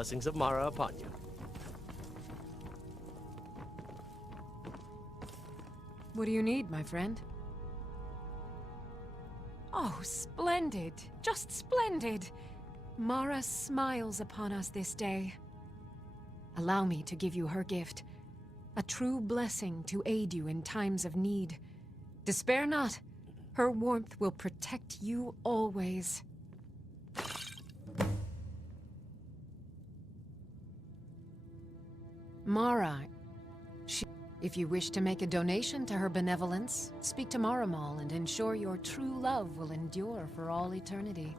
blessings of Mara upon you. What do you need, my friend? Oh, splendid. Just splendid. Mara smiles upon us this day. Allow me to give you her gift. A true blessing to aid you in times of need. Despair not. Her warmth will protect you always. Mara, if you wish to make a donation to her benevolence, speak to Maramal and ensure your true love will endure for all eternity.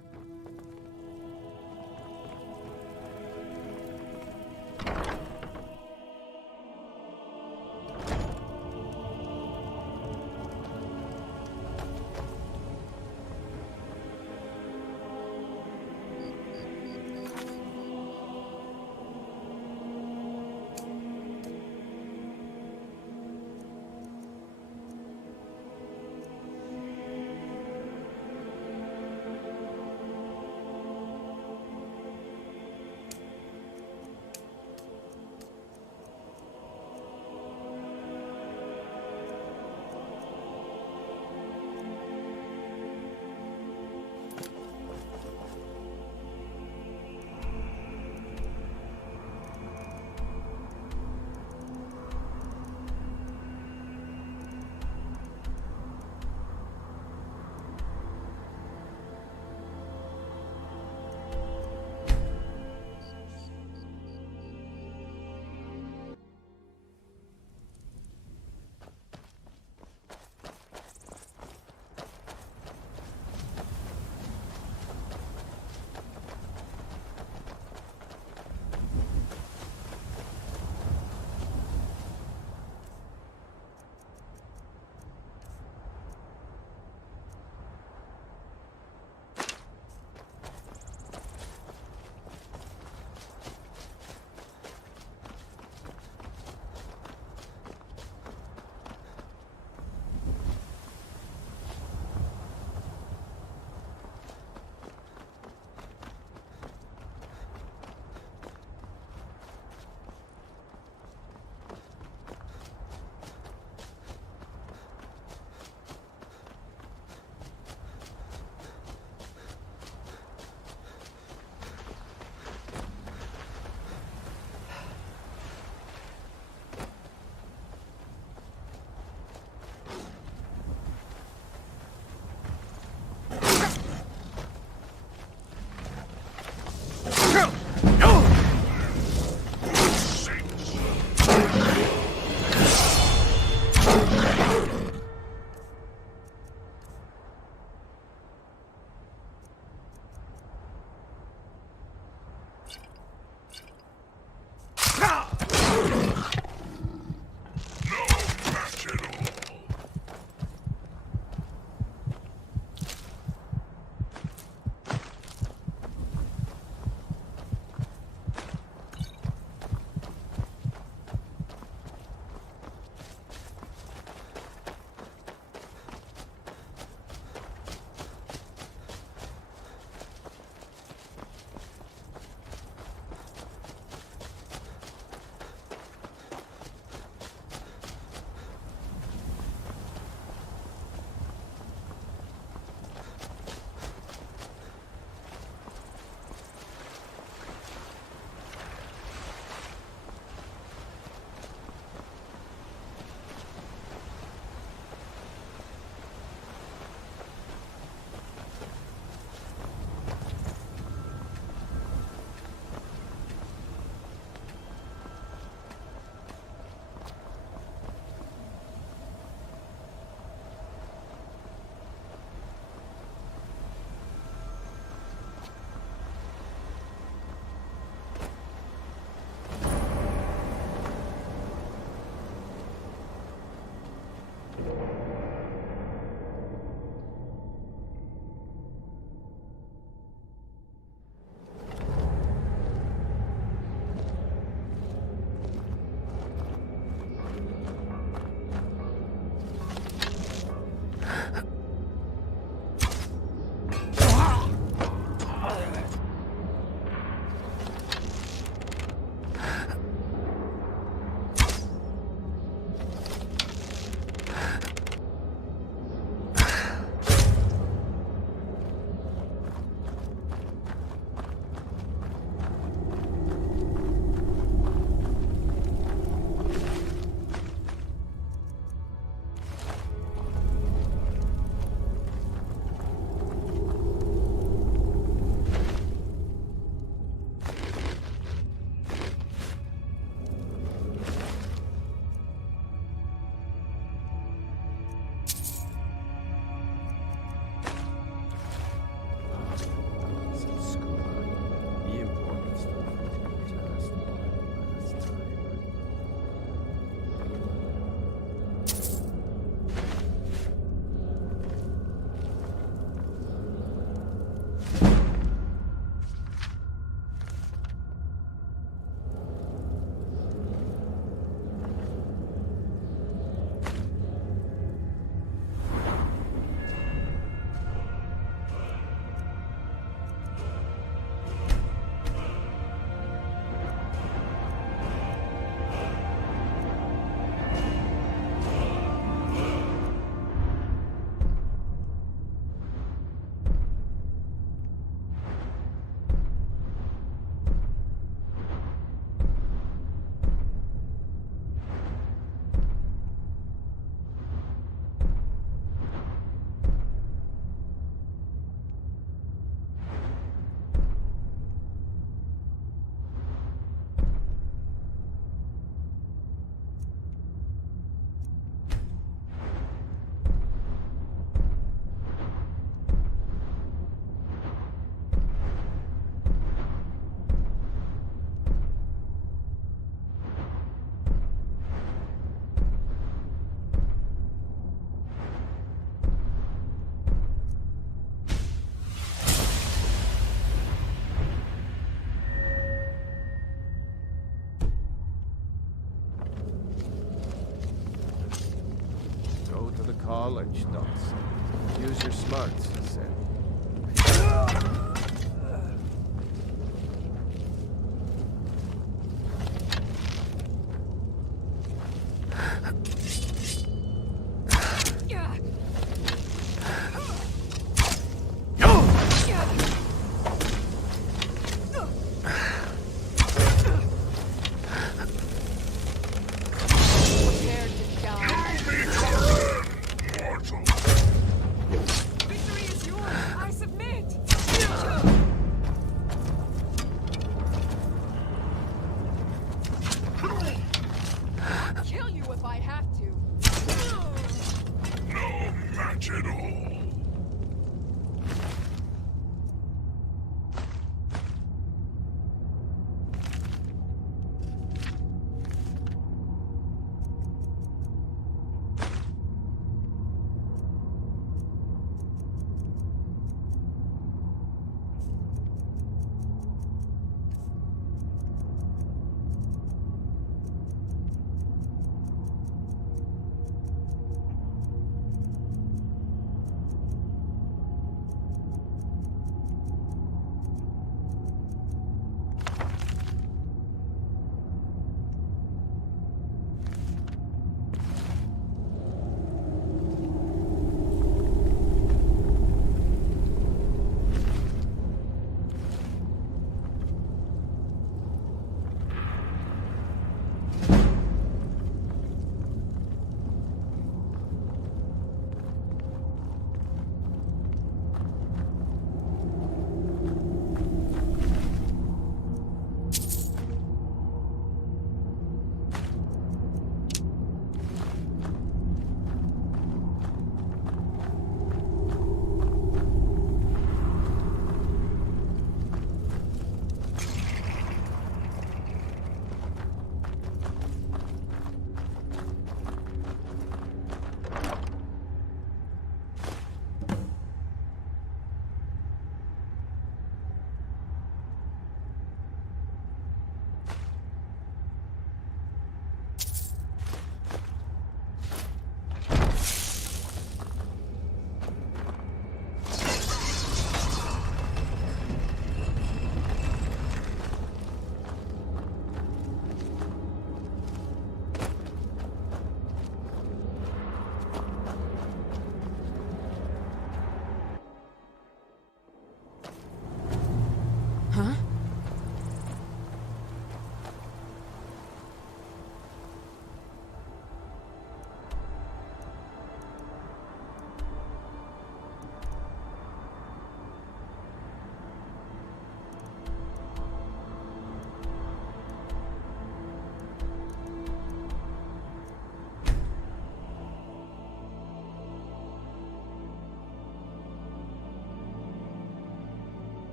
the college, Dawson. Use your smarts, he said.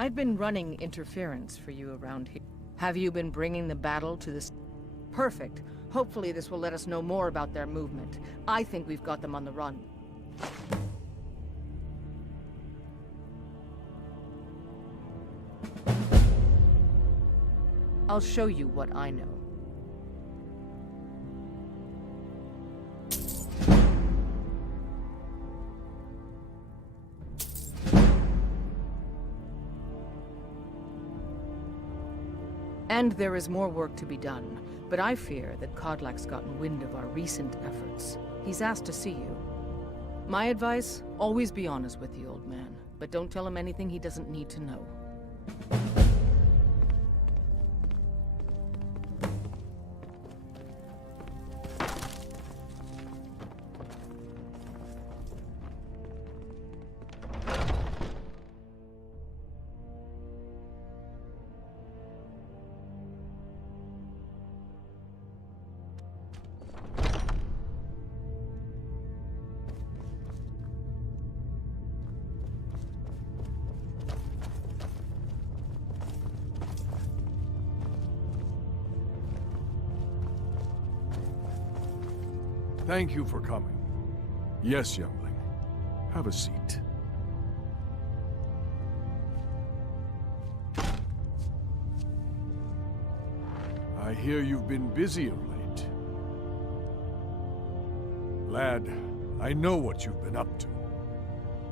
I've been running interference for you around here. Have you been bringing the battle to this? Perfect. Hopefully this will let us know more about their movement. I think we've got them on the run. I'll show you what I know. And there is more work to be done, but I fear that Kodlak's gotten wind of our recent efforts. He's asked to see you. My advice, always be honest with the old man, but don't tell him anything he doesn't need to know. Thank you for coming. Yes, youngling. Have a seat. I hear you've been busy of late. Lad, I know what you've been up to.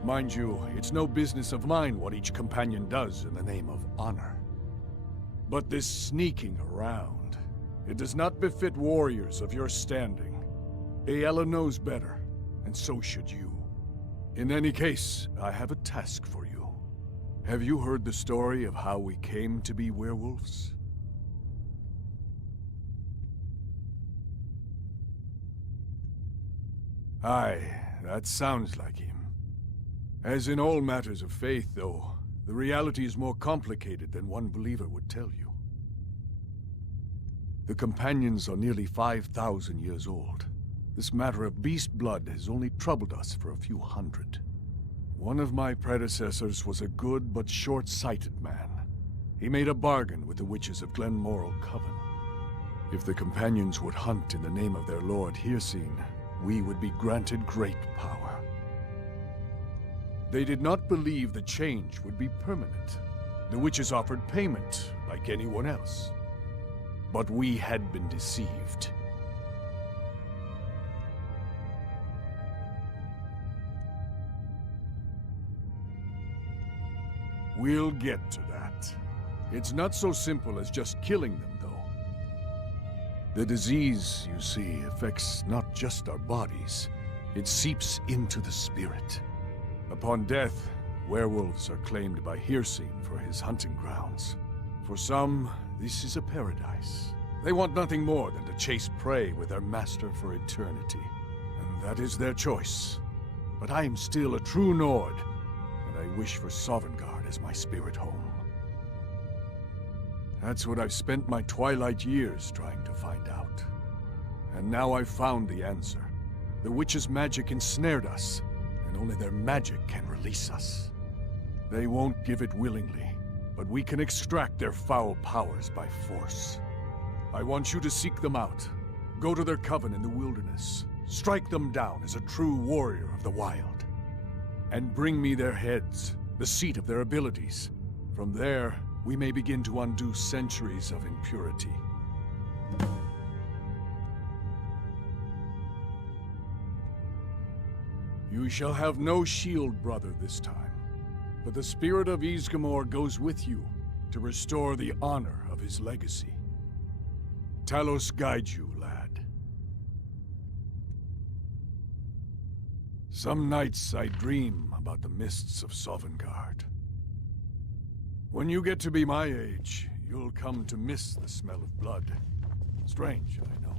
Mind you, it's no business of mine what each companion does in the name of honor. But this sneaking around, it does not befit warriors of your standing. Aella knows better, and so should you. In any case, I have a task for you. Have you heard the story of how we came to be werewolves? Aye, that sounds like him. As in all matters of faith, though, the reality is more complicated than one believer would tell you. The companions are nearly 5,000 years old. This matter of beast blood has only troubled us for a few hundred. One of my predecessors was a good but short-sighted man. He made a bargain with the witches of Glenmoral Coven. If the companions would hunt in the name of their lord Hircine, we would be granted great power. They did not believe the change would be permanent. The witches offered payment, like anyone else. But we had been deceived. We'll get to that. It's not so simple as just killing them, though. The disease, you see, affects not just our bodies. It seeps into the spirit. Upon death, werewolves are claimed by Hircine for his hunting grounds. For some, this is a paradise. They want nothing more than to chase prey with their master for eternity. And that is their choice. But I am still a true Nord, and I wish for Sovngarde as my spirit home. That's what I've spent my twilight years trying to find out. And now I've found the answer. The witch's magic ensnared us, and only their magic can release us. They won't give it willingly, but we can extract their foul powers by force. I want you to seek them out. Go to their coven in the wilderness. Strike them down as a true warrior of the wild. And bring me their heads, the seat of their abilities. From there, we may begin to undo centuries of impurity. You shall have no shield, brother, this time. But the spirit of Ysgramor goes with you to restore the honor of his legacy. Talos guide you, lad. Some nights I dream about the mists of Sovngarde. When you get to be my age, you'll come to miss the smell of blood. Strange, I know.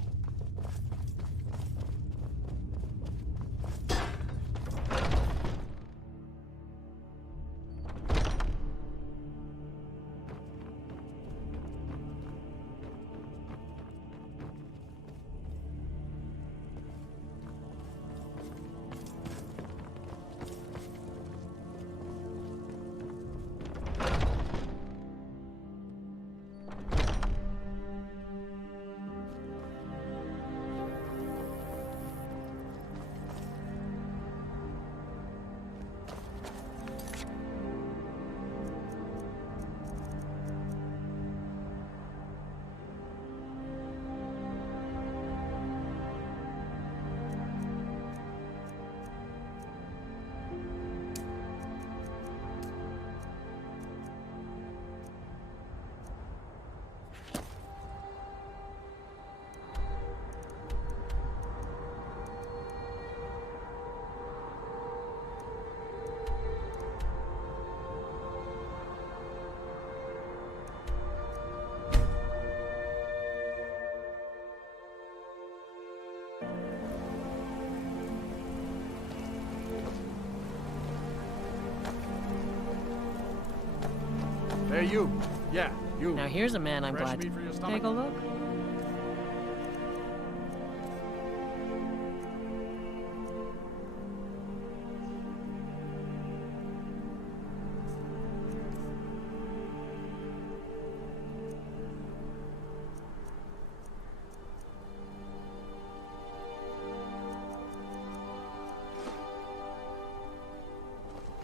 Hey, you. Yeah, you. Now here's a man I'm Fresh glad meat for your stomach? take a look.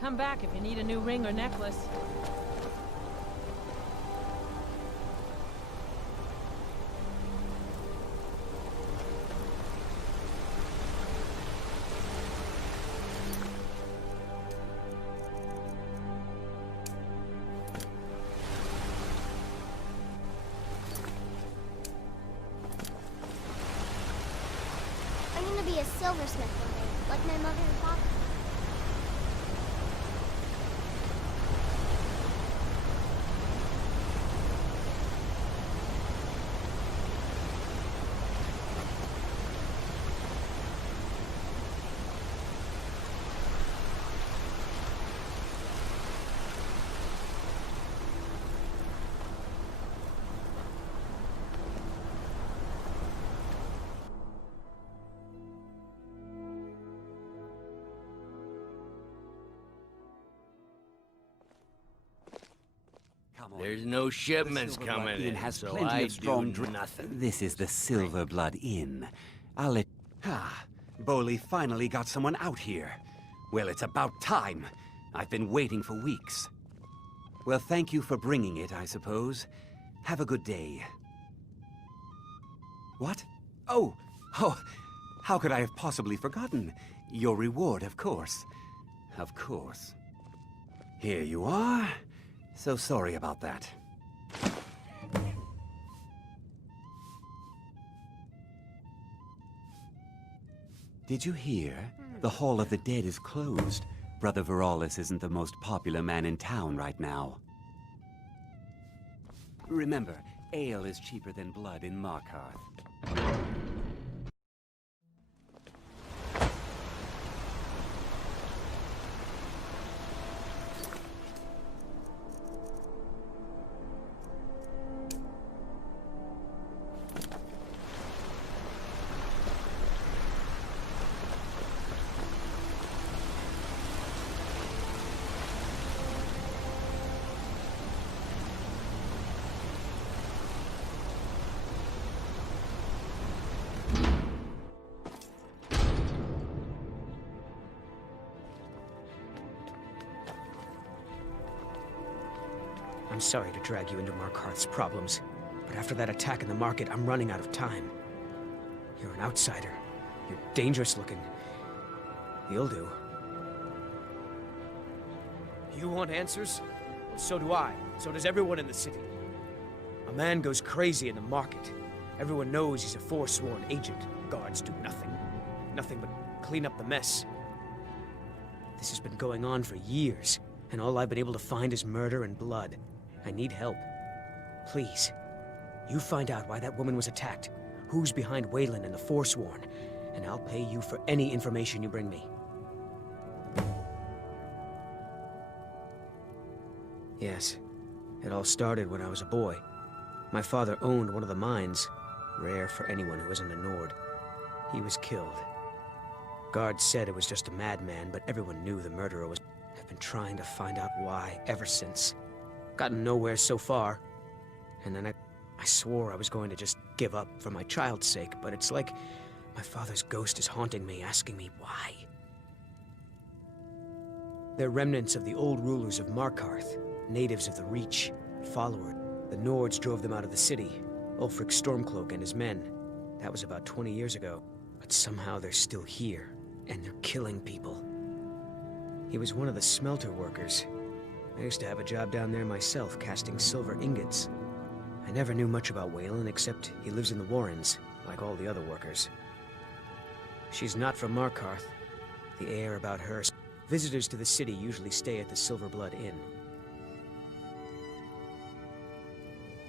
Come back if you need a new ring or necklace. I'm gonna be a silversmith one day, like my mother and father. There's no shipments coming in, has so plenty I of strong do nothing. This is the Silver Blood Inn. I'll let... Boley finally got someone out here. Well, it's about time. I've been waiting for weeks. Well, thank you for bringing it, I suppose. Have a good day. What? Oh, how could I have possibly forgotten? Your reward, of course. Of course. Here you are. So sorry about that. Did you hear? The Hall of the Dead is closed. Brother Veralis isn't the most popular man in town right now. Remember, ale is cheaper than blood in Markarth. I'm sorry to drag you into Markarth's problems, but after that attack in the market, I'm running out of time. You're an outsider. You're dangerous looking. You'll do. You want answers? Well, so do I. So does everyone in the city. A man goes crazy in the market. Everyone knows he's a forsworn agent. Guards do nothing. Nothing but clean up the mess. This has been going on for years, and all I've been able to find is murder and blood. I need help. Please. You find out why that woman was attacked, who's behind Wayland and the Forsworn, and I'll pay you for any information you bring me. Yes. It all started when I was a boy. My father owned one of the mines, rare for anyone who isn't a Nord. He was killed. Guards said it was just a madman, but everyone knew the murderer was... I've been trying to find out why ever since. Gotten nowhere so far. And then I swore I was going to just give up for my child's sake, but it's like my father's ghost is haunting me, asking me why. They're remnants of the old rulers of Markarth, natives of the Reach, followers. The Nords drove them out of the city, Ulfric Stormcloak and his men. That was about 20 years ago. But somehow they're still here, and they're killing people. He was one of the smelter workers. I used to have a job down there myself, casting silver ingots. I never knew much about Wayland, except he lives in the Warrens, like all the other workers. She's not from Markarth. The air about her... Visitors to the city usually stay at the Silver Blood Inn.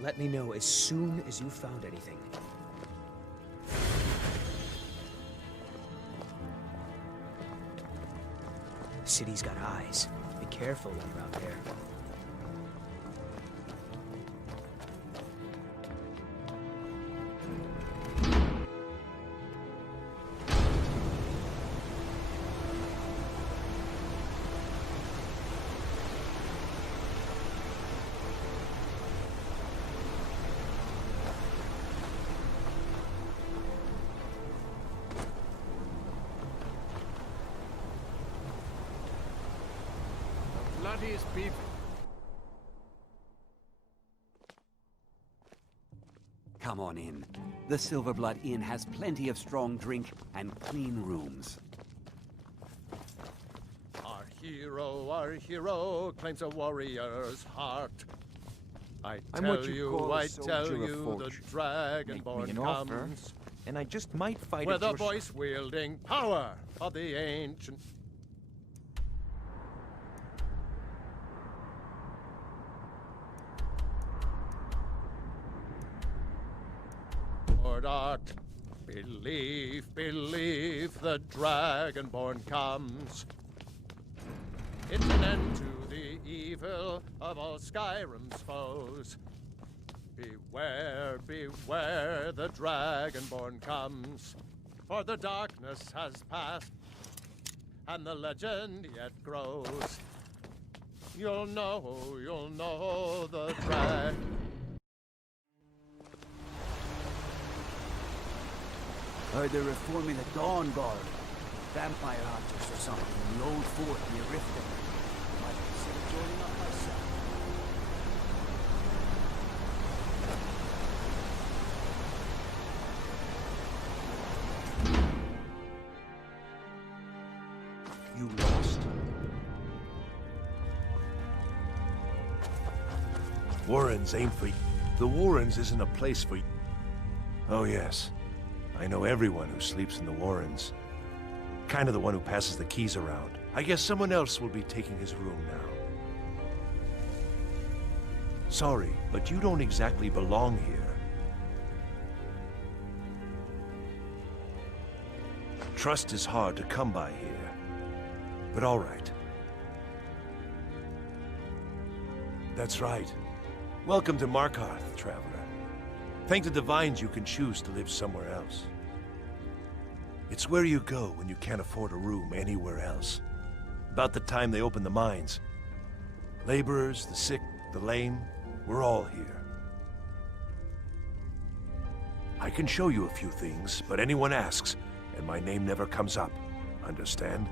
Let me know as soon as you've found anything. The city's got eyes. Be careful when you're out there. bloodiest beef. Come on in. The Silverblood Inn has plenty of strong drink and clean rooms. Our hero claims a warrior's heart. I I'm tell what you you, call a I tell soldier of you, the fortune. dragonborn Make me an offer, comes and I just might fight with at the your voice-wielding power of the ancient. Lord art, believe, the dragonborn comes. It's an end to the evil of all Skyrim's foes. Beware, beware, the dragonborn comes. For the darkness has passed, and the legend yet grows. You'll know the Heard they're reforming the Dawn Guard. Vampire hunters or something in the old fort near Riften. Might consider joining up myself. You lost? Warrens ain't for you. The Warrens isn't a place for you. Oh yes. I know everyone who sleeps in the Warrens. Kind of the one who passes the keys around. I guess someone else will be taking his room now. Sorry, but you don't exactly belong here. Trust is hard to come by here. But all right. That's right. Welcome to Markarth, traveler. Thank the Divines you can choose to live somewhere else. It's where you go when you can't afford a room anywhere else. About the time they open the mines. Laborers, the sick, the lame, we're all here. I can show you a few things, but anyone asks, and my name never comes up. Understand?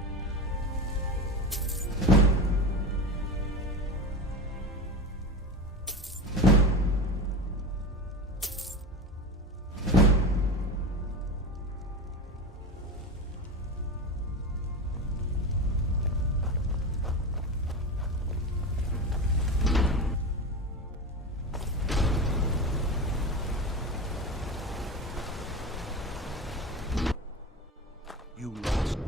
You lost.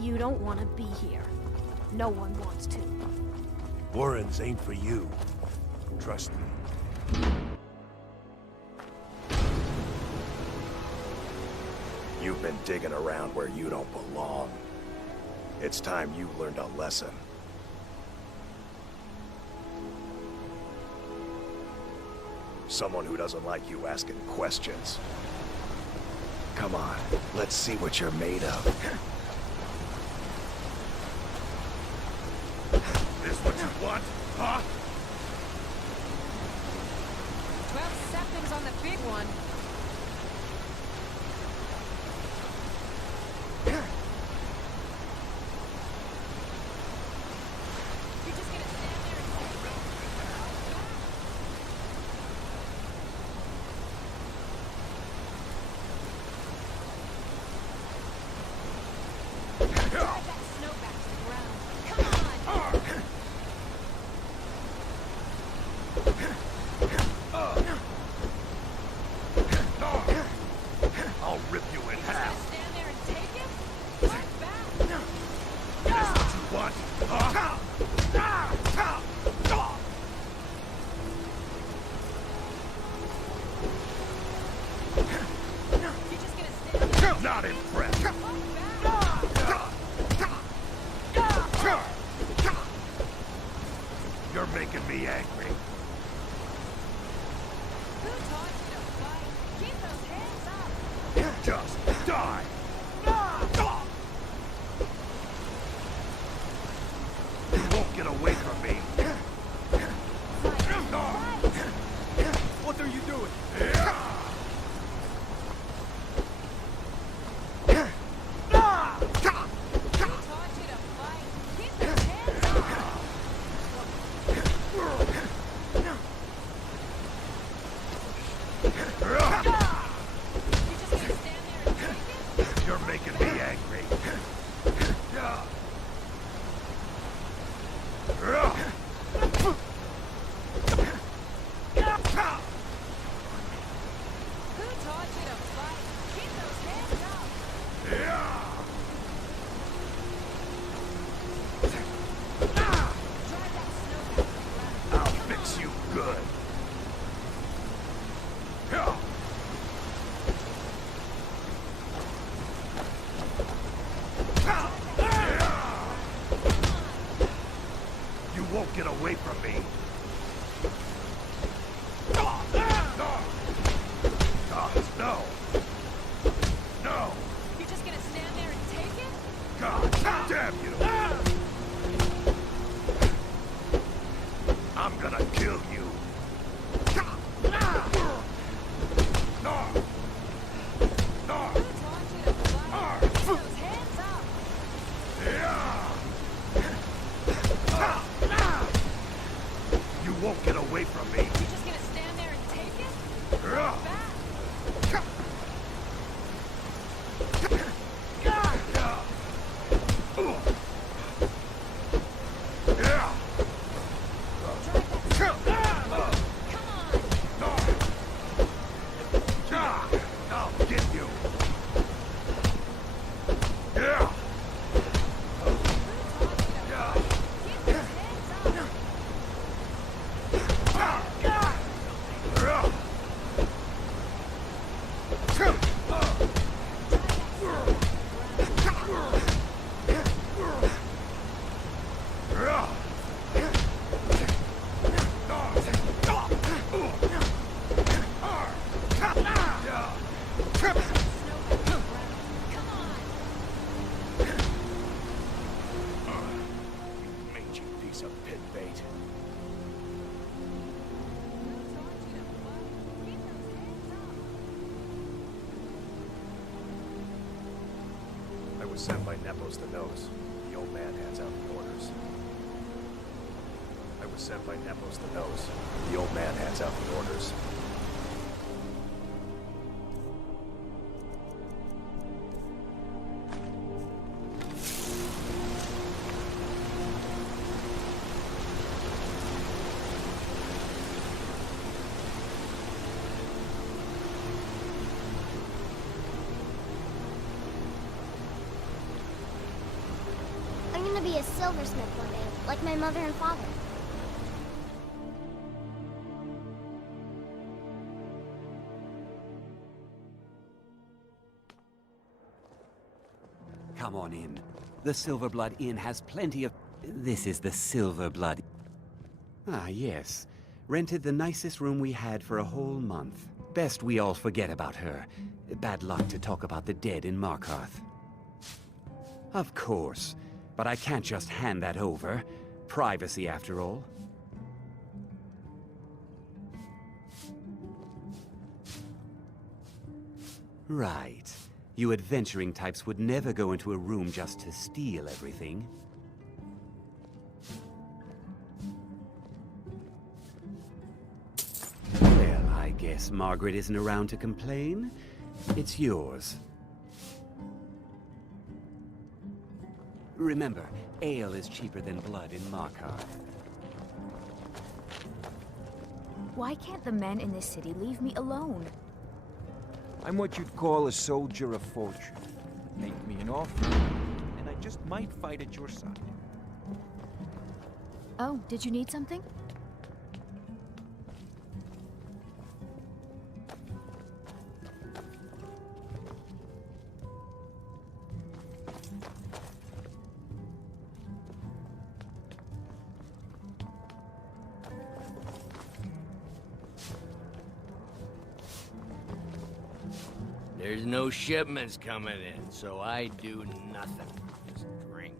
You don't want to be here. No one wants to. Warrens ain't for you. Trust me. You've been digging around where you don't belong. It's time you learned a lesson. Someone who doesn't like you asking questions. Come on, let's see what you're made of. This what you want, huh? 12 seconds on the big one. You're just gonna stand there and drive that snow back to the ground. Come on! me. Who taught you to fight? Keep those hands up! Just die! You won't get away from me. What are you doing? You're making me angry. I'll fix you good. You won't get away from me. God, no. No. You're just gonna stand there and take it? God damn you. I'm gonna kill you. You won't get away from me. You're just gonna stand there and take it? Back. I'll get you. Yeah. Mangy piece of pit bait. I was sent by Nepos the Nose. The old man hands out the orders. I was sent by Nepos the Nose. The old man hands out the orders. I'm gonna be a silversmith one day, like my mother and father. Come on in. The Silverblood Inn has plenty of... This is the Silverblood... Ah, yes. Rented the nicest room we had for a whole month. Best we all forget about her. Bad luck to talk about the dead in Markarth. Of course. But I can't just hand that over. Privacy, after all. Right. You adventuring types would never go into a room just to steal everything. Well, I guess Margaret isn't around to complain. It's yours. Remember, ale is cheaper than blood in Markarth. Why can't the men in this city leave me alone? I'm what you'd call a soldier of fortune. Make me an offer, and I just might fight at your side. Oh, did you need something? There's no shipments coming in, so I do nothing. Just drink.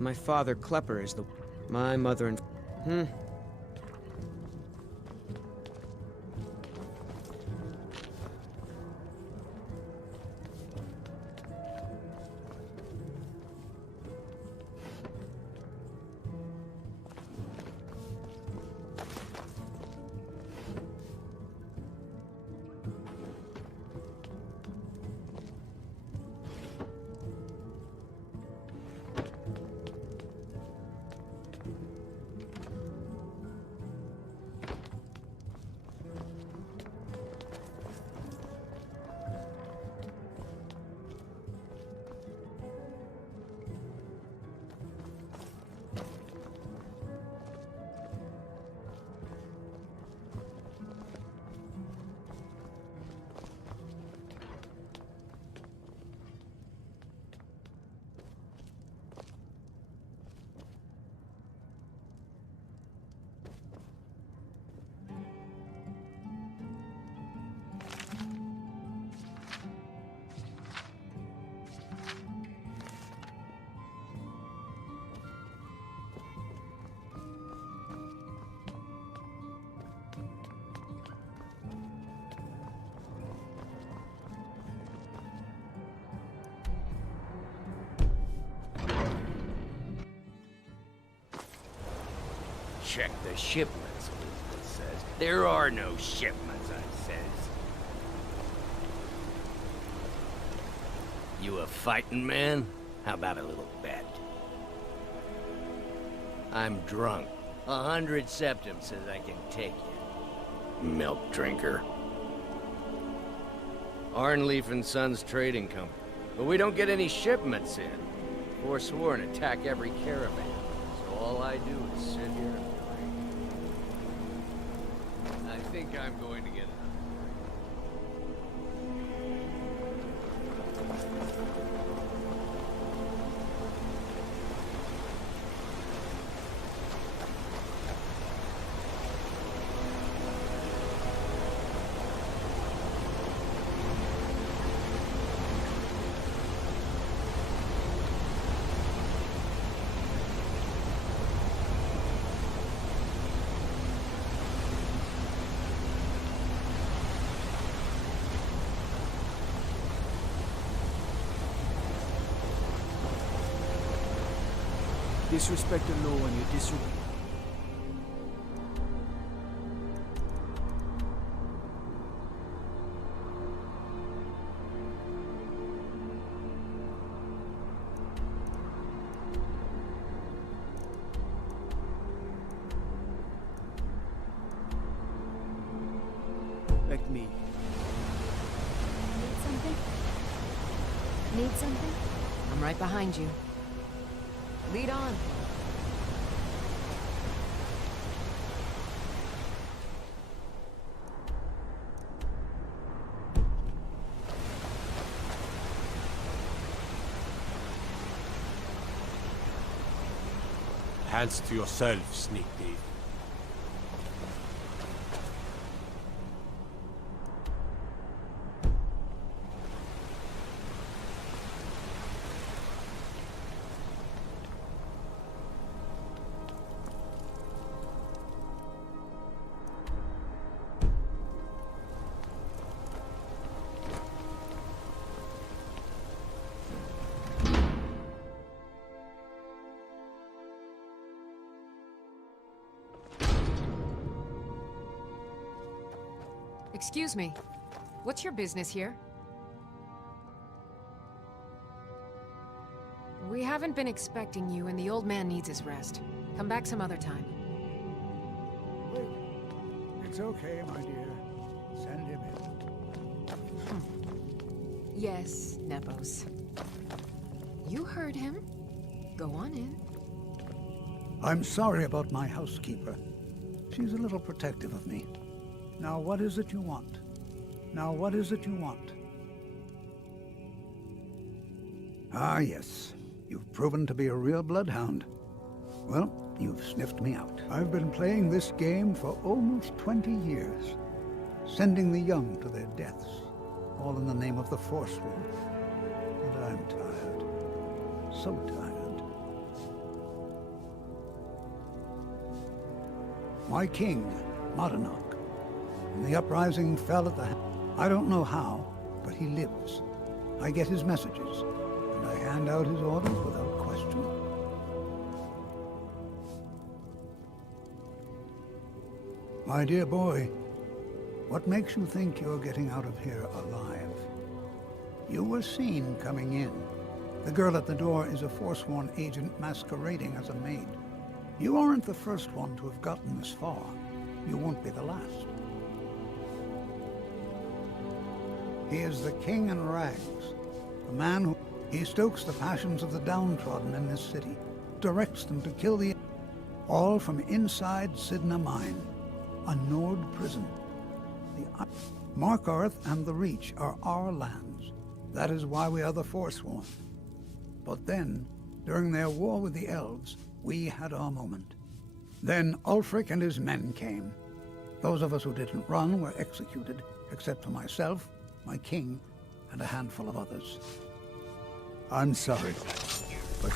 My father, Klepper, is the... My mother and... Check the shipments, Elizabeth says. There are no shipments, I says. You a fighting man? How about a little bet? I'm drunk. 100 septum says I can take you. Milk drinker. Arnleaf and Sons Trading Company. But we don't get any shipments in. Forsworn attack every caravan. So all I do is sit here and drink. I think I'm going to get it. Disrespect the law and you disrespect... me. Need something? Need something? I'm right behind you. Lead on. Hands to yourself, sneak thief. Excuse me. What's your business here? We haven't been expecting you, and the old man needs his rest. Come back some other time. Wait. It's okay, my dear. Send him in. Yes, Nepos. You heard him. Go on in. I'm sorry about my housekeeper. She's a little protective of me. Now what is it you want? Now what is it you want? Ah, yes. You've proven to be a real bloodhound. Well, you've sniffed me out. I've been playing this game for almost 20 years, sending the young to their deaths, all in the name of the Forsworn. And I'm tired. So tired. My king, Madanok, when the uprising fell at the I don't know how, but he lives. I get his messages, and I hand out his orders without question. My dear boy, what makes you think you're getting out of here alive? You were seen coming in. The girl at the door is a Forsworn agent masquerading as a maid. You aren't the first one to have gotten this far. You won't be the last. He is the king in rags, the man who... He stokes the passions of the downtrodden in this city, directs them to kill the... all from inside Sidna Mine, a Nord prison. The Markarth and the Reach are our lands. That is why we are the Forsworn. But then, during their war with the elves, we had our moment. Then Ulfric and his men came. Those of us who didn't run were executed, except for myself, my king, and a handful of others. I'm sorry, but...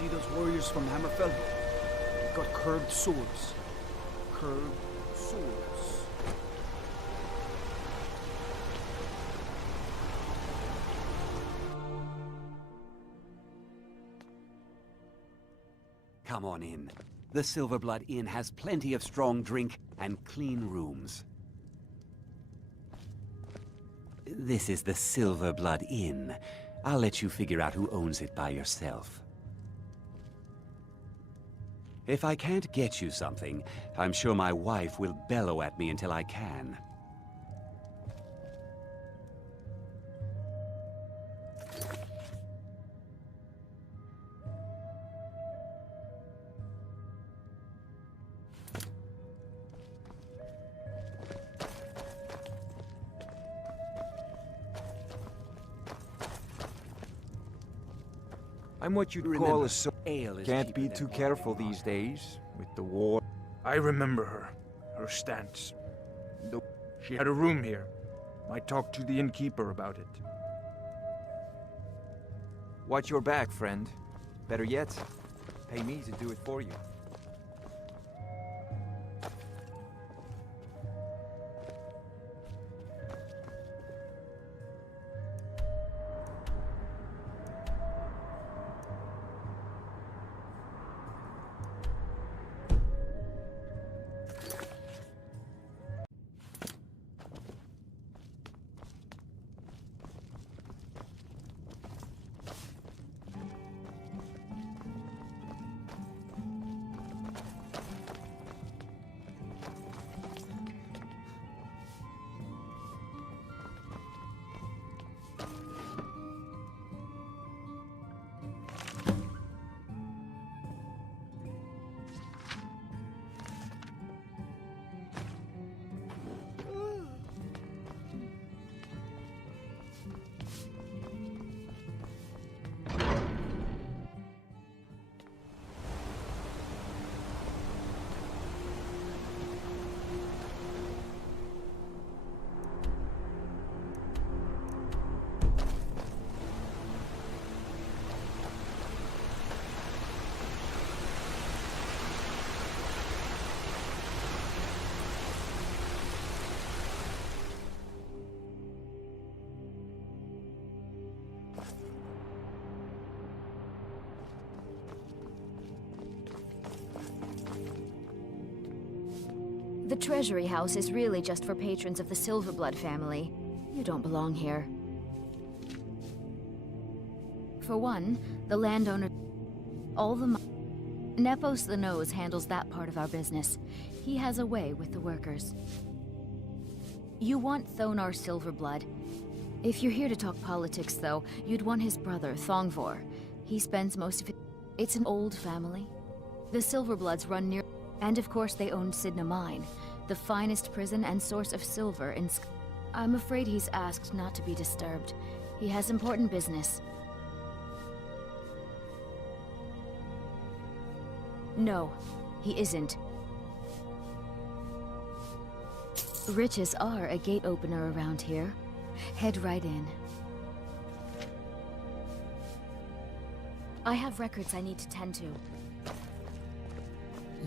see those warriors from Hammerfell? They've got curved swords. Curved swords. Come on in. The Silverblood Inn has plenty of strong drink and clean rooms. This is the Silverblood Inn. I'll let you figure out who owns it by yourself. If I can't get you something, I'm sure my wife will bellow at me until I can. I'm what you'd Remember, call a ale is Can't cheaper be than too wine. careful these days with the war. I remember her. Her stance. She had a room here. Might talk to the innkeeper about it. Watch your back, friend. Better yet, pay me to do it for you. The Treasury House is really just for patrons of the Silverblood family. You don't belong here. For one, the landowner... all the... Nepos the Nose handles that part of our business. He has a way with the workers. You want Thonar Silverblood. If you're here to talk politics, though, you'd want his brother, Thongvor. He spends most of it... It's an old family. The Silverbloods run near... And of course they own Sidna Mine, the finest prison and source of silver in I'm afraid he's asked not to be disturbed. He has important business. No, he isn't. Riches are a gate opener around here. Head right in. I have records I need to tend to.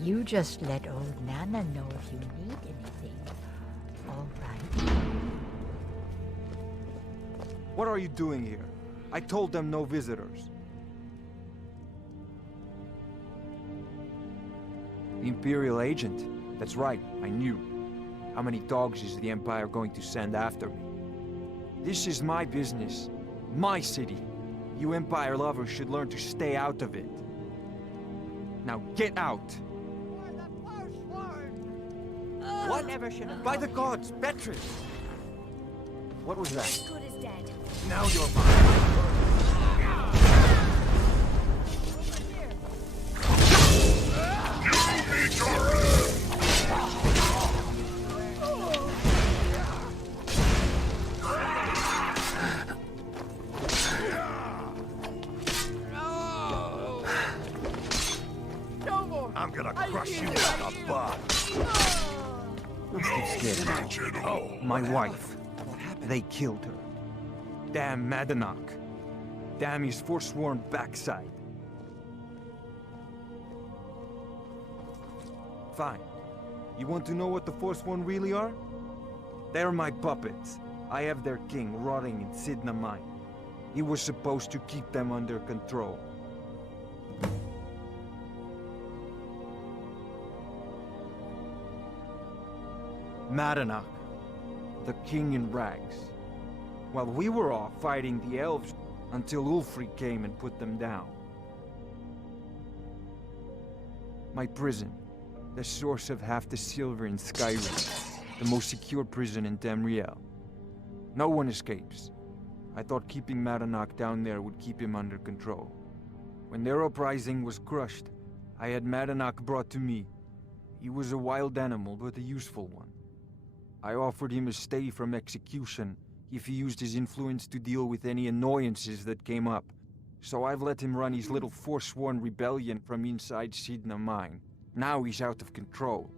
You just let old Nana know if you need anything. All right. What are you doing here? I told them no visitors. The Imperial agent. That's right, I knew. How many dogs is the Empire going to send after me? This is my business. My city. You Empire lovers should learn to stay out of it. Now get out! What? By the gods, Beatrice! What was that? Good as dead. Now you're mine. I'm gonna crush you like a bug. Who's too scared now? Oh, my wife. They killed her. Damn Madanach. Damn his forsworn backside. Fine. You want to know what the Forsworn really are? They're my puppets. I have their king rotting in Sidna Mine. He was supposed to keep them under control. Madanach, the king in rags. While we were off fighting the elves until Ulfric came and put them down. My prison, the source of half the silver in Skyrim, the most secure prison in Tamriel. No one escapes. I thought keeping Madanach down there would keep him under control. When their uprising was crushed, I had Madanach brought to me. He was a wild animal, but a useful one. I offered him a stay from execution if he used his influence to deal with any annoyances that came up. So I've let him run his little forsworn rebellion from inside Sidna Mine. Now he's out of control.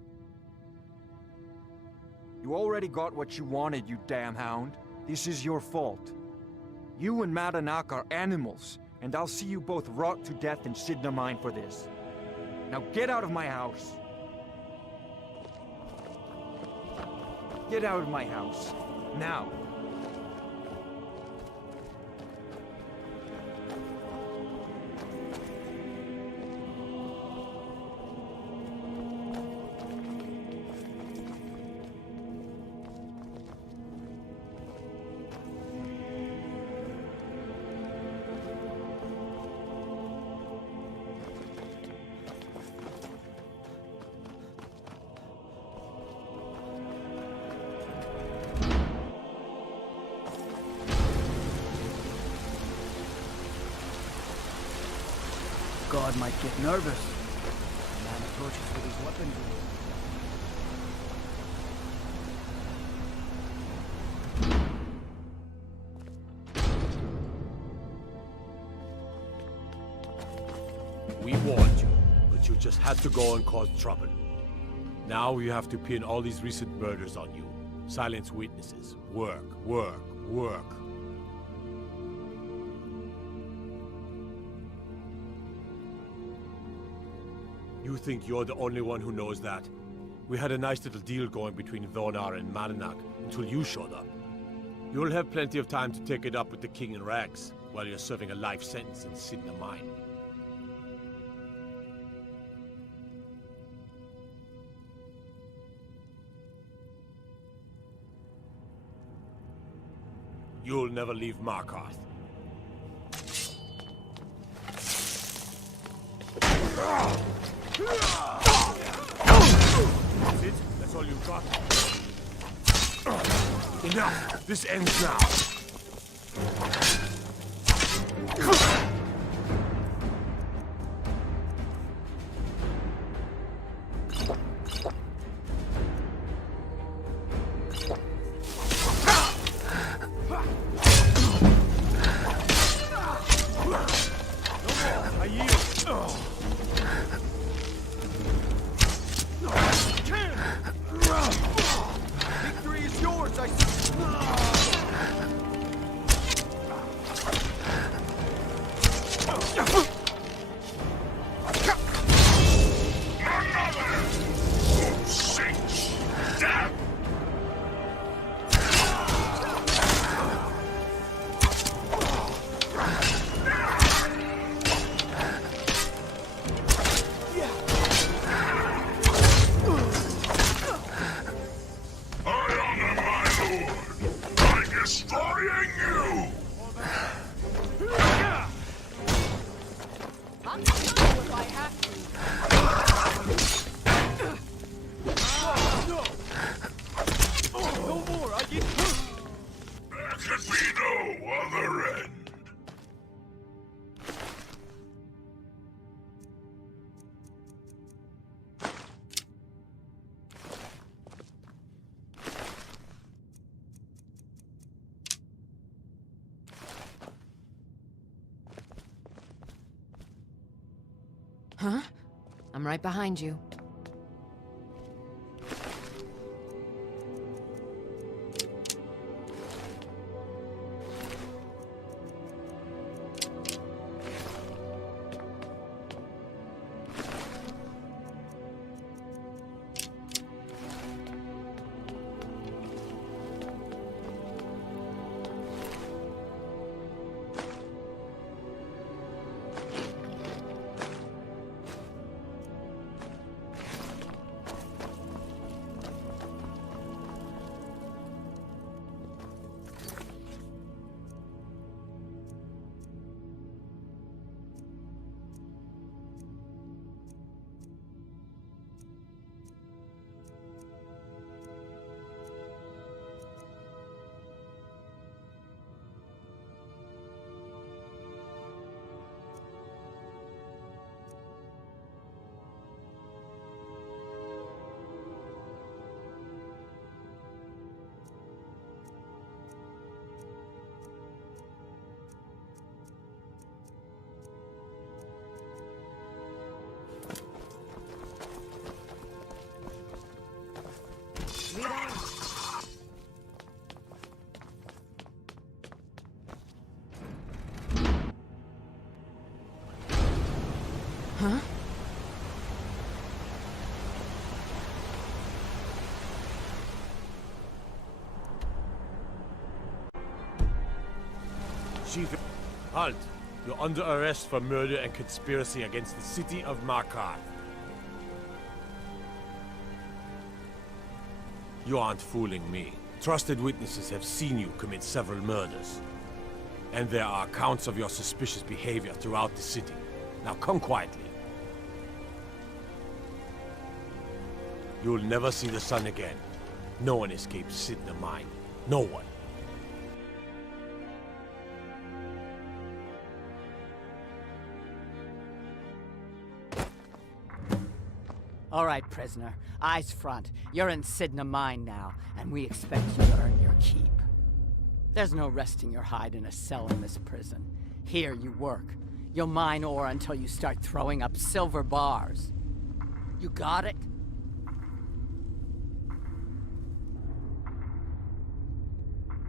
You already got what you wanted, you damn hound. This is your fault. You and Madanach are animals, and I'll see you both rot to death in Sidna Mine for this. Now get out of my house. Get out of my house. Now. God might get nervous. The man approaches with his weapon. We warned you, but you just had to go and cause trouble. Now we have to pin all these recent murders on you. Silence witnesses. Work, work, work. You think you're the only one who knows that? We had a nice little deal going between Vonar and Madanach until you showed up. You'll have plenty of time to take it up with the King in Rags while you're serving a life sentence in Sidna Mine. You'll never leave Markarth. That's it? That's all you got? Enough! This ends now! Huh? I'm right behind you. Huh? Chief, halt! You're under arrest for murder and conspiracy against the city of Markarth. You aren't fooling me. Trusted witnesses have seen you commit several murders. And there are accounts of your suspicious behavior throughout the city. Now come quietly. You'll never see the sun again. No one escapes Sidna Mine. No one. All right, prisoner. Eyes front. You're in Sidna Mine now, and we expect you to earn your keep. There's no resting your hide in a cell in this prison. Here you work. You'll mine ore until you start throwing up silver bars. You got it?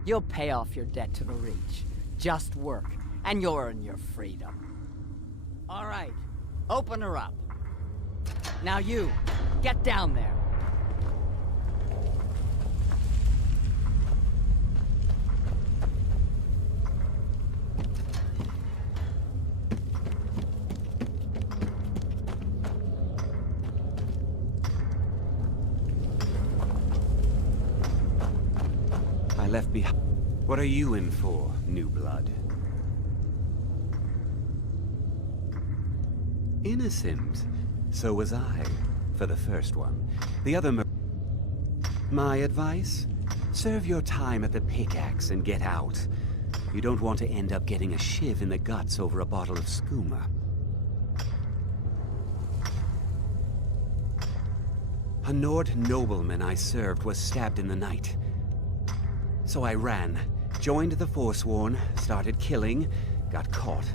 You'll pay off your debt to the Reach. Just work, and you'll earn your freedom. All right, open her up. Now you, get down there. I left behind. What are you in for, new blood? Innocent. So was I, for the first one. The other My advice? Serve your time at the pickaxe and get out. You don't want to end up getting a shiv in the guts over a bottle of skooma. A Nord nobleman I served was stabbed in the night. So I ran, joined the Forsworn, started killing, got caught.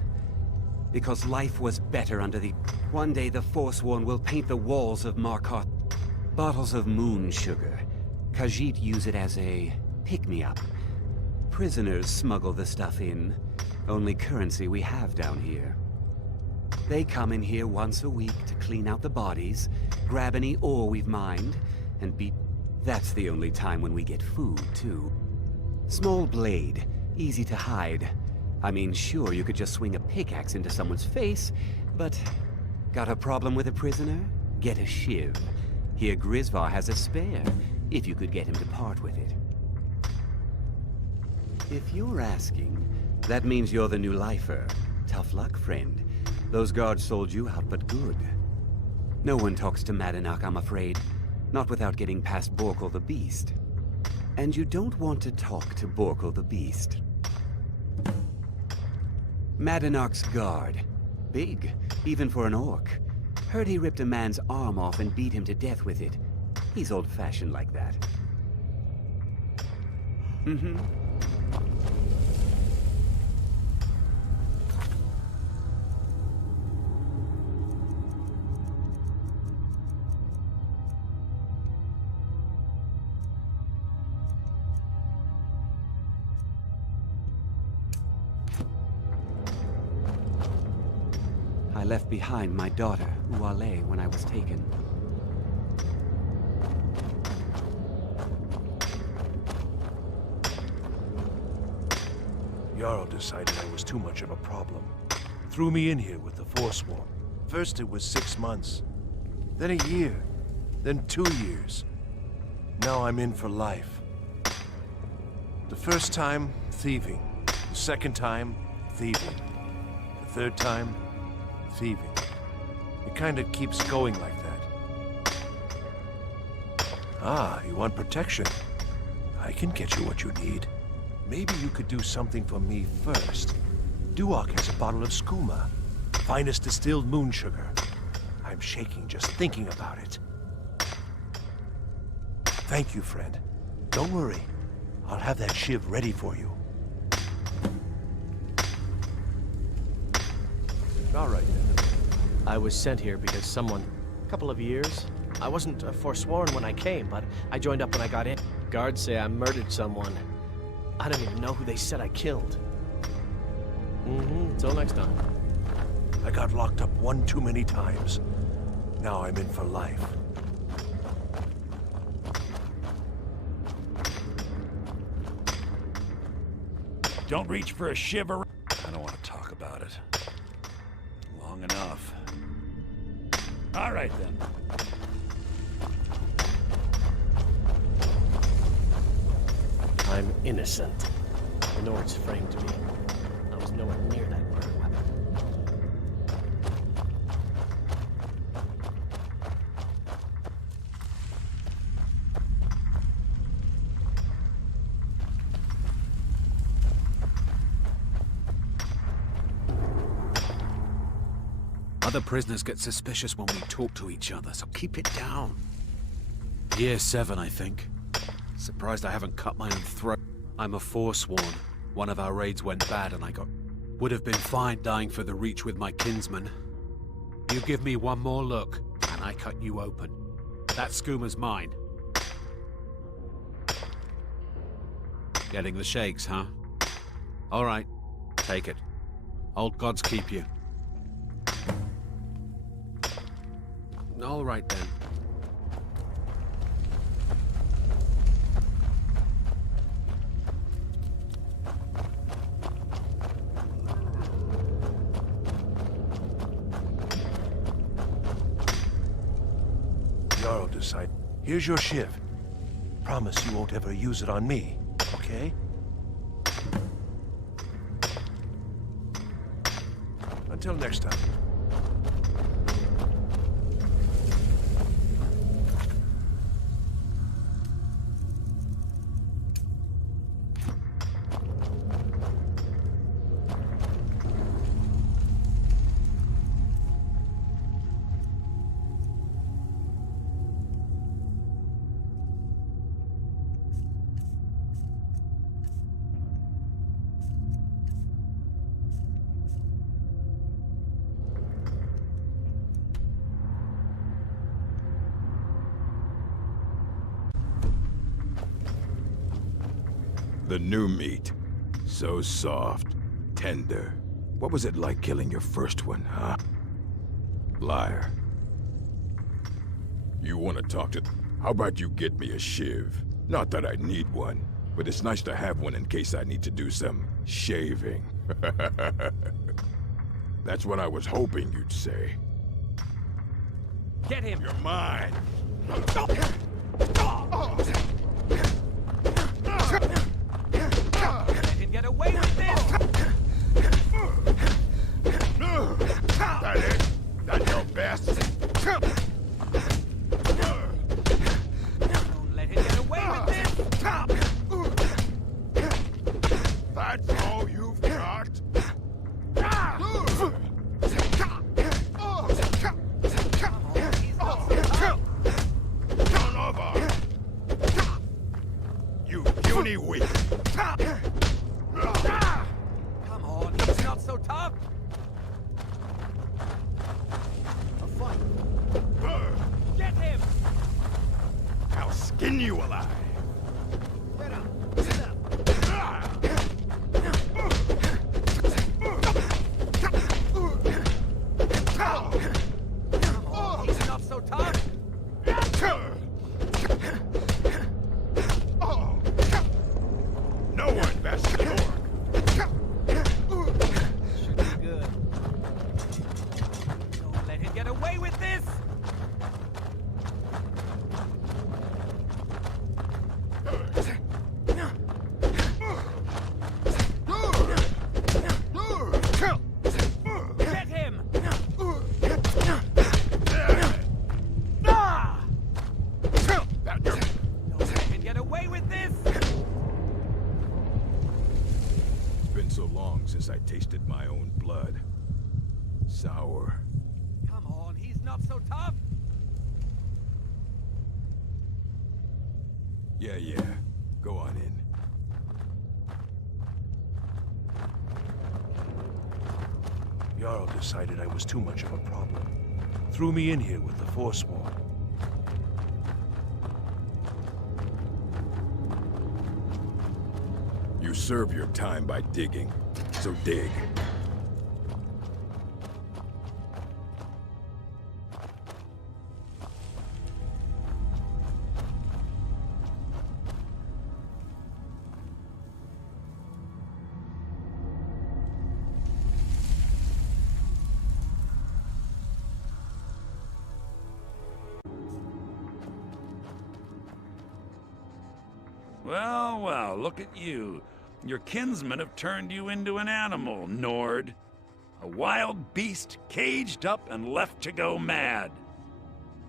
Because life was better under the... One day the Forsworn will paint the walls of Markarth. Bottles of moon sugar. Khajiit use it as a pick-me-up. Prisoners smuggle the stuff in. Only currency we have down here. They come in here once a week to clean out the bodies, grab any ore we've mined, and beat... That's the only time when we get food, too. Small blade, easy to hide. I mean, sure, you could just swing a pickaxe into someone's face, but... Got a problem with a prisoner? Get a shiv. Here Grisvar has a spare, if you could get him to part with it. If you're asking, that means you're the new lifer. Tough luck, friend. Those guards sold you out, but good. No one talks to Madanak, I'm afraid. Not without getting past Borkul the Beast. And you don't want to talk to Borkul the Beast. Madanak's guard. Big, even for an orc. Heard he ripped a man's arm off and beat him to death with it. He's old-fashioned like that. Mm-hmm. I left behind my daughter, Uale, when I was taken. Jarl decided I was too much of a problem. Threw me in here with the Forsworn. First it was 6 months, then a year, then 2 years. Now I'm in for life. The first time, thieving. The second time, thieving. The third time, thieving. It kind of keeps going like that. Ah, you want protection? I can get you what you need. Maybe you could do something for me first. Duok has a bottle of skooma. Finest distilled moon sugar. I'm shaking just thinking about it. Thank you, friend. Don't worry. I'll have that shiv ready for you. All right, then. I was sent here because someone... A couple of years. I wasn't forsworn when I came, but I joined up when I got in. Guards say I murdered someone. I don't even know who they said I killed. Till next time. I got locked up one too many times. Now I'm in for life. Don't reach for a shiver. I don't want to talk about it. Long enough. All right, then. I'm innocent. The Nords framed me. I was nowhere near that murder weapon. Other prisoners get suspicious when we talk to each other, so keep it down. Year 7, I think. Surprised I haven't cut my own throat. I'm a Forsworn. One of our raids went bad and I got... Would have been fine dying for the Reach with my kinsman. You give me one more look, and I cut you open. That schooner's mine. Getting the shakes, huh? All right, take it. Old gods keep you. All right, then. Jarl decide. Here's your shiv. Promise you won't ever use it on me, okay? Until next time. The new meat. So soft, tender. What was it like killing your first one, huh? Liar. You want to talk to... How about you get me a shiv? Not that I need one, but it's nice to have one in case I need to do some shaving. That's what I was hoping you'd say. Get him! You're mine! Let him get away with this! That it? That your best? Don't let him get away with this! That's all you've got? Son of a... You puny weak! Come on, he's not so tough! A fight! Get him! I'll skin you alive! Get up! Get up! Come on, he's not so tough! No one best to Lord. Should be good. Don't let him get away with this! Get him! Don't let him get away with this! It's been so long since I tasted my own blood. Sour. Come on, he's not so tough! Yeah. Go on in. Jarl decided I was too much of a problem. Threw me in here with the Forsworn. You serve your time by digging, so dig. Well, well, look at you. Your kinsmen have turned you into an animal, Nord. A wild beast caged up and left to go mad.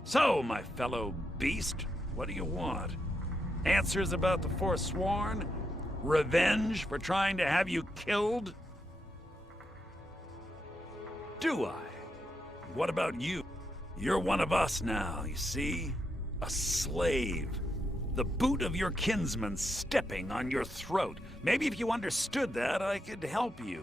So, my fellow beast, what do you want? Answers about the Forsworn? Revenge for trying to have you killed? Do I? What about you? You're one of us now, you see? A slave. The boot of your kinsman stepping on your throat. Maybe if you understood that, I could help you.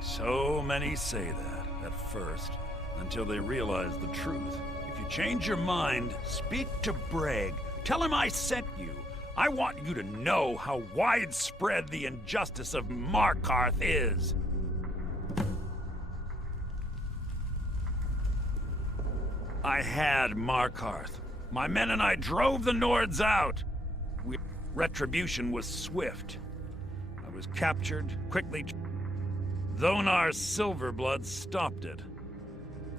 So many say that at first, until they realize the truth. If you change your mind, speak to Breg. Tell him I sent you. I want you to know how widespread the injustice of Markarth is. I had Markarth. My men and I drove the Nords out. Retribution was swift. I was captured, quickly. Dhonar's Silverblood stopped it.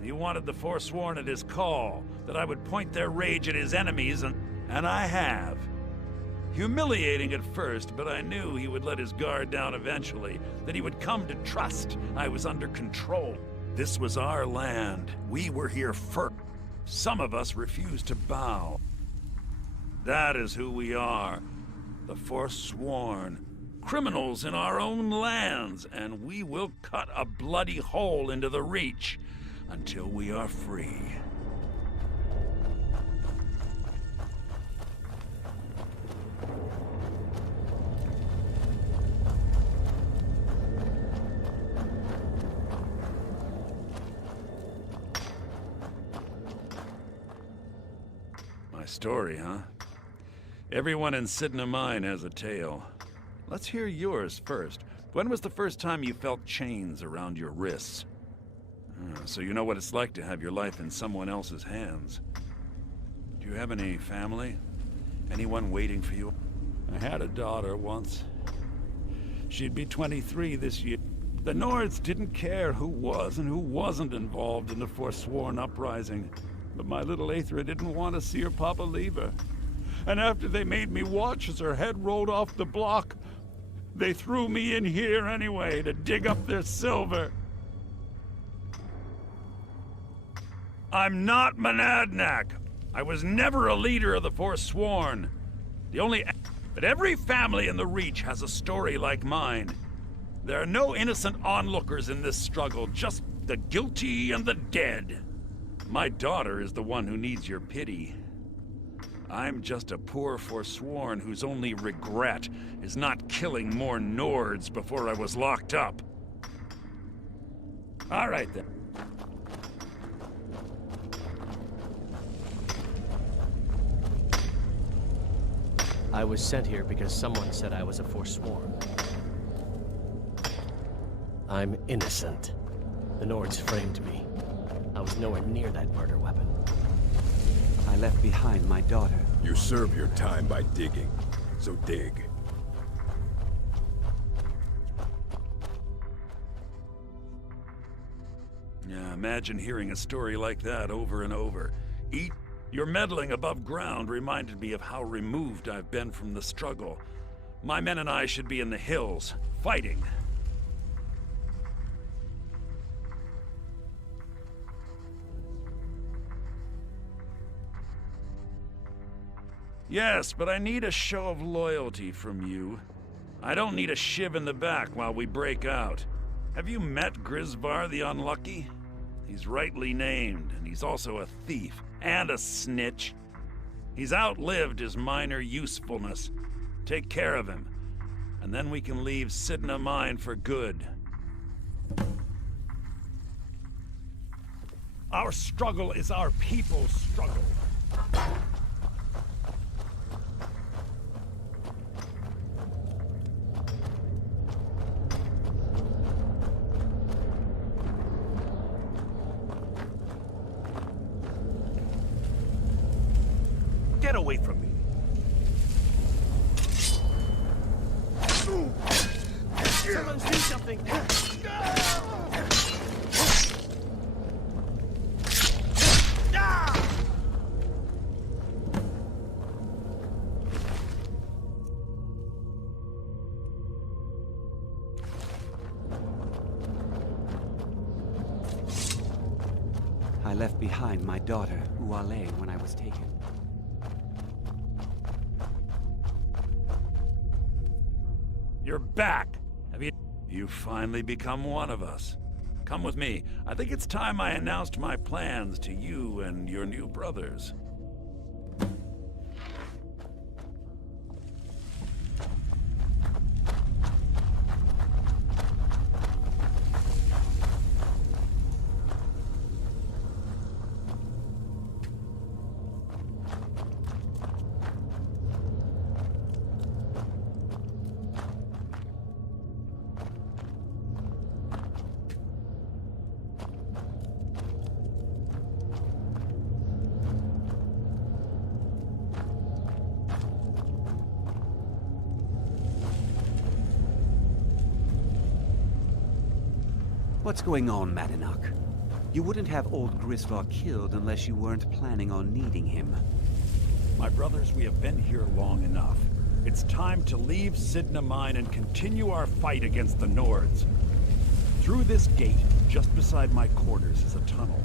He wanted the Forsworn at his call, that I would point their rage at his enemies, and I have. Humiliating at first, but I knew he would let his guard down eventually, that he would come to trust I was under control. This was our land. We were here first. Some of us refused to bow. That is who we are. The Forsworn. Criminals in our own lands, and we will cut a bloody hole into the Reach until we are free. My story, huh? Everyone in Sidna Mine has a tale. Let's hear yours first. When was the first time you felt chains around your wrists? So you know what it's like to have your life in someone else's hands. Do you have any family? Anyone waiting for you? I had a daughter once. She'd be 23 this year. The Nords didn't care who was and who wasn't involved in the Forsworn uprising. But my little Aethra didn't want to see her papa leave her. And after they made me watch as her head rolled off the block, they threw me in here anyway to dig up their silver. I'm not Monadnock. I was never a leader of the Forsworn. But every family in the Reach has a story like mine. There are no innocent onlookers in this struggle, just the guilty and the dead. My daughter is the one who needs your pity. I'm just a poor Forsworn whose only regret is not killing more Nords before I was locked up. All right, then. I was sent here because someone said I was a Forsworn. I'm innocent. The Nords framed me. I was nowhere near that murder weapon. I left behind my daughter. You serve your time by digging, so dig. Yeah, imagine hearing a story like that over and over. Your meddling above ground reminded me of how removed I've been from the struggle. My men and I should be in the hills, fighting. Yes, but I need a show of loyalty from you. I don't need a shiv in the back while we break out. Have you met Grisvar the Unlucky? He's rightly named, and he's also a thief and a snitch. He's outlived his minor usefulness. Take care of him, and then we can leave Sidna Mine for good. Our struggle is our people's struggle. Get away from me. Someone do something! left behind my daughter, Uale, when I was taken. You're back! Have you... You've finally become one of us. Come with me. I think it's time I announced my plans to you and your new brothers. What's going on, Madanach? You wouldn't have old Grislaw killed unless you weren't planning on needing him. My brothers, we have been here long enough. It's time to leave Sidna Mine and continue our fight against the Nords. Through this gate, just beside my quarters, is a tunnel.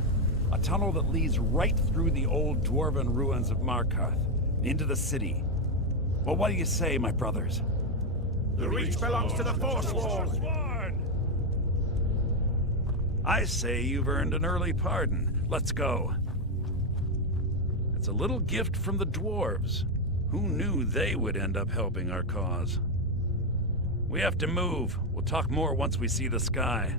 A tunnel that leads right through the old dwarven ruins of Markarth, into the city. Well, what do you say, my brothers? The Reach belongs to the Forsworn! I say you've earned an early pardon. Let's go. It's a little gift from the dwarves. Who knew they would end up helping our cause? We have to move. We'll talk more once we see the sky.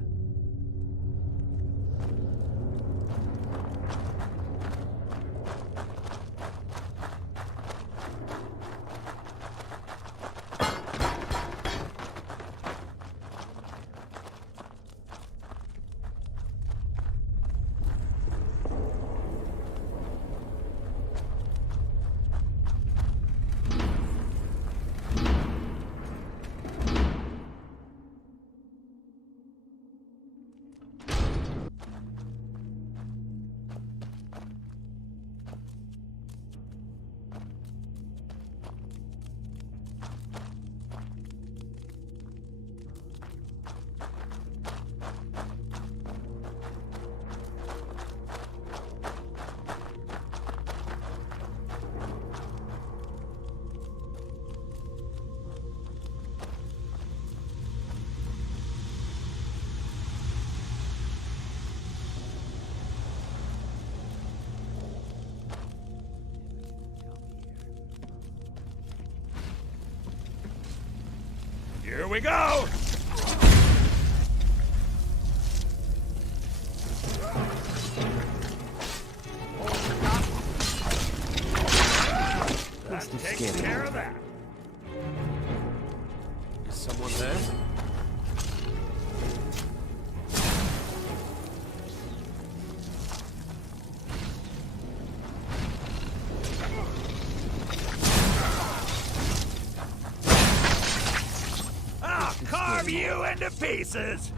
Here we go! That takes care of that. Is someone there? Carve you into pieces!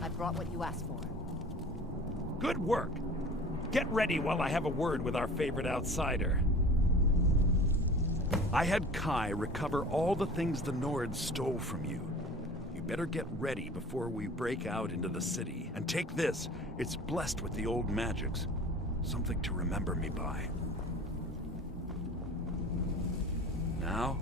I brought what you asked for. Good work. Get ready while I have a word with our favorite outsider. I had Kai recover all the things the Nords stole from you. You better get ready before we break out into the city. And take this. It's blessed with the old magics. Something to remember me by. Now,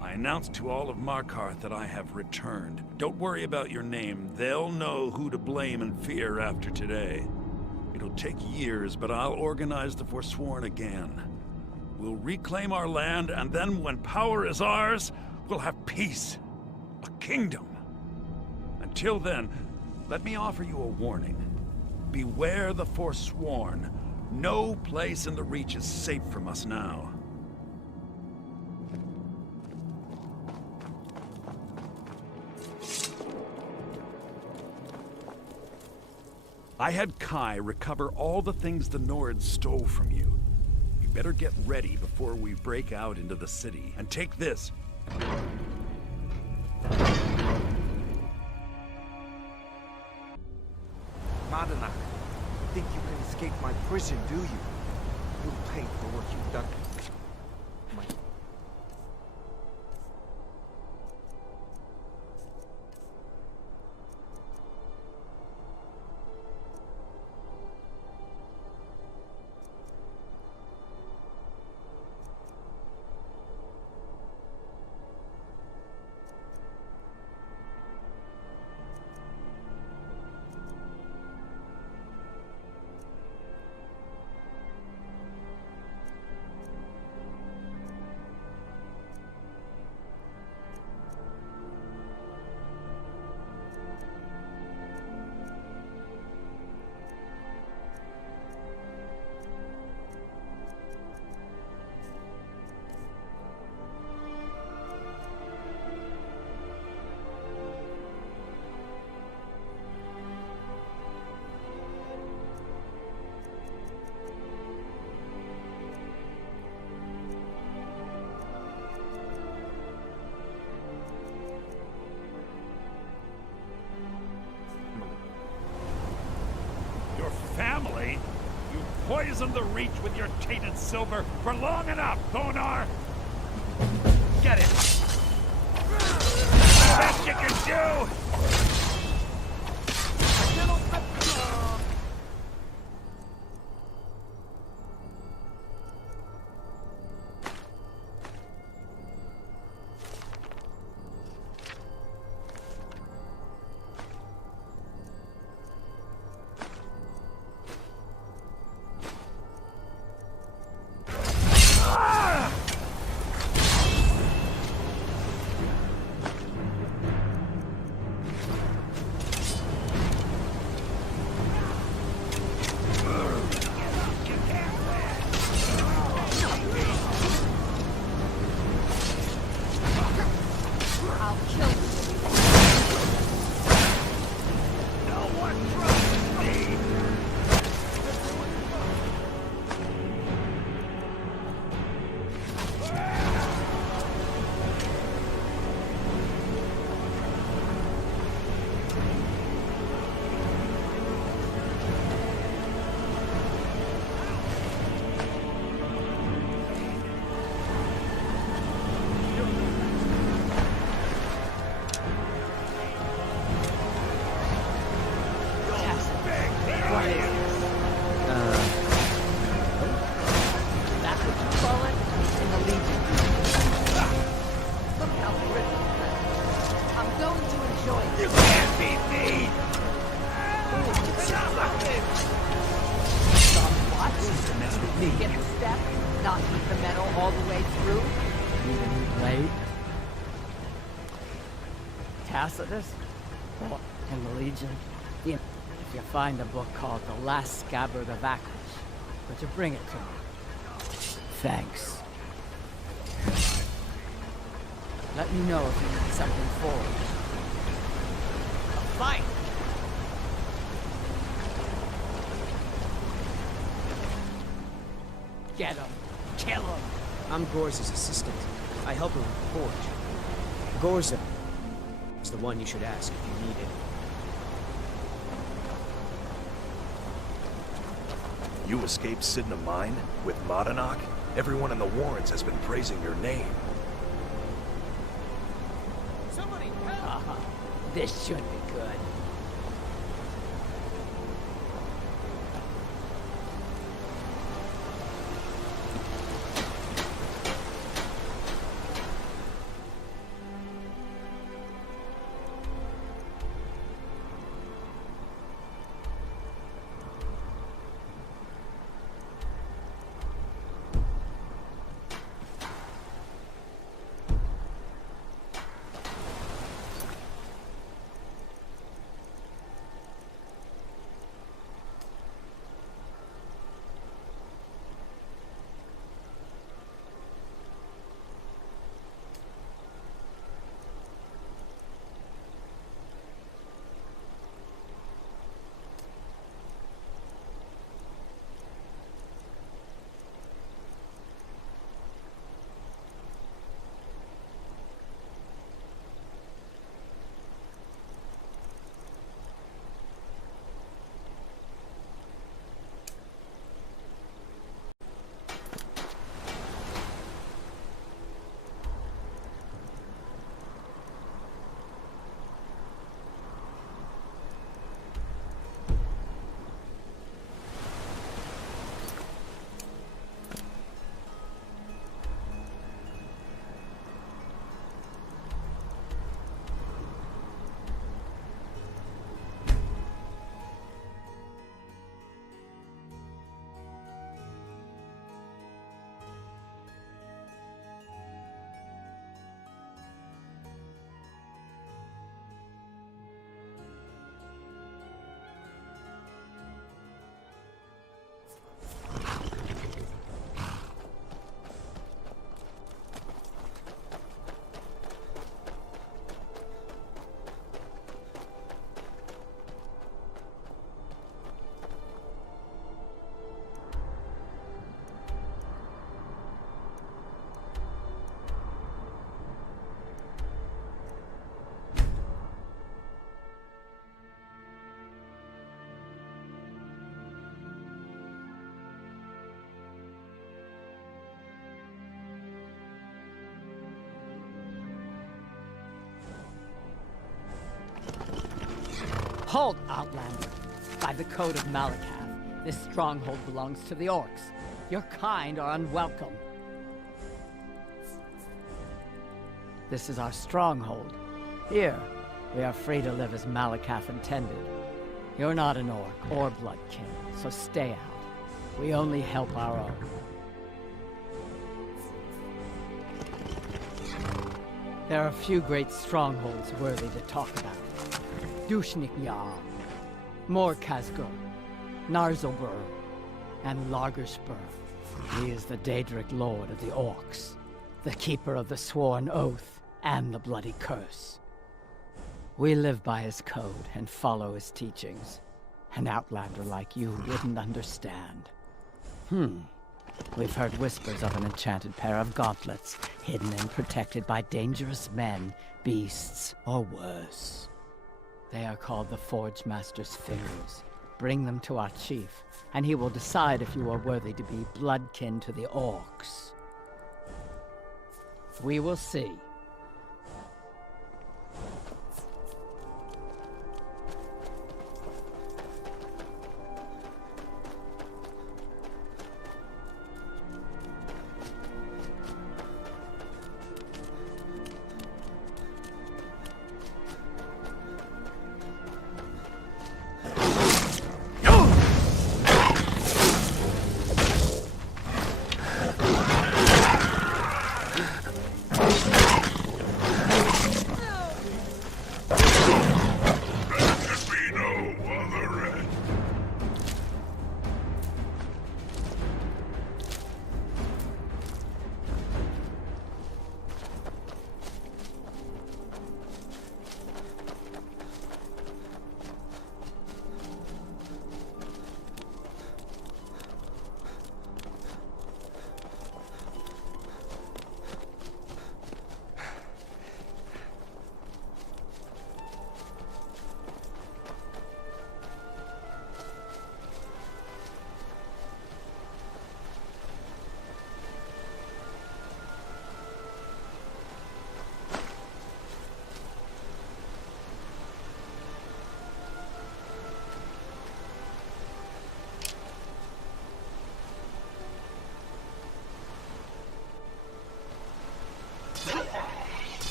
I announce to all of Markarth that I have returned. Don't worry about your name. They'll know who to blame and fear after today. It'll take years, but I'll organize the Forsworn again. We'll reclaim our land, and then when power is ours, we'll have peace. A kingdom. Until then, let me offer you a warning. Beware the Forsworn. No place in the Reach is safe from us now. I had Kai recover all the things the Nords stole from you. You better get ready before we break out into the city. And take this. Madanak, think you can escape my prison, do you? You'll pay for what you've done. My... Family? You poisoned the Reach with your tainted silver for long enough, Thonar! Get it! Best you can do! Tacitus? Or in the Legion? If you find a book called The Last Scabbard of Aklish, would you bring it to me? Thanks. Let me know if you need something forward. A fight! Get him! Kill him! I'm Gorza's assistant. I help her with the forge. Gorza is the one you should ask if you need it. You escaped Sidna Mine with Madanak? Everyone in the Warrens has been praising your name. Somebody help! This should be good. Halt, Outlander! By the Code of Malakath, this stronghold belongs to the Orcs. Your kind are unwelcome. This is our stronghold. Here, we are free to live as Malakath intended. You're not an Orc or Bloodkin, so stay out. We only help our own. There are a few great strongholds worthy to talk about. Dushnik Jarl, Morkazgur, Narzobur, and Lagerspur. He is the Daedric Lord of the Orcs, the keeper of the Sworn Oath and the Bloody Curse. We live by his code and follow his teachings. An outlander like you wouldn't understand. We've heard whispers of an enchanted pair of gauntlets, hidden and protected by dangerous men, beasts, or worse. They are called the Forge Master's Fingers. Bring them to our chief, and he will decide if you are worthy to be bloodkin to the Orcs. We will see.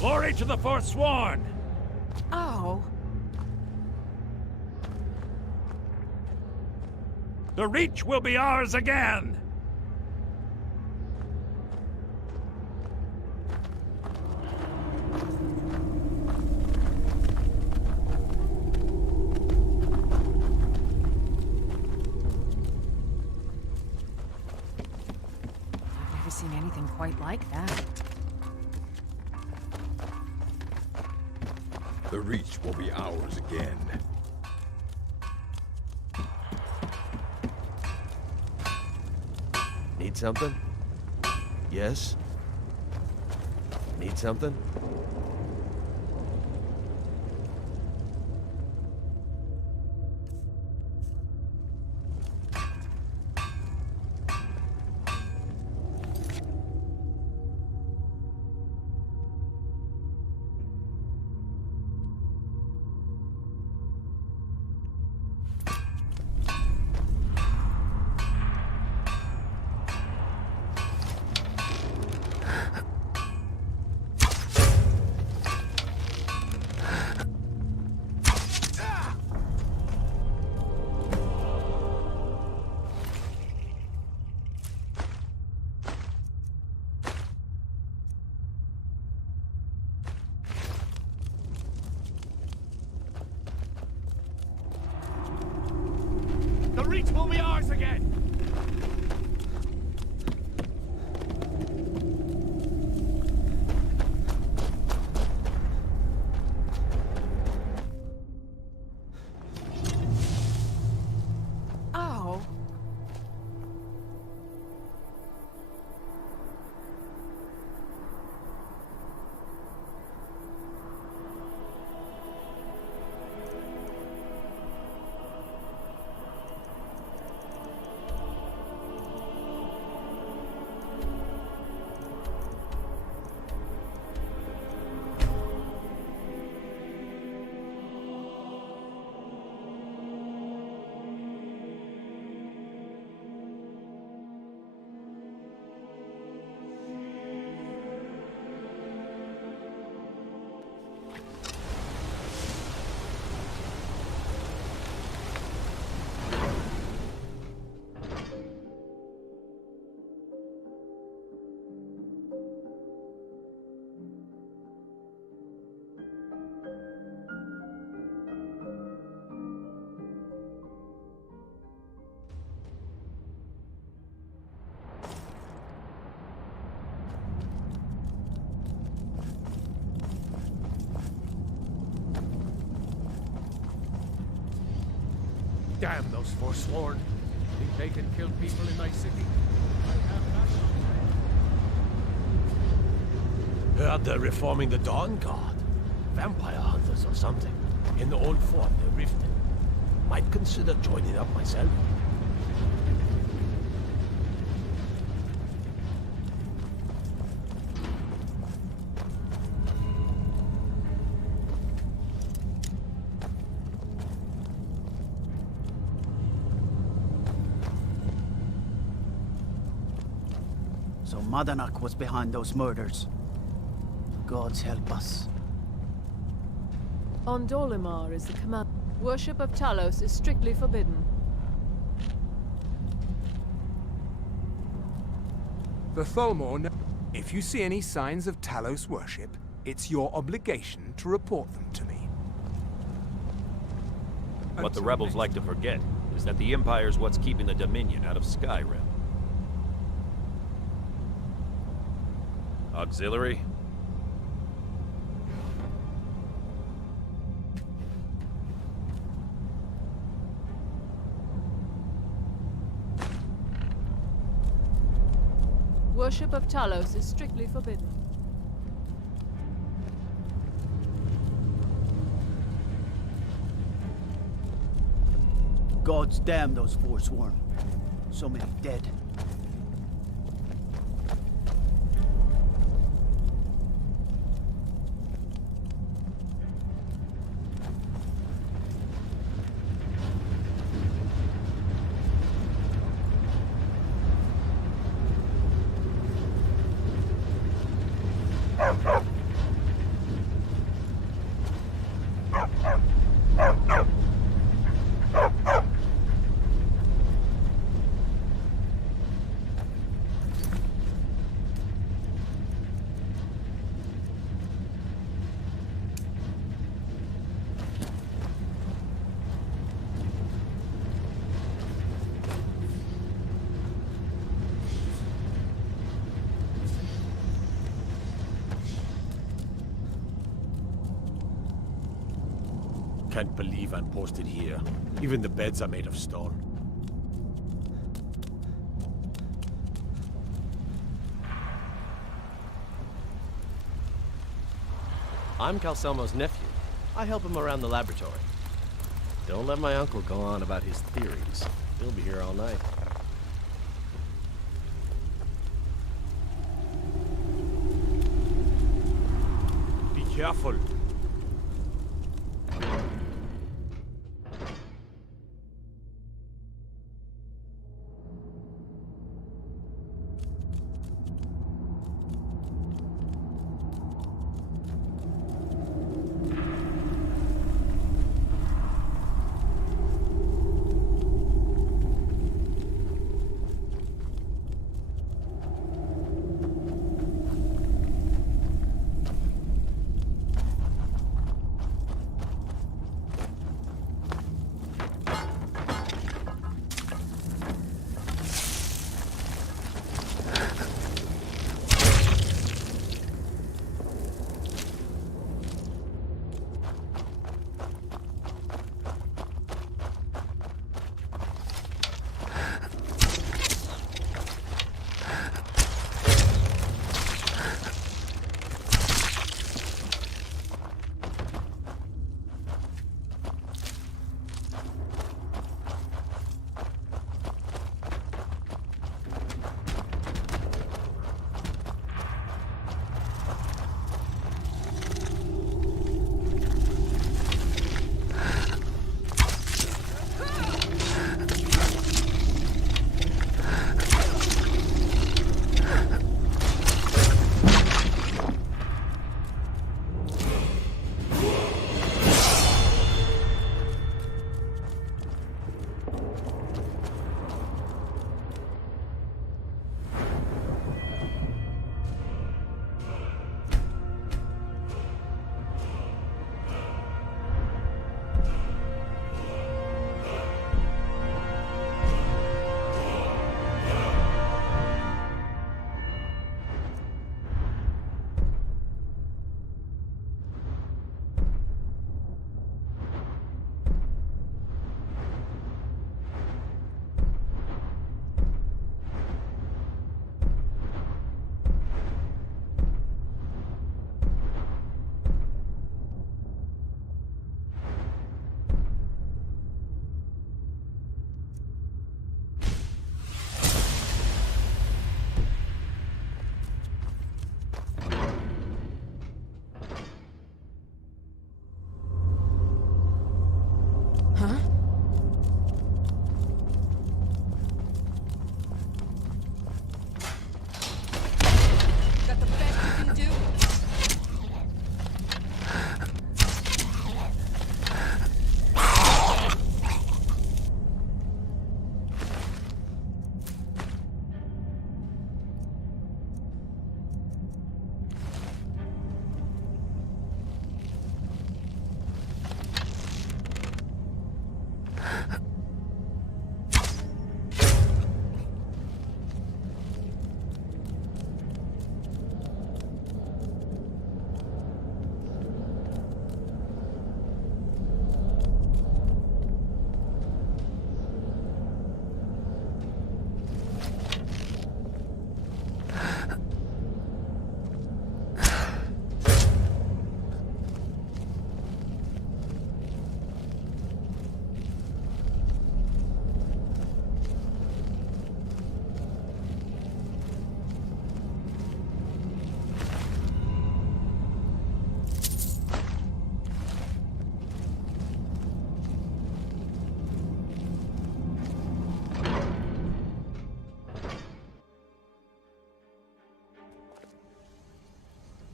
Glory to the Forsworn! Oh. The Reach will be ours again! I've never seen anything quite like that. The Reach will be ours again. Need something? Yes? Need something? The Reach will be ours again! Oh. Damn those Forsworn. Think they can kill people in my city? Heard they're reforming the Dawn Guard. Vampire hunters or something. In the old form they rifted. Might consider joining up myself. So Madanak was behind those murders. Gods help us. On Dolimar is the command. Worship of Talos is strictly forbidden. The Tholmor, if you see any signs of Talos worship, it's your obligation to report them to me. What the rebels like to forget is that the Empire's what's keeping the Dominion out of Skyrim. Auxiliary? Worship of Talos is strictly forbidden. Gods damn those Forsworn. So many dead. Can't believe I'm posted here. Even the beds are made of stone. I'm Calcelmo's nephew. I help him around the laboratory. Don't let my uncle go on about his theories. He'll be here all night. Be careful.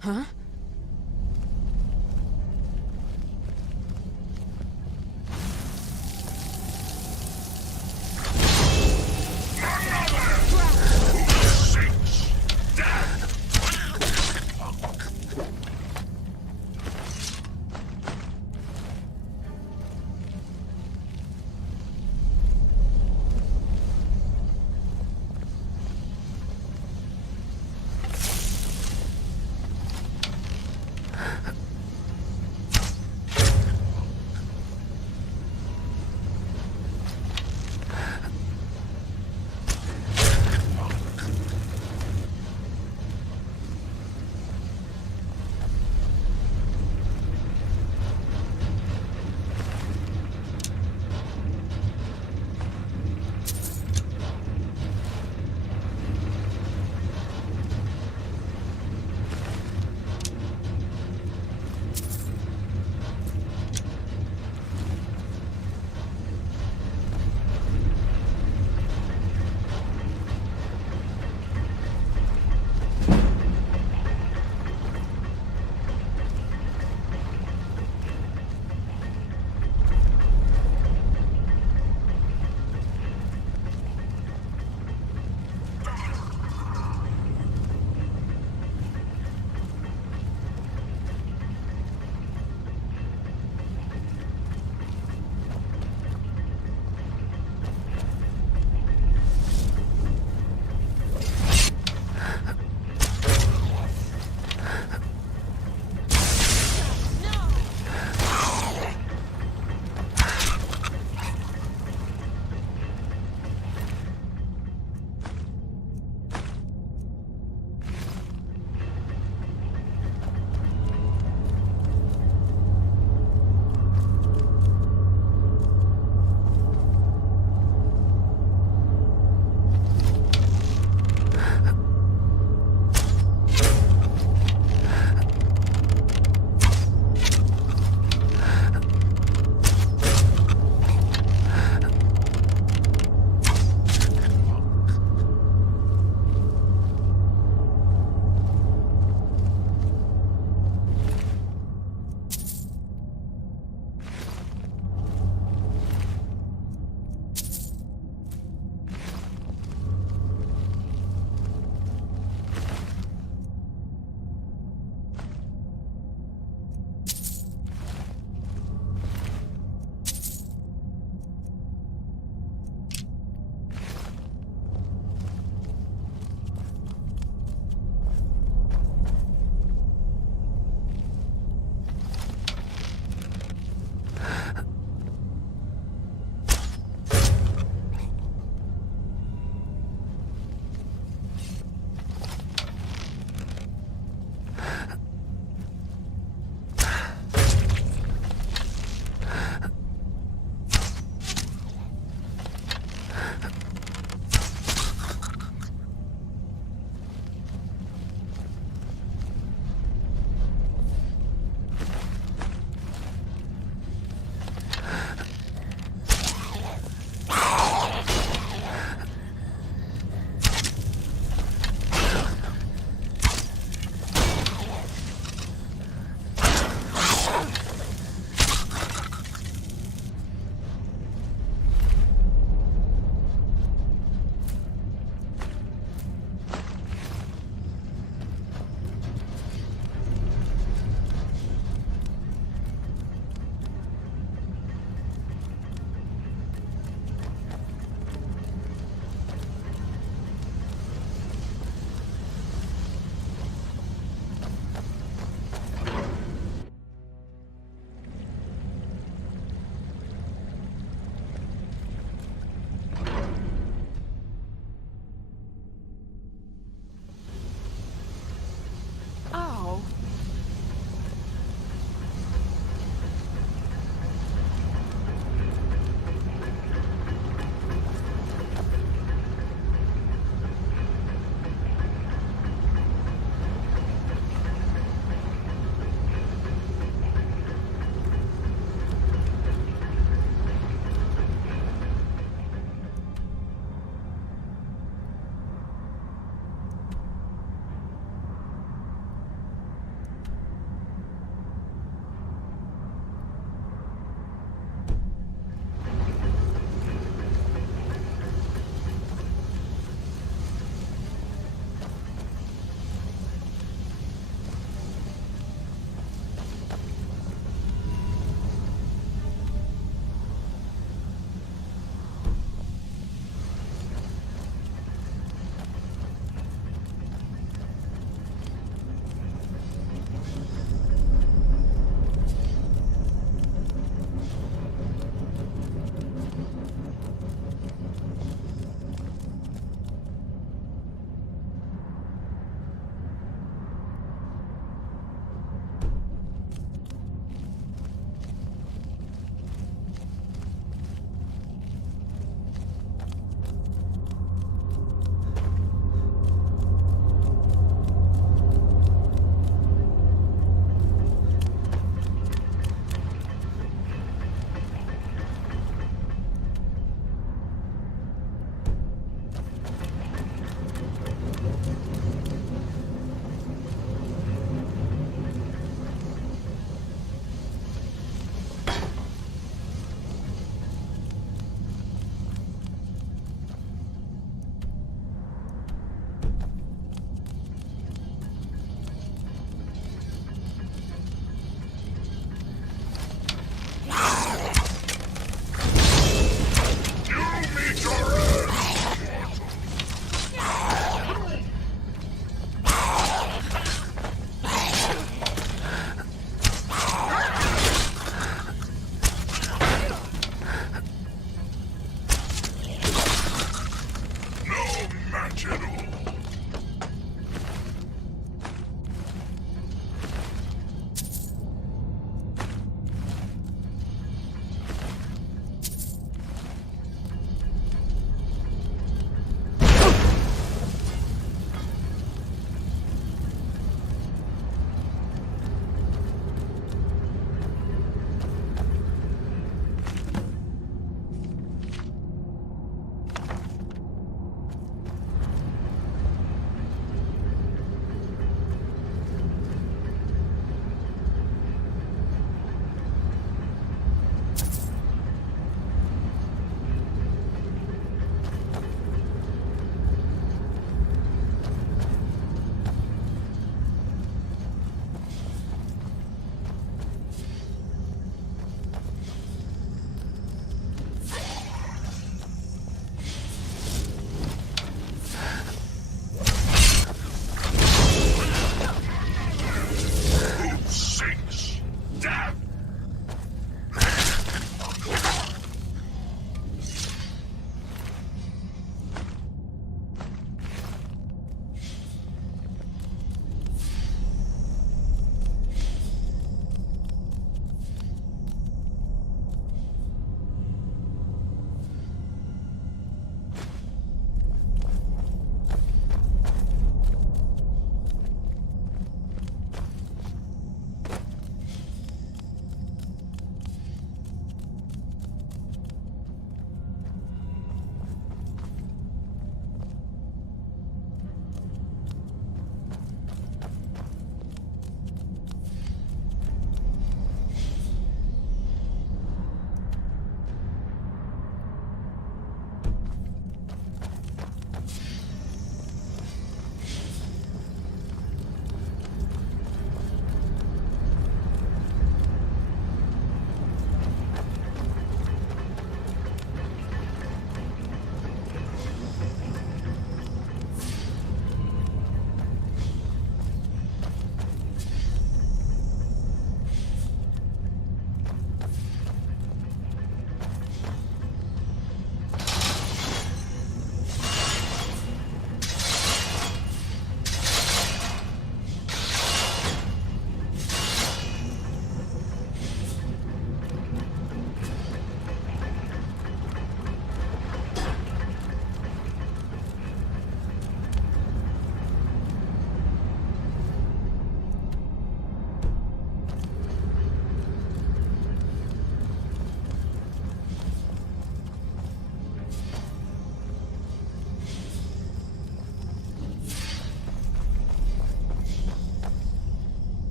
Huh?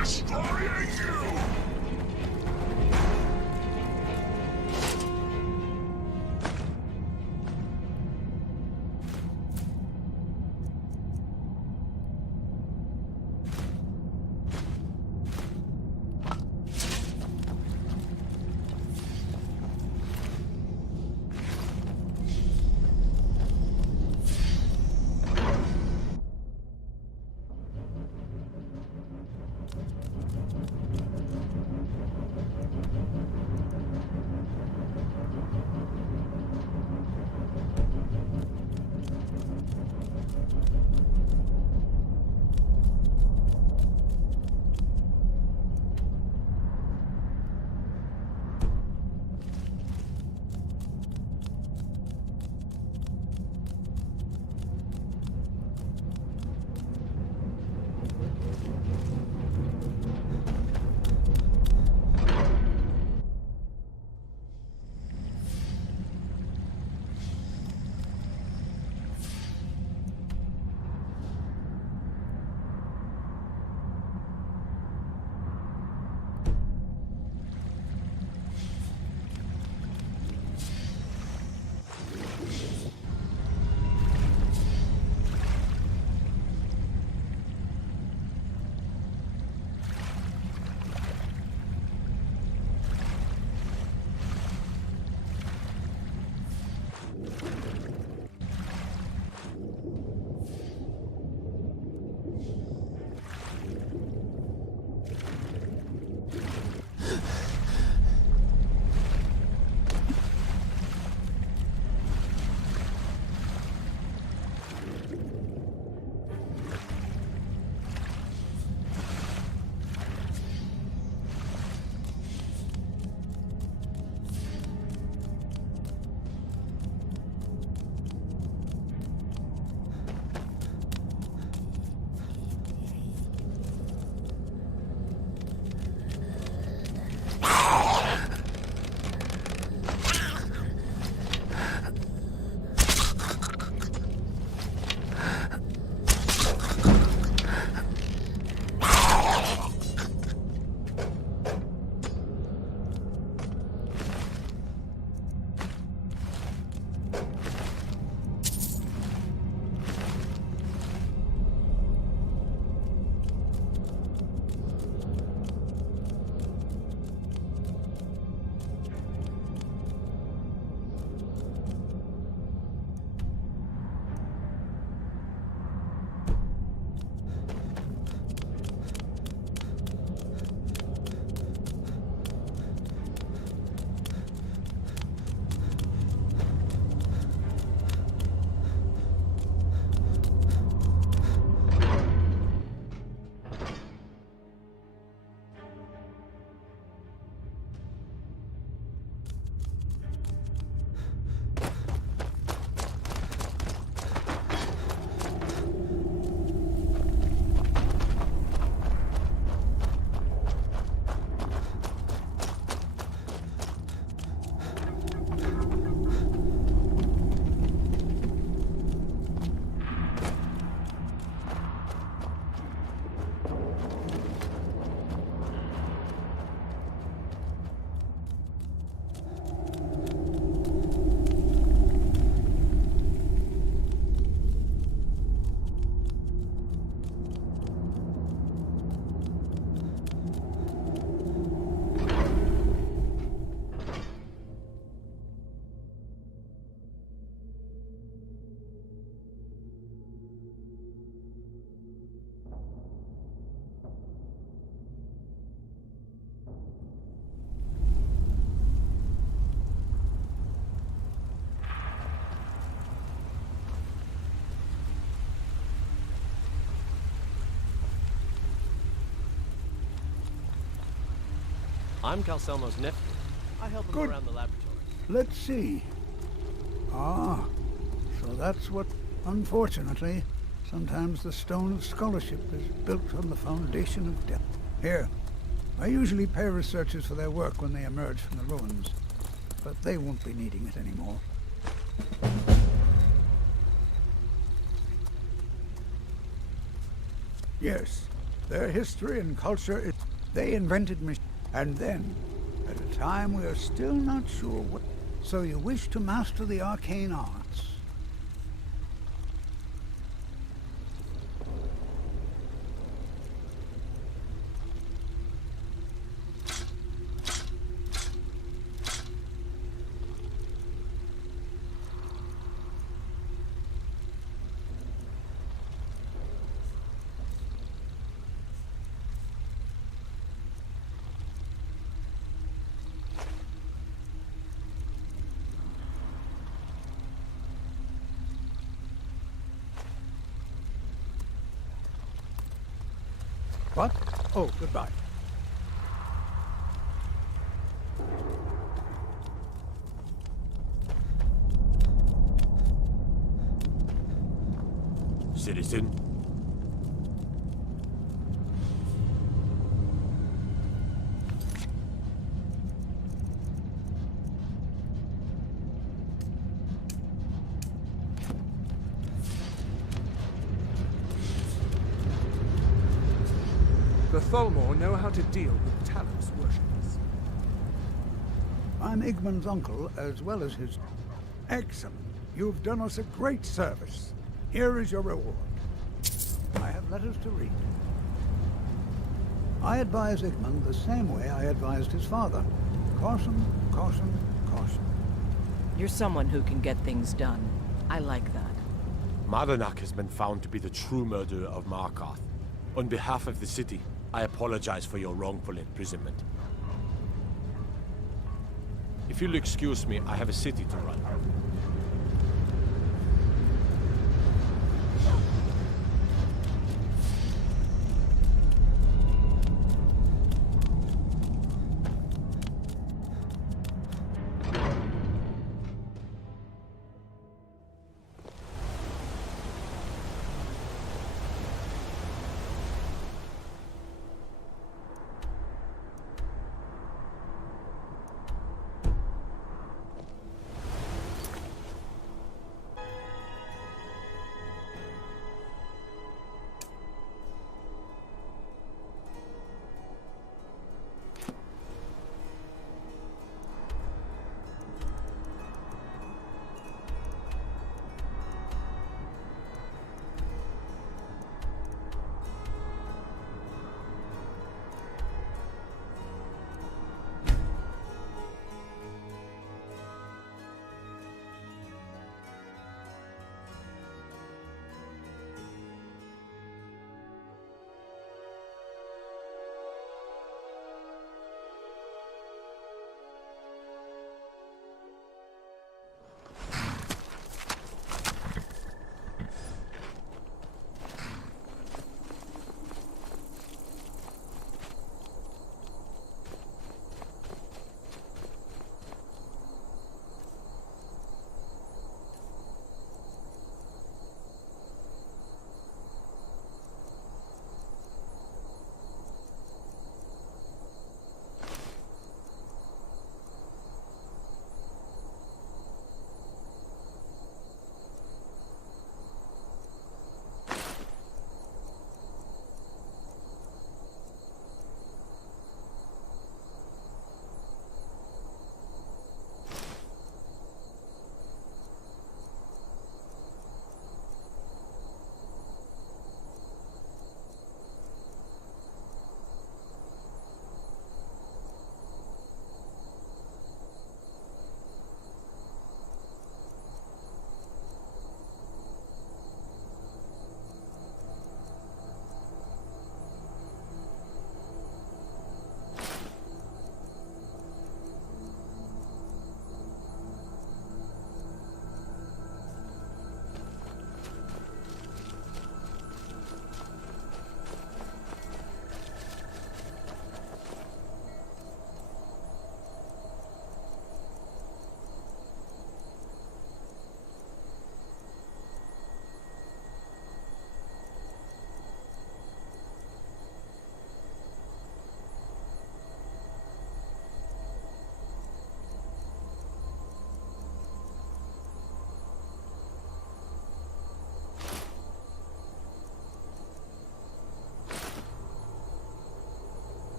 destroying you! I'm Calcelmo's nephew. I help him Good. around the laboratory. Let's see. Ah, so that's what... Unfortunately, sometimes the stone of scholarship is built on the foundation of death. Here, I usually pay researchers for their work when they emerge from the ruins, but they won't be needing it anymore. Yes, Their history and culture is... They invented machines. And then, at a time we are still not sure what... So you wish to master the arcane arts? What? Oh, goodbye. Citizen. The Tholmor know how to deal with Talos worshippers. I'm Igmund's uncle, as well as his... Excellent. You've done us a great service. Here is your reward. I have letters to read. I advise Igmund the same way I advised his father. Caution, caution, caution. You're someone who can get things done. I like that. Marinak has been found to be the true murderer of Markarth. On behalf of the city, I apologize for your wrongful imprisonment. If you'll excuse me, I have a city to run.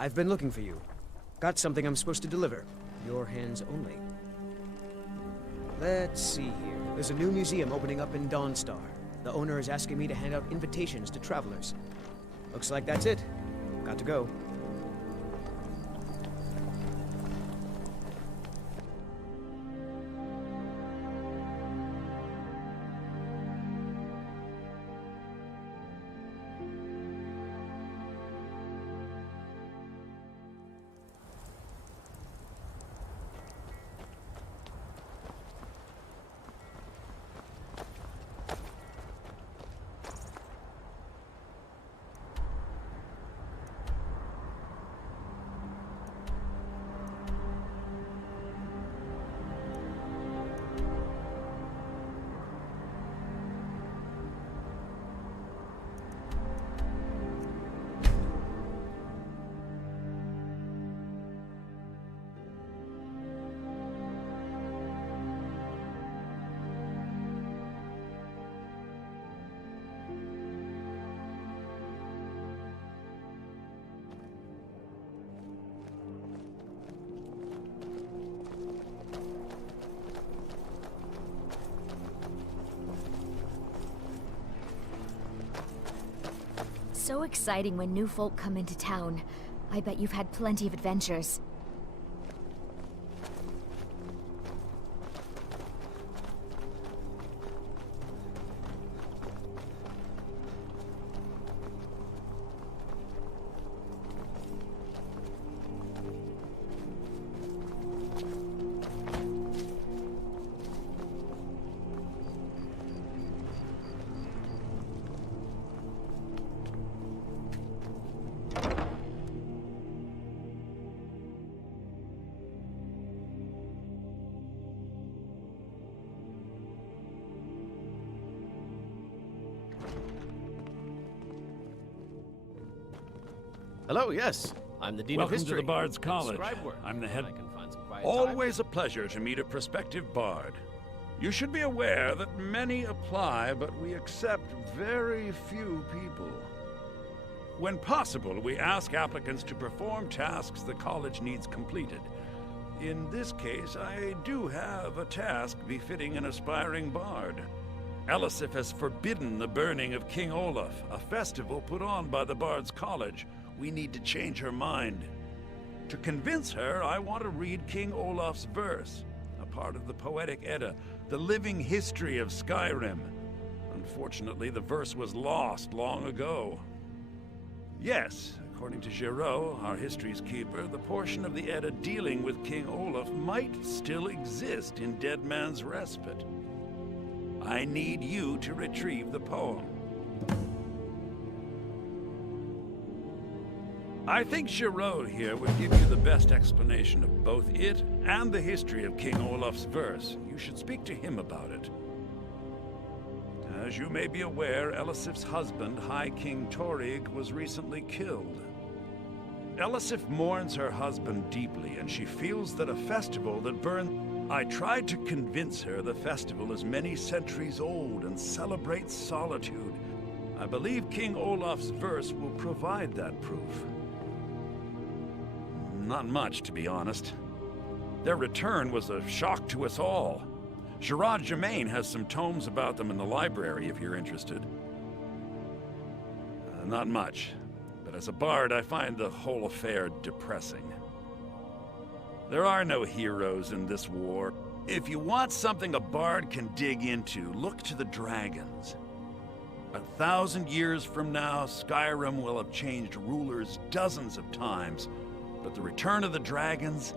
I've been looking for you. Got something I'm supposed to deliver. Your hands only. Let's see here. There's a new museum opening up in Dawnstar. The owner is asking me to hand out invitations to travelers. Looks like that's it. Got to go. So exciting when new folk come into town. I bet you've had plenty of adventures. Hello, yes. I'm the Dean Welcome of History. to the Bard's and College. Scribe work. I'm the head. I can find some quiet Always a pleasure to meet a prospective bard. You should be aware that many apply, but we accept very few people. When possible, we ask applicants to perform tasks the college needs completed. In this case, I do have a task befitting an aspiring bard. Elisif has forbidden the burning of King Olaf, a festival put on by the Bard's College. We need to change her mind. To convince her, I want to read King Olaf's verse, a part of the Poetic Edda, the living history of Skyrim. Unfortunately, the verse was lost long ago. Yes, according to Giraud, our history's keeper, the portion of the Edda dealing with King Olaf might still exist in Dead Man's Respite. I need you to retrieve the poem. I think Giraud here would give you the best explanation of both it and the history of King Olaf's verse. You should speak to him about it. As you may be aware, Elisif's husband, High King Torig, was recently killed. Elisif mourns her husband deeply, and she feels that a festival that burns... I tried to convince her the festival is many centuries old and celebrates solitude. I believe King Olaf's verse will provide that proof. Not much, to be honest. Their return was a shock to us all. Gerard Germain has some tomes about them in the library, if you're interested. Not much, but as a bard, I find the whole affair depressing. There are no heroes in this war. If you want something a bard can dig into, look to the dragons. 1,000 years from now, Skyrim will have changed rulers dozens of times, but the return of the dragons,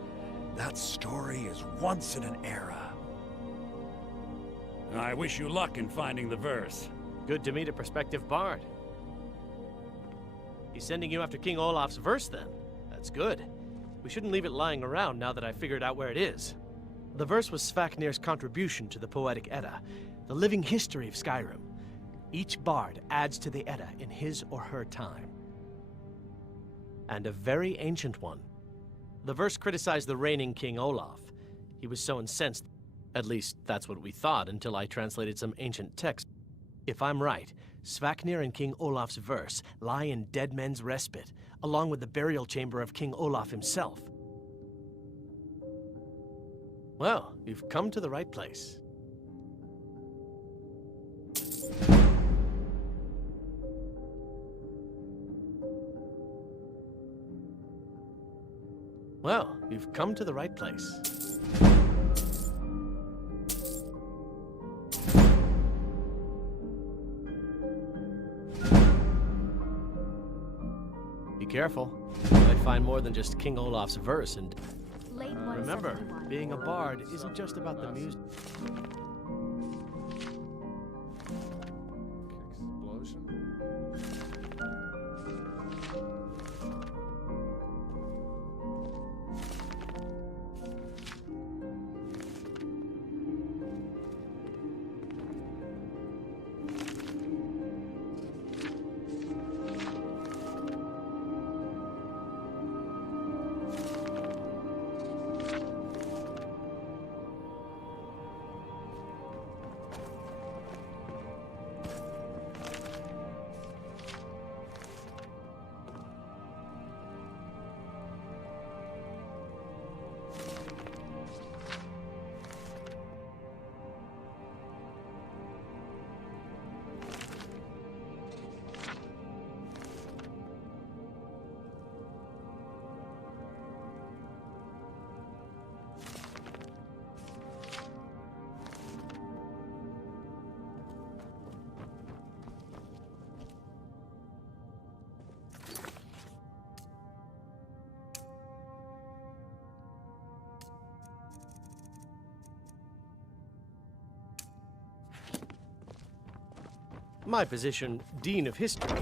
that story is once in an era. I wish you luck in finding the verse. Good to meet a prospective bard. He's sending you after King Olaf's verse, then. That's good. We shouldn't leave it lying around now that I figured out where it is. The verse was Svafnir's contribution to the Poetic Edda, the living history of Skyrim. Each bard adds to the Edda in his or her time. And a very ancient one. The verse criticized the reigning King Olaf. He was so incensed, at least that's what we thought until I translated some ancient text. If I'm right, Svaknir and King Olaf's verse lie in Dead Men's Respite, along with the burial chamber of King Olaf himself. Well, you've come to the right place. Well, you've come to the right place. Be careful. You might find more than just King Olaf's verse and... Remember, being a bard isn't just about the music. My position, Dean of History.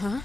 Huh?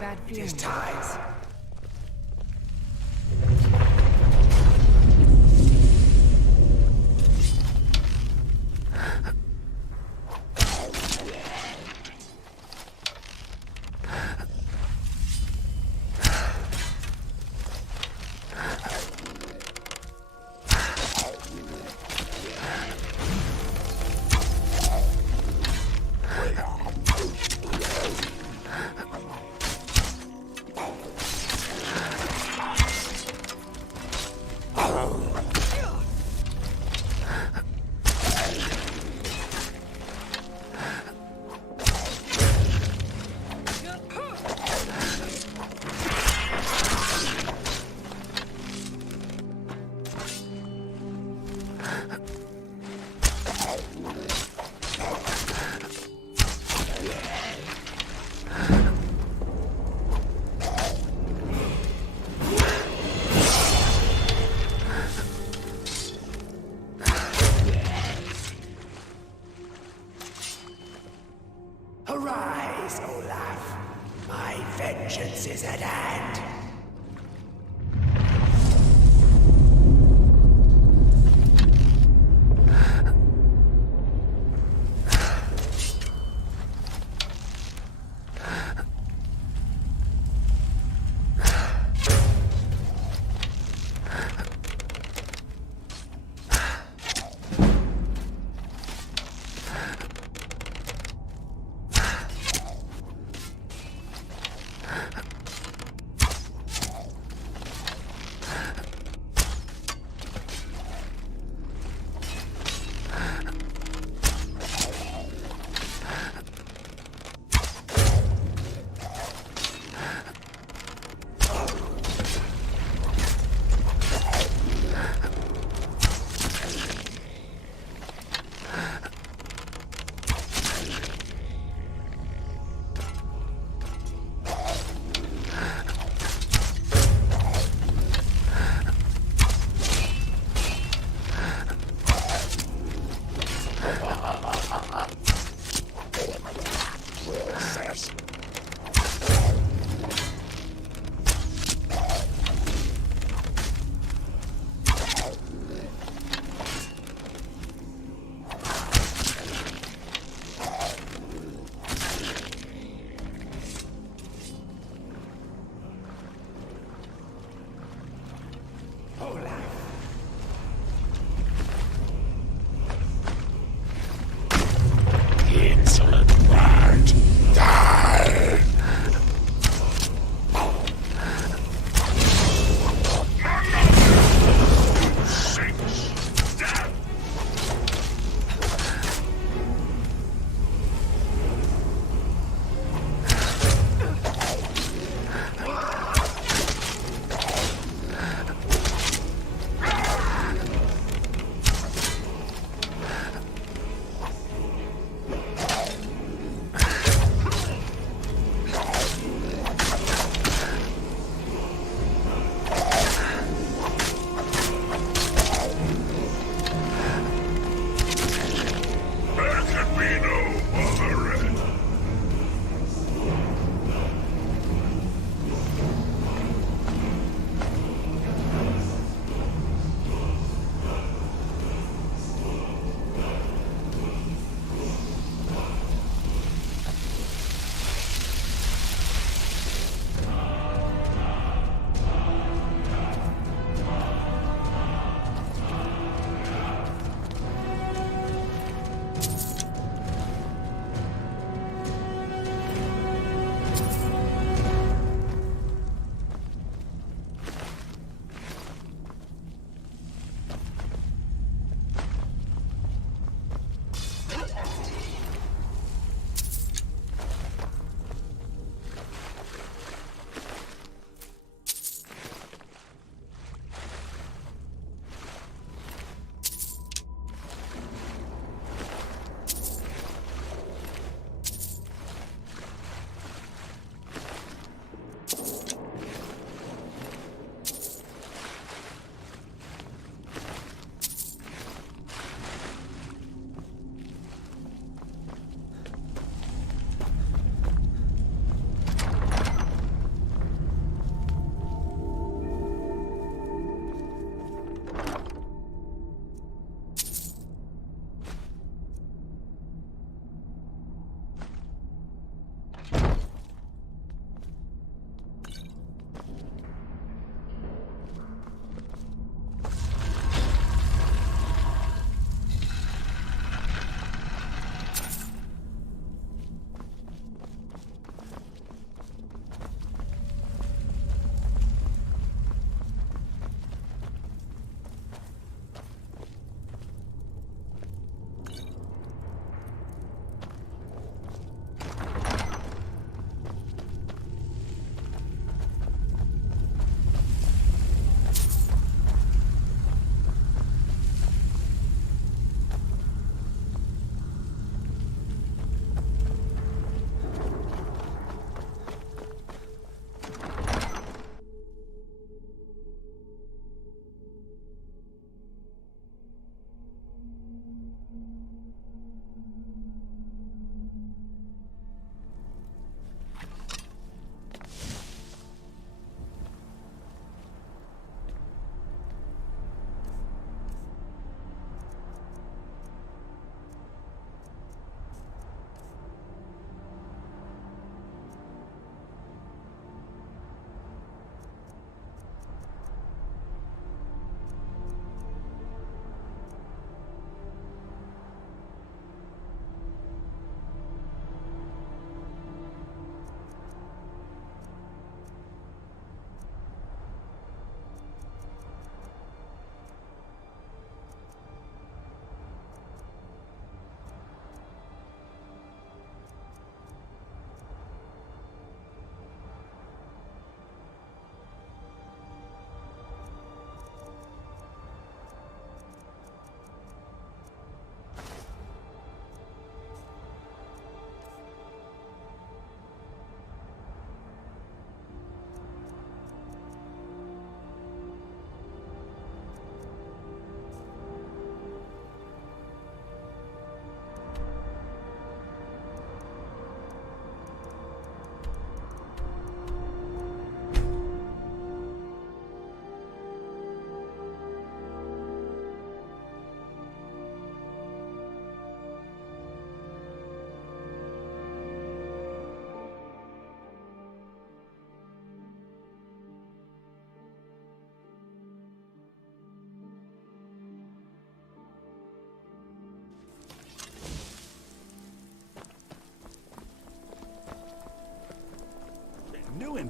bad feeling. It is time. Arise, Olaf. My vengeance is at hand.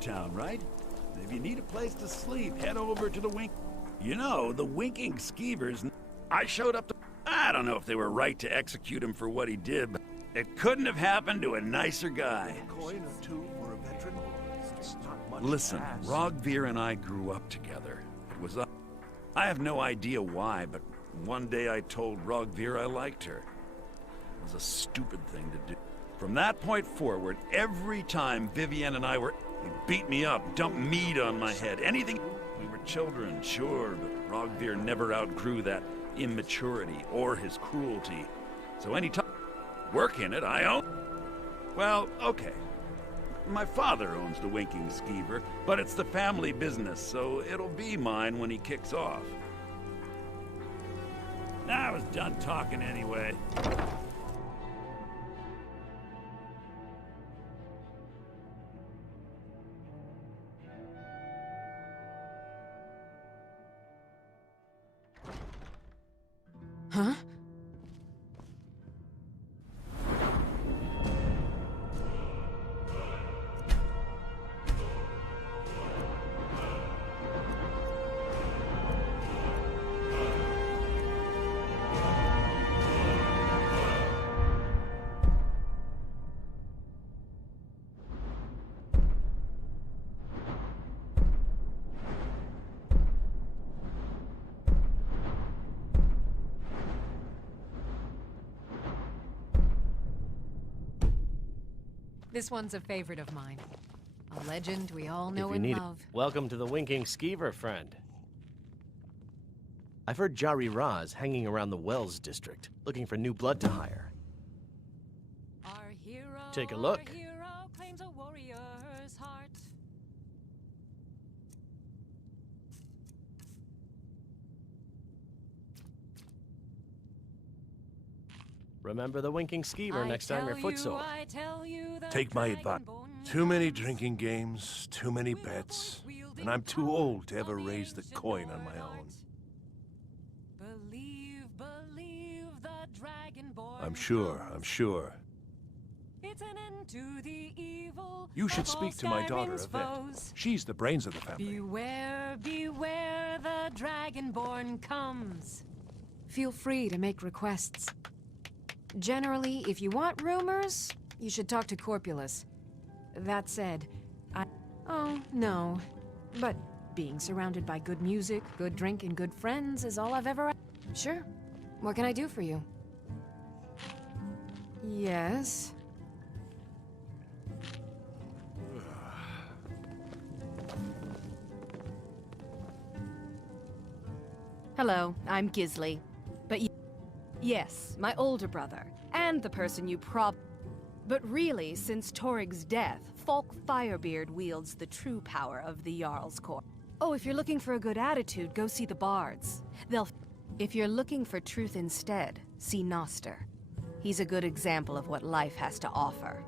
downtown, right? If you need a place to sleep, head over to the Wink... You know, the Winking Skeevers... I showed up to... I don't know if they were right to execute him for what he did, but it couldn't have happened to a nicer guy. Coin or two for a veteran? It's not much. Listen, Rogvir and I grew up together. It was... I have no idea why, but one day I told Rogvir I liked her. It was a stupid thing to do. From that point forward, every time Vivienne and I were... He'd beat me up, dump meat on my head, anything... We were children, sure, but Rogvir never outgrew that immaturity or his cruelty. So any time... Work in it, I own... Well, okay. My father owns the Winking Skeever, but it's the family business, so it'll be mine when he kicks off. I was done talking anyway. Huh? This one's a favorite of mine. A legend we all know and love. Welcome to the Winking Skeever, friend. I've heard Jari Ra's hanging around the Wells district, looking for new blood to hire. Take a look. Claims a warrior's heart. Remember the Winking Skeever next time you're footsore. Take my advice. Too many drinking games, too many bets, and I'm too old to ever raise the coin on my own. Believe the Dragonborn. I'm sure. It's an end to the evil. You should speak to my daughter, Yvette. She's the brains of the family. Beware, beware, the Dragonborn comes. Feel free to make requests. Generally, if you want rumors, you should talk to Corpulus. That said, Oh, no. But being surrounded by good music, good drink, and good friends is all I've ever... Sure. What can I do for you? Yes? Hello, I'm Gisli. But yes, my older brother, and the person you But really, since Torig's death, Falk Firebeard wields the true power of the Jarl's Court. Oh, if you're looking for a good attitude, go see the Bards. If you're looking for truth instead, see Noster. He's a good example of what life has to offer.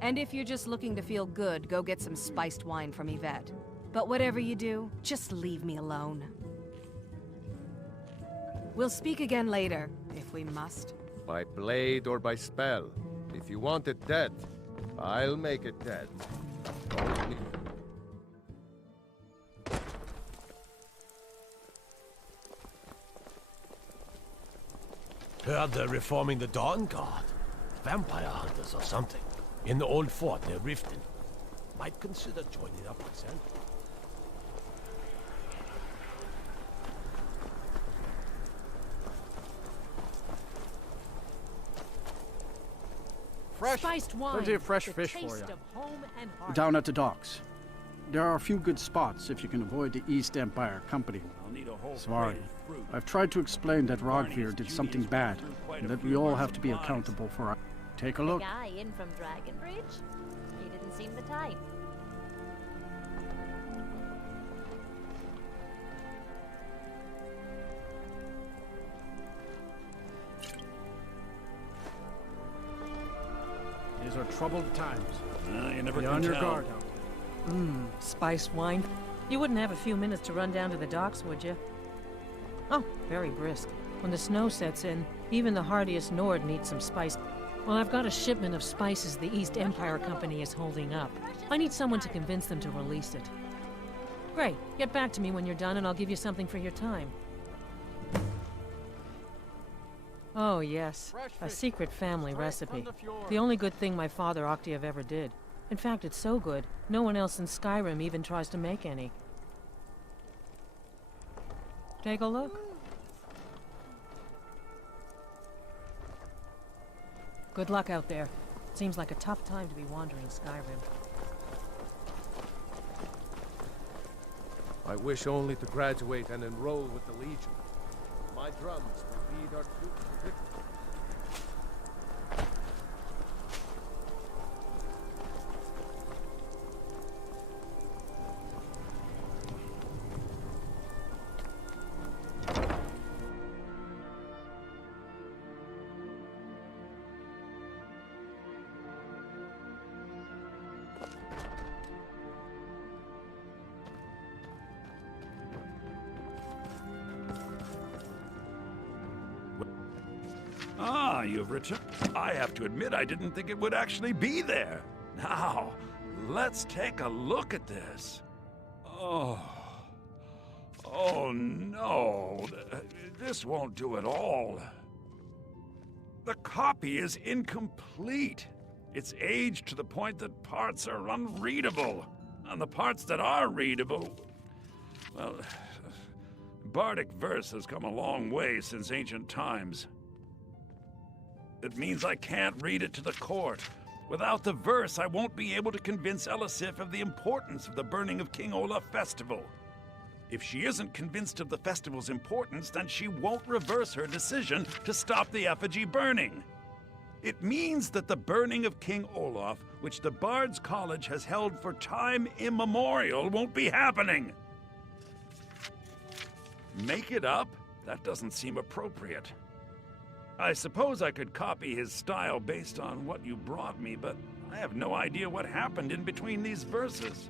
And if you're just looking to feel good, go get some spiced wine from Yvette. But whatever you do, just leave me alone. We'll speak again later, if we must. By blade or by spell. If you want it dead, I'll make it dead. Heard they're reforming the Dawn Guard. Vampire hunters or something. In the old fort near Riften. Might consider joining up myself. Spiced wine. Plenty of fresh fish for you. Down at the docks. There are a few good spots if you can avoid the East Empire Company. Sorry. I've tried to explain that Rogvir did something bad, and that we all have to be accountable for our... Take a look. The guy in from Dragonbridge? He didn't seem the type. These are troubled times. You never be can on your tell. guard. Spiced wine. You wouldn't have a few minutes to run down to the docks, would you? Oh, very brisk. When the snow sets in, even the hardiest Nord needs some spice. Well, I've got a shipment of spices the East Empire Company is holding up. I need someone to convince them to release it. Great. Get back to me when you're done and I'll give you something for your time. Oh, yes. A secret family recipe. The only good thing my father Octave ever did. In fact, it's so good, no one else in Skyrim even tries to make any. Take a look. Good luck out there. Seems like a tough time to be wandering Skyrim. I wish only to graduate and enroll with the Legion. My drums will lead our troops to victory. Ah, you've returned. I have to admit, I didn't think it would actually be there. Now, let's take a look at this. Oh. Oh, no. This won't do at all. The copy is incomplete. It's aged to the point that parts are unreadable. And the parts that are readable, well, bardic verse has come a long way since ancient times. It means I can't read it to the court. Without the verse, I won't be able to convince Elisif of the importance of the burning of King Olaf festival. If she isn't convinced of the festival's importance, then she won't reverse her decision to stop the effigy burning. It means that the burning of King Olaf, which the Bard's College has held for time immemorial, won't be happening. Make it up? That doesn't seem appropriate. I suppose I could copy his style based on what you brought me, but I have no idea what happened in between these verses.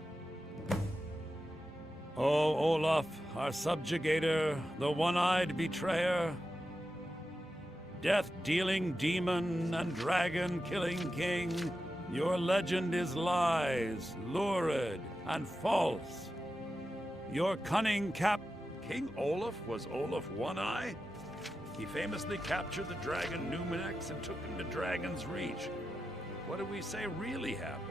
O Olaf, our subjugator, the one-eyed betrayer, death-dealing demon and dragon-killing king, your legend is lies, lurid, and false. Your cunning King Olaf was Olaf One-Eye? He famously captured the dragon Numenex and took him to Dragon's Reach. What do we say really happened?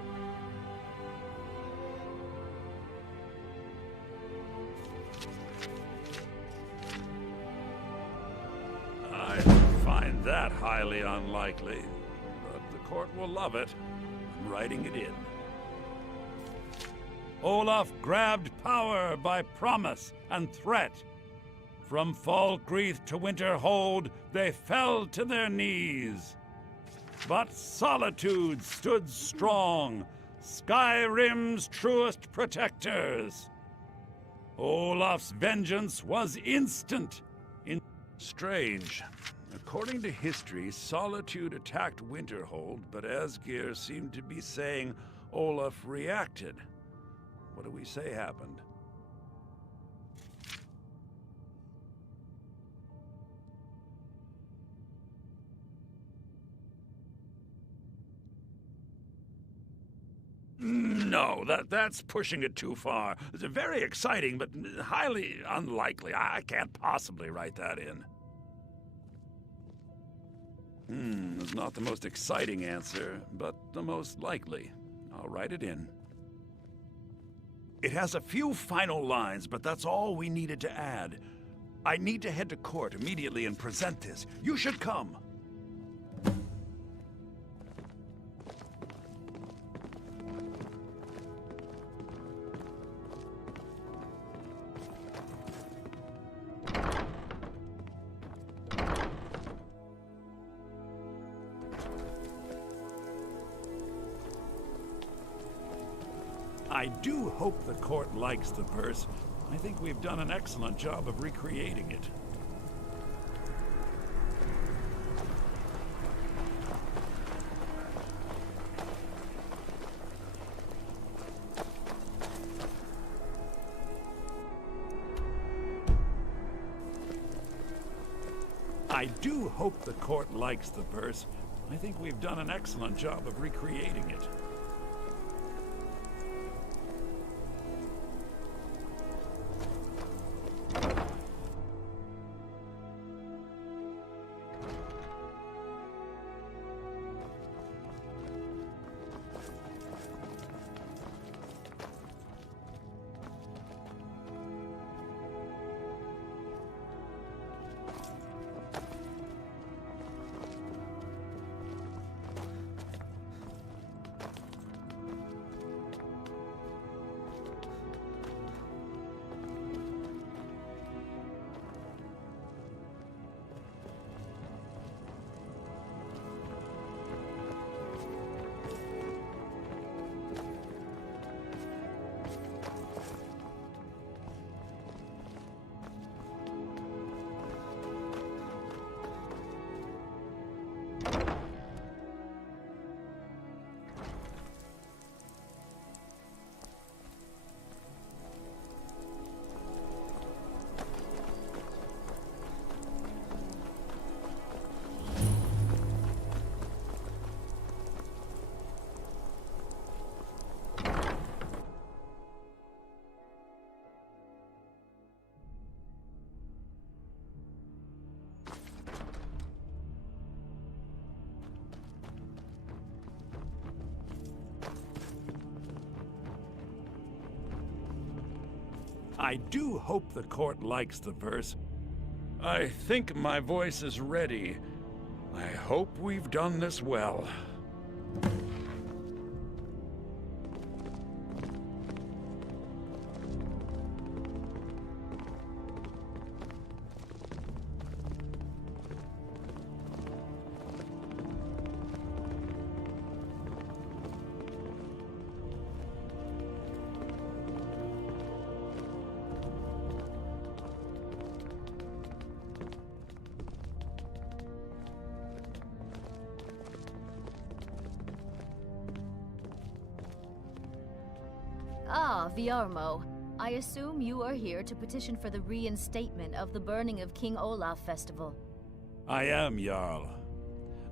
I find that highly unlikely, but the court will love it. I'm writing it in. Olaf grabbed power by promise and threat. From Falkreath to Winterhold, they fell to their knees. But solitude stood strong, Skyrim's truest protectors. Olaf's vengeance was instant. Strange. According to history, Solitude attacked Winterhold, but Asgeir seemed to be saying Olaf reacted. What do we say happened? No, that's pushing it too far. It's very exciting, but highly unlikely. I can't possibly write that in. It's not the most exciting answer, but the most likely. I'll write it in. It has a few final lines, but that's all we needed to add. I need to head to court immediately and present this. You should come. I do hope the court likes the verse. I think we've done an excellent job of recreating it. I do hope the court likes the verse. I think we've done an excellent job of recreating it. I do hope the court likes the verse. I think my voice is ready. I hope we've done this well. Ah, Viarmo. I assume you are here to petition for the reinstatement of the burning of King Olaf Festival. I am, Jarl.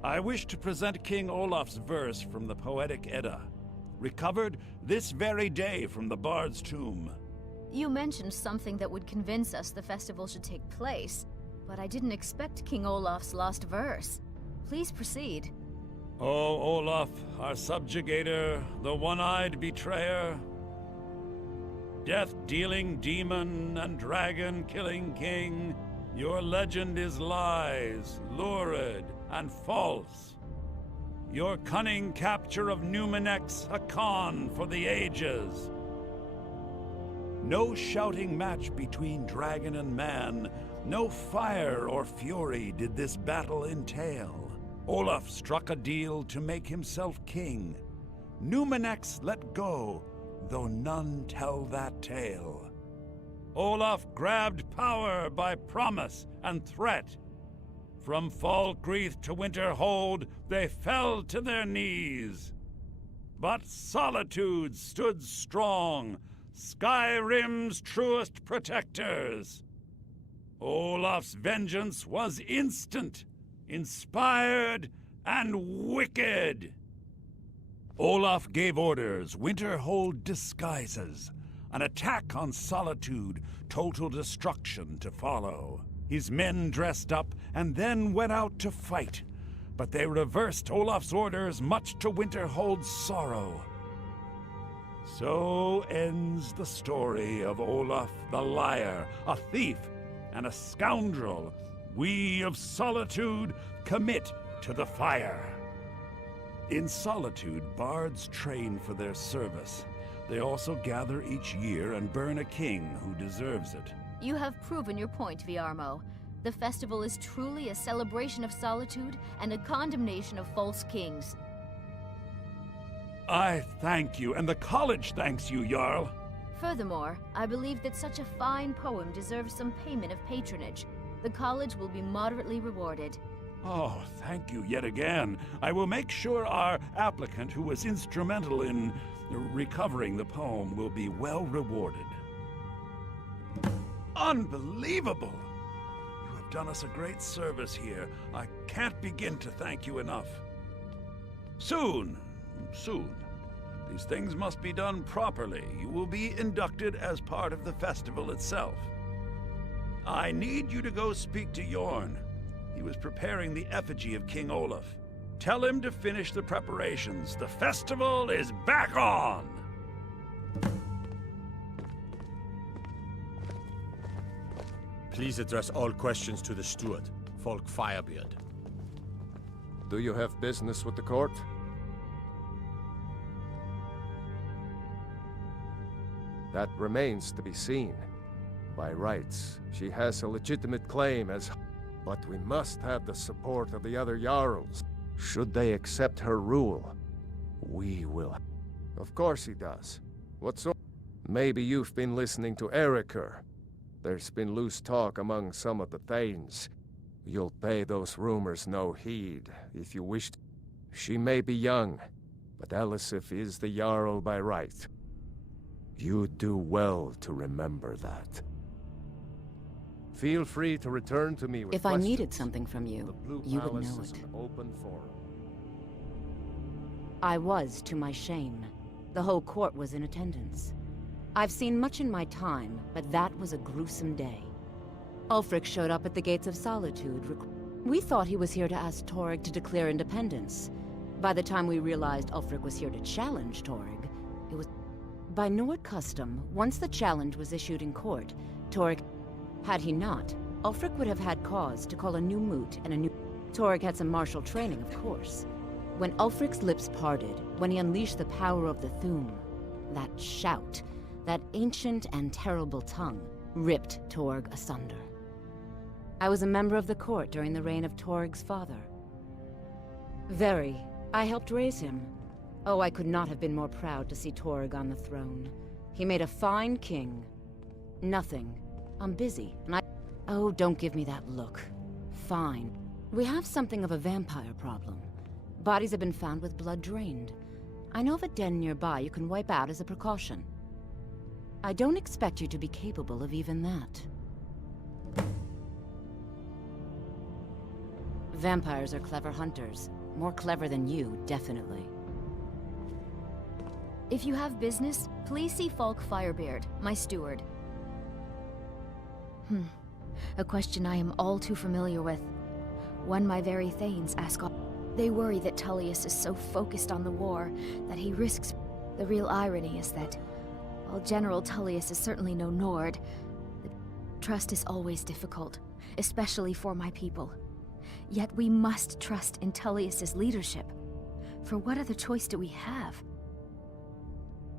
I wish to present King Olaf's verse from the Poetic Edda, recovered this very day from the Bard's tomb. You mentioned something that would convince us the festival should take place, but I didn't expect King Olaf's lost verse. Please proceed. O Olaf, our subjugator, the one-eyed betrayer, death-dealing demon and dragon-killing king, your legend is lies, lurid, and false. Your cunning capture of Numenex, a con for the ages. No shouting match between dragon and man, no fire or fury did this battle entail. Olaf struck a deal to make himself king. Numenex let go, though none tell that tale. Olaf grabbed power by promise and threat. From Falkreath to Winterhold, they fell to their knees. But Solitude stood strong, Skyrim's truest protectors. Olaf's vengeance was instant, inspired, and wicked. Olaf gave orders, Winterhold disguises, an attack on Solitude, total destruction to follow. His men dressed up and then went out to fight, but they reversed Olaf's orders, much to Winterhold's sorrow. So ends the story of Olaf the liar, a thief and a scoundrel we of Solitude commit to the fire. In Solitude, bards train for their service. They also gather each year and burn a king who deserves it. You have proven your point, Viarmo. The festival is truly a celebration of solitude and a condemnation of false kings. I thank you, and the college thanks you, Jarl. Furthermore, I believe that such a fine poem deserves some payment of patronage. The college will be moderately rewarded. Oh, thank you yet again. I will make sure our applicant, who was instrumental in recovering the poem, will be well rewarded. Unbelievable! You have done us a great service here. I can't begin to thank you enough. Soon. Soon. These things must be done properly. You will be inducted as part of the festival itself. I need you to go speak to Yorn. He was preparing the effigy of King Olaf. Tell him to finish the preparations. The festival is back on! Please address all questions to the steward, Folk Firebeard. Do you have business with the court? That remains to be seen. By rights, she has a legitimate claim as... But we must have the support of the other Jarls. Should they accept her rule, we will... Of course he does. What sort... Maybe you've been listening to Eriker. There's been loose talk among some of the Thanes. You'll pay those rumors no heed, if you wish to. She may be young, but Elisif is the Jarl by right. You'd do well to remember that. Feel free to return to me with If questions. I needed something from you, you would know is it. an open forum. I was, to my shame. The whole court was in attendance. I've seen much in my time, but that was a gruesome day. Ulfric showed up at the Gates of Solitude. We thought he was here to ask Torygg to declare independence. By the time we realized Ulfric was here to challenge Torygg, it was... By Nord custom, once the challenge was issued in court, Torygg... Had he not, Ulfric would have had cause to call a new moot and a new... Torygg had some martial training, of course. When Ulfric's lips parted, when he unleashed the power of the Thu'um, that shout, that ancient and terrible tongue, ripped Torygg asunder. I was a member of the court during the reign of Torygg's father. Very. I helped raise him. Oh, I could not have been more proud to see Torygg on the throne. He made a fine king. Nothing. I'm busy, and I... Oh, don't give me that look. Fine. We have something of a vampire problem. Bodies have been found with blood drained. I know of a den nearby you can wipe out as a precaution. I don't expect you to be capable of even that. Vampires are clever hunters. More clever than you, definitely. If you have business, please see Falk Firebeard, my steward. A question I am all too familiar with. One my very Thanes ask all. They worry that Tullius is so focused on the war that he risks... The real irony is that, while General Tullius is certainly no Nord, the trust is always difficult, especially for my people. Yet we must trust in Tullius's leadership. For what other choice do we have?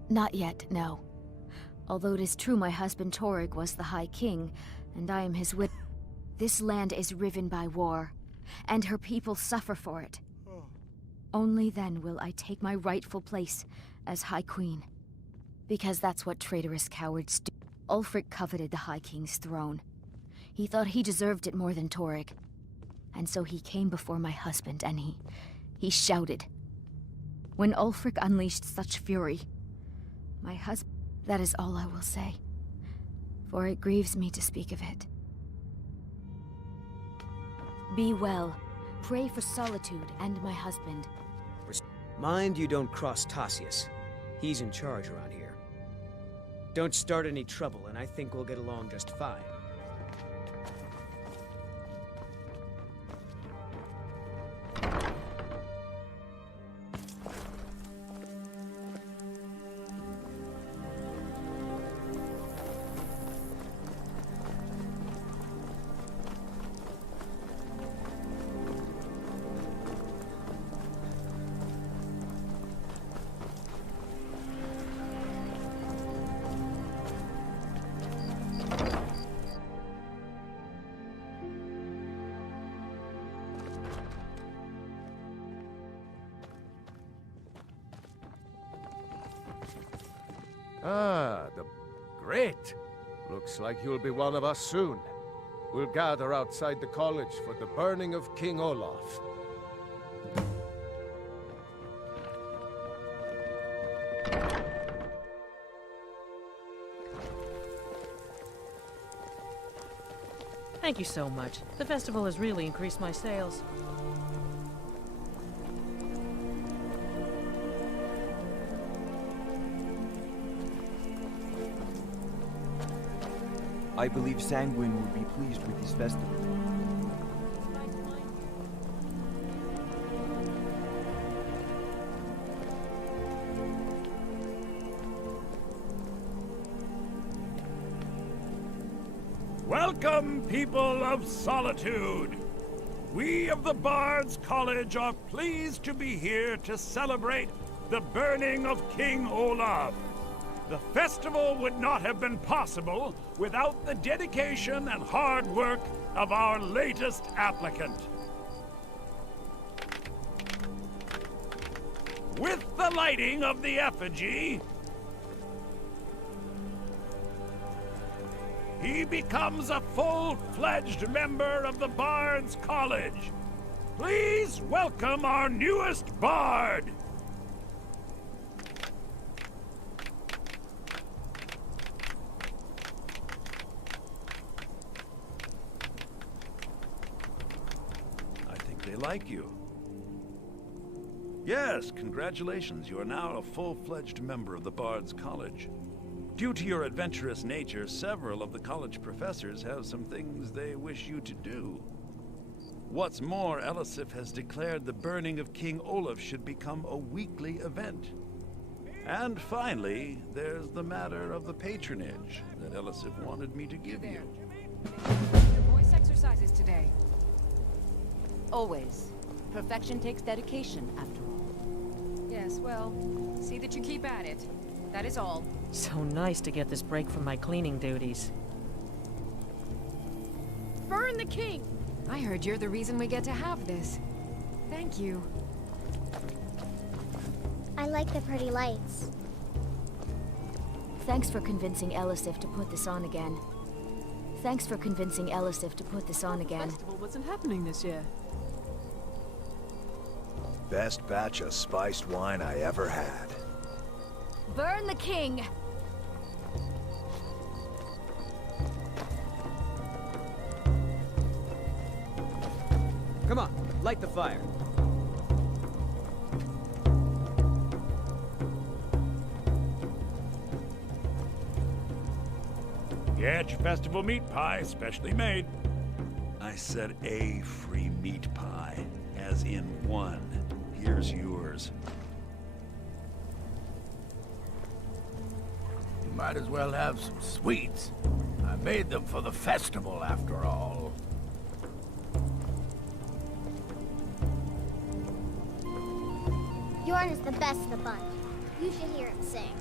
Not yet, no. Although it is true my husband Torygg was the High King, and I am his wit. This land is riven by war, and her people suffer for it. Only then will I take my rightful place as High Queen. Because that's what traitorous cowards do. Ulfric coveted the High King's throne. He thought he deserved it more than Torygg. And so he came before my husband, and he shouted. When Ulfric unleashed such fury, my husband... That is all I will say. For it grieves me to speak of it. Be well. Pray for Solitude and my husband. Mind you don't cross Tassius. He's in charge around here. Don't start any trouble, and I think we'll get along just fine. Great! Looks like you'll be one of us soon. We'll gather outside the college for the burning of King Olaf. Thank you so much. The festival has really increased my sales. I believe Sanguine would be pleased with this festival. Welcome, people of Solitude! We of the Bard's College are pleased to be here to celebrate the burning of King Olaf. The festival would not have been possible without the dedication and hard work of our latest applicant. With the lighting of the effigy, he becomes a full-fledged member of the Bard's College. Please welcome our newest Bard! I think they like you. Yes, congratulations. You are now a full-fledged member of the Bard's College. Due to your adventurous nature, several of the college professors have some things they wish you to do. What's more, Elisif has declared the burning of King Olaf should become a weekly event. And finally, there's the matter of the patronage that Elisif wanted me to give you. Your voice exercises today. Always. Perfection takes dedication, after all. Yes, well, see that you keep at it. That is all. So nice to get this break from my cleaning duties. Burn the king! I heard you're the reason we get to have this. Thank you. I like the pretty lights. Thanks for convincing Elisif to put this on again. Thanks for convincing Elisif to put this on again. Festival wasn't happening this year. Best batch of spiced wine I ever had. Burn the king! Come on, light the fire. Get your festival meat pie, specially made. I said a free meat pie, as in one. Here's yours. You might as well have some sweets. I made them for the festival, after all. Bjorn is the best of the bunch. You should hear him sing.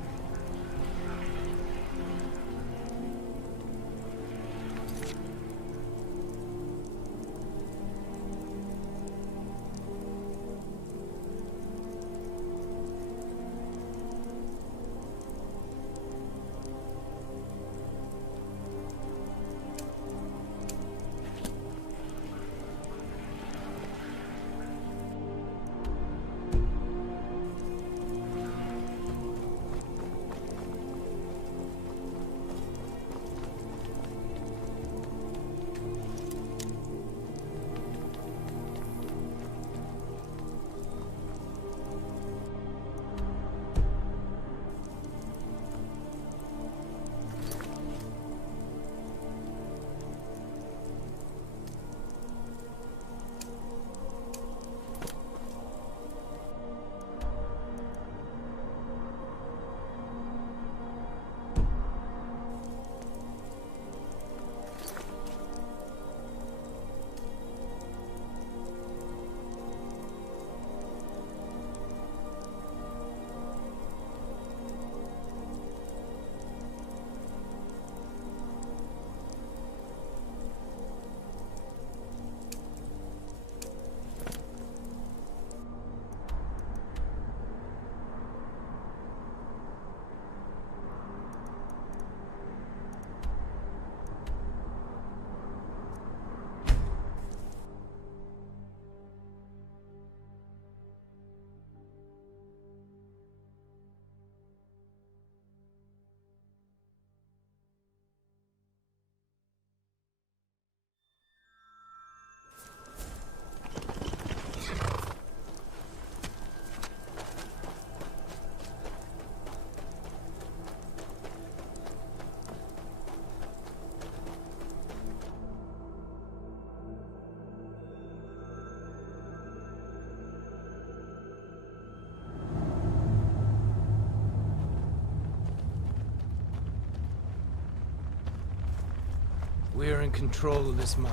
are in control of this mine.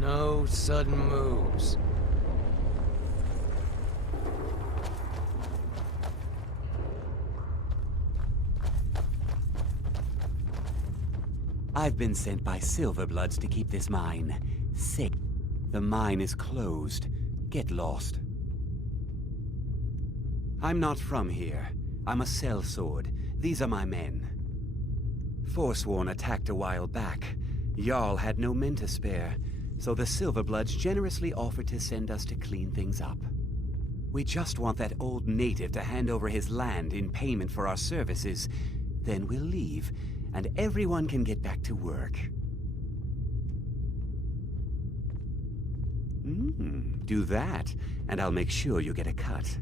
No sudden moves. I've been sent by Silverbloods to keep this mine safe. The mine is closed. Get lost. I'm not from here. I'm a sellsword. These are my men. Forsworn attacked a while back. Jarl had no men to spare, so the Silverbloods generously offered to send us to clean things up. We just want that old native to hand over his land in payment for our services. Then we'll leave, and everyone can get back to work. Do that, and I'll make sure you get a cut.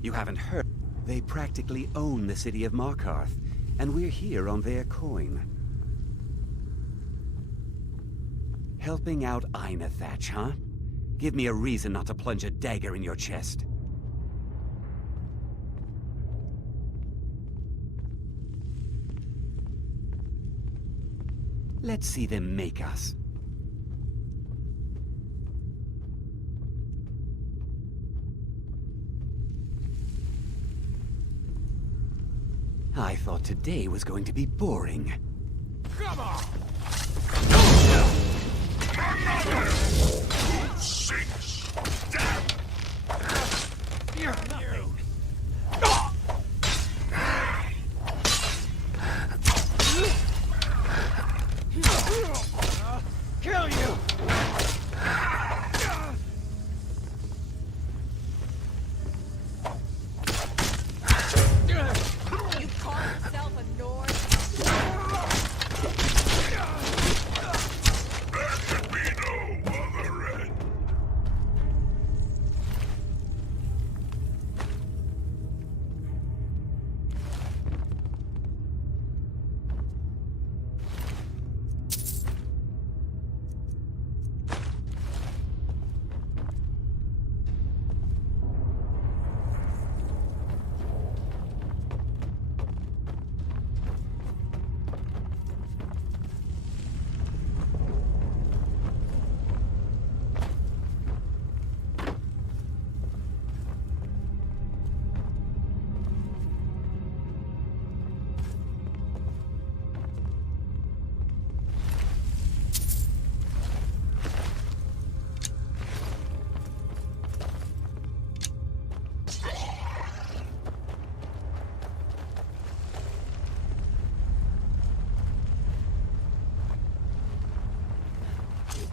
You haven't heard? They practically own the city of Markarth, and we're here on their coin. Helping out Einethach, huh? Give me a reason not to plunge a dagger in your chest. Let's see them make us. I thought today was going to be boring. Come on! Six. Damn. You're nothing. Kill you! You call yourself a Nord? There can be no other end.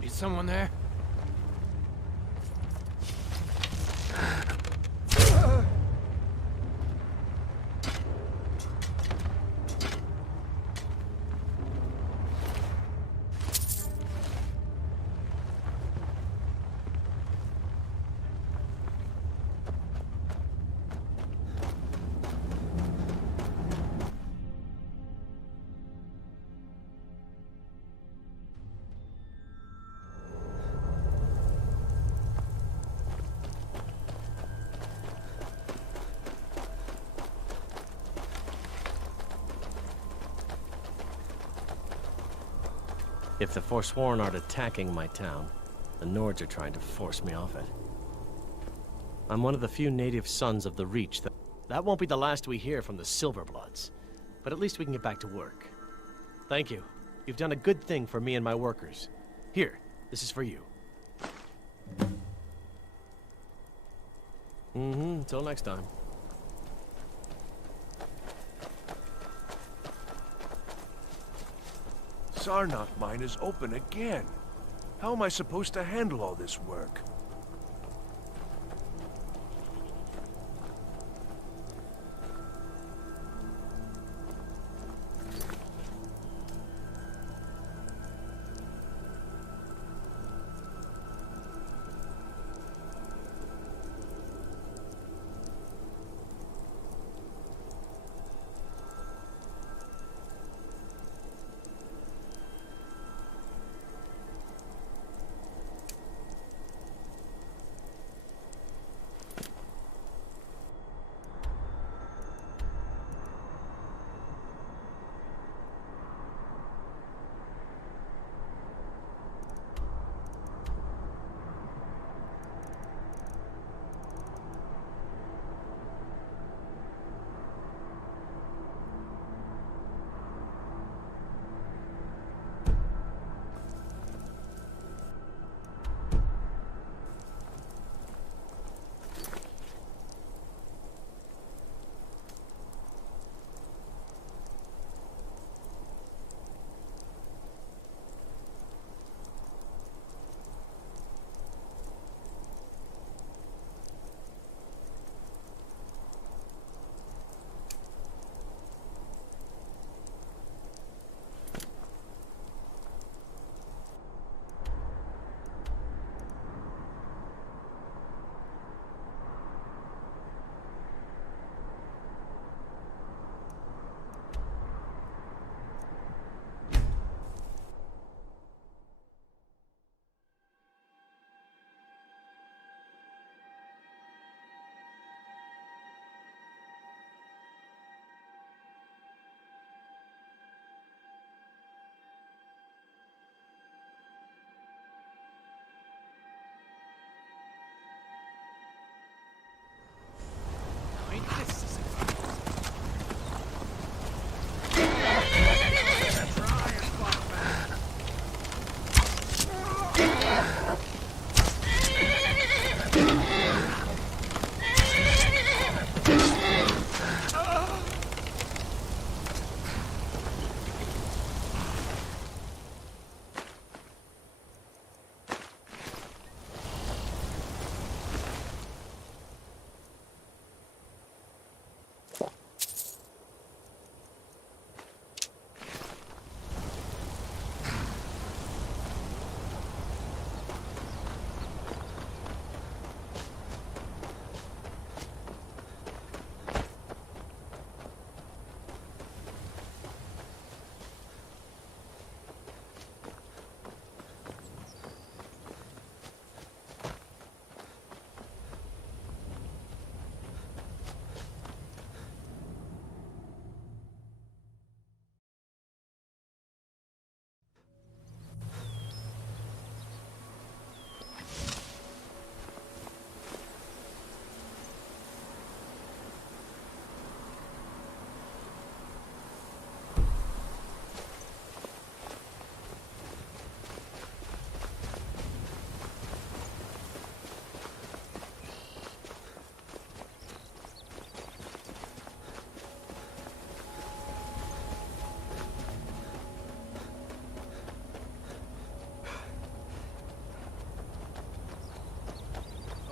Is someone there? If the Forsworn aren't attacking my town, the Nords are trying to force me off it. I'm one of the few native sons of the Reach. That won't be the last we hear from the Silverbloods. But at least we can get back to work. Thank you. You've done a good thing for me and my workers. Here, this is for you. Until next time. Sarnok mine is open again. How am I supposed to handle all this work?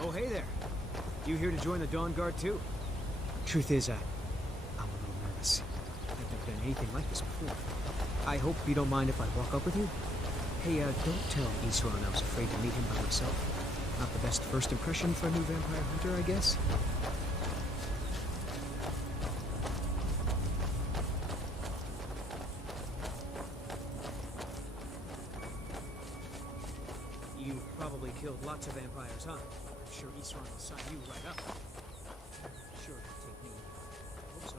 Oh, hey there. You here to join the Dawn Guard too? Truth is, I'm a little nervous. I've never done anything like this before. I hope you don't mind if I walk up with you? Hey, don't tell Isran I was afraid to meet him by myself. Not the best first impression for a new vampire hunter, I guess. You probably killed lots of vampires, huh? I'm sure Isran will sign you right up. Sure, it'll take me. I hope so.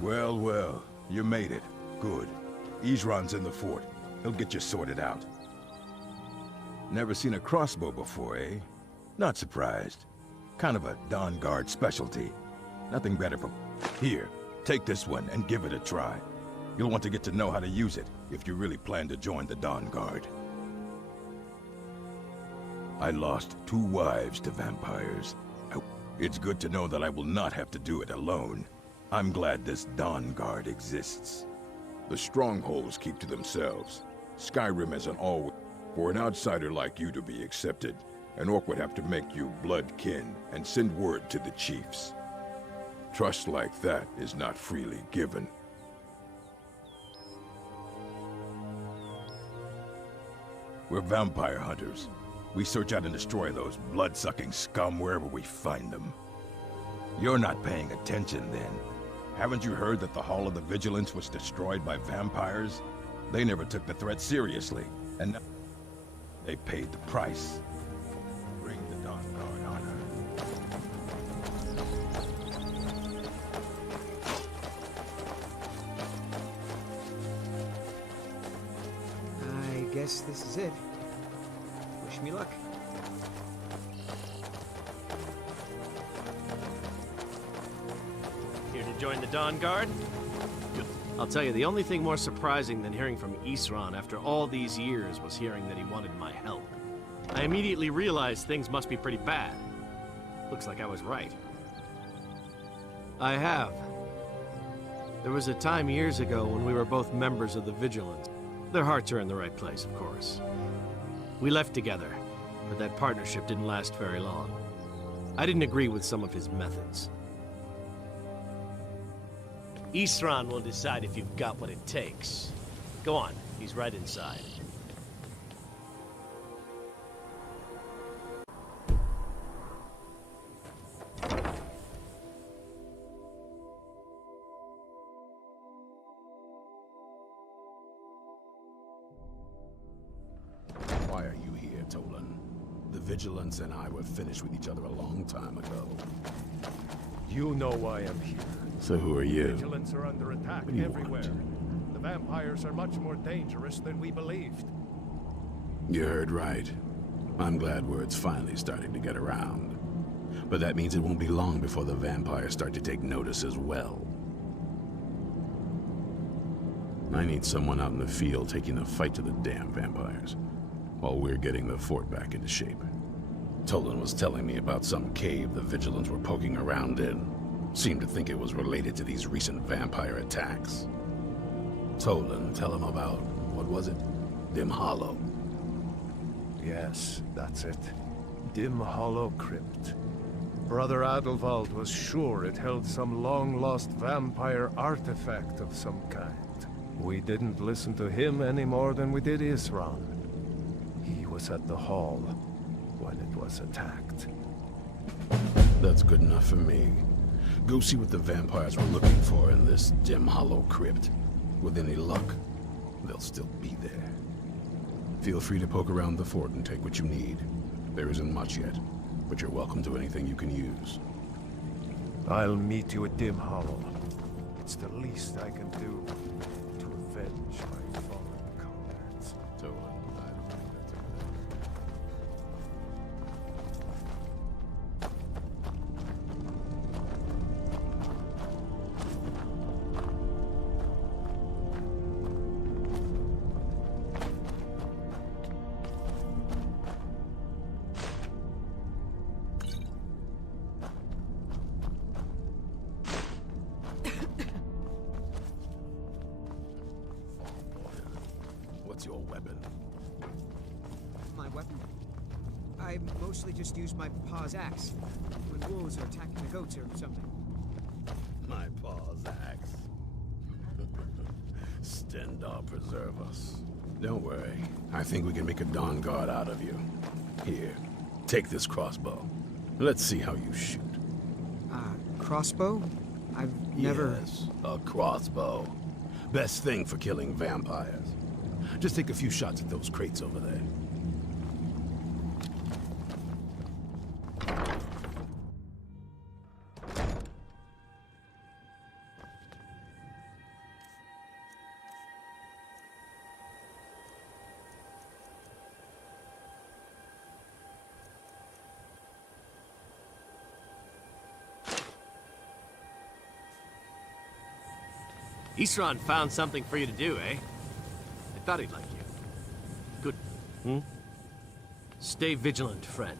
Well, well, you made it. Good. Isran's in the fort. He'll get you sorted out. Never seen a crossbow before, eh? Not surprised. Kind of a Dawn Guard specialty. Nothing better for... Here, take this one and give it a try. You'll want to get to know how to use it if you really plan to join the Dawn Guard. I lost 2 wives to vampires. It's good to know that I will not have to do it alone. I'm glad this Dawn Guard exists. The strongholds keep to themselves. Skyrim isn't always... For an outsider like you to be accepted, an orc would have to make you blood kin and send word to the chiefs. Trust like that is not freely given. We're vampire hunters. We search out and destroy those blood-sucking scum wherever we find them. You're not paying attention then. Haven't you heard that the Hall of the Vigilance was destroyed by vampires? They never took the threat seriously, and now they paid the price. Bring the Dawn Guard honor. I guess this is it. Wish me luck. Here to join the Dawn Guard? I'll tell you, the only thing more surprising than hearing from Isran after all these years was hearing that he wanted my help. I immediately realized things must be pretty bad. Looks like I was right. I have. There was a time years ago when we were both members of the Vigilance. Their hearts are in the right place, of course. We left together, but that partnership didn't last very long. I didn't agree with some of his methods. Isran will decide if you've got what it takes. Go on, he's right inside. Why are you here, Tolan? The Vigilance and I were finished with each other a long time ago. You know why I'm here. So who are you? Vigilance are under attack What do you everywhere. want? The vampires are much more dangerous than we believed. You heard right. I'm glad word's finally starting to get around. But that means it won't be long before the vampires start to take notice as well. I need someone out in the field taking the fight to the damn vampires, while we're getting the fort back into shape. Tolan was telling me about some cave the Vigilants were poking around in. Seemed to think it was related to these recent vampire attacks. Tolan, tell him about, what was it? Dim Hollow. Yes, that's it. Dim Hollow Crypt. Brother Adelwald was sure it held some long-lost vampire artifact of some kind. We didn't listen to him any more than we did Isran. He was at the hall. was attacked. That's good enough for me. Go see what the vampires were looking for in this dim, hollow crypt. With any luck, they'll still be there. Feel free to poke around the fort and take what you need. There isn't much yet, but you're welcome to anything you can use. I'll meet you at Dim Hollow. It's the least I can do to avenge my fallen comrades. What's your weapon? My weapon? I mostly just use my paw's axe when wolves are attacking the goats or something. My paw's axe. Stendar preserve us. Don't worry. I think we can make a Dawn Guard out of you. Here, take this crossbow. Let's see how you shoot. Crossbow? I've never... Yes, a crossbow. Best thing for killing vampires. Just take a few shots at those crates over there. Isran found something for you to do, eh? I thought he'd like you. Good. Stay vigilant, friend.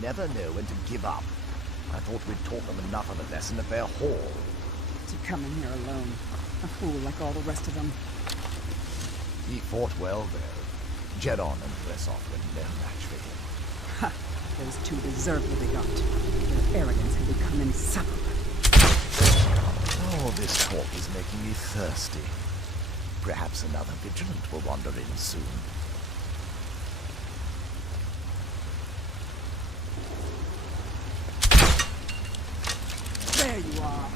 never know when to give up. I thought we'd taught them enough of a lesson at their hall. To come in here alone. A fool like all the rest of them. He fought well, though. Jedon and Bressoff were no match for him. Ha! Those two deserved what they got. Their arrogance had become insufferable. Oh, this talk is making me thirsty. Perhaps another vigilant will wander in soon. There you are.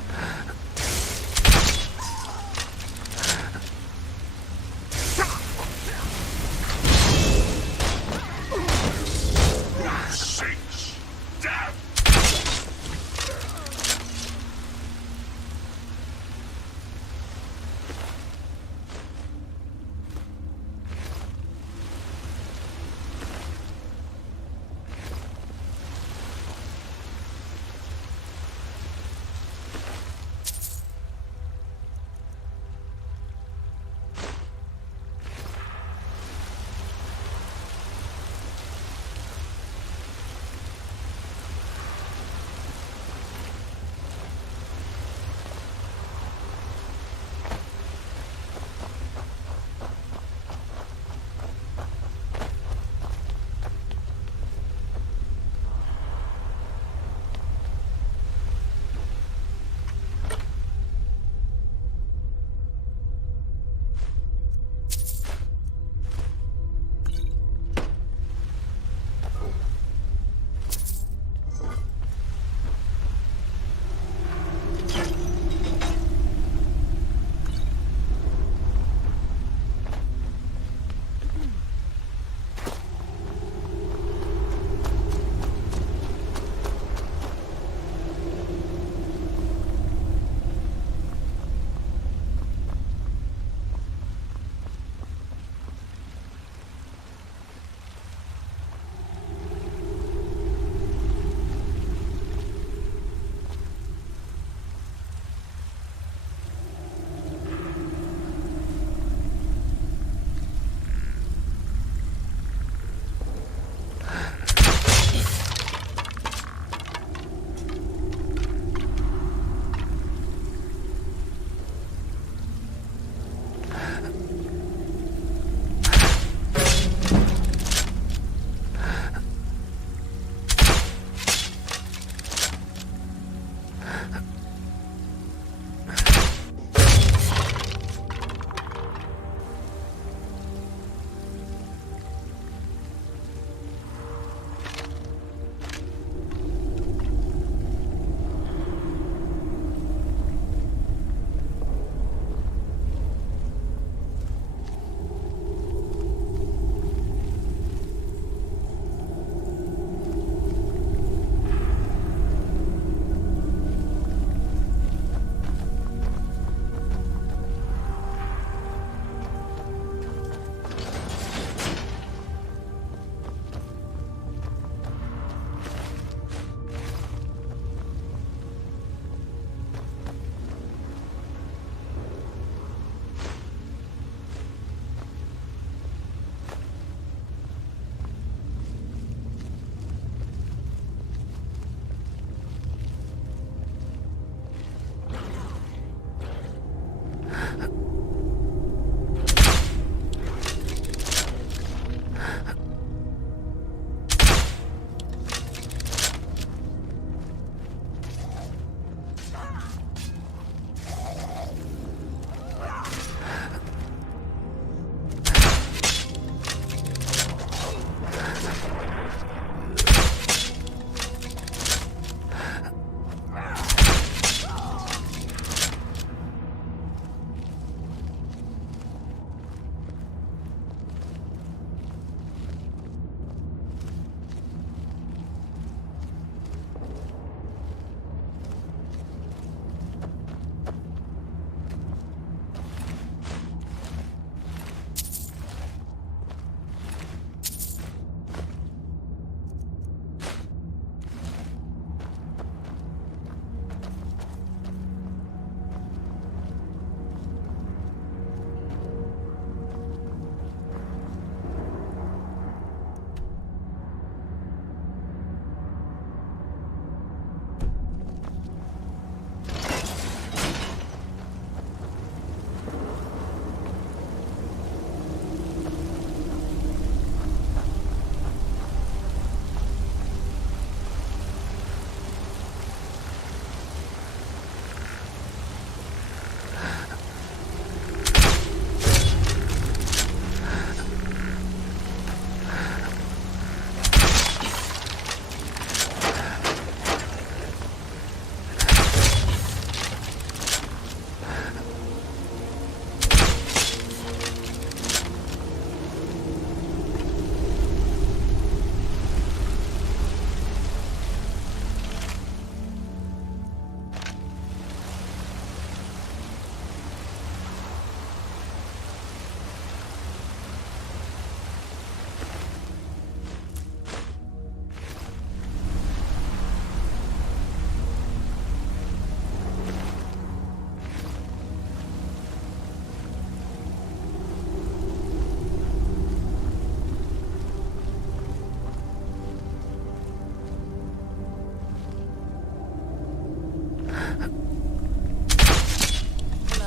Hello?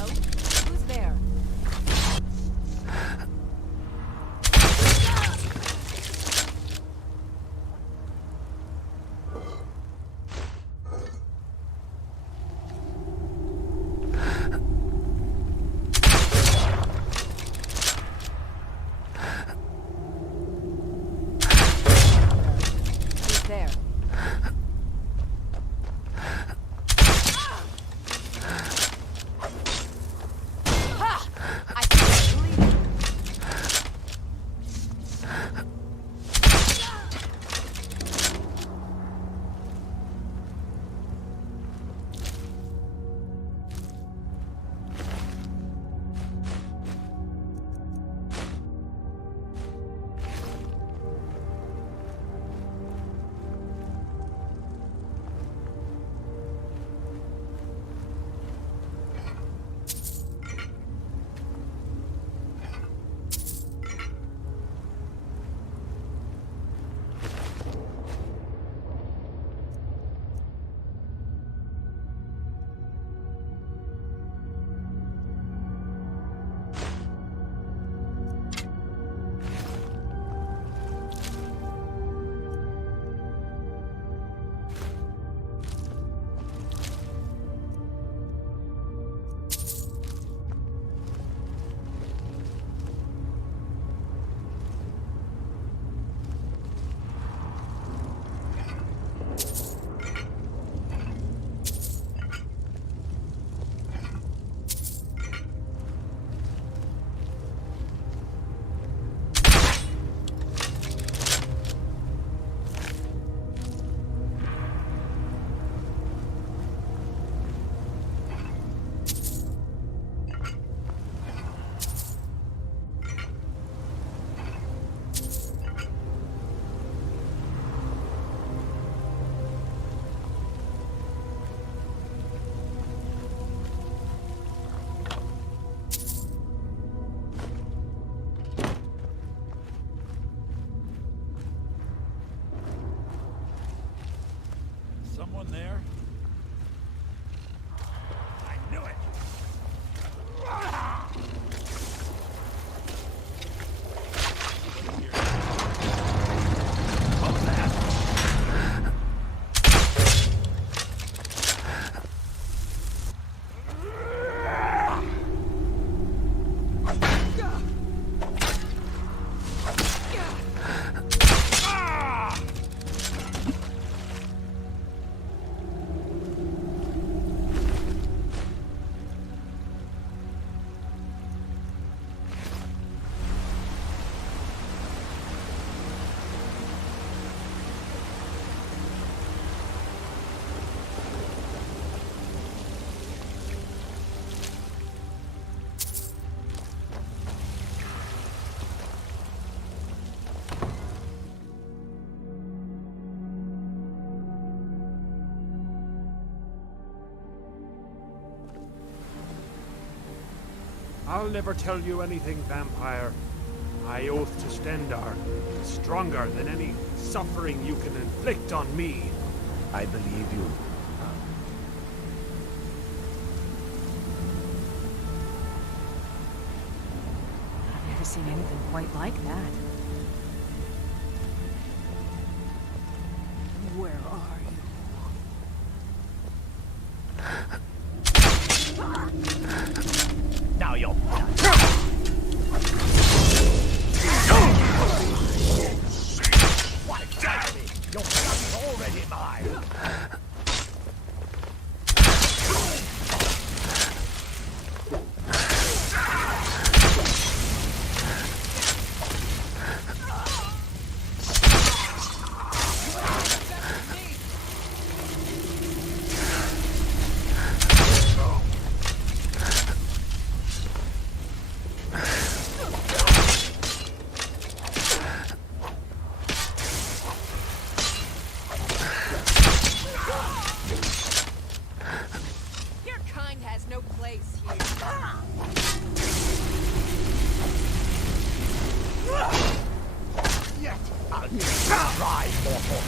Who's there? Who's there? Ha! I can't believe it. Someone there? I knew it! I'll never tell you anything, vampire. I oath to Stendar, stronger than any suffering you can inflict on me. I believe you. I've never seen anything quite like that. Where are you? Now you're Why, damn me! Your blood is already mine! Try, mortal.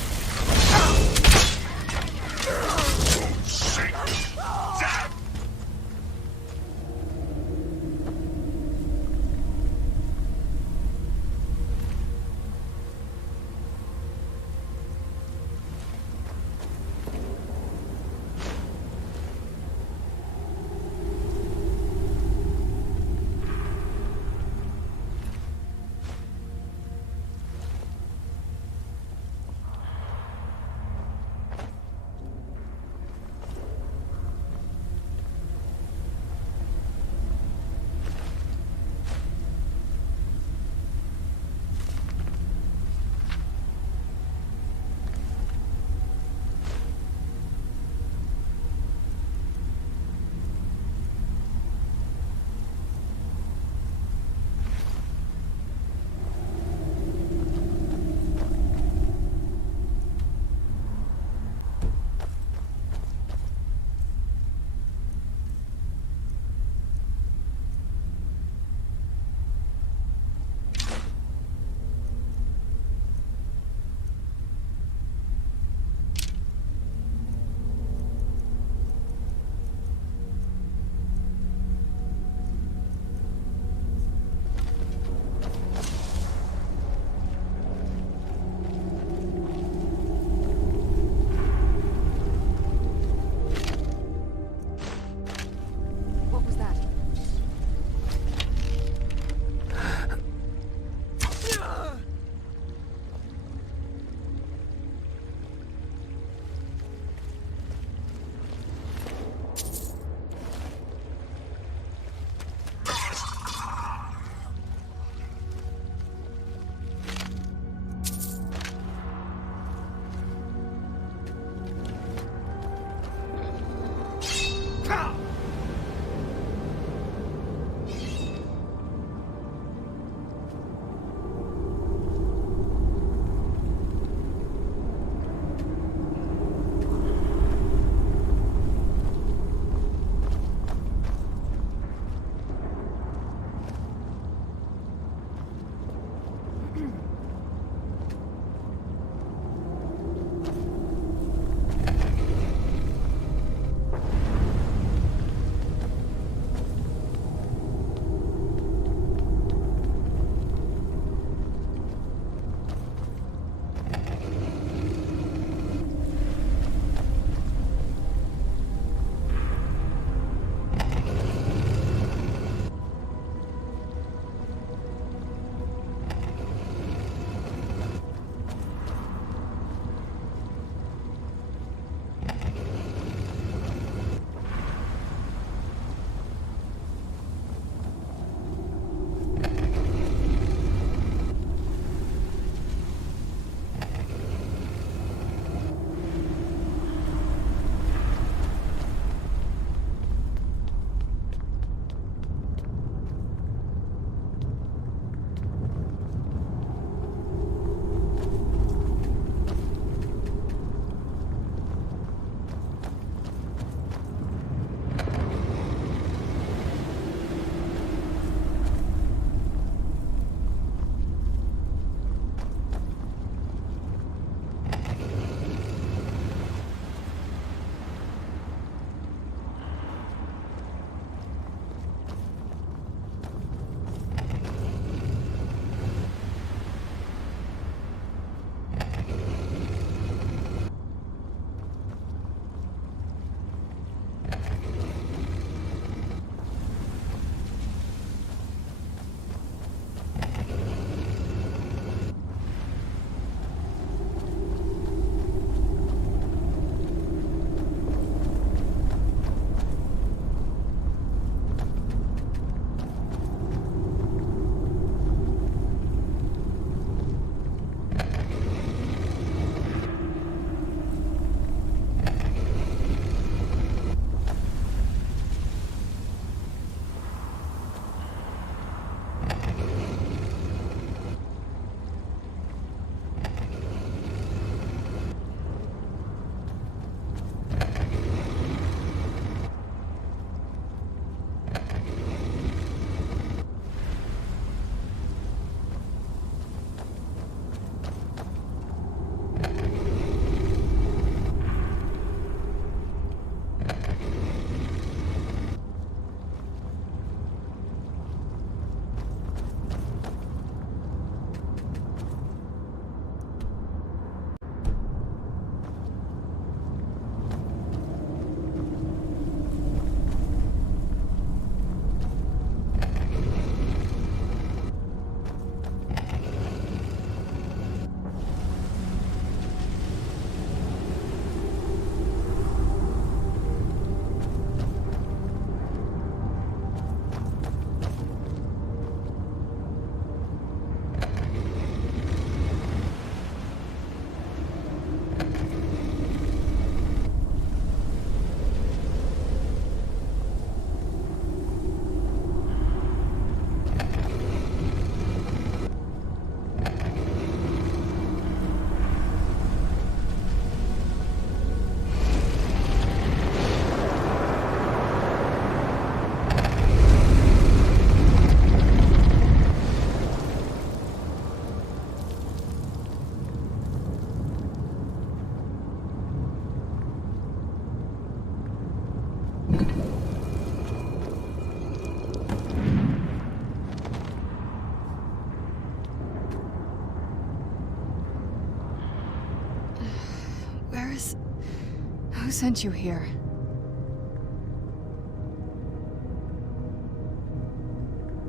Who sent you here?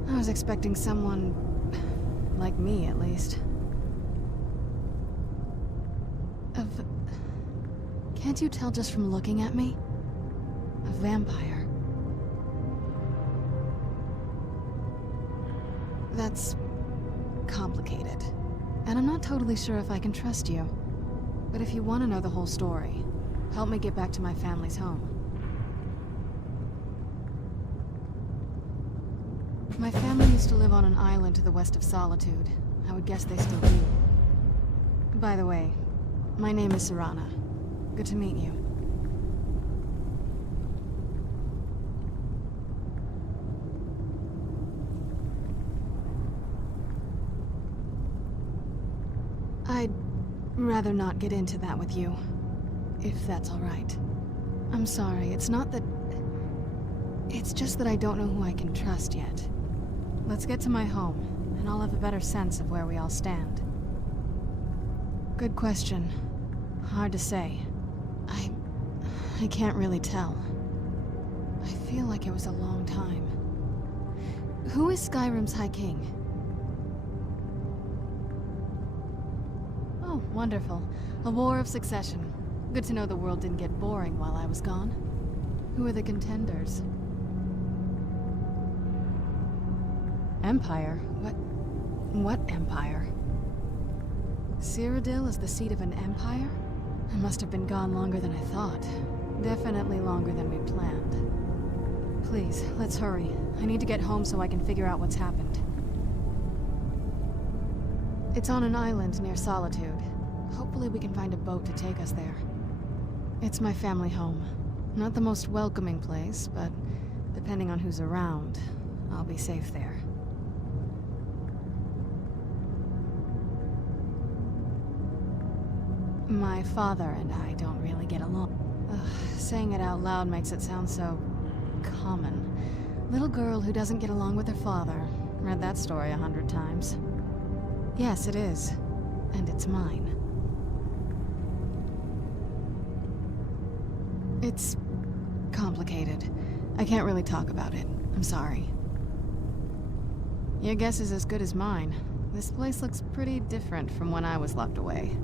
I was expecting someone... like me, at least. Can't you tell just from looking at me? A vampire. That's... complicated. And I'm not totally sure if I can trust you. But if you want to know the whole story, help me get back to my family's home. My family used to live on an island to the west of Solitude. I would guess they still do. By the way, my name is Serana. Good to meet you. I'd rather not get into that with you, if that's all right. I'm sorry, it's not that... It's just that I don't know who I can trust yet. Let's get to my home, and I'll have a better sense of where we all stand. Good question. Hard to say. I can't really tell. I feel like it was a long time. Who is Skyrim's High King? Oh, wonderful. A war of succession. Good to know the world didn't get boring while I was gone. Who are the contenders? Empire? What empire? Cyrodiil is the seat of an empire? I must have been gone longer than I thought. Definitely longer than we planned. Please, let's hurry. I need to get home so I can figure out what's happened. It's on an island near Solitude. Hopefully we can find a boat to take us there. It's my family home. Not the most welcoming place, but depending on who's around, I'll be safe there. My father and I don't really get along. Saying it out loud makes it sound so... common. Little girl who doesn't get along with her father. Read that story 100 times. Yes, it is. And it's mine. It's... complicated. I can't really talk about it. I'm sorry. Your guess is as good as mine. This place looks pretty different from when I was locked away.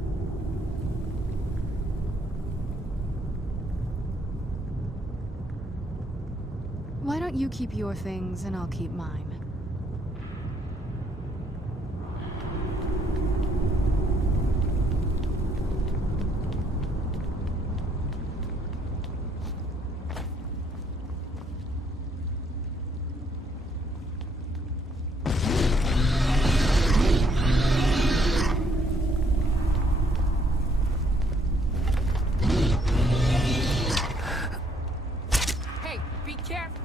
Why don't you keep your things and I'll keep mine? Hey, be careful!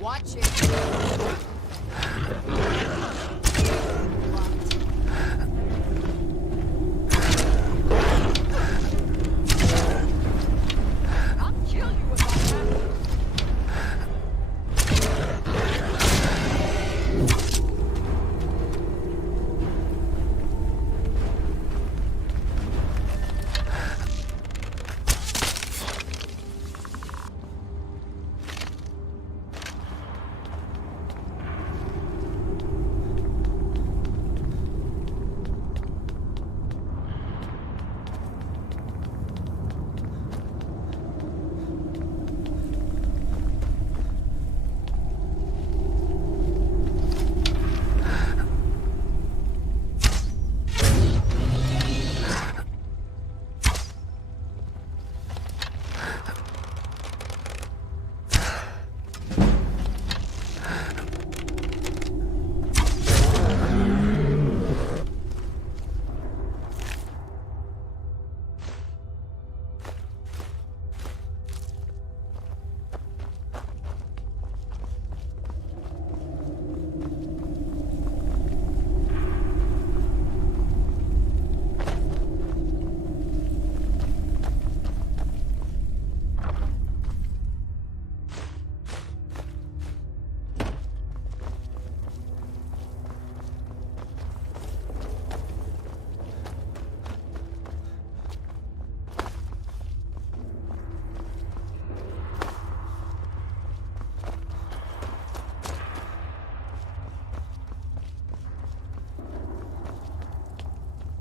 Watch it! I'll kill you if I have to.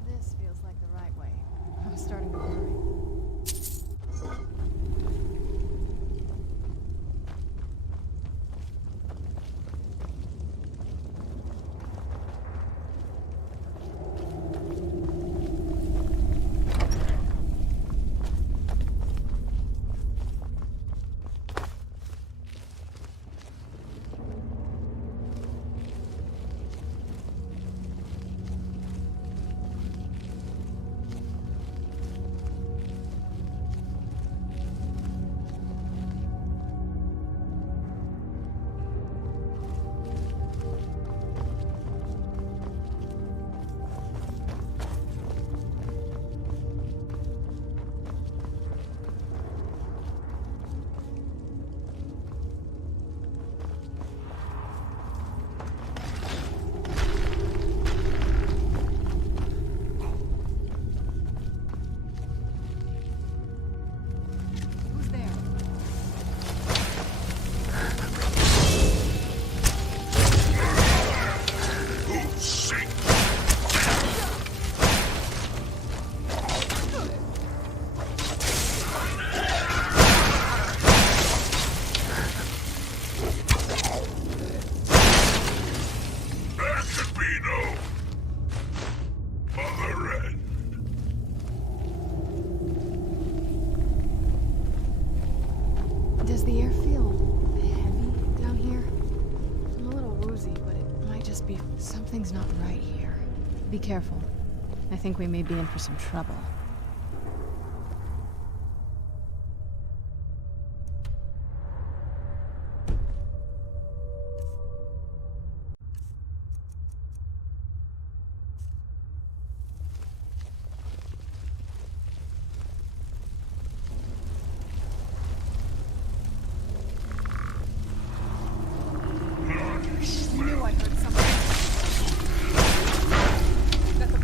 This feels like the right way. I was starting to worry. the air feel heavy down here? I'm a little woozy, but it might just be something's not right here. Be careful. I think we may be in for some trouble. I knew I heard something. That's a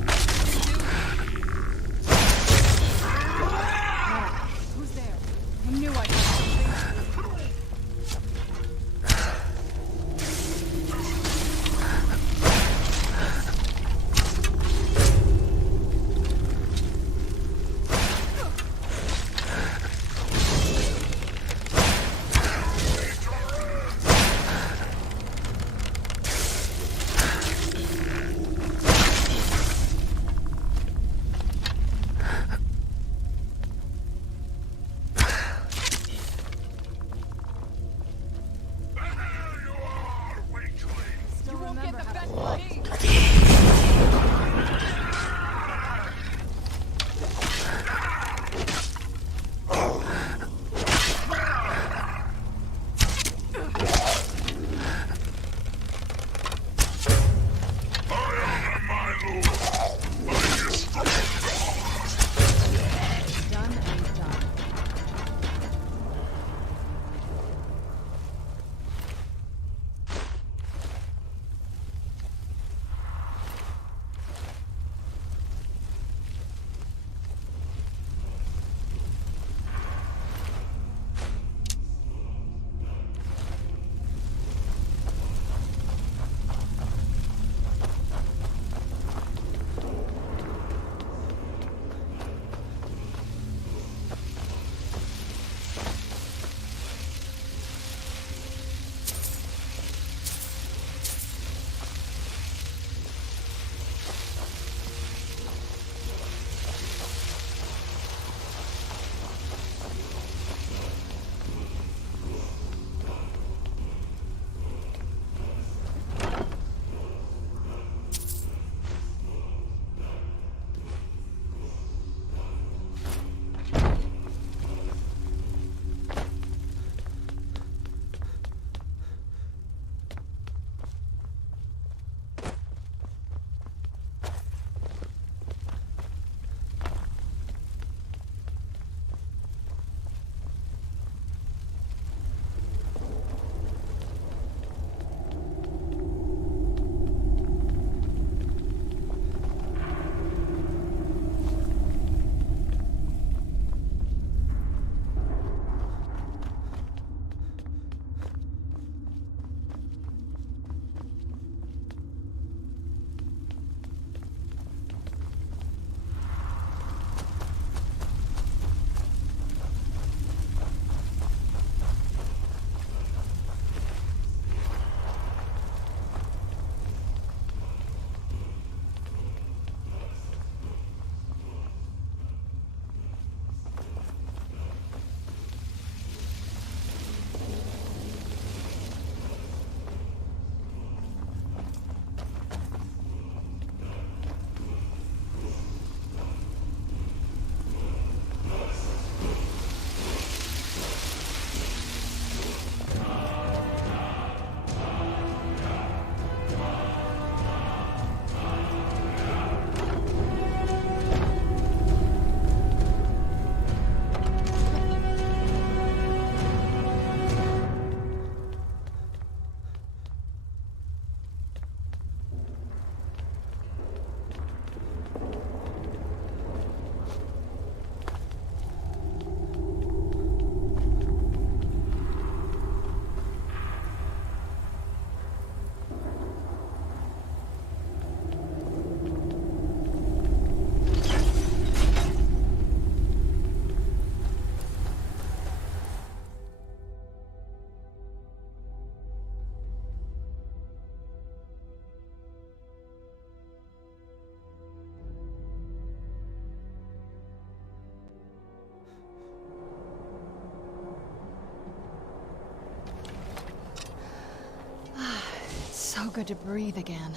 so good to breathe again.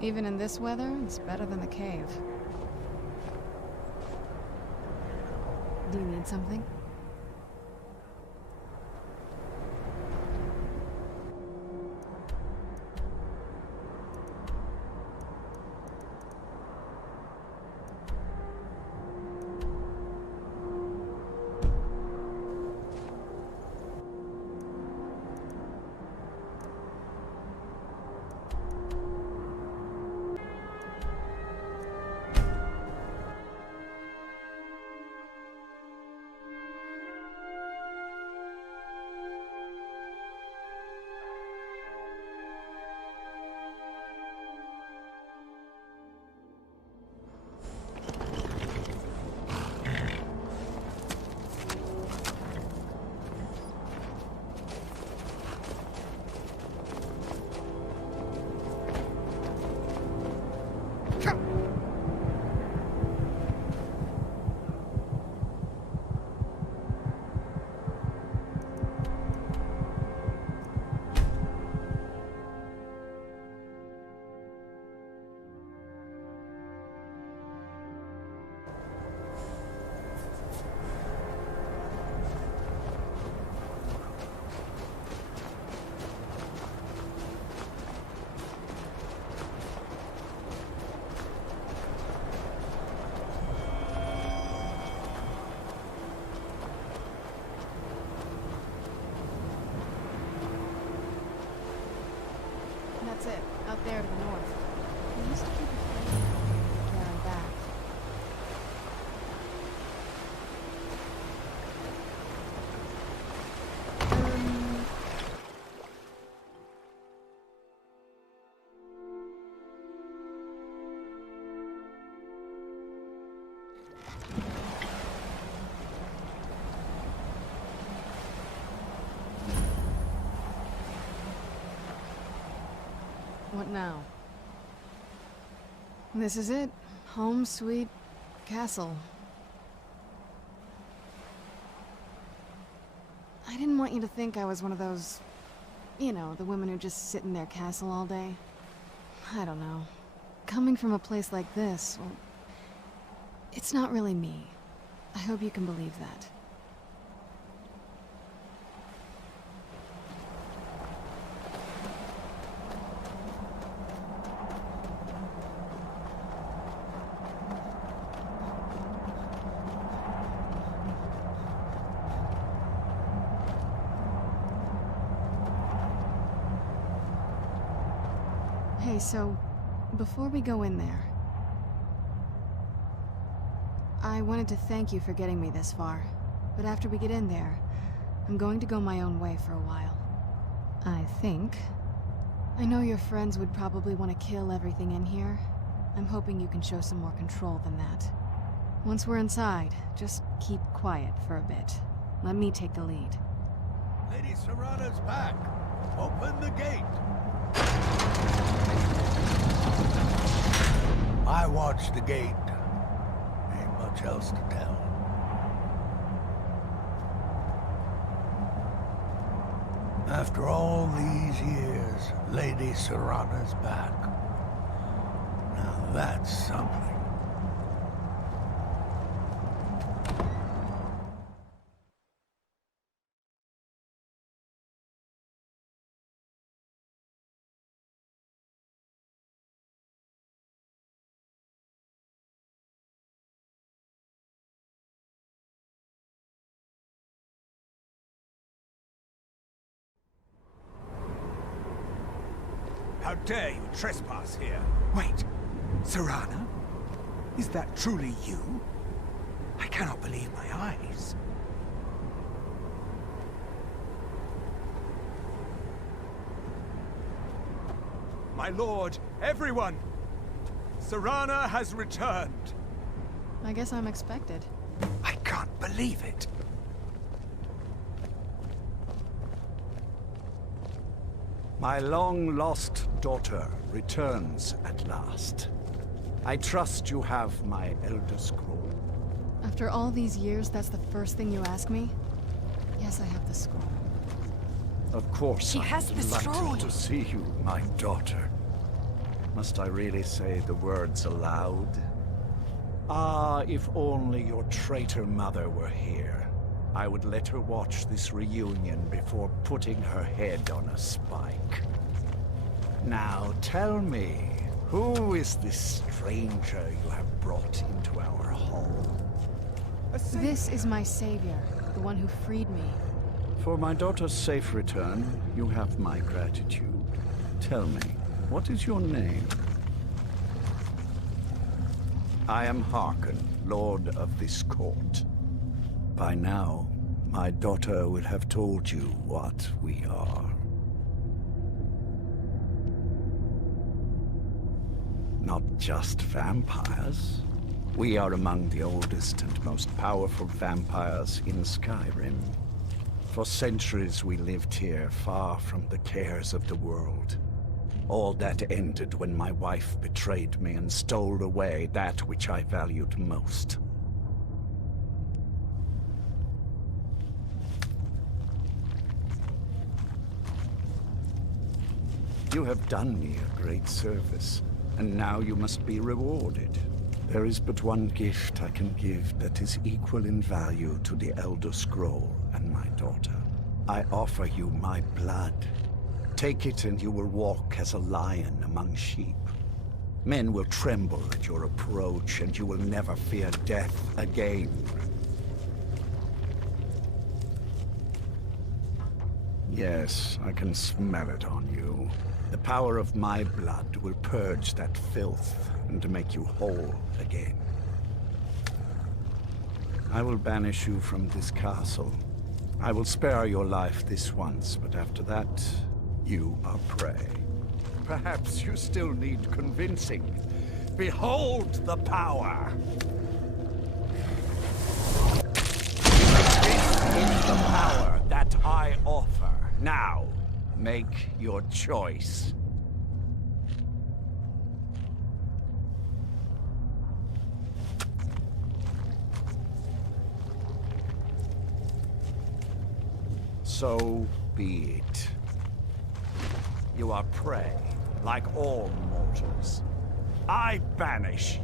Even in this weather, it's better than the cave. Do you need something? That's it, out there to the north. We used to keep it there and back. What now? This is it. Home sweet castle. I didn't want you to think I was one of those, you know, the women who just sit in their castle all day. I don't know. Coming from a place like this, well, it's not really me. I hope you can believe that. Hey, so, before we go in there, I wanted to thank you for getting me this far, but after we get in there, I'm going to go my own way for a while. I think. I know your friends would probably want to kill everything in here. I'm hoping you can show some more control than that. Once we're inside, just keep quiet for a bit. Let me take the lead. Lady Serrana's back. Open the gate. I watched the gate. Ain't much else to tell. After all these years, Lady Serrana's back. Now that's something. How dare you trespass here? Wait, Serrana? Is that truly you? I cannot believe my eyes. My lord, everyone! Serrana has returned! I guess I'm expected. I can't believe it. My long-lost daughter returns at last. I trust you have my Elder Scroll. After all these years, that's the first thing you ask me? Yes, I have the scroll. Of course, She has the delighted strode. to see you, my daughter. Must I really say the words aloud? Ah, if only your traitor mother were here. I would let her watch this reunion before putting her head on a spike. Now tell me, who is this stranger you have brought into our home? This is my savior, the one who freed me. For my daughter's safe return, you have my gratitude. Tell me, what is your name? I am Harkon, Lord of this court. By now, my daughter will have told you what we are. Not just vampires. We are among the oldest and most powerful vampires in Skyrim. For centuries we lived here, far from the cares of the world. All that ended when my wife betrayed me and stole away that which I valued most. You have done me a great service, and now you must be rewarded. There is but one gift I can give that is equal in value to the Elder Scroll and my daughter. I offer you my blood. Take it and you will walk as a lion among sheep. Men will tremble at your approach and you will never fear death again. Yes, I can smell it on you. The power of my blood will purge that filth and make you whole again. I will banish you from this castle. I will spare your life this once, but after that, you are prey. Perhaps you still need convincing. Behold the power! This is the power that I offer. Now, make your choice. So be it. You are prey, like all mortals. I banish you.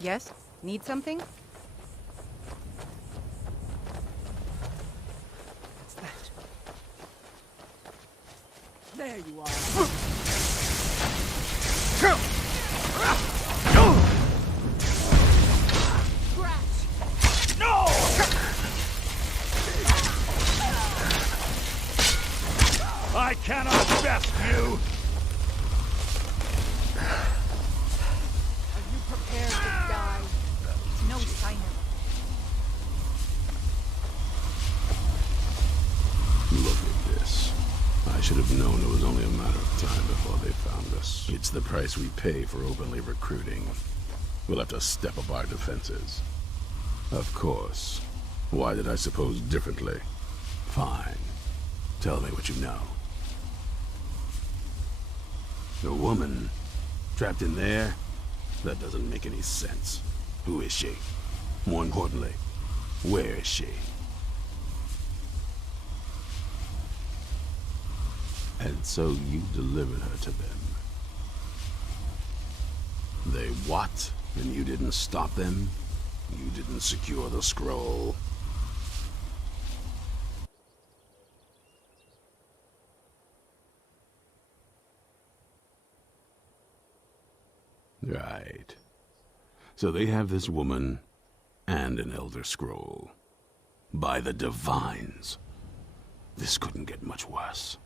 Yes? Need something? What's that? There you are. No! I cannot best you! Are you prepared to die? No sign of Look at this. I should have known it was only a matter of time before they found us. It's the price we pay for openly recruiting. We'll have to step up our defenses. Of course. Why did I suppose differently? Fine. Tell me what you know. A woman? Trapped in there? That doesn't make any sense. Who is she? More importantly, where is she? And so you delivered her to them. They what? And you didn't stop them? You didn't secure the scroll? Right. So they have this woman and an Elder Scroll. By the Divines. This couldn't get much worse.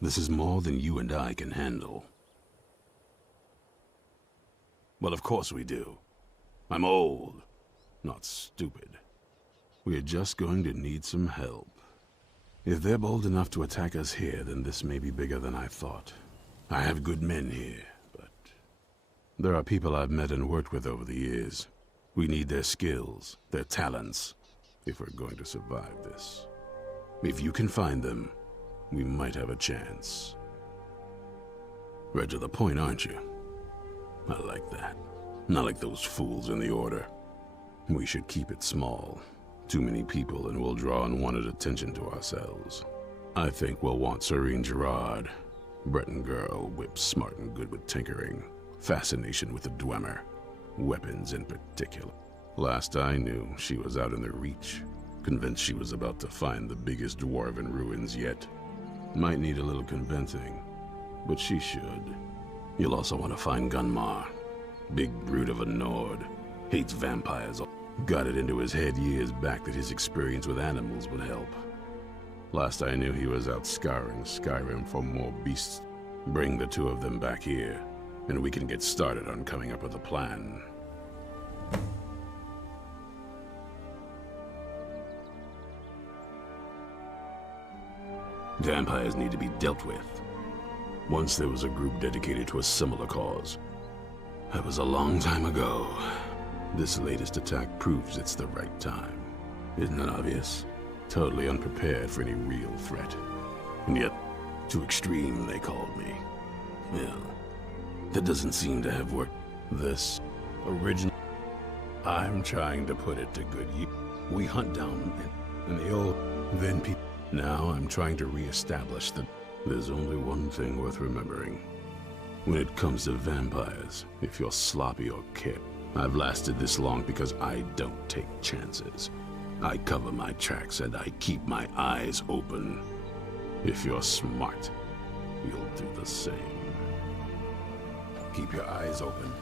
This is more than you and I can handle. Well, of course we do. I'm old, not stupid. We're just going to need some help. If they're bold enough to attack us here, then this may be bigger than I thought. I have good men here, but there are people I've met and worked with over the years. We need their skills, their talents, if we're going to survive this. If you can find them, we might have a chance. Right to the point, aren't you? I like that. Not like those fools in the Order. We should keep it small. Too many people and we'll draw unwanted attention to ourselves. I think we'll want Serene Gerard. Breton girl, whip smart and good with tinkering. Fascination with the Dwemer. Weapons in particular. Last I knew, she was out in the Reach. Convinced she was about to find the biggest dwarven ruins yet. Might need a little convincing, but she should. You'll also want to find Gunmar. Big brute of a Nord. Hates vampires. Got it into his head years back that his experience with animals would help. Last I knew, he was out scouring Skyrim for more beasts. Bring the two of them back here, and we can get started on coming up with a plan. Vampires need to be dealt with. Once there was a group dedicated to a similar cause. That was a long time ago. This latest attack proves it's the right time. Isn't it obvious? Totally unprepared for any real threat. And yet, too extreme, they called me. Well, that doesn't seem to have worked. This original... I'm trying to put it to good use. We hunt down and the old... Then people... Now I'm trying to re-establish that there's only one thing worth remembering. When it comes to vampires, if you're sloppy or careless, I've lasted this long because I don't take chances. I cover my tracks and I keep my eyes open. If you're smart, you'll do the same. Keep your eyes open.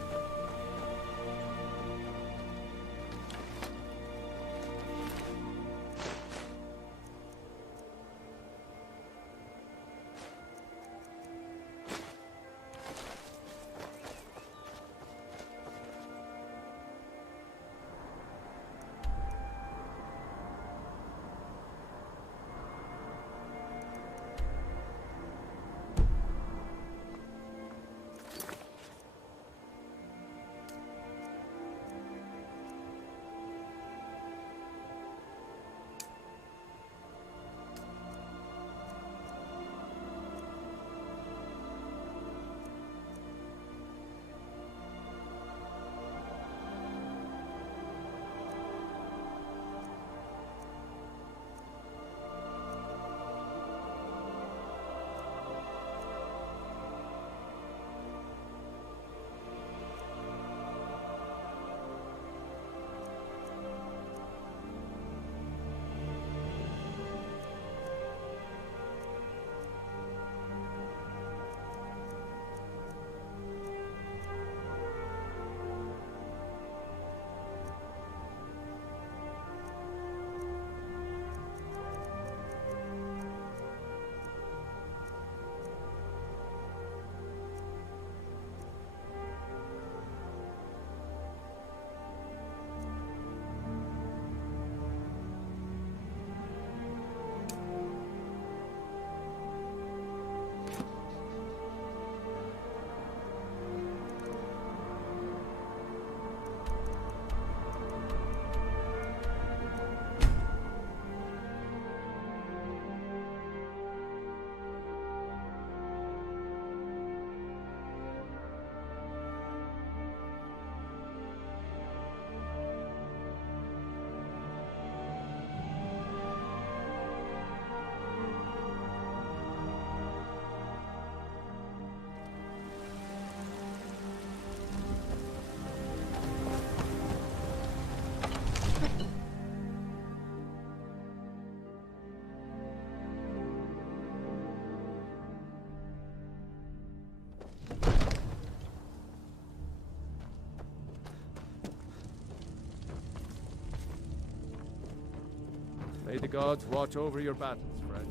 gods watch over your battles, friend.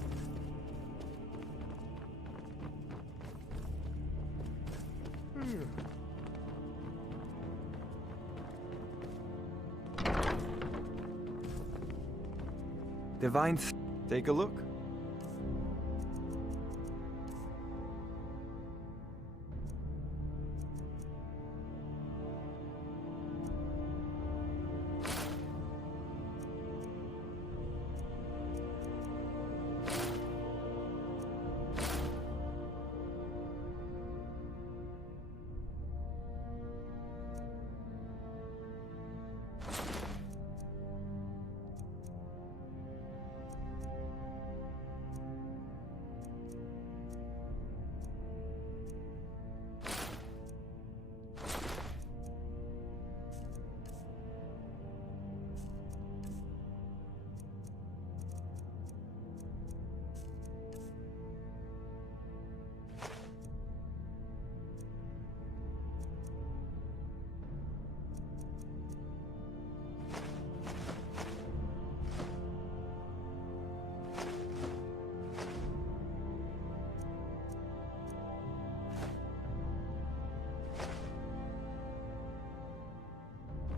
Divine. Take a look.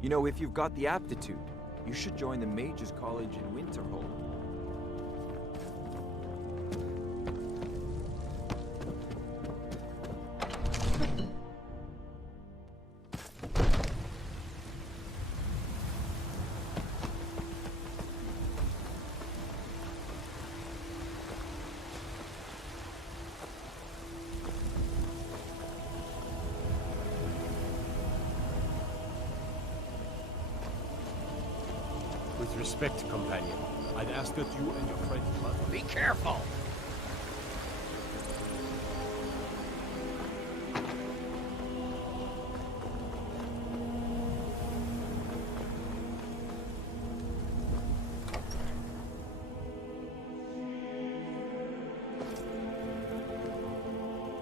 You know, if you've got the aptitude, you should join the Mages College in Winterhold. With respect, companion, I'd ask that you and your friend must be careful!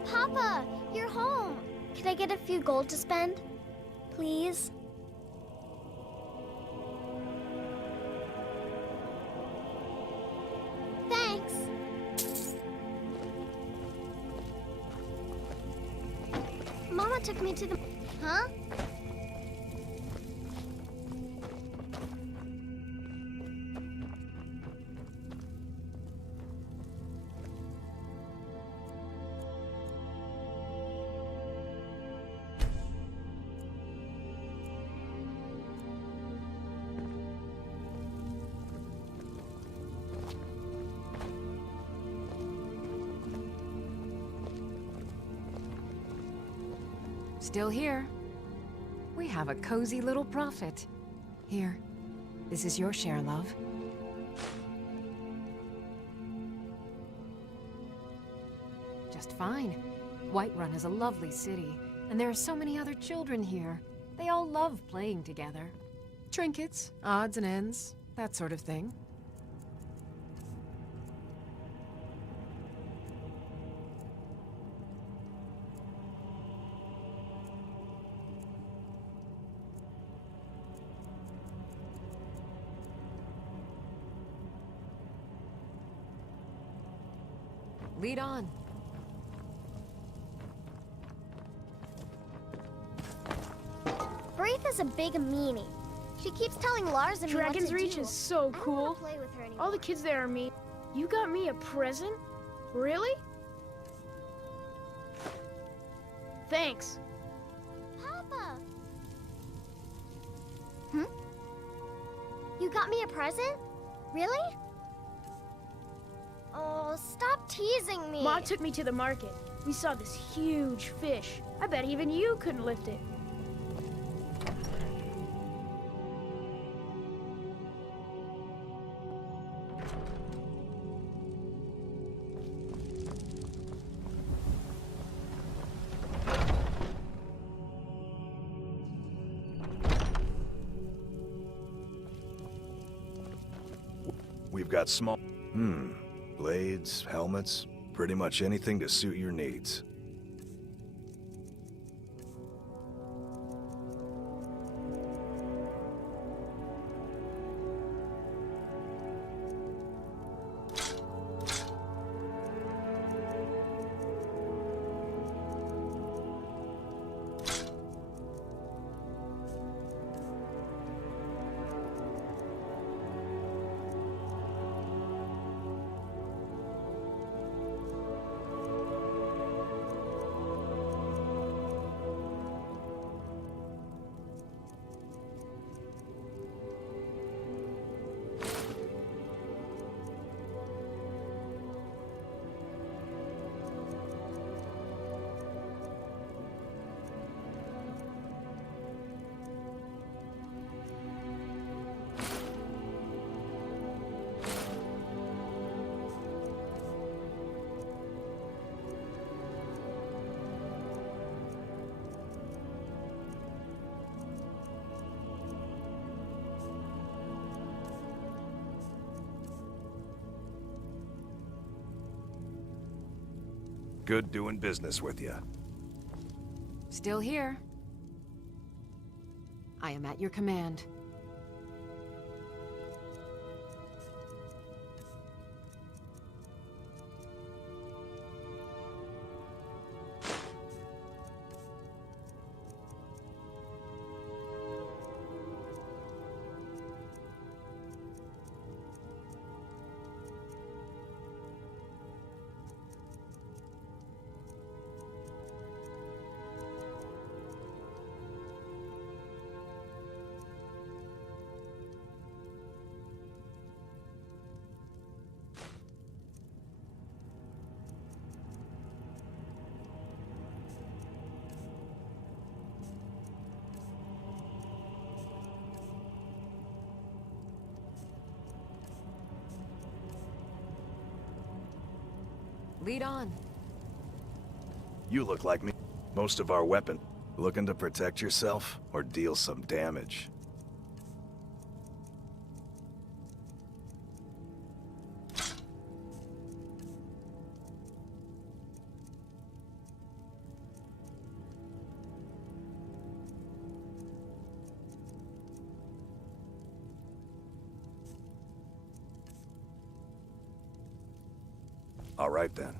Papa, you're home. Can I get a few gold to spend? Please? Thanks. Mama took me to the... Huh? Still here. We have a cozy little prophet. Here, this is your share, love. Just fine. Whiterun is a lovely city, and there are so many other children here. They all love playing together. Trinkets, odds and ends, that sort of thing. Lead on. Braith is a big meanie. She keeps telling Lars and me what Dragon's to Reach do. is so I don't cool. wanna play with her anymore. All the kids there are mean. You got me a present? Really? Thanks. Papa! You got me a present? Really? Oh, stop teasing me. Mom took me to the market. We saw this huge fish. I bet even you couldn't lift it. We've got small... blades, helmets, pretty much anything to suit your needs. good doing business with you. Still here. I am at your command. Lead on. You look like me. Most of our weapon. Looking to protect yourself or deal some damage? All right then.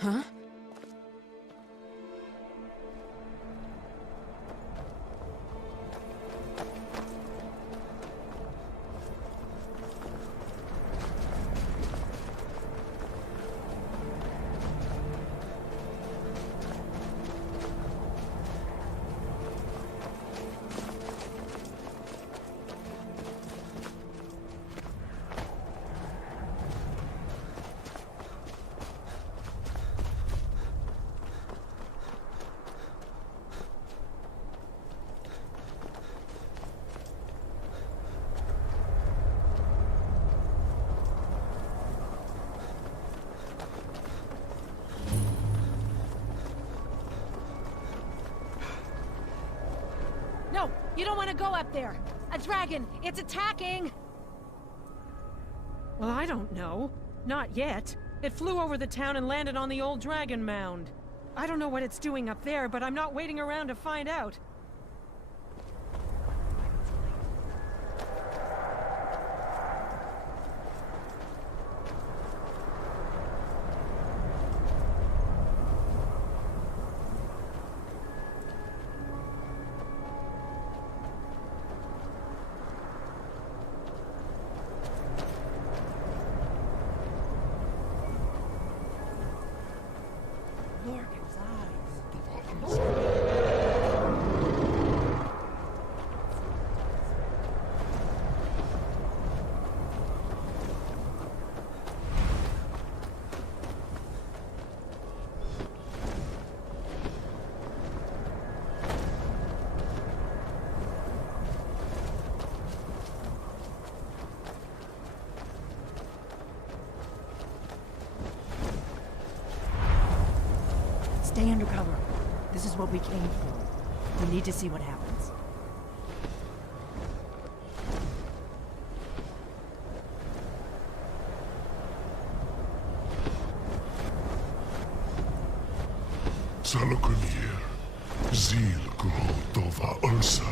Huh? No, you don't want to go up there. A dragon, it's attacking! Well, I don't know. Not yet. It flew over the town and landed on the old dragon mound. I don't know what it's doing up there, but I'm not waiting around to find out. Morgan's eyes. Stay undercover. This is what we came for. We need to see what happens. Salokunir, Zil Grotova Ursa.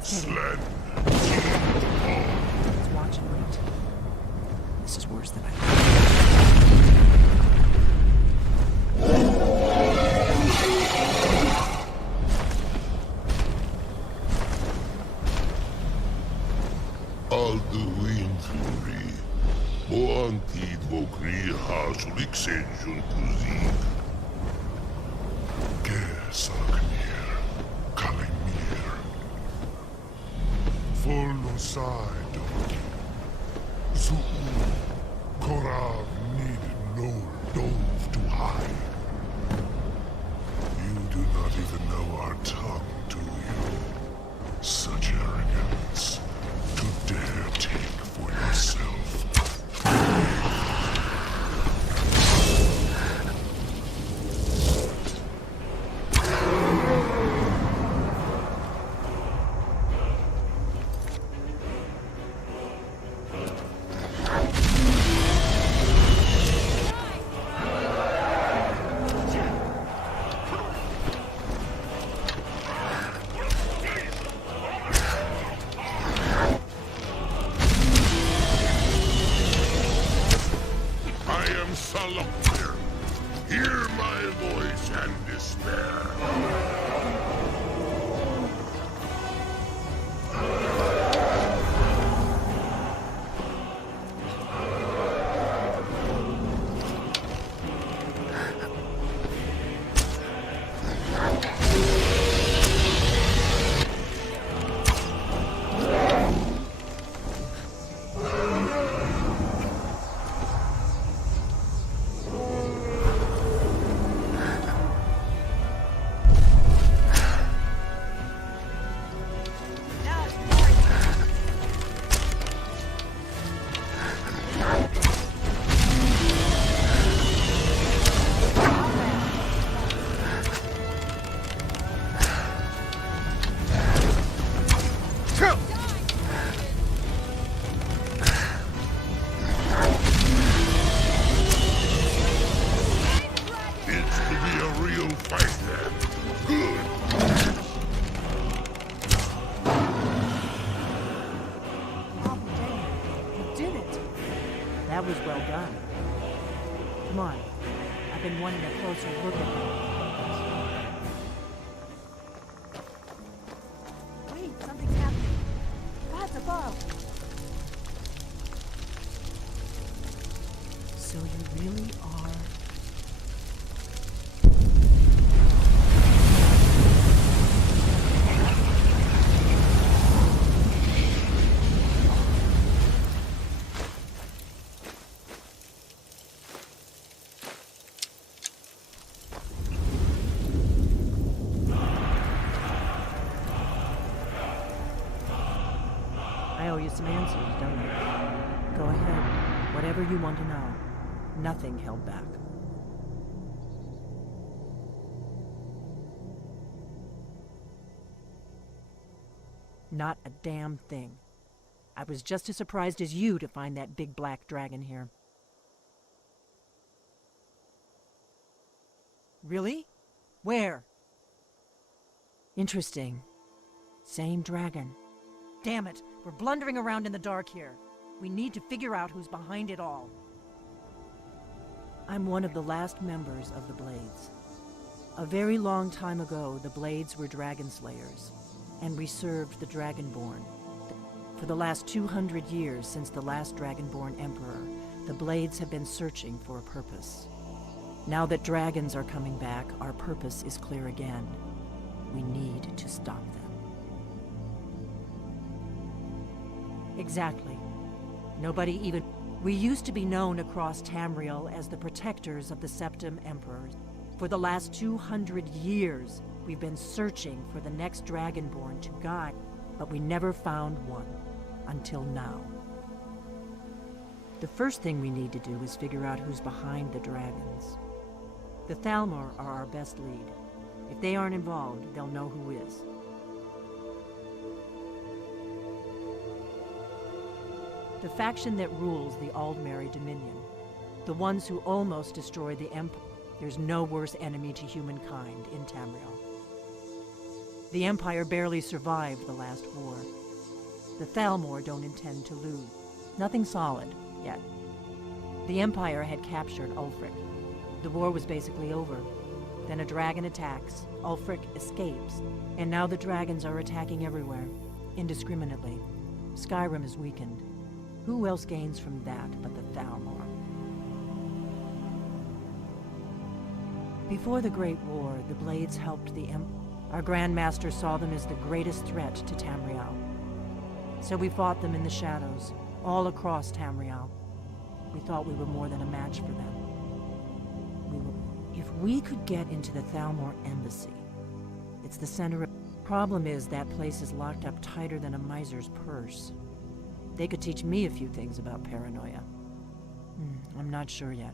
Slen. Let's watch and wait. This is worse than I thought. Kuzik. Gesagnir, Kalimir. Volosai Doki. Zuu, Korav need no dove to hide. You do not even know our tongue, do you? Such arrogance to dare take for yourself. Salopir, hear my voice and despair. That was well done. Come on. I've been wanting a closer look at them. Wait, something's happening. God's above. So you really are... I owe you some answers, don't I? Go ahead. Whatever you want to know. Nothing held back. Not a damn thing. I was just as surprised as you to find that big black dragon here. Really? Where? Interesting. Same dragon. Damn it, we're blundering around in the dark here. We need to figure out who's behind it all. I'm one of the last members of the Blades. A very long time ago, the Blades were dragon slayers, and we served the Dragonborn. For the last 200 years since the last Dragonborn Emperor, the Blades have been searching for a purpose. Now that dragons are coming back, our purpose is clear again. We need to stop them. Exactly. Nobody even... We used to be known across Tamriel as the protectors of the Septim Emperors. For the last 200 years, we've been searching for the next Dragonborn to guide, but we never found one. Until now. The first thing we need to do is figure out who's behind the dragons. The Thalmor are our best lead. If they aren't involved, they'll know who is. The faction that rules the Aldmeri Dominion. The ones who almost destroyed the Empire. There's no worse enemy to humankind in Tamriel. The Empire barely survived the last war. The Thalmor don't intend to lose. Nothing solid, yet. The Empire had captured Ulfric. The war was basically over. Then a dragon attacks, Ulfric escapes, and now the dragons are attacking everywhere, indiscriminately. Skyrim is weakened. Who else gains from that but the Thalmor? Before the Great War, the Blades helped the Empire. Our Grand Master saw them as the greatest threat to Tamriel. So we fought them in the shadows, all across Tamriel. We thought we were more than a match for them. If we could get into the Thalmor embassy, it's the center of... Problem is, that place is locked up tighter than a miser's purse. They could teach me a few things about paranoia. I'm not sure yet.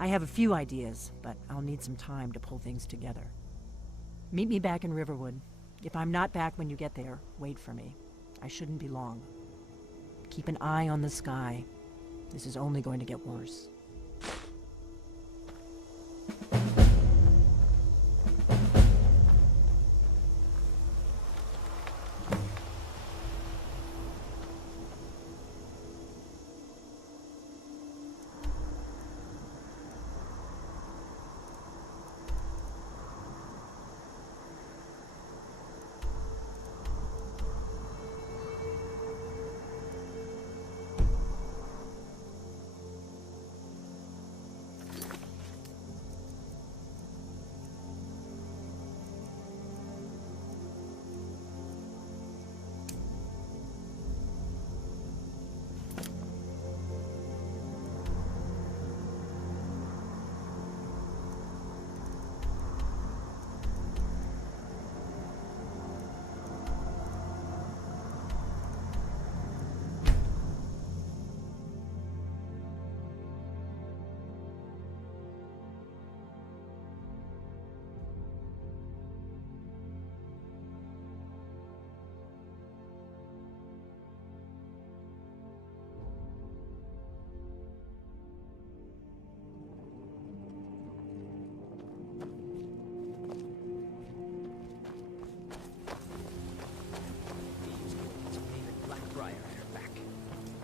I have a few ideas, but I'll need some time to pull things together. Meet me back in Riverwood. If I'm not back when you get there, wait for me. I shouldn't be long. Keep an eye on the sky. This is only going to get worse.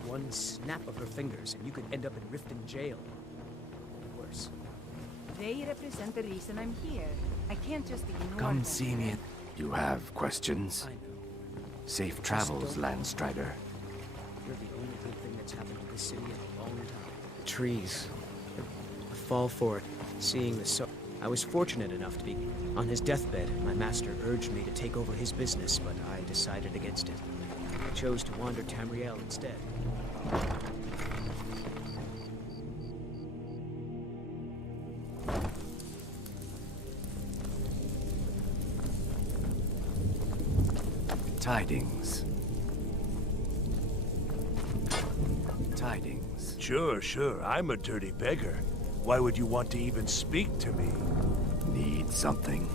One snap of her fingers and you could end up in Riften jail. Or worse. They represent the reason I'm here. I can't just ignore Come them. see me. You have questions? I know. Safe travels, Landstrider. You're the only good thing that's happened to this city in a long time. Trees. A fall for it. Seeing the so... I was fortunate enough to be... On his deathbed, my master urged me to take over his business, but I decided against it. I chose to wander Tamriel instead. Tidings. Tidings. Sure. I'm a dirty beggar. Why would you want to even speak to me? Need something.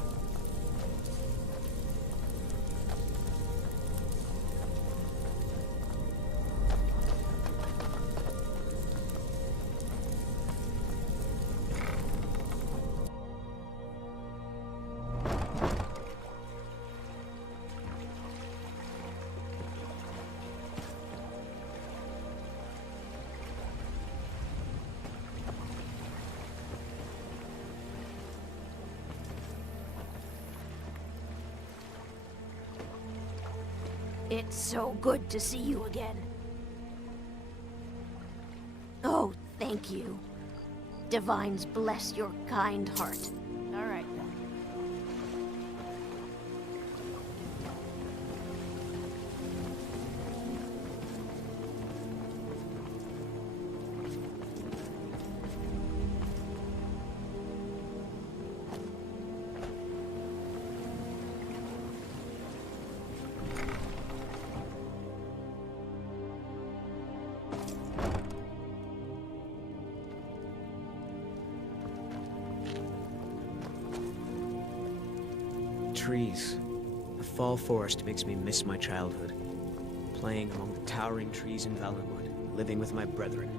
It's so good to see you again. Oh, thank you. Divines bless your kind heart. All right, then. Trees. A fall forest makes me miss my childhood. Playing among the towering trees in Valenwood, living with my brethren.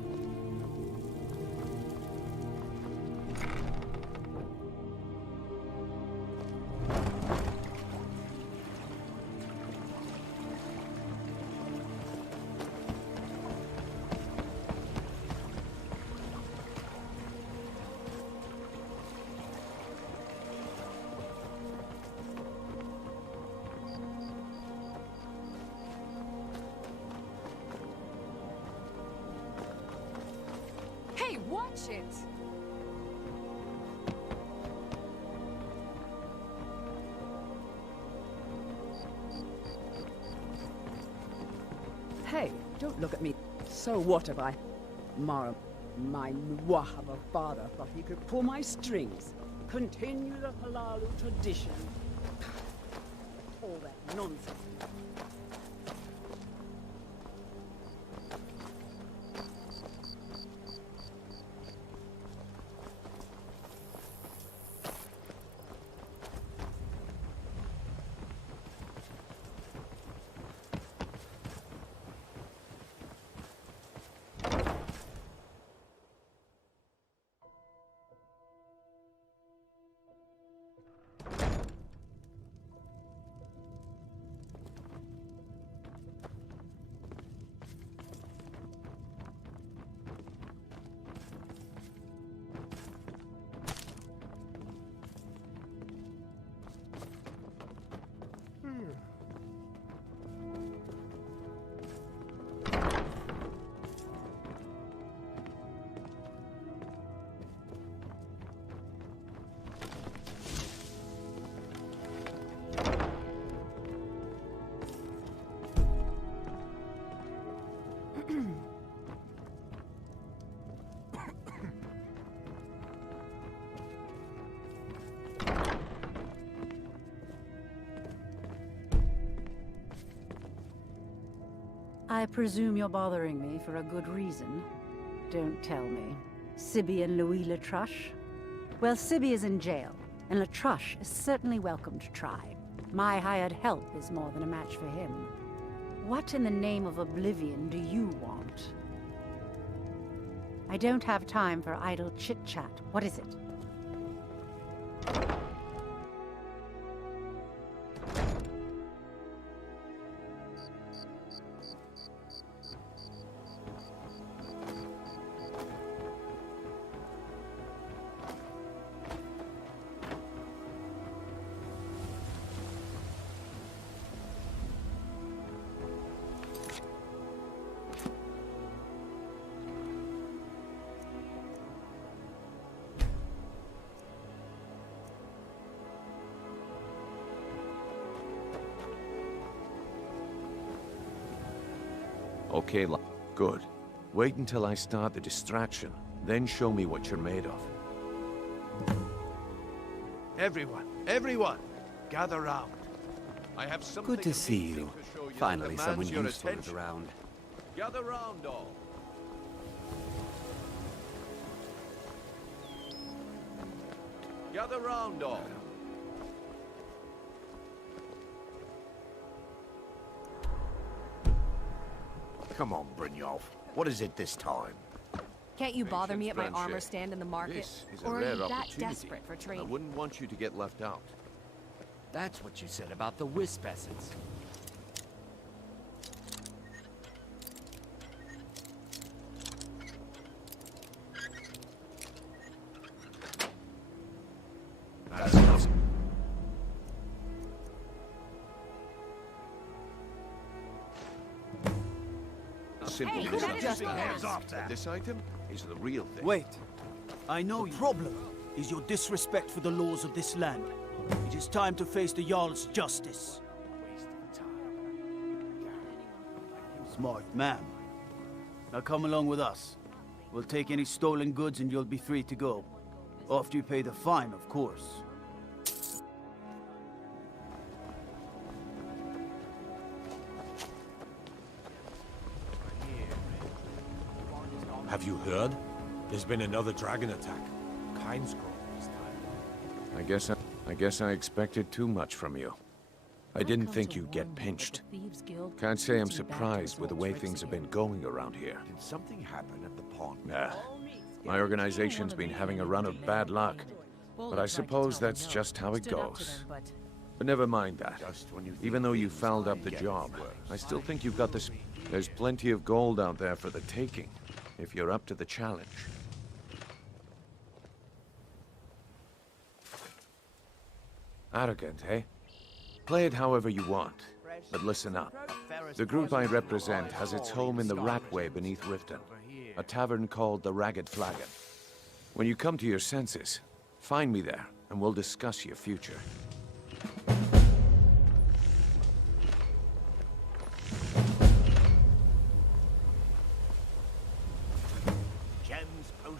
Hey, watch it! Hey, don't look at me. So what if I... Mara, my Nwahaba father thought he could pull my strings. Continue the Halalu tradition. All that nonsense. I presume you're bothering me for a good reason. Don't tell me. Sibby and Louis Latruche? Well, Sibby is in jail, and Latruche is certainly welcome to try. My hired help is more than a match for him. What in the name of oblivion do you want? I don't have time for idle chit-chat. What is it? Okay, good. Wait until I start the distraction, then show me what you're made of. Everyone, gather round. I have something Good to see you. Finally, someone your useful is attention. around. Gather round, all. Gather round, all. Come on, Brynjolf. What is it this time? Can't you bother me at my Friendship. armor stand in the market? This is a Or are rare you that opportunity. desperate for I training? wouldn't want you to get left out. That's what you said about the wisp essence. Simple Hey, misunderstanding. hands off that. This item is the real thing. Wait. I know the problem is your disrespect for the laws of this land. It is time to face the Jarl's justice. Smart man. Now come along with us. We'll take any stolen goods and you'll be free to go. After you pay the fine, of course. Have you heard? There's been another dragon attack. Kind's Grove this time. I guess I expected too much from you. I didn't think you'd get pinched. Can't say I'm surprised with the way things have been going around here. Did something happen at the pond? Nah. My organization's been having a run of bad luck. But I suppose that's just how it goes. But never mind that. Even though you fouled up the job, I still think you've got this. There's plenty of gold out there for the taking, if you're up to the challenge. Arrogant, eh? Play it however you want, but listen up. The group I represent has its home in the Ratway beneath Riften, a tavern called the Ragged Flagon. When you come to your senses, find me there, and we'll discuss your future.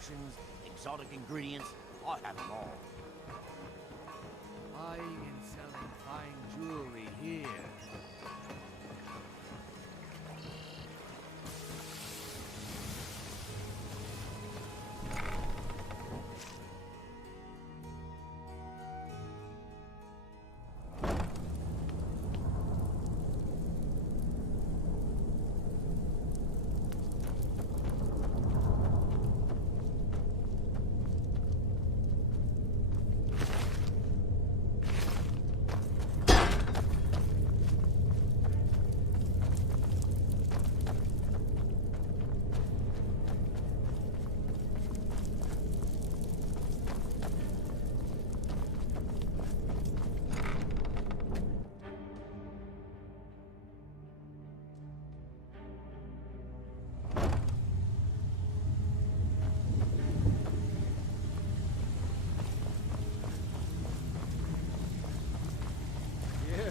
potions, exotic ingredients. I have them all. Buying and selling fine jewelry here.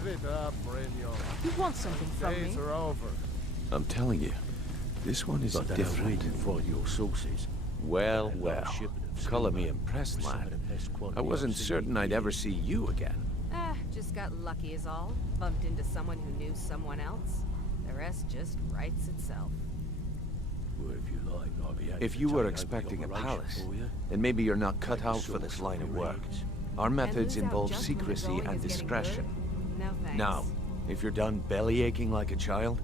Give it up, Brynjolf. You want something from me? Days are over. I'm telling you, this one is different. For your sources. Well, well. Color me impressed, lad. I wasn't certain I'd ever see you again. Just got lucky is all. Bumped into someone who knew someone else. The rest just writes itself. Well, if you like, I'll be happy If to you tell were over the expecting a operation palace, for you. then maybe you're not cut out for this line of work. Our methods who's out involve just when the secrecy going and is getting discretion. No thanks. Now, if you're done belly aching like a child,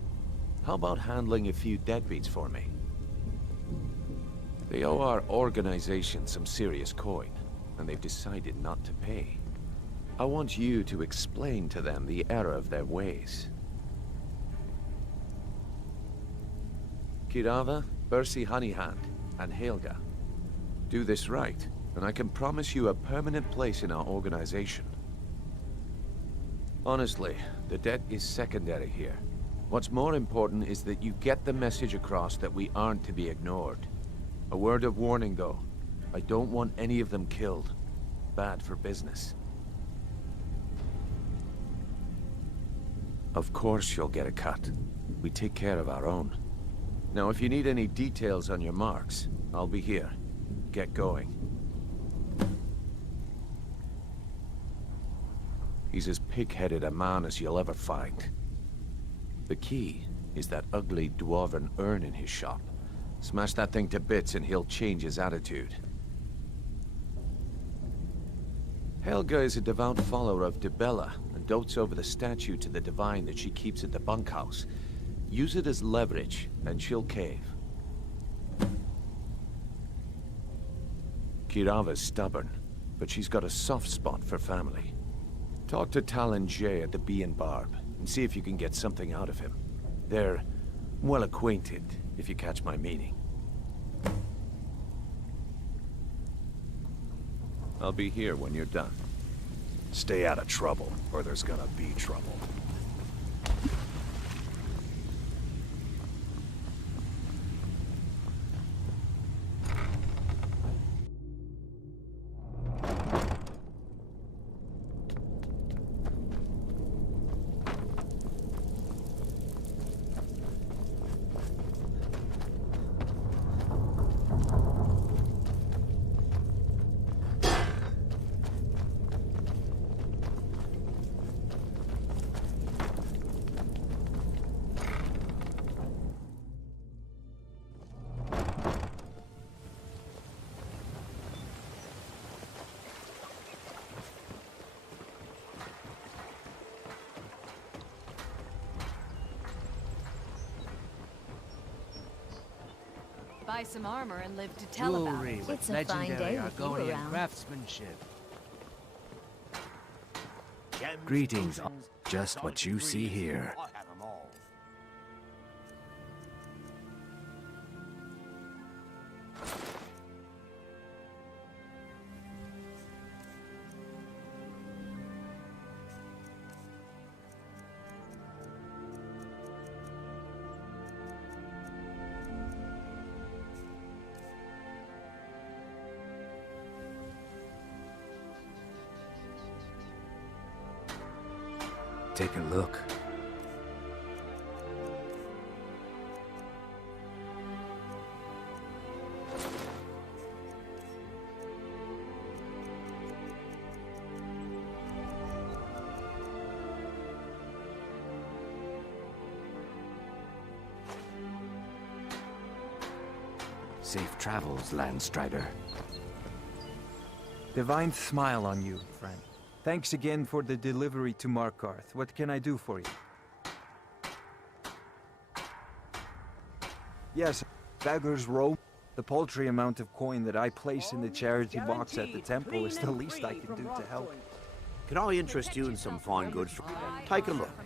how about handling a few deadbeats for me? They owe our organization some serious coin, and they've decided not to pay. I want you to explain to them the error of their ways. Kirava, Bersi Honeyhand, and Helga. Do this right, and I can promise you a permanent place in our organization. Honestly, the debt is secondary here. What's more important is that you get the message across that we aren't to be ignored. A word of warning, though. I don't want any of them killed. Bad for business. Of course you'll get a cut. We take care of our own. Now, if you need any details on your marks, I'll be here. Get going. He's as pig-headed a man as you'll ever find. The key is that ugly dwarven urn in his shop. Smash that thing to bits and he'll change his attitude. Helga is a devout follower of Dibella and dotes over the statue to the divine that she keeps at the bunkhouse. Use it as leverage, and she'll cave. Kirava's stubborn, but she's got a soft spot for family. Talk to Talon Jay at the Bee and Barb, and see if you can get something out of him. They're well acquainted, if you catch my meaning. I'll be here when you're done. Stay out of trouble, or there's gonna be trouble. Buy some armor and live to tell about Jewelry it. with It's a fine legendary day with you Argonian around. craftsmanship. Greetings, just what you see here. I have them all. Take a look. Safe travels, Landstrider. Divine smile on you, friend. Thanks again for the delivery to Markarth. What can I do for you? Yes, beggars roam. The paltry amount of coin that I place in the charity box at the temple is the least I can do to help. Can I interest you in some fine goods? Take a look.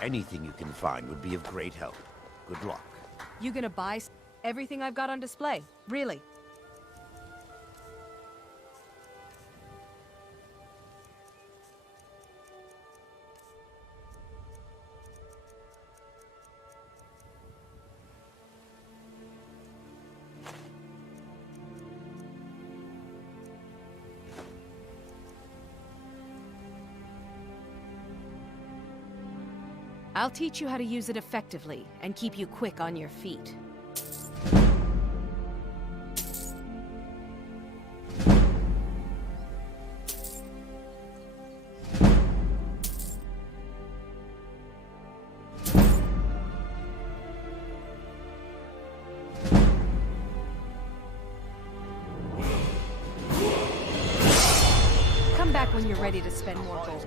Anything you can find would be of great help. Good luck. You gonna buy everything I've got on display? Really? I'll teach you how to use it effectively and keep you quick on your feet. Come back when you're ready to spend more gold.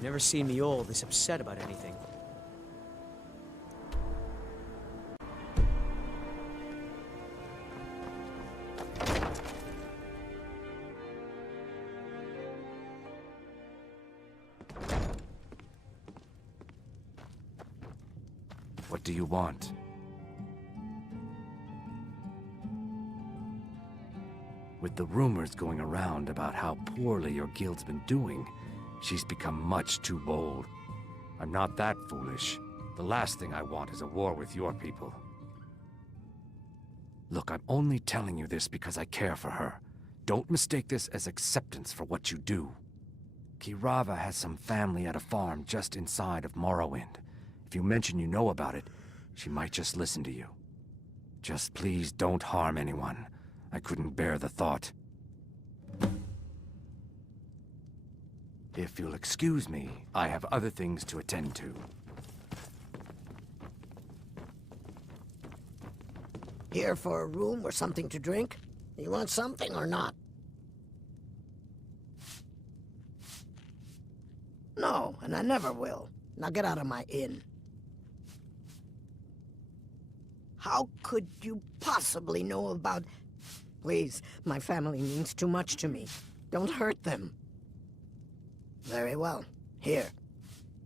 I've never seen Mjol this upset about anything. What do you want? With the rumors going around about how poorly your guild's been doing, she's become much too bold. I'm not that foolish. The last thing I want is a war with your people. Look, I'm only telling you this because I care for her. Don't mistake this as acceptance for what you do. Kirava has some family at a farm just inside of Morrowind. If you mention you know about it, she might just listen to you. Just please don't harm anyone. I couldn't bear the thought. If you'll excuse me, I have other things to attend to. Here for a room or something to drink? You want something or not? No, and I never will. Now get out of my inn. How could you possibly know about... Please, my family means too much to me. Don't hurt them. Very well. Here.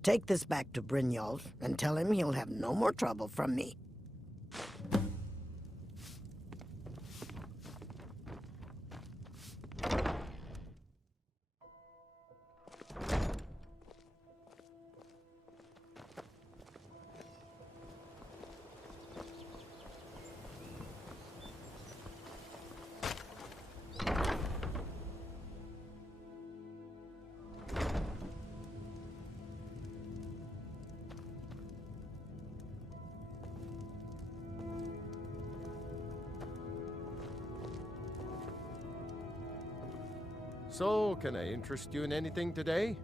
Take this back to Brynjolf and tell him he'll have no more trouble from me. So, can I interest you in anything today?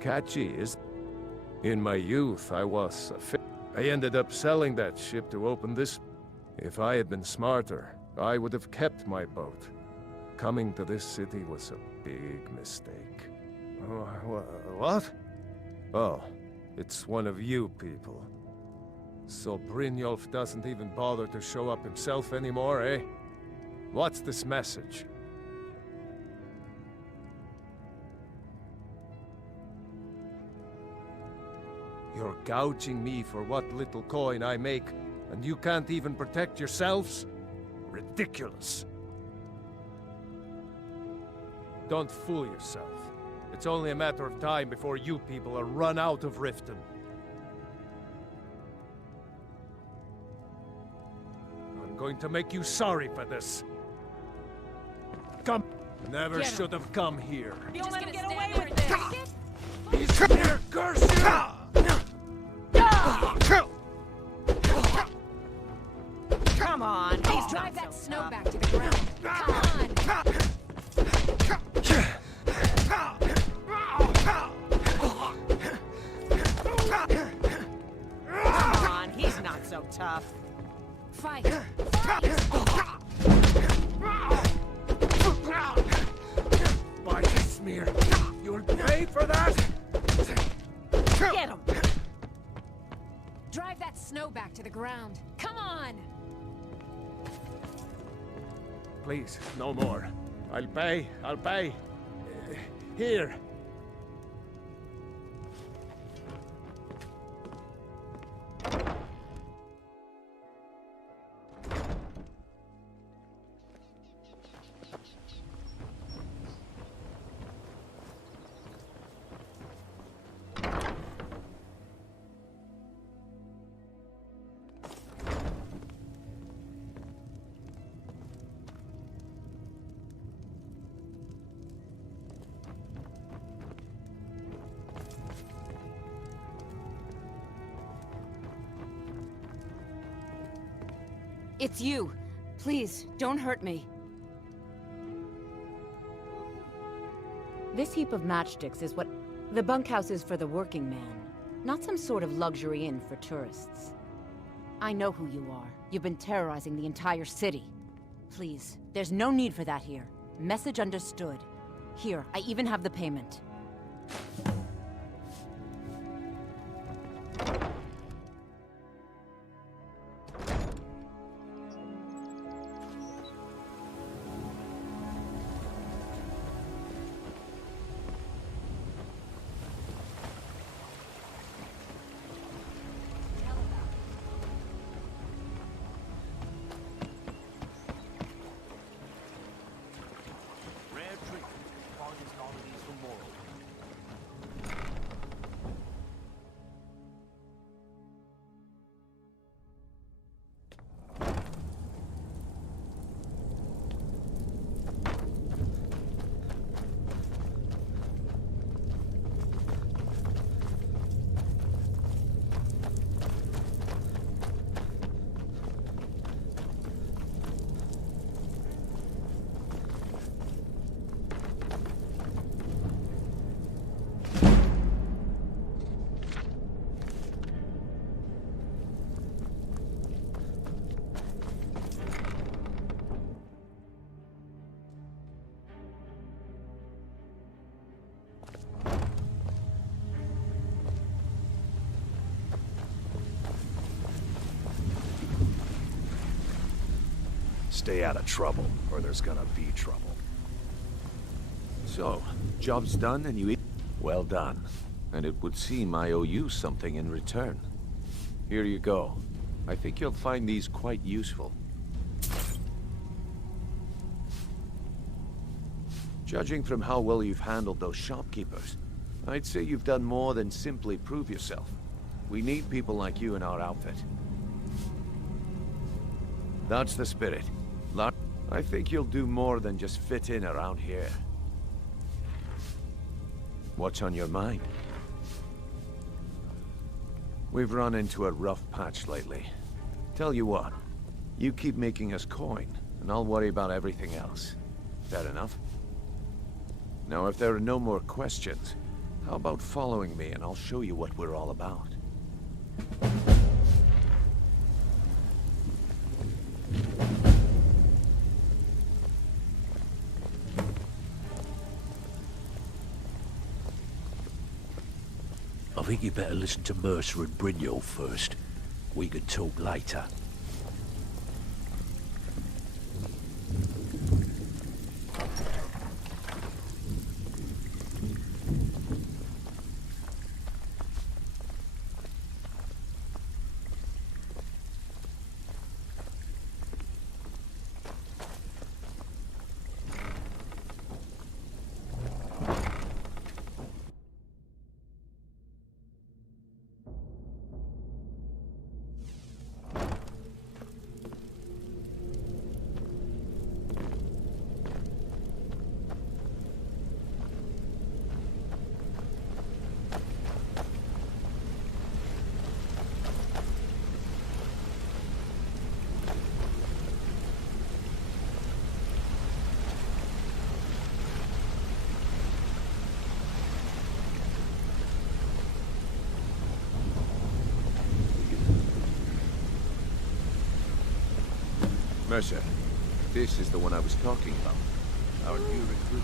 Catchy, is... In my youth, I was I ended up selling that ship to open this. If I had been smarter, I would have kept my boat. Coming to this city was a big mistake. What? Oh, it's one of you people. So Brynjolf doesn't even bother to show up himself anymore, eh? What's this message? You're gouging me for what little coin I make, and you can't even protect yourselves? Ridiculous. Don't fool yourself. It's only a matter of time before you people are run out of Riften. I'm going to make you sorry for this. Come. Never should have come here. You're just gonna get away with this. He's here, curse you! Come on, please drive that snow back to the ground. Come on, he's not so tough. Fight! By the smear, you'll pay for that! Get him! Drive that snow back to the ground. Come on! Please, no more. I'll pay. Here. It's you. Please, don't hurt me. This heap of matchsticks is what... The bunkhouse is for the working man, not some sort of luxury inn for tourists. I know who you are. You've been terrorizing the entire city. Please, there's no need for that here. Message understood. Here, I even have the payment. Stay out of trouble, or there's gonna be trouble. So, job's done and you eat? Well done. And it would seem I owe you something in return. Here you go. I think you'll find these quite useful. Judging from how well you've handled those shopkeepers, I'd say you've done more than simply prove yourself. We need people like you in our outfit. That's the spirit. I think you'll do more than just fit in around here. What's on your mind? We've run into a rough patch lately. Tell you what, you keep making us coin, and I'll worry about everything else. Fair enough? Now, if there are no more questions, how about following me and I'll show you what we're all about? I think you better listen to Mercer and Brynjolf first. We can talk later. Mercer, this is the one I was talking about. Our new recruit.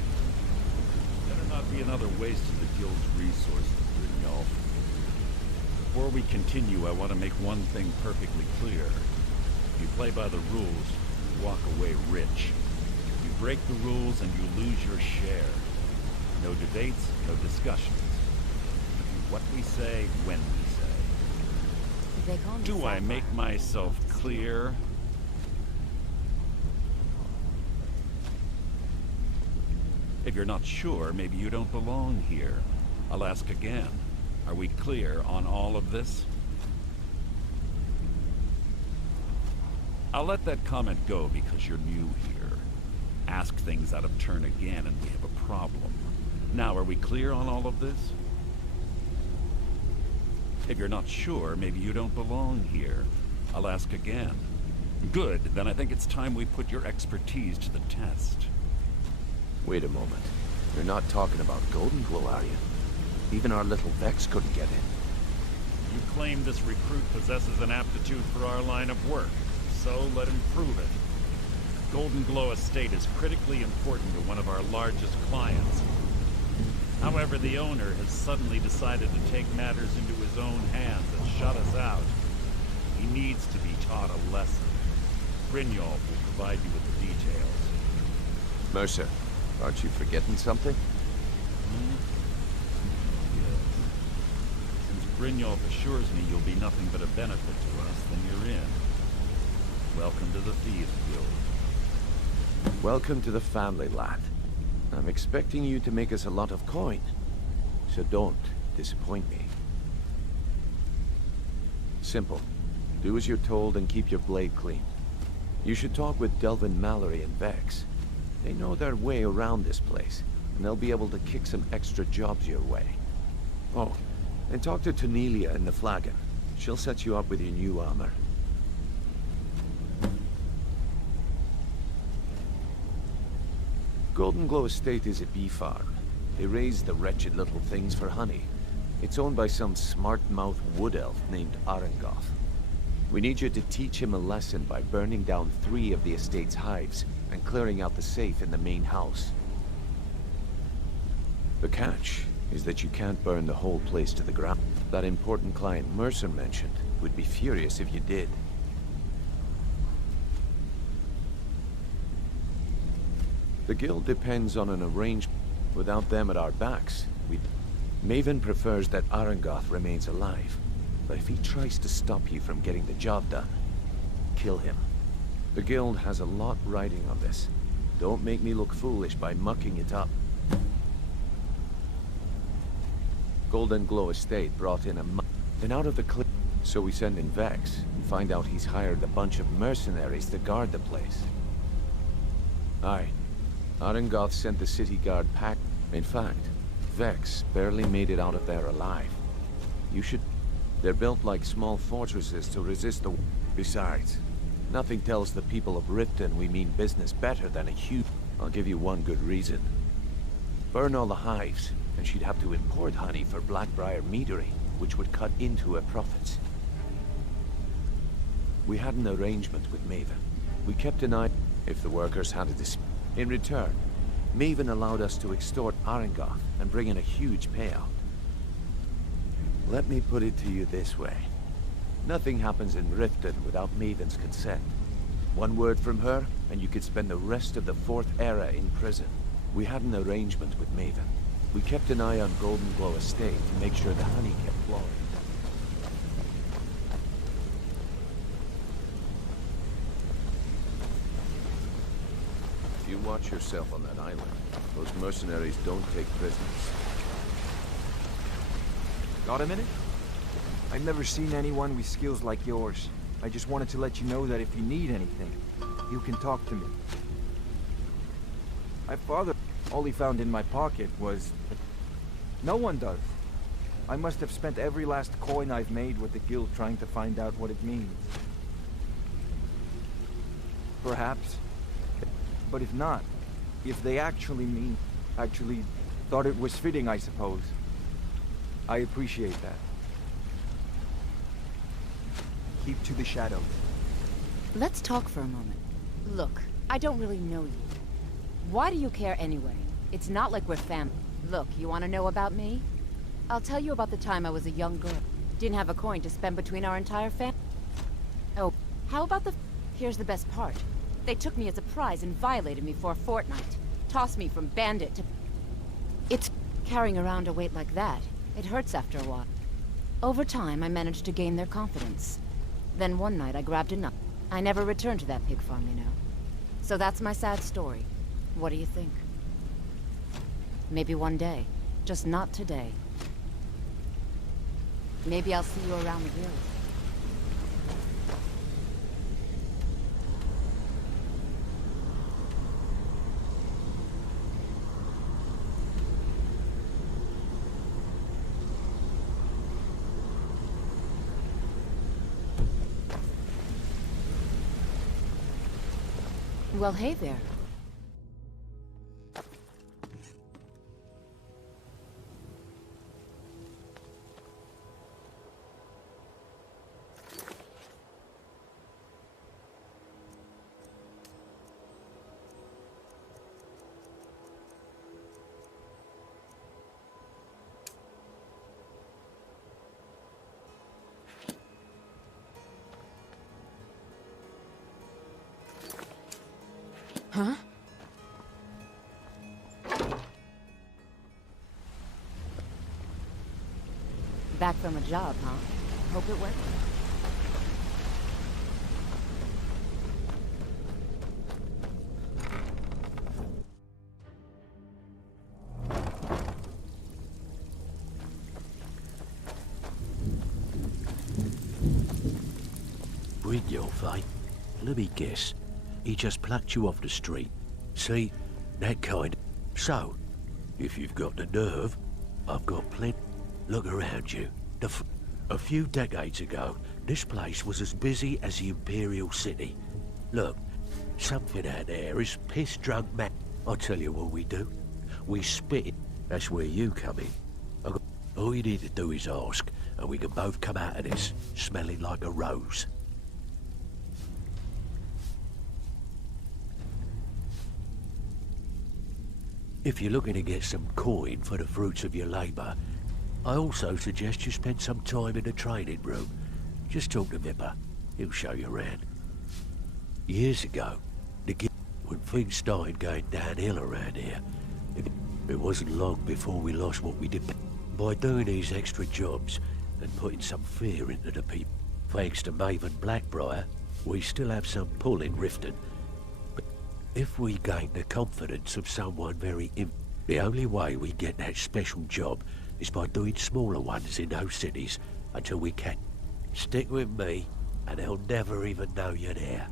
Better not be another waste of the Guild's resources, Brynjolf. Before we continue, I want to make one thing perfectly clear. If you play by the rules, you walk away rich. You break the rules and you lose your share. No debates, no discussions. We do what we say, when we say. Do I make myself clear? If you're not sure, maybe you don't belong here. I'll ask again. Are we clear on all of this? I'll let that comment go because you're new here. Ask things out of turn again and we have a problem. Now, are we clear on all of this? If you're not sure, maybe you don't belong here. I'll ask again. Good, then I think it's time we put your expertise to the test. Wait a moment. You're not talking about Golden Glow, are you? Even our little Vex couldn't get in. You claim this recruit possesses an aptitude for our line of work, so let him prove it. Golden Glow Estate is critically important to one of our largest clients. However, the owner has suddenly decided to take matters into his own hands and shut us out. He needs to be taught a lesson. Brynjolf will provide you with the details. Mercer, aren't you forgetting something? Yes. Since Brynjolf assures me you'll be nothing but a benefit to us, then you're in. Welcome to the Thieves Guild. Welcome to the family, lad. I'm expecting you to make us a lot of coin, so don't disappoint me. Simple. Do as you're told and keep your blade clean. You should talk with Delvin Mallory and Vex. They know their way around this place, and they'll be able to kick some extra jobs your way. Oh, and talk to Tonelia in the Flagon. She'll set you up with your new armor. Golden Glow Estate is a bee farm. They raise the wretched little things for honey. It's owned by some smart-mouthed wood elf named Arengoth. We need you to teach him a lesson by burning down 3 of the estate's hives and clearing out the safe in the main house. The catch is that you can't burn the whole place to the ground. That important client Mercer mentioned would be furious if you did. The guild depends on an arrangement. Without them at our backs, Maven prefers that Arangoth remains alive. But if he tries to stop you from getting the job done, kill him. The guild has a lot riding on this. Don't make me look foolish by mucking it up. Golden Glow Estate brought in and out of the cliff. So we send in Vex and find out he's hired a bunch of mercenaries to guard the place. Aye. Arangoth sent the city guard pack. In fact, Vex barely made it out of there alive. You should... They're built like small fortresses to resist the... Besides, nothing tells the people of Riften we mean business better than a huge... I'll give you one good reason. Burn all the hives, and she'd have to import honey for Blackbriar meadery, which would cut into her profits. We had an arrangement with Maven. We kept an eye if the workers had a dispute. In return, Maven allowed us to extort Arangoth and bring in a huge payout. Let me put it to you this way. Nothing happens in Riften without Maven's consent. One word from her, and you could spend the rest of the Fourth Era in prison. We had an arrangement with Maven. We kept an eye on Golden Glow Estate to make sure the honey kept flowing. You watch yourself on that island. Those mercenaries don't take prisoners. Got a minute? I've never seen anyone with skills like yours. I just wanted to let you know that if you need anything, you can talk to me. My father, all he found in my pocket was... No one does. I must have spent every last coin I've made with the guild trying to find out what it means. Perhaps. But if not, if they actually thought it was fitting, I suppose. I appreciate that. Keep to the shadows. Let's talk for a moment. Look, I don't really know you. Why do you care anyway? It's not like we're family. Look, you want to know about me? I'll tell you about the time I was a young girl. Didn't have a coin to spend between our entire family. Oh, how about Here's the best part. They took me as a prize and violated me for a fortnight. Tossed me from bandit to... It's carrying around a weight like that. It hurts after a while. Over time, I managed to gain their confidence. Then one night, I grabbed a nut. I never returned to that pig farm, you know. So that's my sad story. What do you think? Maybe one day. Just not today. Maybe I'll see you around the guild. Well, hey there. Huh? Back from a job, huh? Hope it worked. Brynjolf, eh? Let me guess. He just plucked you off the street. See? That kind. So, if you've got the nerve, I've got plenty. Look around you. A few decades ago, this place was as busy as the Imperial City. Look, something out there is piss-drunk mad. I'll tell you what we do. We spit it. That's where you come in. All you need to do is ask, and we can both come out of this smelling like a rose. If you're looking to get some coin for the fruits of your labor, I also suggest you spend some time in the training room. Just talk to Vipper. He'll show you around. Years ago, When things started going downhill around here, it wasn't long before we lost what we did. By doing these extra jobs and putting some fear into the people, thanks to Maven Blackbriar, we still have some pull in Riften. But if we gain the confidence of someone the only way we get that special job is by doing smaller ones in those cities until we can. Stick with me, and they'll never even know you're there.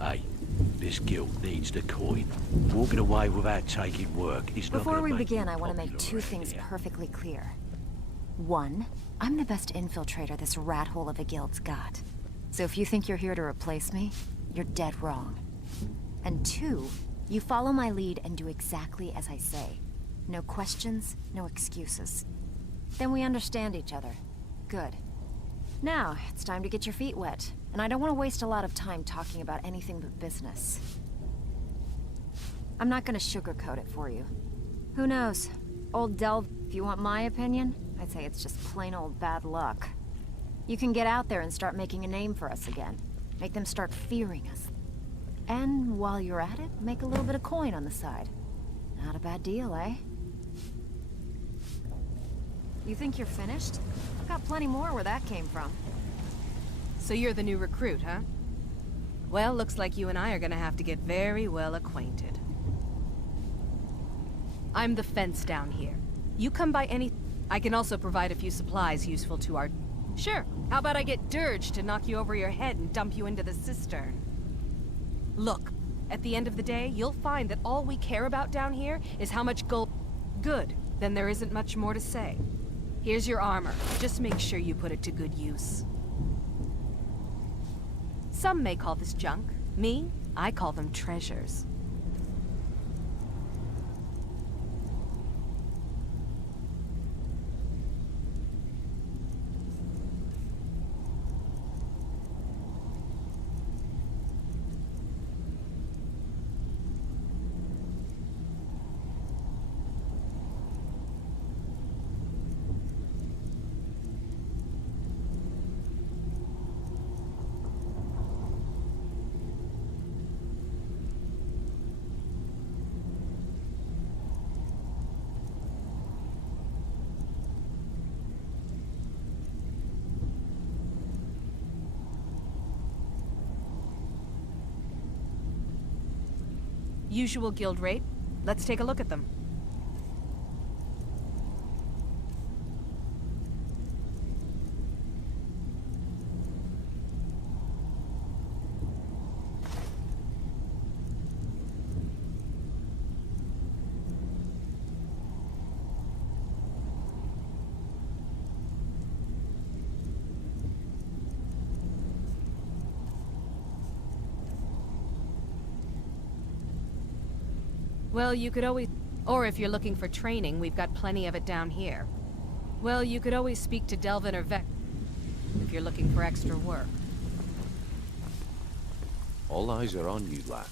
Hey, this guild needs the coin. Walking away without taking work is not Before gonna we make begin, you I want to make popular 2 things here. perfectly clear. 1, I'm the best infiltrator this rat hole of a guild's got. So if you think you're here to replace me, you're dead wrong. And 2, you follow my lead and do exactly as I say. No questions, no excuses. Then we understand each other. Good. Now, it's time to get your feet wet. And I don't want to waste a lot of time talking about anything but business. I'm not gonna sugarcoat it for you. Who knows? Old Delve, if you want my opinion, I'd say it's just plain old bad luck. You can get out there and start making a name for us again. Make them start fearing us. And while you're at it, make a little bit of coin on the side. Not a bad deal, eh? You think you're finished? I've got plenty more where that came from. So you're the new recruit, huh? Well, looks like you and I are gonna have to get very well acquainted. I'm the fence down here. You come by any... I can also provide a few supplies useful to our... Sure, how about I get Dirge to knock you over your head and dump you into the cistern? Look, at the end of the day, you'll find that all we care about down here is how much gold... Good, then there isn't much more to say. Here's your armor. Just make sure you put it to good use. Some may call this junk. Me, I call them treasures. Usual guild rate. Let's take a look at them. Well, you could always... Or if you're looking for training, we've got plenty of it down here. Well, you could always speak to Delvin or Vec if you're looking for extra work. All eyes are on you, lad.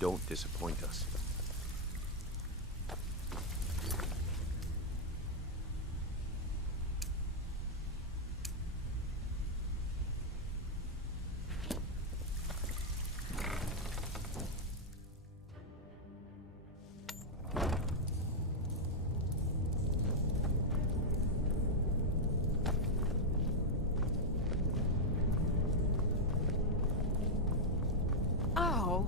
Don't disappoint us. Oh.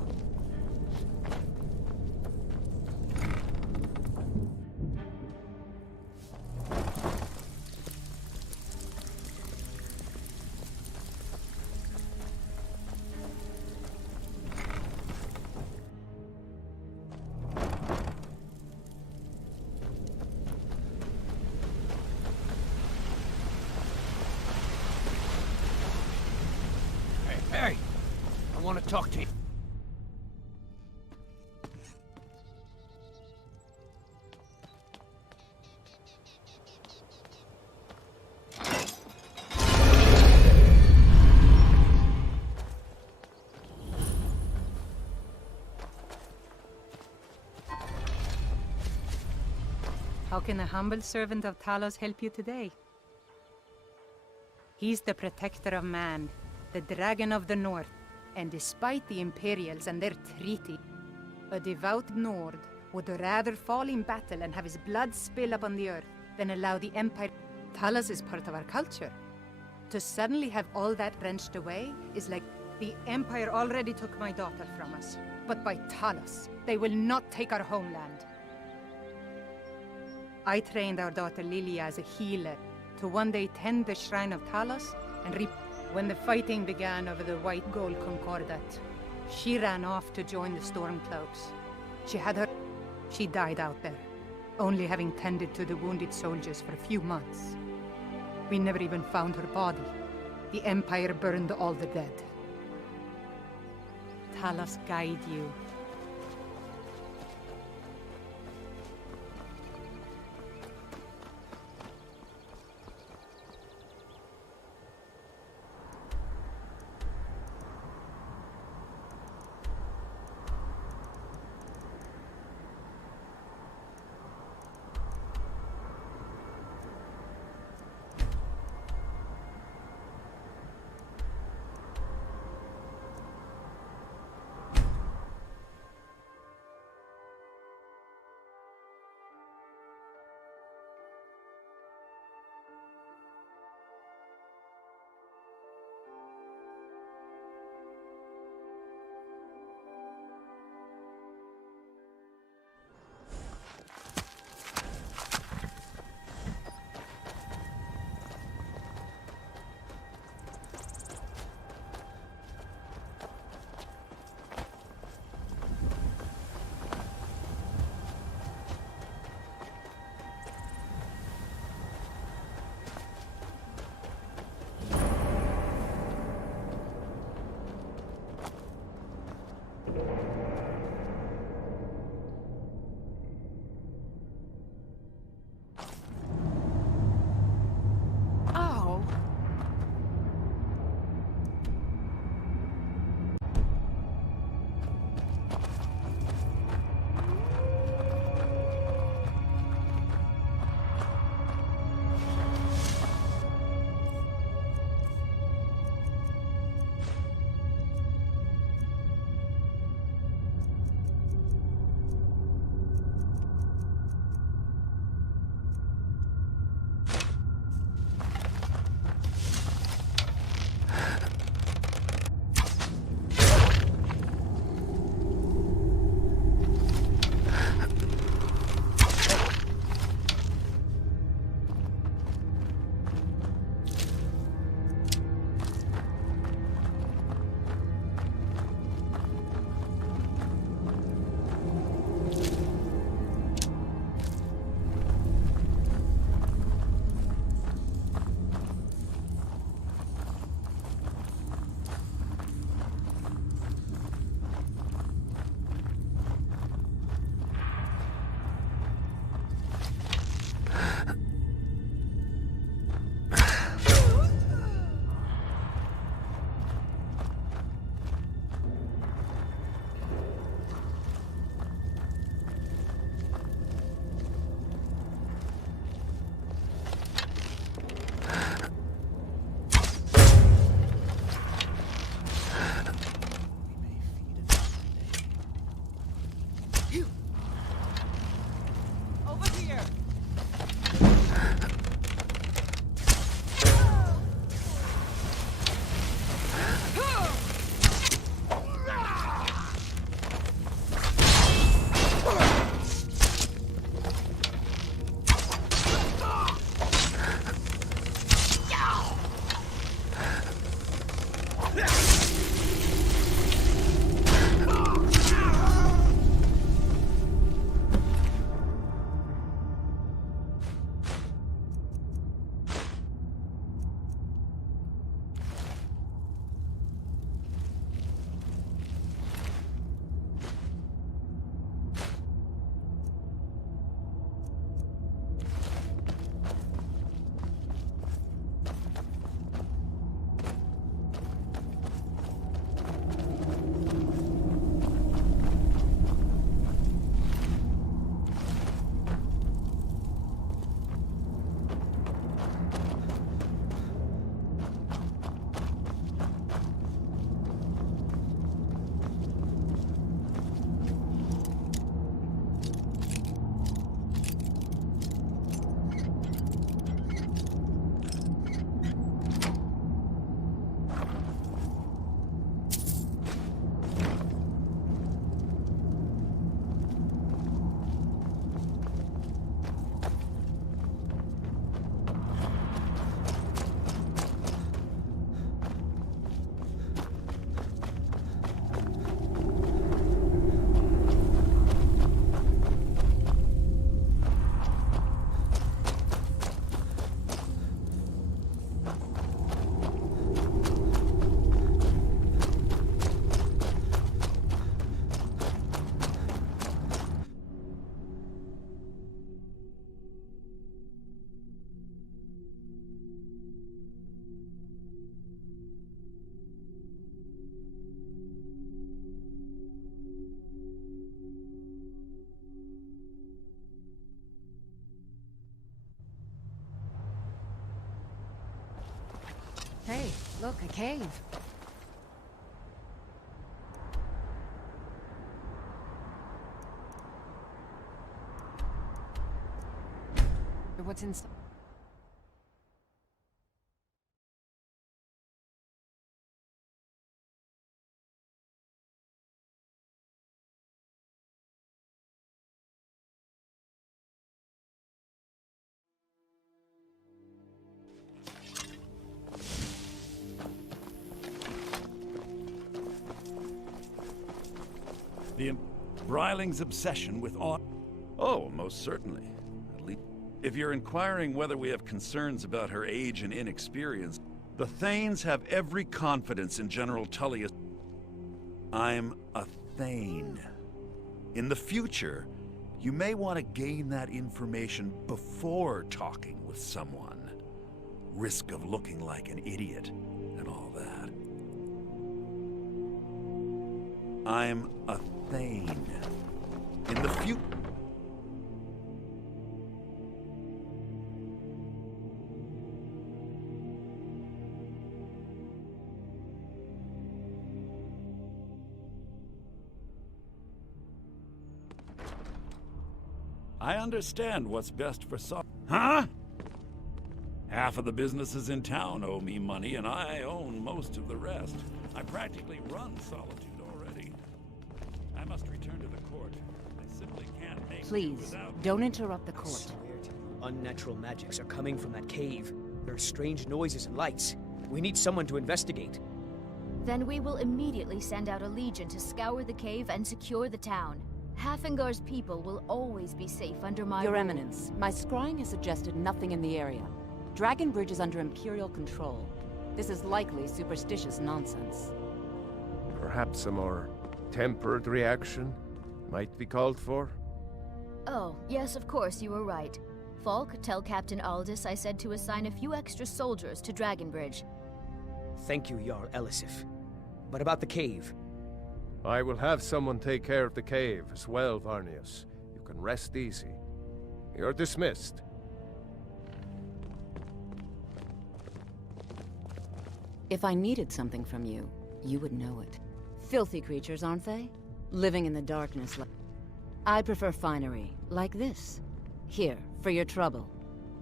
Hey! I want to talk to you. How can a humble servant of Talos help you today? He's the protector of man, the dragon of the north. And despite the Imperials and their treaty, a devout Nord would rather fall in battle and have his blood spill upon the earth than allow the Empire. Talos is part of our culture. To suddenly have all that wrenched away is like the Empire already took my daughter from us. But by Talos, they will not take our homeland. I trained our daughter Lilia as a healer to one day tend the shrine of Talos and When the fighting began over the white gold concordat, she ran off to join the Stormcloaks. She died out there, only having tended to the wounded soldiers for a few months. We never even found her body. The Empire burned all the dead. Talos guide you. Look, a cave. What's inside? The Bryling's obsession with Oh, most certainly. At least, if you're inquiring whether we have concerns about her age and inexperience, the Thanes have every confidence in General Tullius. I'm a Thane. In the future, you may want to gain that information before talking with someone. Risk of looking like an idiot and all that. I'm a Thane. In the future... I understand what's best for some. Huh? Half of the businesses in town owe me money, and I own most of the rest. I practically run Solitude already. I must return to the court. I simply can't make it Please, without... don't interrupt the court. I swear to you, unnatural magics are coming from that cave. There are strange noises and lights. We need someone to investigate. Then we will immediately send out a legion to scour the cave and secure the town. Hafingar's people will always be safe under my Your rule. Eminence, my scrying has suggested nothing in the area. Dragon Bridge is under Imperial control. This is likely superstitious nonsense. Perhaps a more tempered reaction might be called for? Oh, yes, of course, you were right. Falk, tell Captain Aldous I said to assign a few extra soldiers to Dragonbridge. Thank you, Jarl Elisif. But about the cave? I will have someone take care of the cave as well, Varnius. You can rest easy. You're dismissed. If I needed something from you, you would know it. Filthy creatures, aren't they? Living in the darkness like... I prefer finery, like this. Here, for your trouble.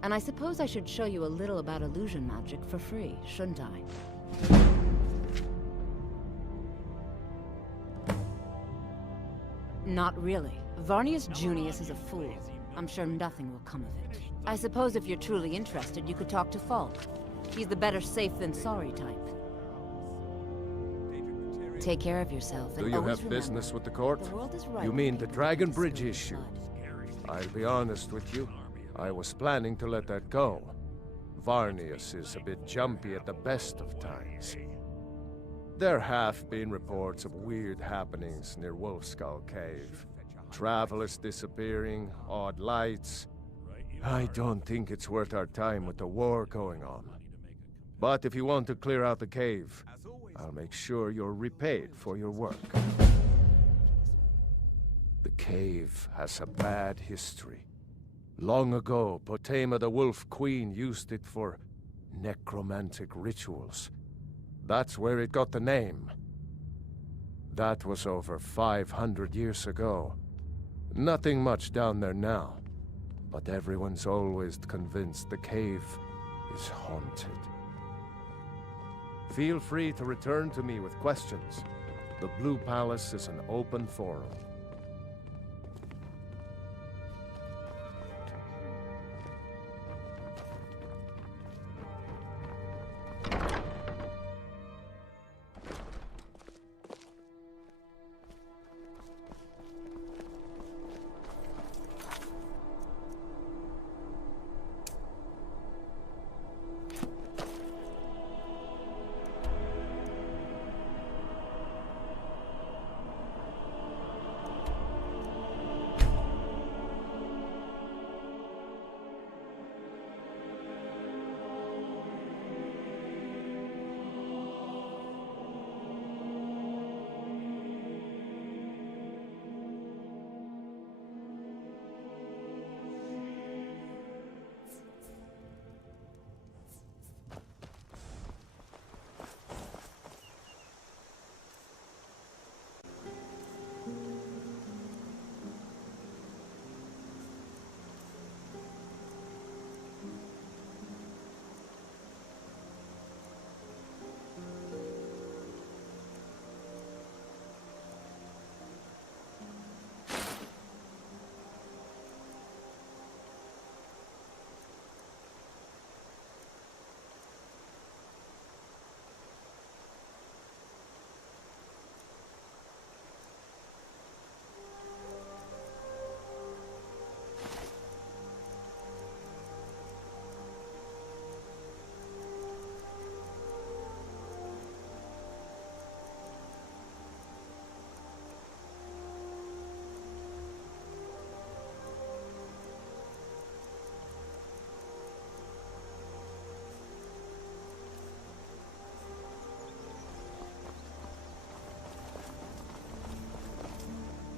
And I suppose I should show you a little about illusion magic for free, shouldn't I? Not really. Varnius Junius is a fool. I'm sure nothing will come of it. I suppose if you're truly interested, you could talk to Falk. He's the better safe than sorry type. Take care of yourself and Do you always have remember, business with the court? the world is right You when mean people the Dragon spill Bridge their issue? blood. I'll be honest with you. I was planning to let that go. Varnius is a bit jumpy at the best of times. There have been reports of weird happenings near Wolfskull Cave. Travelers disappearing, odd lights. I don't think it's worth our time with the war going on. But if you want to clear out the cave, I'll make sure you're repaid for your work. The cave has a bad history. Long ago, Potema the Wolf Queen used it for necromantic rituals. That's where it got the name. That was over 500 years ago. Nothing much down there now, but everyone's always convinced the cave is haunted. Feel free to return to me with questions. The Blue Palace is an open forum.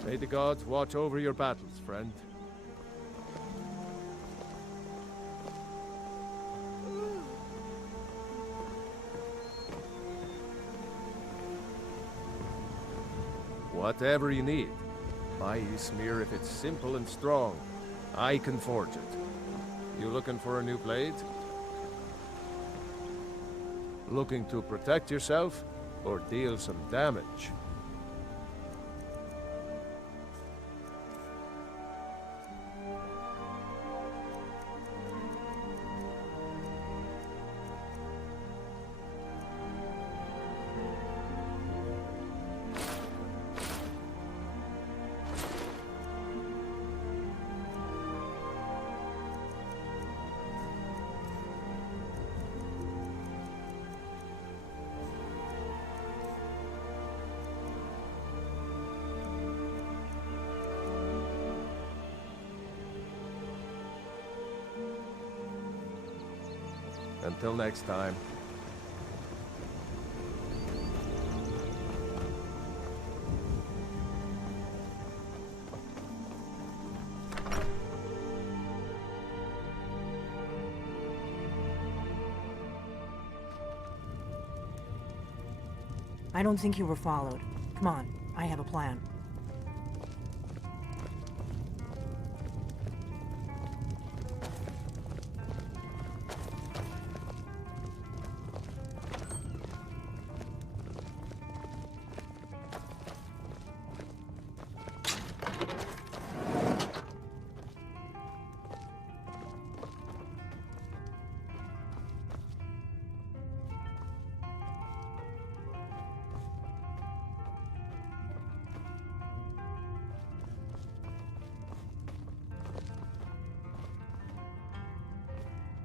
May the gods watch over your battles, friend. Whatever you need. My smear, if it's simple and strong, I can forge it. You looking for a new blade? Looking to protect yourself or deal some damage? Until next time. I don't think you were followed. Come on, I have a plan.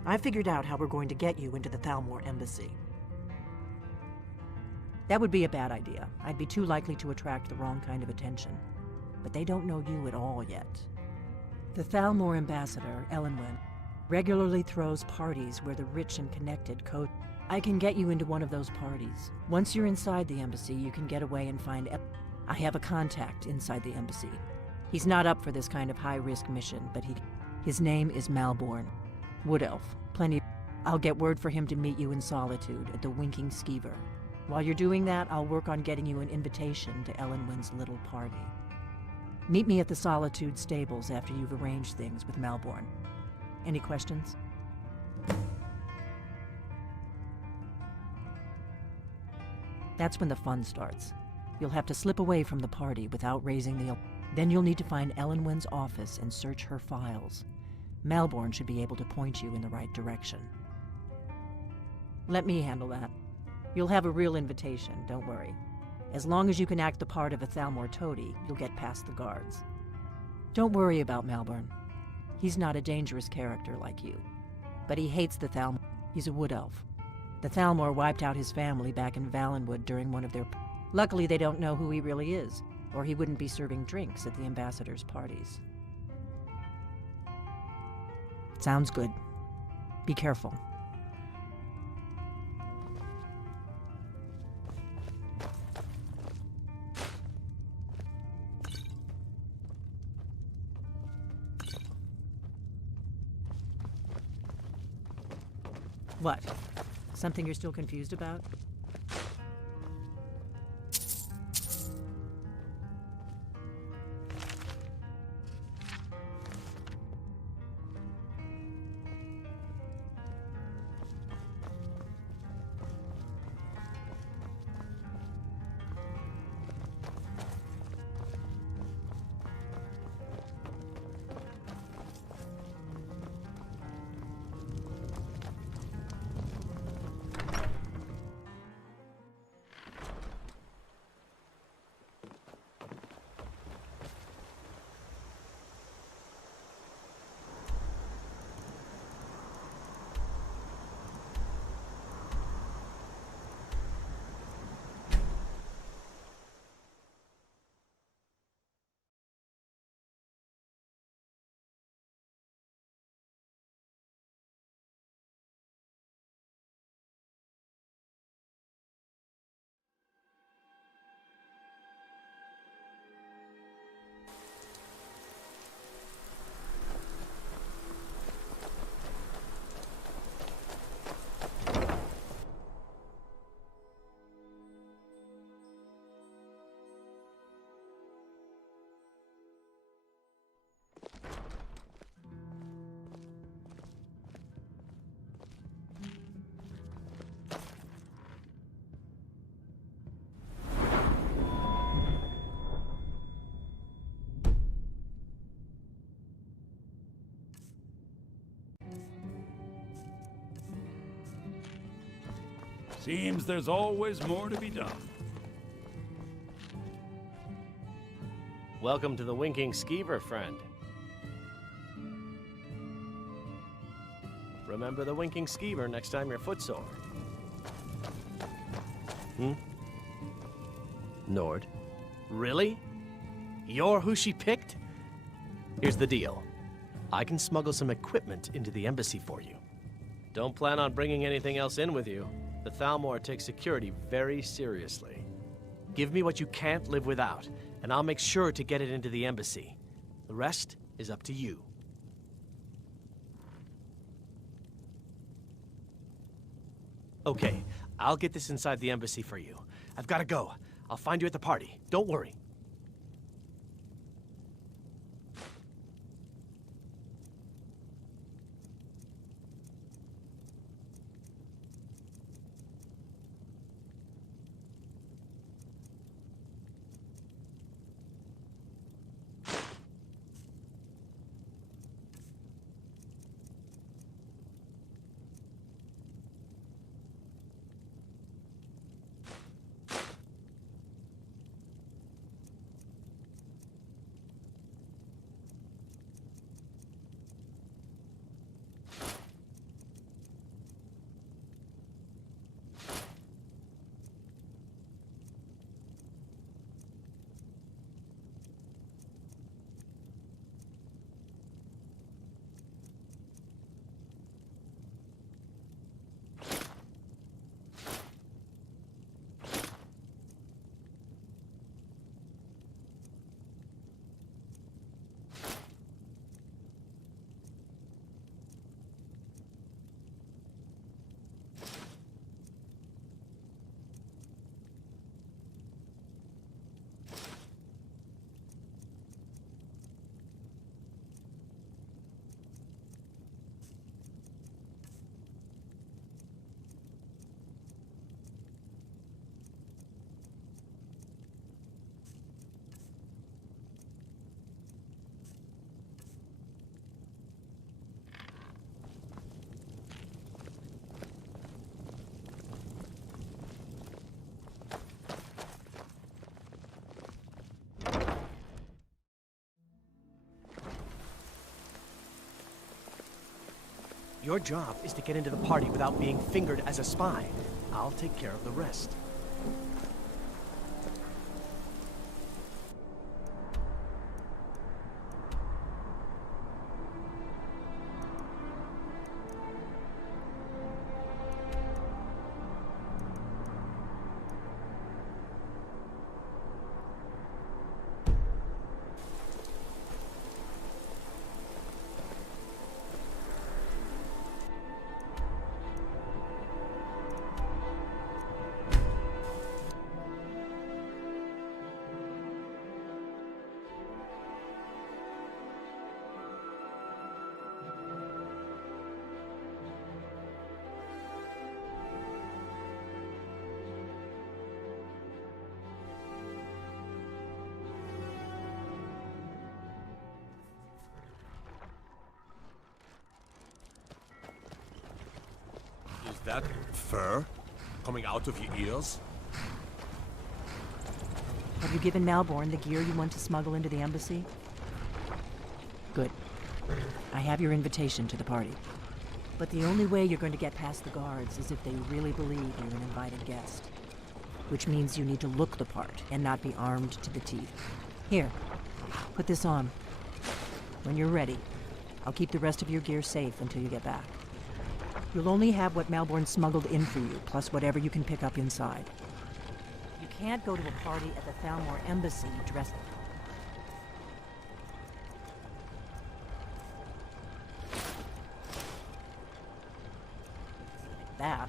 I figured out how we're going to get you into the Thalmor embassy. That would be a bad idea. I'd be too likely to attract the wrong kind of attention. But they don't know you at all yet. The Thalmor ambassador, Elenwen, regularly throws parties where the rich and connected coach. I can get you into one of those parties. Once you're inside the embassy, you can get away and find I have a contact inside the embassy. He's not up for this kind of high-risk mission, but his name is Malborn. Wood Elf. Plenty. I'll get word for him to meet you in Solitude at the Winking Skeever. While you're doing that, I'll work on getting you an invitation to Elenwen's little party. Meet me at the Solitude stables after you've arranged things with Malborn. Any questions? That's when the fun starts. You'll have to slip away from the party without raising the... Then you'll need to find Elenwen's office and search her files. Malborn should be able to point you in the right direction. Let me handle that. You'll have a real invitation, don't worry. As long as you can act the part of a Thalmor toady, you'll get past the guards. Don't worry about Malborn. He's not a dangerous character like you. But he hates the Thalmor. He's a wood elf. The Thalmor wiped out his family back in Valenwood during one of their... Luckily, they don't know who he really is, or he wouldn't be serving drinks at the ambassador's parties. Sounds good. Be careful. What? Something you're still confused about? Seems there's always more to be done. Welcome to the Winking Skeever, friend. Remember the Winking Skeever next time you're footsore. Nord? Really? You're who she picked? Here's the deal. I can smuggle some equipment into the embassy for you. Don't plan on bringing anything else in with you. The Thalmor takes security very seriously. Give me what you can't live without, and I'll make sure to get it into the embassy. The rest is up to you. Okay, I'll get this inside the embassy for you. I've got to go. I'll find you at the party. Don't worry. Your job is to get into the party without being fingered as a spy. I'll take care of the rest. Is that fur coming out of your ears? Have you given Malborn the gear you want to smuggle into the embassy? Good. I have your invitation to the party. But the only way you're going to get past the guards is if they really believe you're an invited guest. Which means you need to look the part and not be armed to the teeth. Here, put this on. When you're ready, I'll keep the rest of your gear safe until you get back. You'll only have what Malborn smuggled in for you, plus whatever you can pick up inside. You can't go to a party at the Thalmor embassy dressed like that.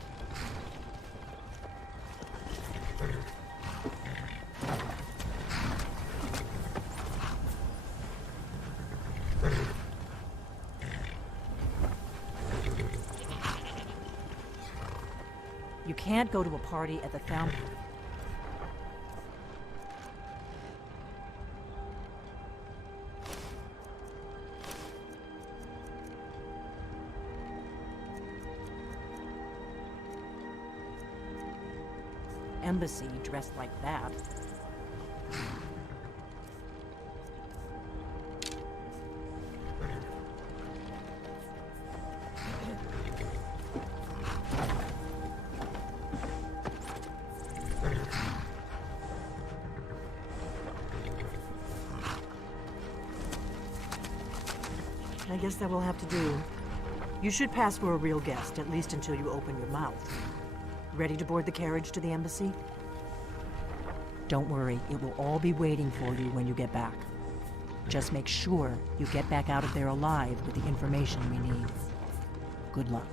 You can't go to a party at the Thalmor. embassy dressed like that. I guess that will have to do. You should pass for a real guest, at least until you open your mouth. Ready to board the carriage to the embassy? Don't worry, it will all be waiting for you when you get back. Just make sure you get back out of there alive with the information we need. Good luck.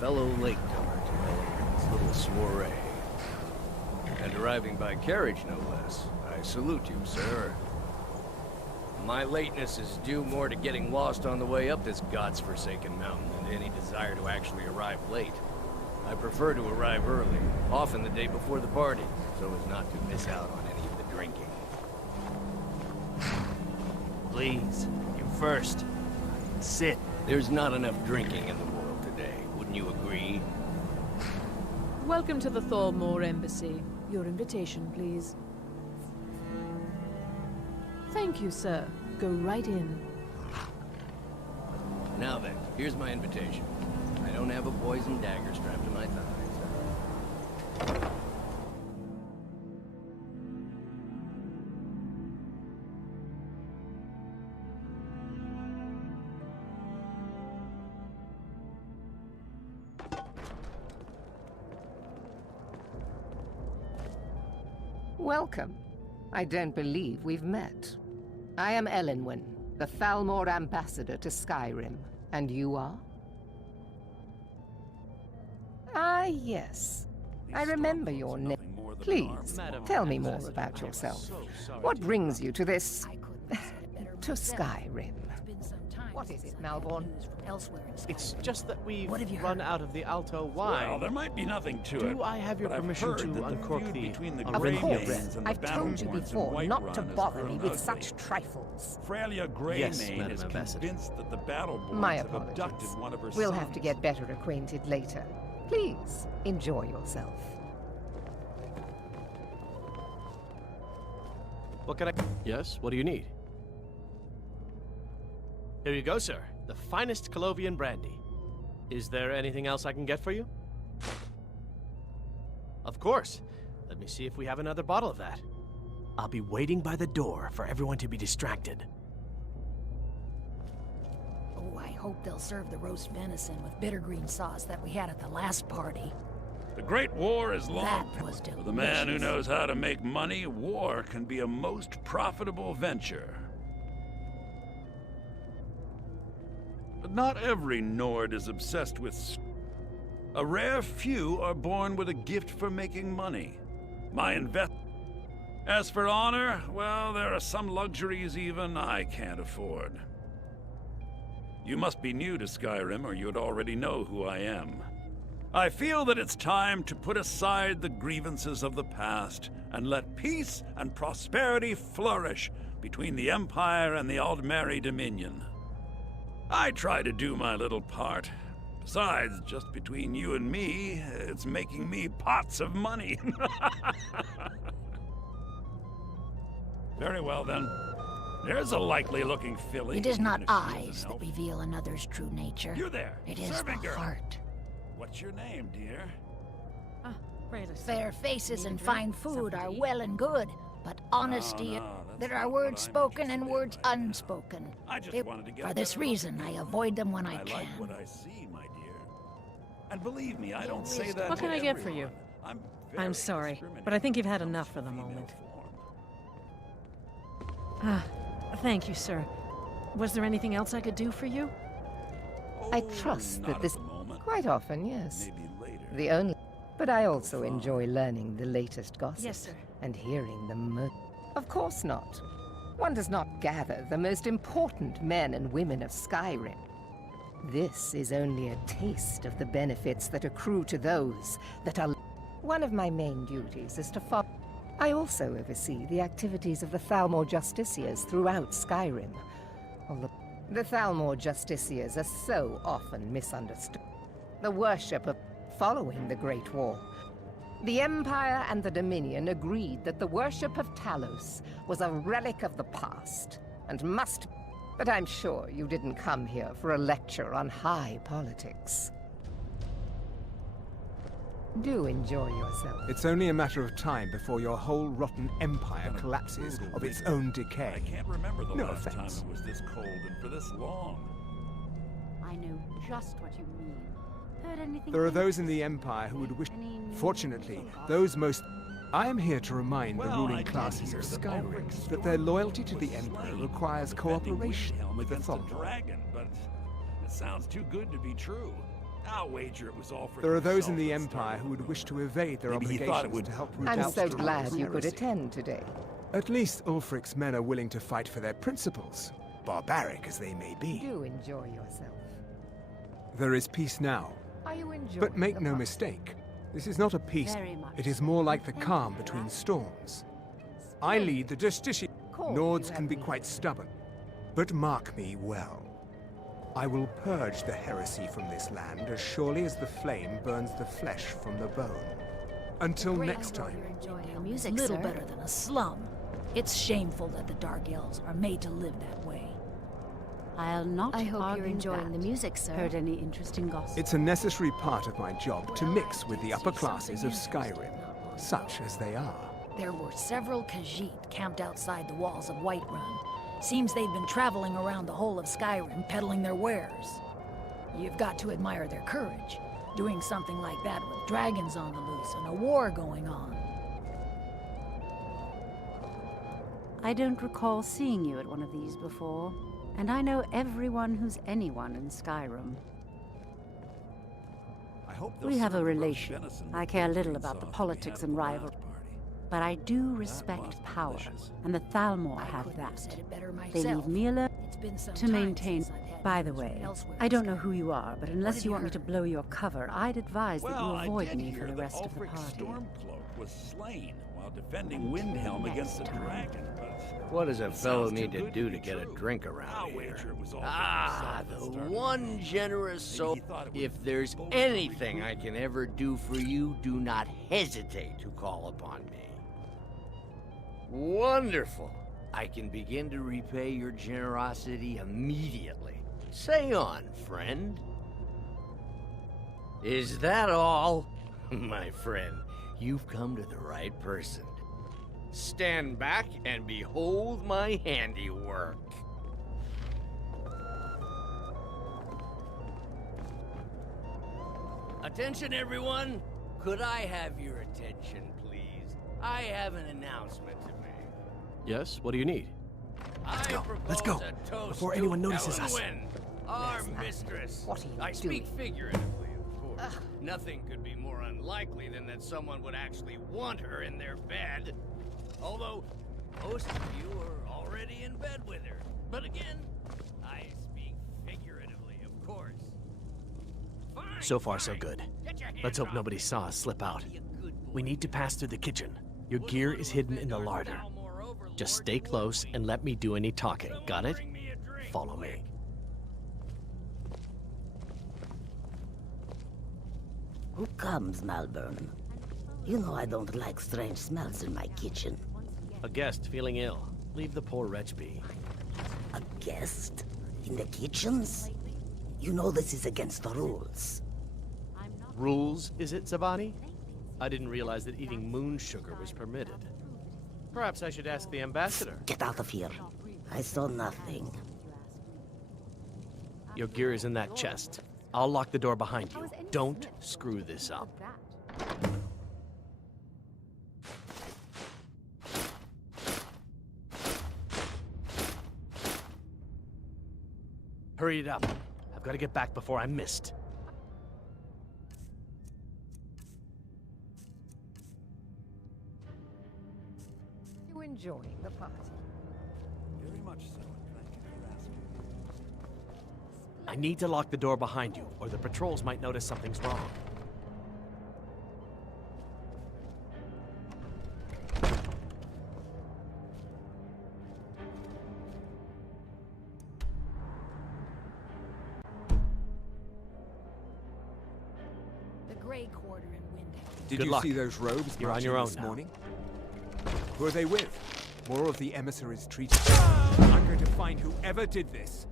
Fellow latecomer to Ellen's little soiree. And arriving by carriage, no less. I salute you, sir. My lateness is due more to getting lost on the way up this god's-forsaken mountain than to any desire to actually arrive late. I prefer to arrive early, often the day before the party, so as not to miss out on any of the drinking. Please, you first. Sit. There's not enough drinking in the world today, wouldn't you agree? Welcome to the Thalmor Embassy. Your invitation, please. Thank you, sir. Go right in. Now then, here's my invitation. I don't have a poison dagger strapped to my thighs. Welcome. I don't believe we've met. I am Elenwen, the Thalmor ambassador to Skyrim. And you are? Ah, yes. I remember your name. Please, tell me more about yourself. What brings you to this... to Skyrim? What is it, Malborn? It's just that we've run out of the Alto wine. Well, there might be nothing to it. Do I have your permission to uncork the between the Of course. and the I've told you Battleborns before in not Whiterun to has bother grown me with ugly. such trifles. Freya Greymane Yes, Madam is Ambassador. convinced that the Battleborns My have apologies. abducted one of her We'll sons. have to get better acquainted later. Please, enjoy yourself. What can I... Yes, what do you need? Here you go, sir. The finest Colovian brandy. Is there anything else I can get for you? Of course. Let me see if we have another bottle of that. I'll be waiting by the door for everyone to be distracted. Oh, I hope they'll serve the roast venison with bittergreen sauce that we had at the last party. The Great War is long. That was For the man who delicious. knows how to make money, war can be a most profitable venture. But not every Nord is obsessed with... A rare few are born with a gift for making money. As for honor, well, there are some luxuries even I can't afford. You must be new to Skyrim, or you'd already know who I am. I feel that it's time to put aside the grievances of the past and let peace and prosperity flourish between the Empire and the Aldmeri Dominion. I try to do my little part. Besides, just between you and me, it's making me pots of money. Very well, then. There's a likely-looking filly. It is not even if she eyes doesn't that help. reveal another's true nature. You there, It is the servant girl. heart. What's your name, dear? Fair faces and fine food are well and good, but honesty, no, there are words spoken and words unspoken. I just wanted to get For a this better reason, I avoid them when I I can. like what I see, my dear. And believe me, I don't say that What to can I get for you? everyone. I'm sorry, but I think you've had enough for the moment. Thank you, sir. Was there anything else I could do for you? I trust that this... Quite often, yes. The only... But I also enjoy learning the latest gossip. Yes, sir. and hearing the Of course not. One does not gather the most important men and women of Skyrim. This is only a taste of the benefits that accrue to those that are... One of my main duties is to follow... I also oversee the activities of the Thalmor Justiciars throughout Skyrim. The Thalmor Justiciars are so often misunderstood. The worship of... Following the Great War, the Empire and the Dominion agreed that the worship of Talos was a relic of the past and must... But I'm sure you didn't come here for a lecture on high politics. Do enjoy yourself. It's only a matter of time before your whole rotten empire collapses of its own decay. I can't remember the No last offense. time it was this cold and for this long. I know just what you mean. Heard anything? There are those in the Empire who would wish... Fortunately, those most... I am here to remind the ruling classes of Skyrim that their loyalty to the Emperor requires cooperation with the Thalmor. Dragon, but it sounds too good to be true. I'll wager it was all for There are those in himself the that Empire started who would it. wish to evade their Maybe he thought it obligations would to help root I'm out so Strahl's glad you could heresy. attend today. At least Ulfric's men are willing to fight for their principles, barbaric as they may be. Do enjoy yourself. There is peace now. Are you enjoying But make the no fun? mistake, this is not a peace. Very much It is more like the calm between storms. I lead the Justiciar. Nords can be quite stubborn, but mark me well. I will purge the heresy from this land as surely as the flame burns the flesh from the bone. Until next time. It's little better than a slum. It's shameful that the Dark Elves are made to live that way. I'll not I hope you're argue enjoying that. the music, sir. Heard any interesting gossip? It's a necessary part of my job to mix with the upper classes of Skyrim, such as they are. There were several Khajiit camped outside the walls of Whiterun. Seems they've been traveling around the whole of Skyrim peddling their wares. You've got to admire their courage, doing something like that with dragons on the loose and a war going on. I don't recall seeing you at one of these before, and I know everyone who's anyone in Skyrim. We have a relation. I care little about the politics and rivalry, but I do respect power, and the Thalmor have that. They leave me alone to maintain... By the way, I don't know who you are, but unless you want me to blow your cover, I'd advise that you avoid me for the rest of the party. Stormcloak was slain while defending Windhelm against the dragon, but... What does a fellow need to do to get a drink around here? The one generous soul. If there's anything I can ever do for you, do not hesitate to call upon me. Wonderful. I can begin to repay your generosity immediately. Say on, friend. Is that all? My friend, you've come to the right person. Stand back and behold my handiwork. Attention, everyone. Could I have your attention, please? I have an announcement to make. Yes, what do you need? Let's go. Before anyone notices us. Our Yes, mistress. what are you I speak doing? figuratively, of course. Nothing could be more unlikely than that someone would actually want her in their bed. Although, most of you are already in bed with her. But again, I speak figuratively, of course. So far, so good. Let's hope nobody saw us slip out. We need to pass through the kitchen. Your gear is hidden in the larder. Just stay close and let me do any talking. Got it? Follow me. Who comes, Malvern? You know I don't like strange smells in my kitchen. A guest feeling ill. Leave the poor wretch be. A guest? In the kitchens? You know this is against the rules. Rules, is it, Zavani? I didn't realize that eating moon sugar was permitted. Perhaps I should ask the ambassador. Get out of here. I saw nothing. Your gear is in that chest. I'll lock the door behind you. Don't screw this up. Hurry it up. I've got to get back before I'm missed. enjoying the party? Very much so, and thank you for asking. I need to lock the door behind you, or the patrols might notice something's wrong. The Grey Quarter in Windhelm. Did Good you luck. see those robes You're on marching your own this now. morning? Who are they with? More of the emissaries treated. I'm going to find whoever did this.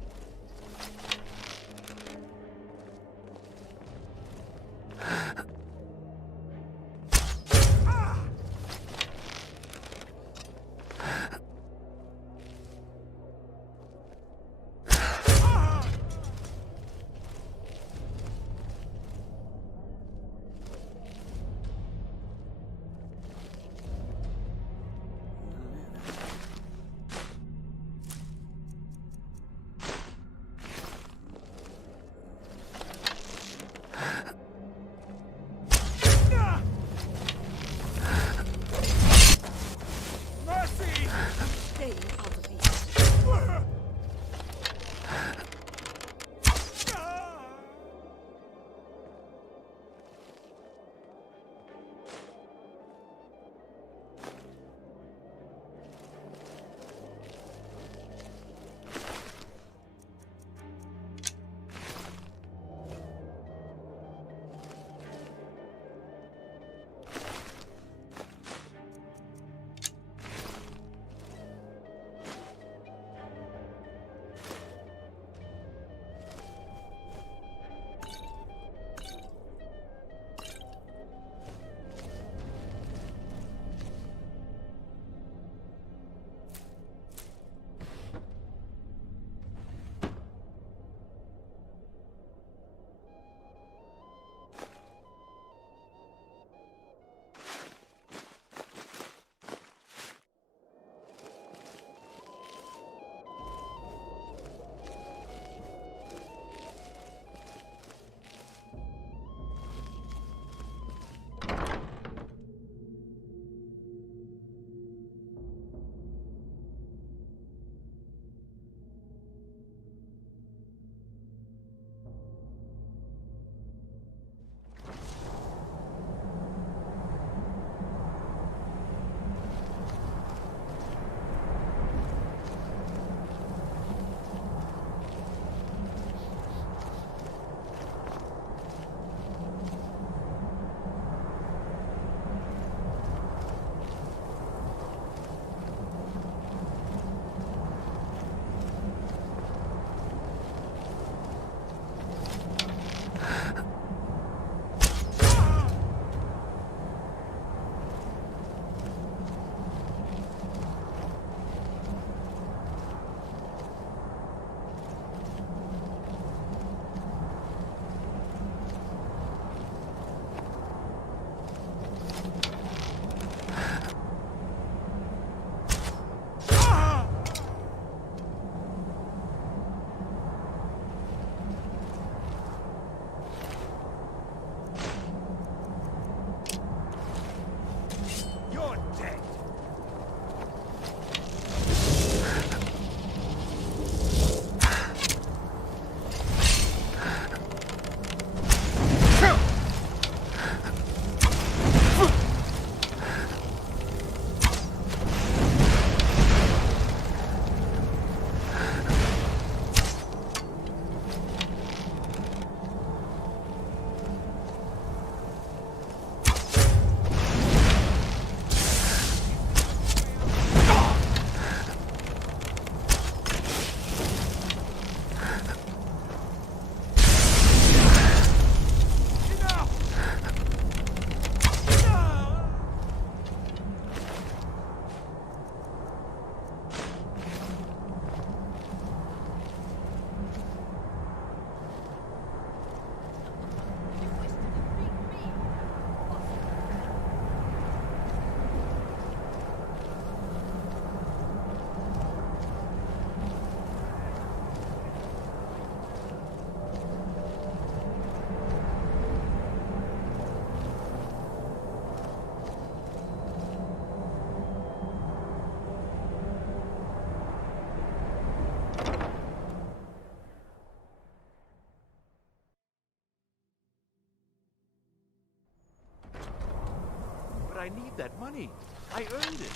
I need that money. I earned it.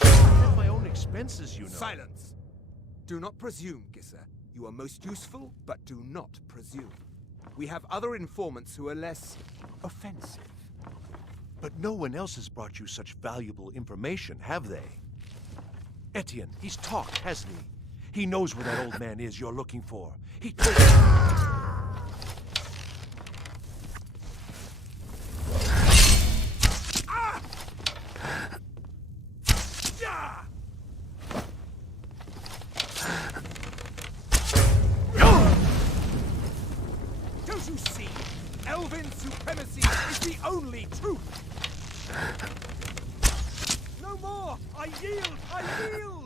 I have my own expenses, you know. Silence! Do not presume, Gisser. You are most useful, but do not presume. We have other informants who are less offensive. But no one else has brought you such valuable information, have they? Etienne, he's talked, hasn't he? He knows where that old man is you're looking for. He told Don't you see? Elven supremacy is the only truth! No more! I yield! I yield!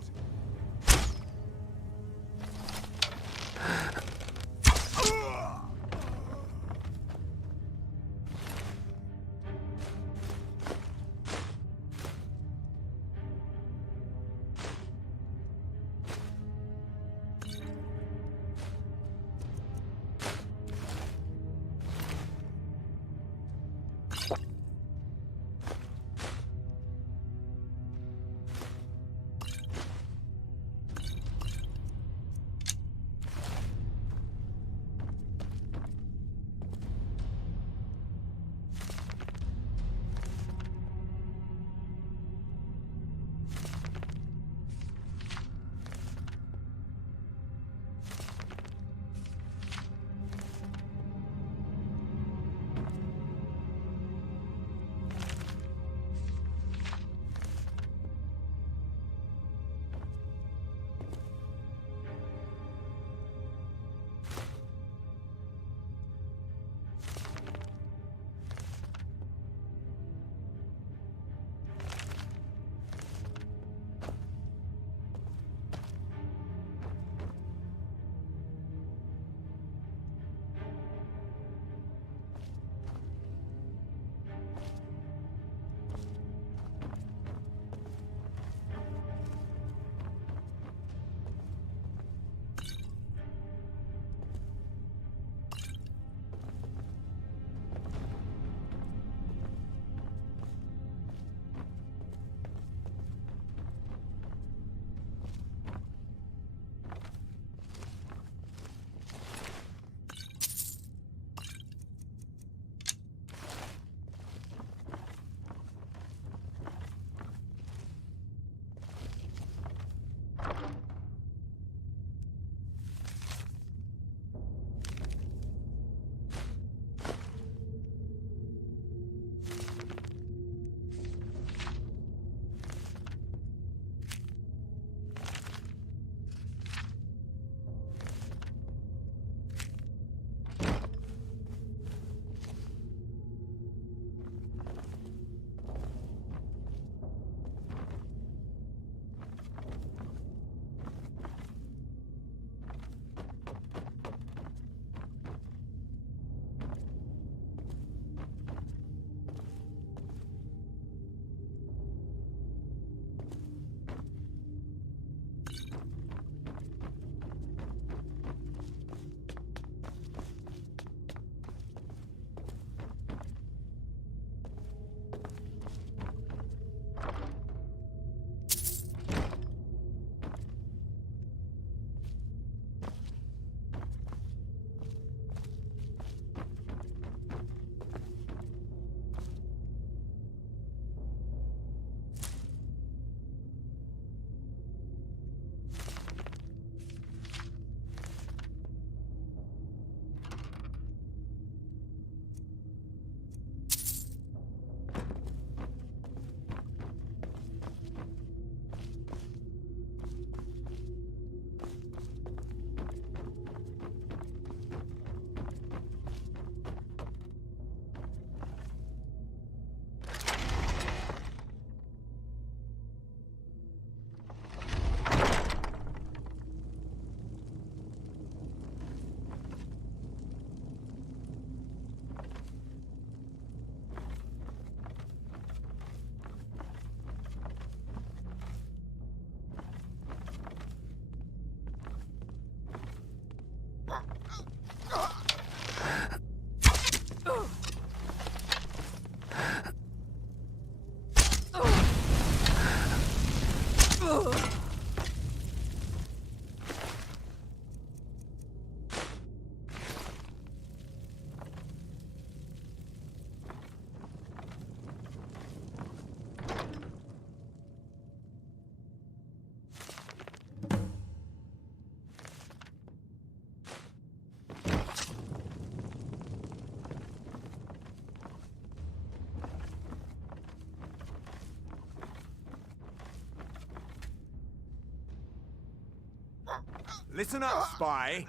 Listen up, spy.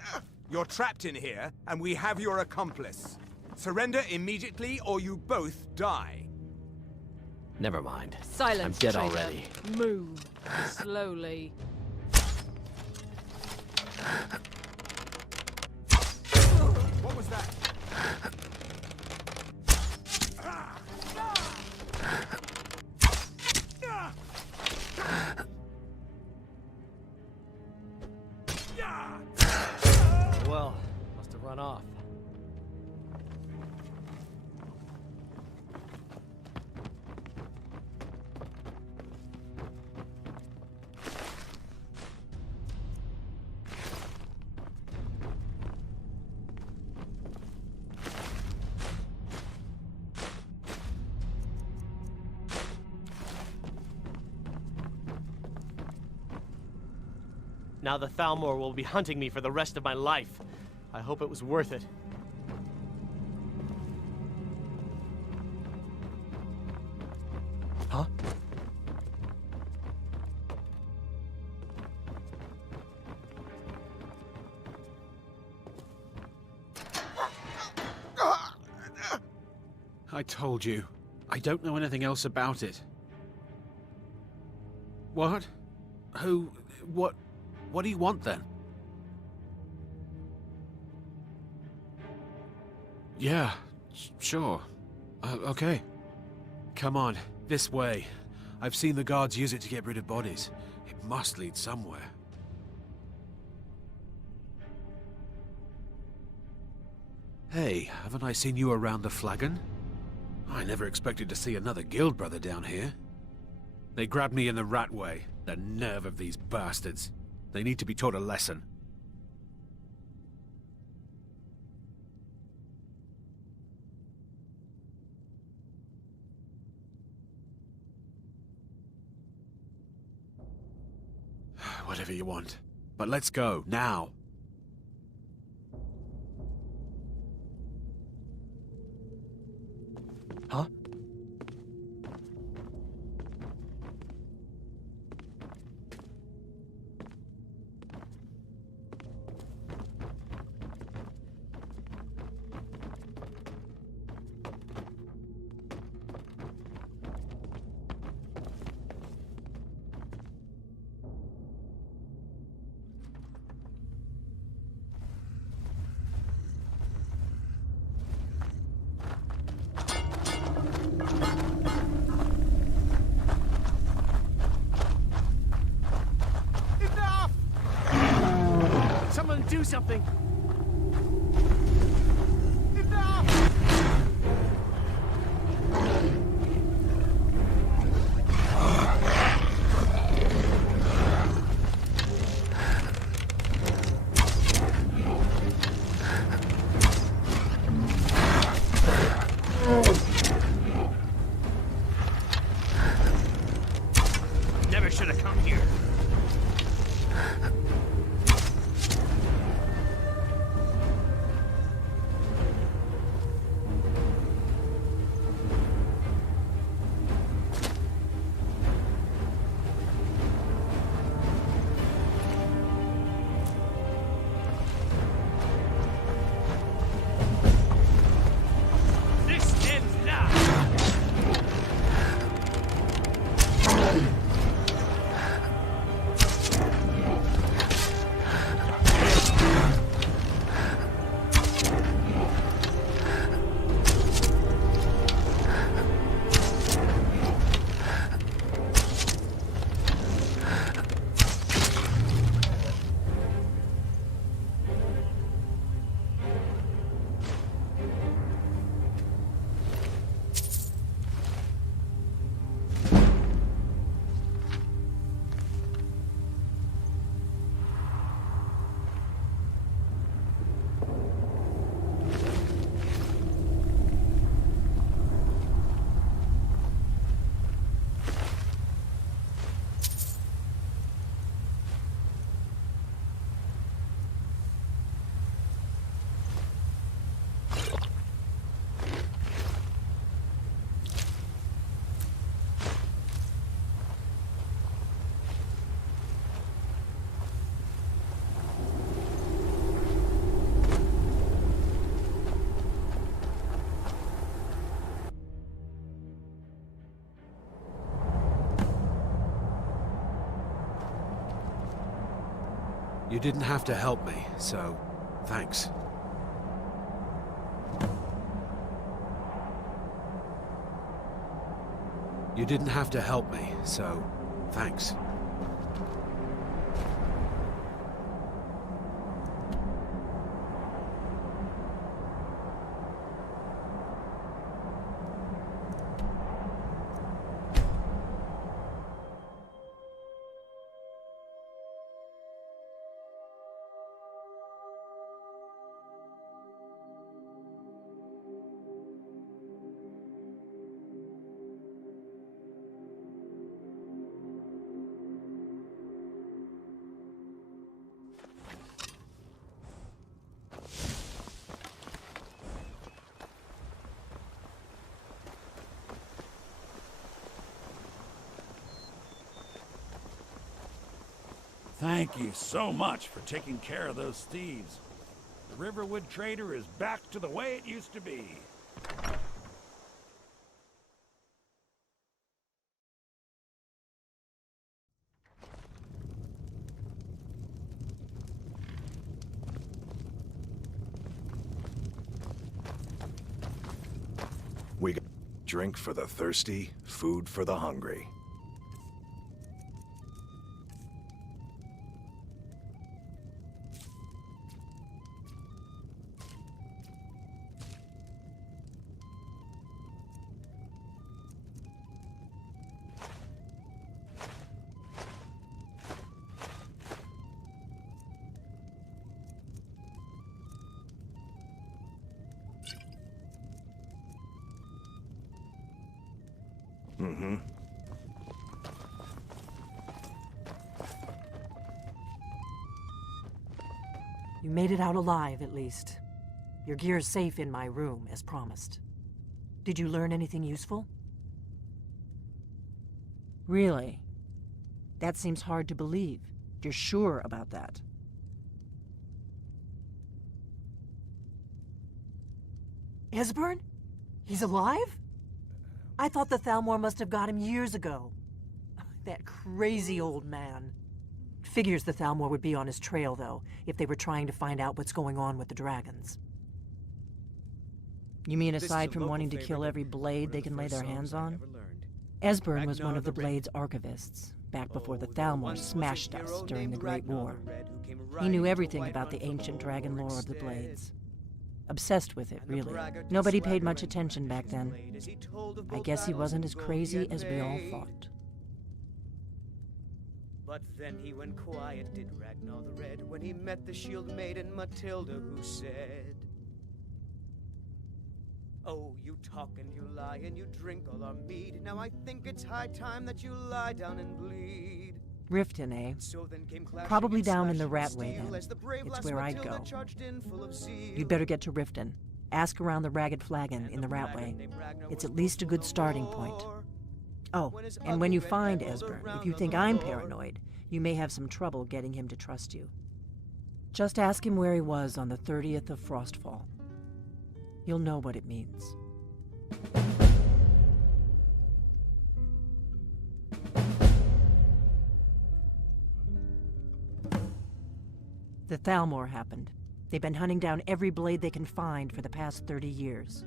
You're trapped in here, and we have your accomplice. Surrender immediately, or you both die. Never mind. Silence, I'm dead traitor. already. Move. Slowly. What was that? Well, must have run off. Now the Thalmor will be hunting me for the rest of my life. I hope it was worth it. Huh? I told you. I don't know anything else about it. What? Who? What? What do you want, then? Yeah, sure. Okay. Come on, this way. I've seen the guards use it to get rid of bodies. It must lead somewhere. Hey, haven't I seen you around the flagon? I never expected to see another guild brother down here. They grabbed me in the Ratway. The nerve of these bastards. They need to be taught a lesson. Whatever you want. But let's go, now. Huh? Someone do something! Never should have come here. You didn't have to help me, so thanks. You didn't have to help me, so thanks. Thank you so much for taking care of those thieves. The Riverwood Trader is back to the way it used to be. We got drink for the thirsty, food for the hungry. Mm-hmm. You made it out alive, at least. Your gear's safe in my room, as promised. Did you learn anything useful? Really? That seems hard to believe. You're sure about that? Esbern? He's alive? I thought the Thalmor must have got him years ago. That crazy old man. Figures the Thalmor would be on his trail, though, if they were trying to find out what's going on with the dragons. You mean aside from wanting to kill every blade they can lay their hands on? Esbern was one of the Blade's archivists, back before the Thalmor smashed us during the Great War. He knew everything about the ancient dragon lore of the Blades. Obsessed with it, really. Nobody paid much attention back then. I guess he wasn't as crazy as we all thought. But then he went quiet, did Ragnar the Red, when he met the shield maiden Matilda, who said, "Oh, you talk and you lie and you drink all our mead. Now I think it's high time that you lie down and bleed." Riften, eh? Probably down in the Ratway, then. It's where I'd go. You'd better get to Riften. Ask around the Ragged Flagon in the Ratway. It's at least a good starting point. Oh, and when you find Esbern, if you think I'm paranoid, you may have some trouble getting him to trust you. Just ask him where he was on the 30th of Frostfall. You'll know what it means. The Thalmor happened. They've been hunting down every blade they can find for the past 30 years.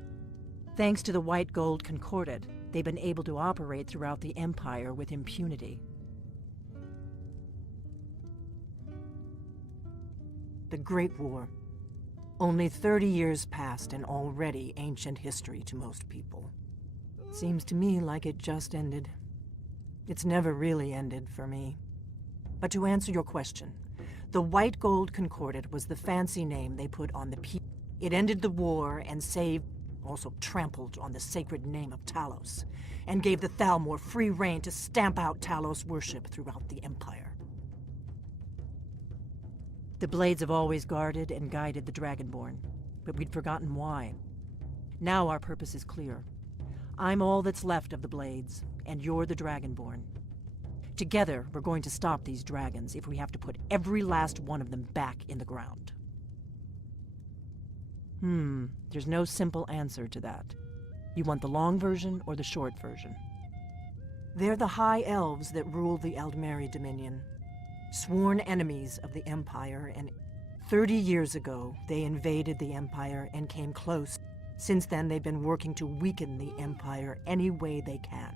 Thanks to the White Gold Concordat, they've been able to operate throughout the Empire with impunity. The Great War. Only 30 years passed and already ancient history to most people. Seems to me like it just ended. It's never really ended for me. But to answer your question, the White Gold Concordat was the fancy name they put on the peace. It ended the war and saved, also trampled on the sacred name of Talos, and gave the Thalmor free rein to stamp out Talos worship throughout the Empire. The Blades have always guarded and guided the Dragonborn, but we'd forgotten why. Now our purpose is clear. I'm all that's left of the Blades, and you're the Dragonborn. Together, we're going to stop these dragons if we have to put every last one of them back in the ground. There's no simple answer to that. You want the long version or the short version? They're the High Elves that rule the Eldmeri Dominion. sworn enemies of the Empire, and 30 years ago, they invaded the Empire and came close. Since then, they've been working to weaken the Empire any way they can.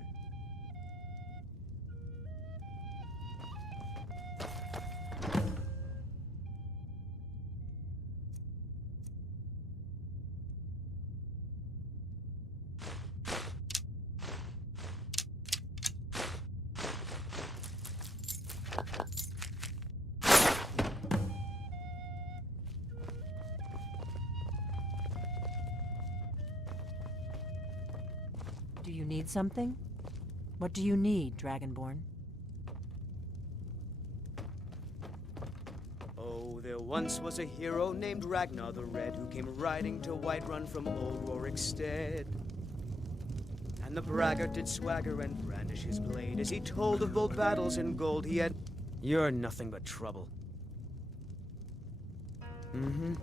Do you need something? What do you need, Dragonborn? Oh, there once was a hero named Ragnar the Red who came riding to Whiterun from old Rorikstead. And the braggart did swagger and brandish his blade as he told of bold battles and gold he had. You're nothing but trouble. Mm-hmm.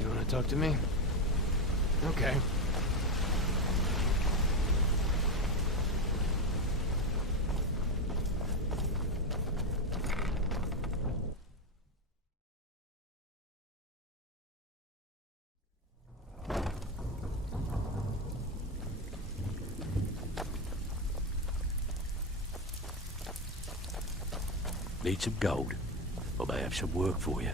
You want to talk to me? Okay. Need some gold? I may have some work for you.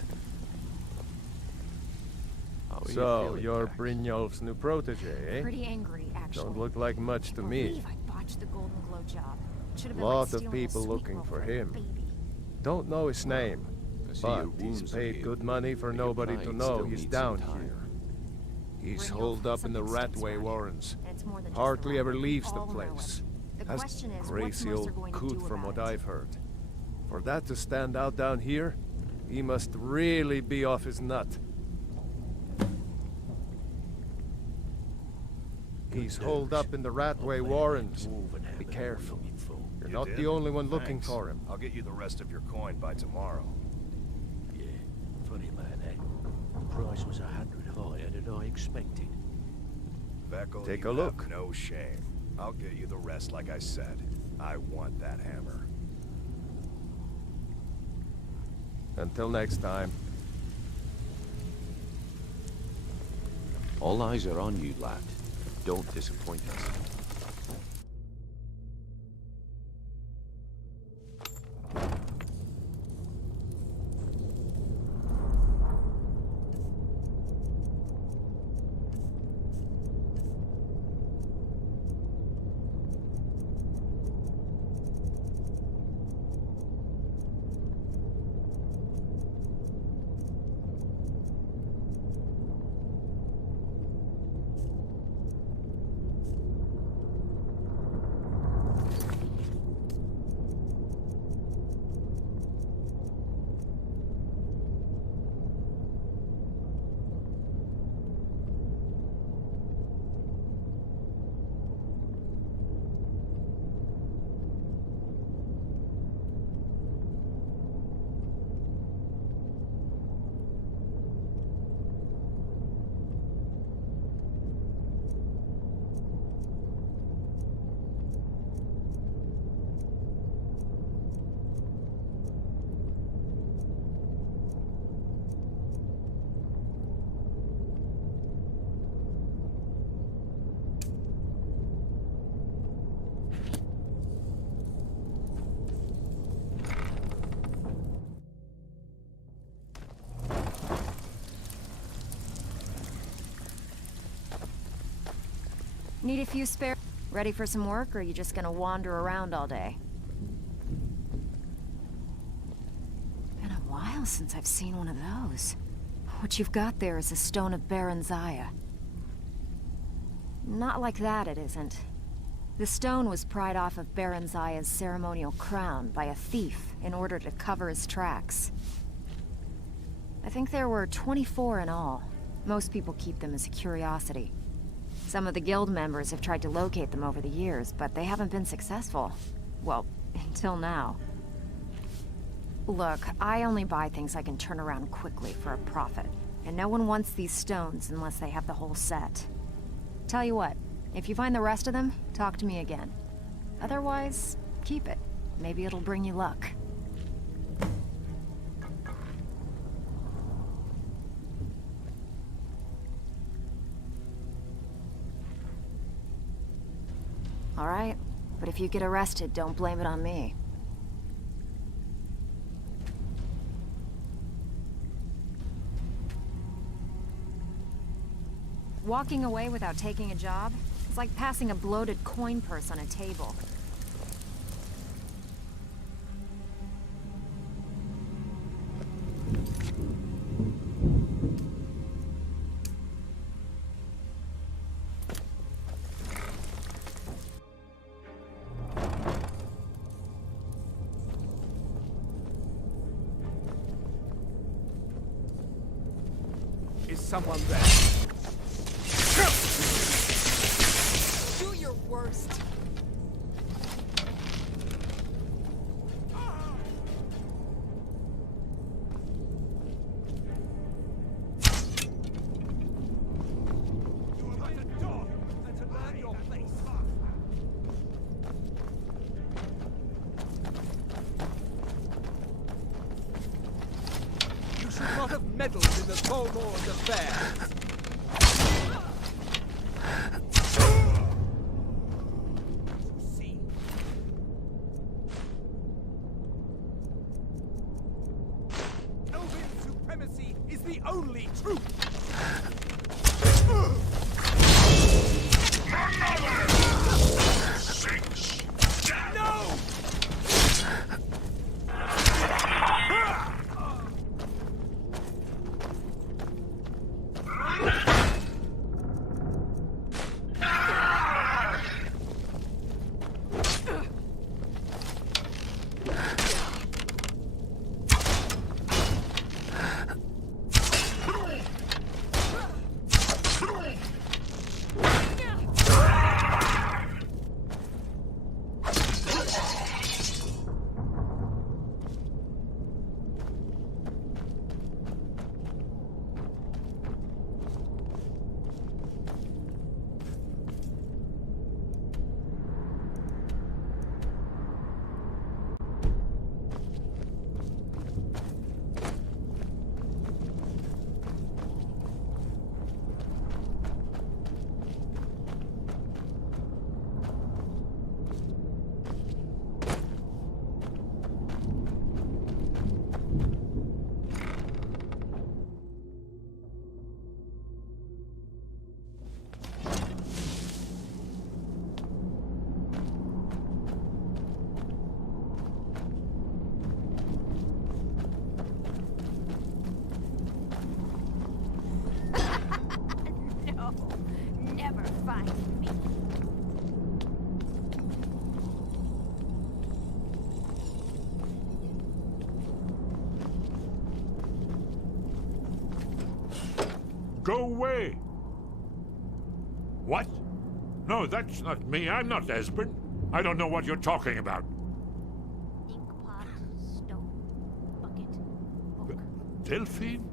So, you're Brynjolf's new protege, eh? Pretty angry, actually. Don't look like much to me. I botched the Golden Glow job. Should've been Lot like of stealing a people sweet looking roll for a him. baby. Don't know his name, I see but your he's wounds are paid healed. good money for But your nobody pride to know still he's needs down some time. here. He's Brynjolf, holed up in the something stinks Ratway around here. Warrens. And it's more than just Hardly the ever Ratway. leaves We the all know it. place. The Has question is, what's crazy Mercer old going to coot do from about what it? I've heard. For that to stand out down here, he must really be off his nut. He's holed up in the Ratway Warrens. Be careful. You're You not did? the only one looking Thanks. for him. I'll get you the rest of your coin by tomorrow. Yeah, funny man, that. The price was 100 higher than I expected. Vekel, Take you a look. have no shame. I'll get you the rest like I said. I want that hammer. Until next time. All eyes are on you, lad. Don't disappoint us. Need a few spare... Ready for some work, or are you just gonna wander around all day? Been a while since I've seen one of those. What you've got there is a stone of Baron Zaya. Not like that, it isn't. The stone was pried off of Baron Zaya's ceremonial crown by a thief in order to cover his tracks. I think there were 24 in all. Most people keep them as a curiosity. Some of the guild members have tried to locate them over the years, but they haven't been successful. Well, until now. Look, I only buy things I can turn around quickly for a profit. And no one wants these stones unless they have the whole set. Tell you what, if you find the rest of them, talk to me again. Otherwise, keep it. Maybe it'll bring you luck. All right, but if you get arrested, don't blame it on me. Walking away without taking a job is like passing a bloated coin purse on a table. Is someone there? Do your worst. You should not have meddled in the Tolmore's affairs. Elven supremacy is the only truth. No! Never find me. Go away! What? No, that's not me. I'm not Esben. I don't know what you're talking about. Inkpot, stone, bucket, book. Delphine?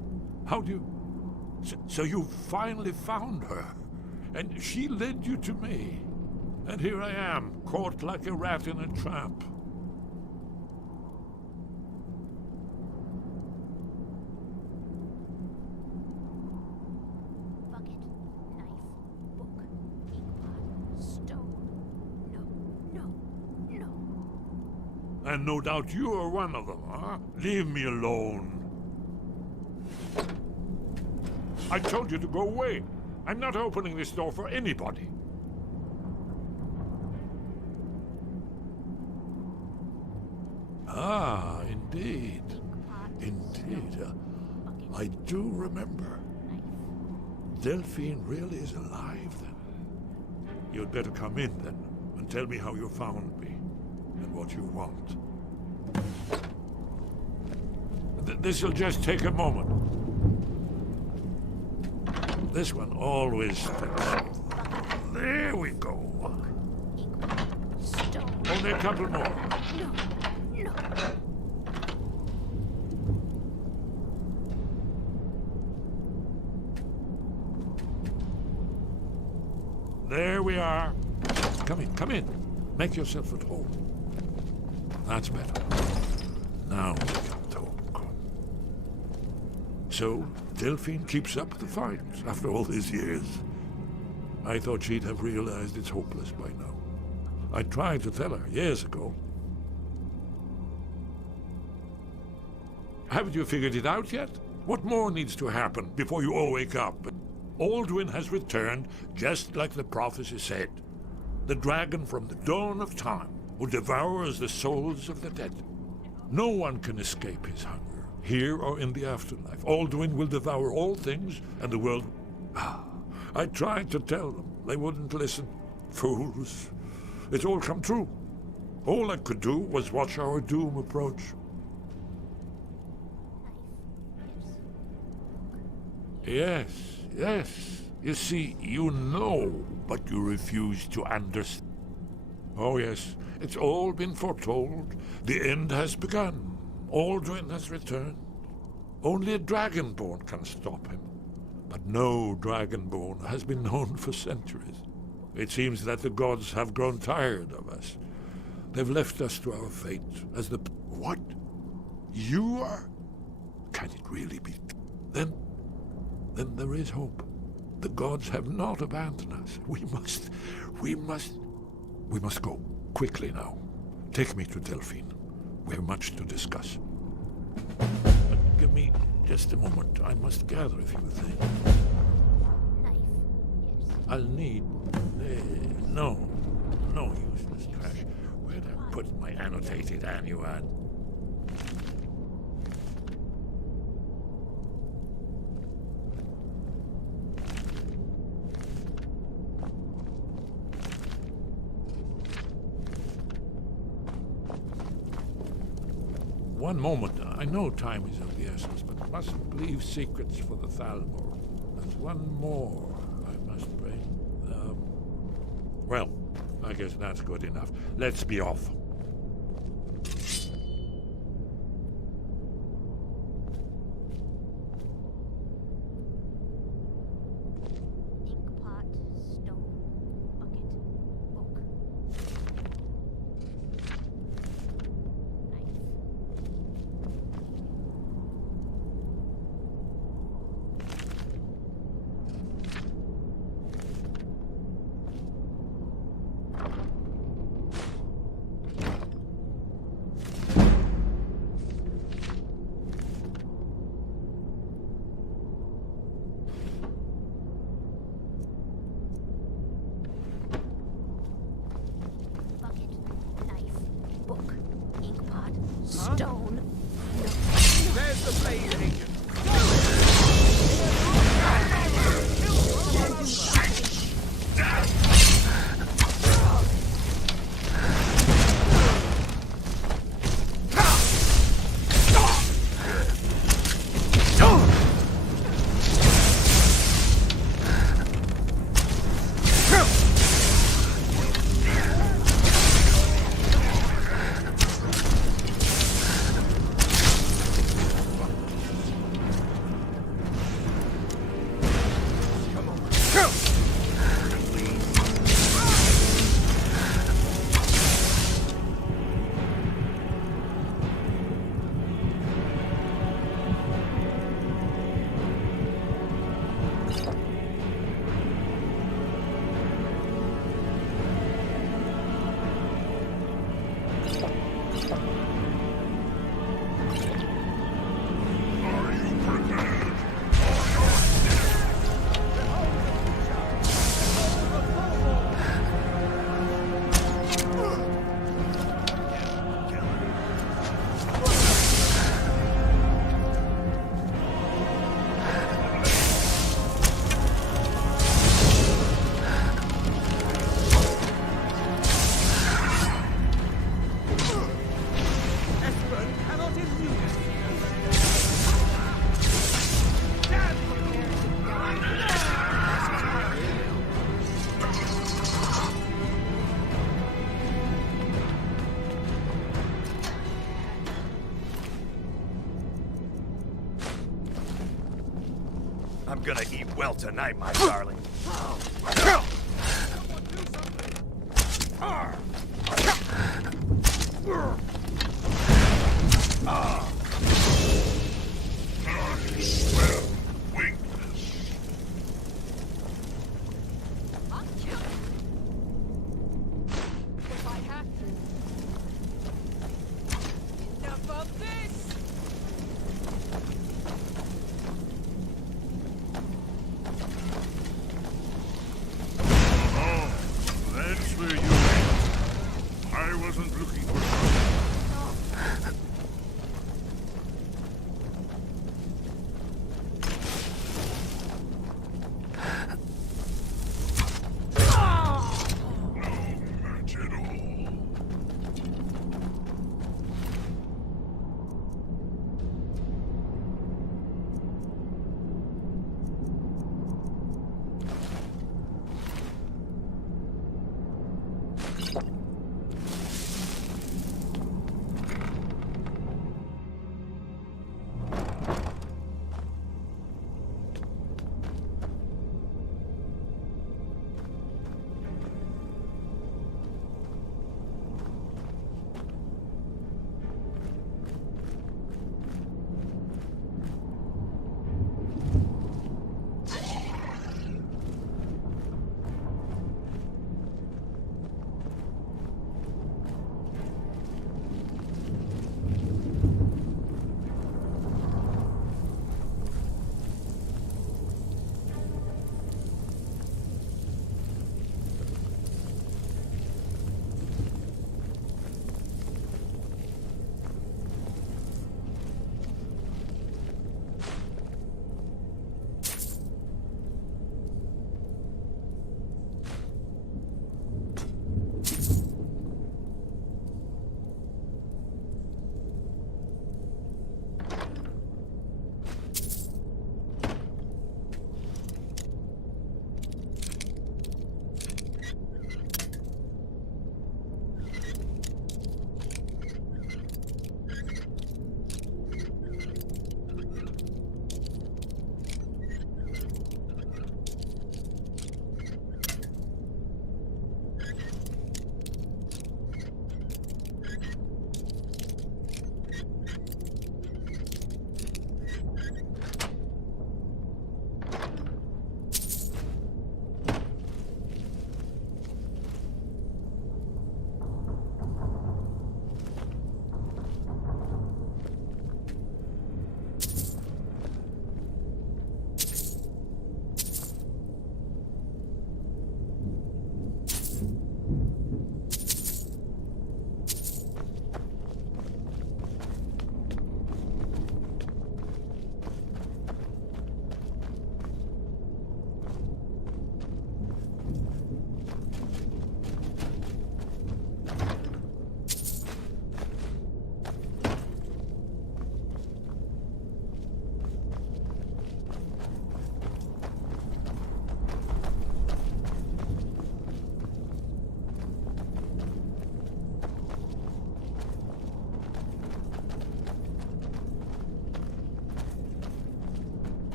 How do you... So you finally found her, and she led you to me. And here I am, caught like a rat in a trap. Bucket, knife, book, inkpot, stone. No. And no doubt you are one of them, huh? Leave me alone. I told you to go away. I'm not opening this door for anybody. Ah, indeed. Indeed. I do remember. Delphine really is alive, then. You'd better come in, then, and tell me how you found me, and what you want. This'll just take a moment. This one always sticks. There we go. Only a couple more. No. There we are. Come in. Make yourself at home. That's better. Now we can talk. So, Delphine keeps up the fight after all these years. I thought she'd have realized it's hopeless by now. I tried to tell her years ago. Haven't you figured it out yet? What more needs to happen before you all wake up? Aldwin has returned, just like the prophecy said. The dragon from the dawn of time, who devours the souls of the dead. No one can escape his hunger, here or in the afterlife. Aldwin will devour all things, and the world... I tried to tell them. They wouldn't listen. Fools. It's all come true. All I could do was watch our doom approach. Yes. You see, you know, but you refuse to understand. Oh yes, it's all been foretold. The end has begun. Aldwin has returned. Only a dragonborn can stop him. But no dragonborn has been known for centuries. It seems that the gods have grown tired of us. They've left us to our fate as the... What? You are? Can it really be? Then there is hope. The gods have not abandoned us. We must go. Quickly now. Take me to Delphine. We have much to discuss. But give me just a moment. I must gather a few things. I'll need... no useless trash. Where'd I put my annotated annuad? One moment. I know time is of the essence, but mustn't leave secrets for the Thalmor. There's one more I must bring. Well, I guess that's good enough. Let's be off. Stone. There's the blade agent. gonna eat well tonight, my darling. That's where you went. I wasn't looking for trouble.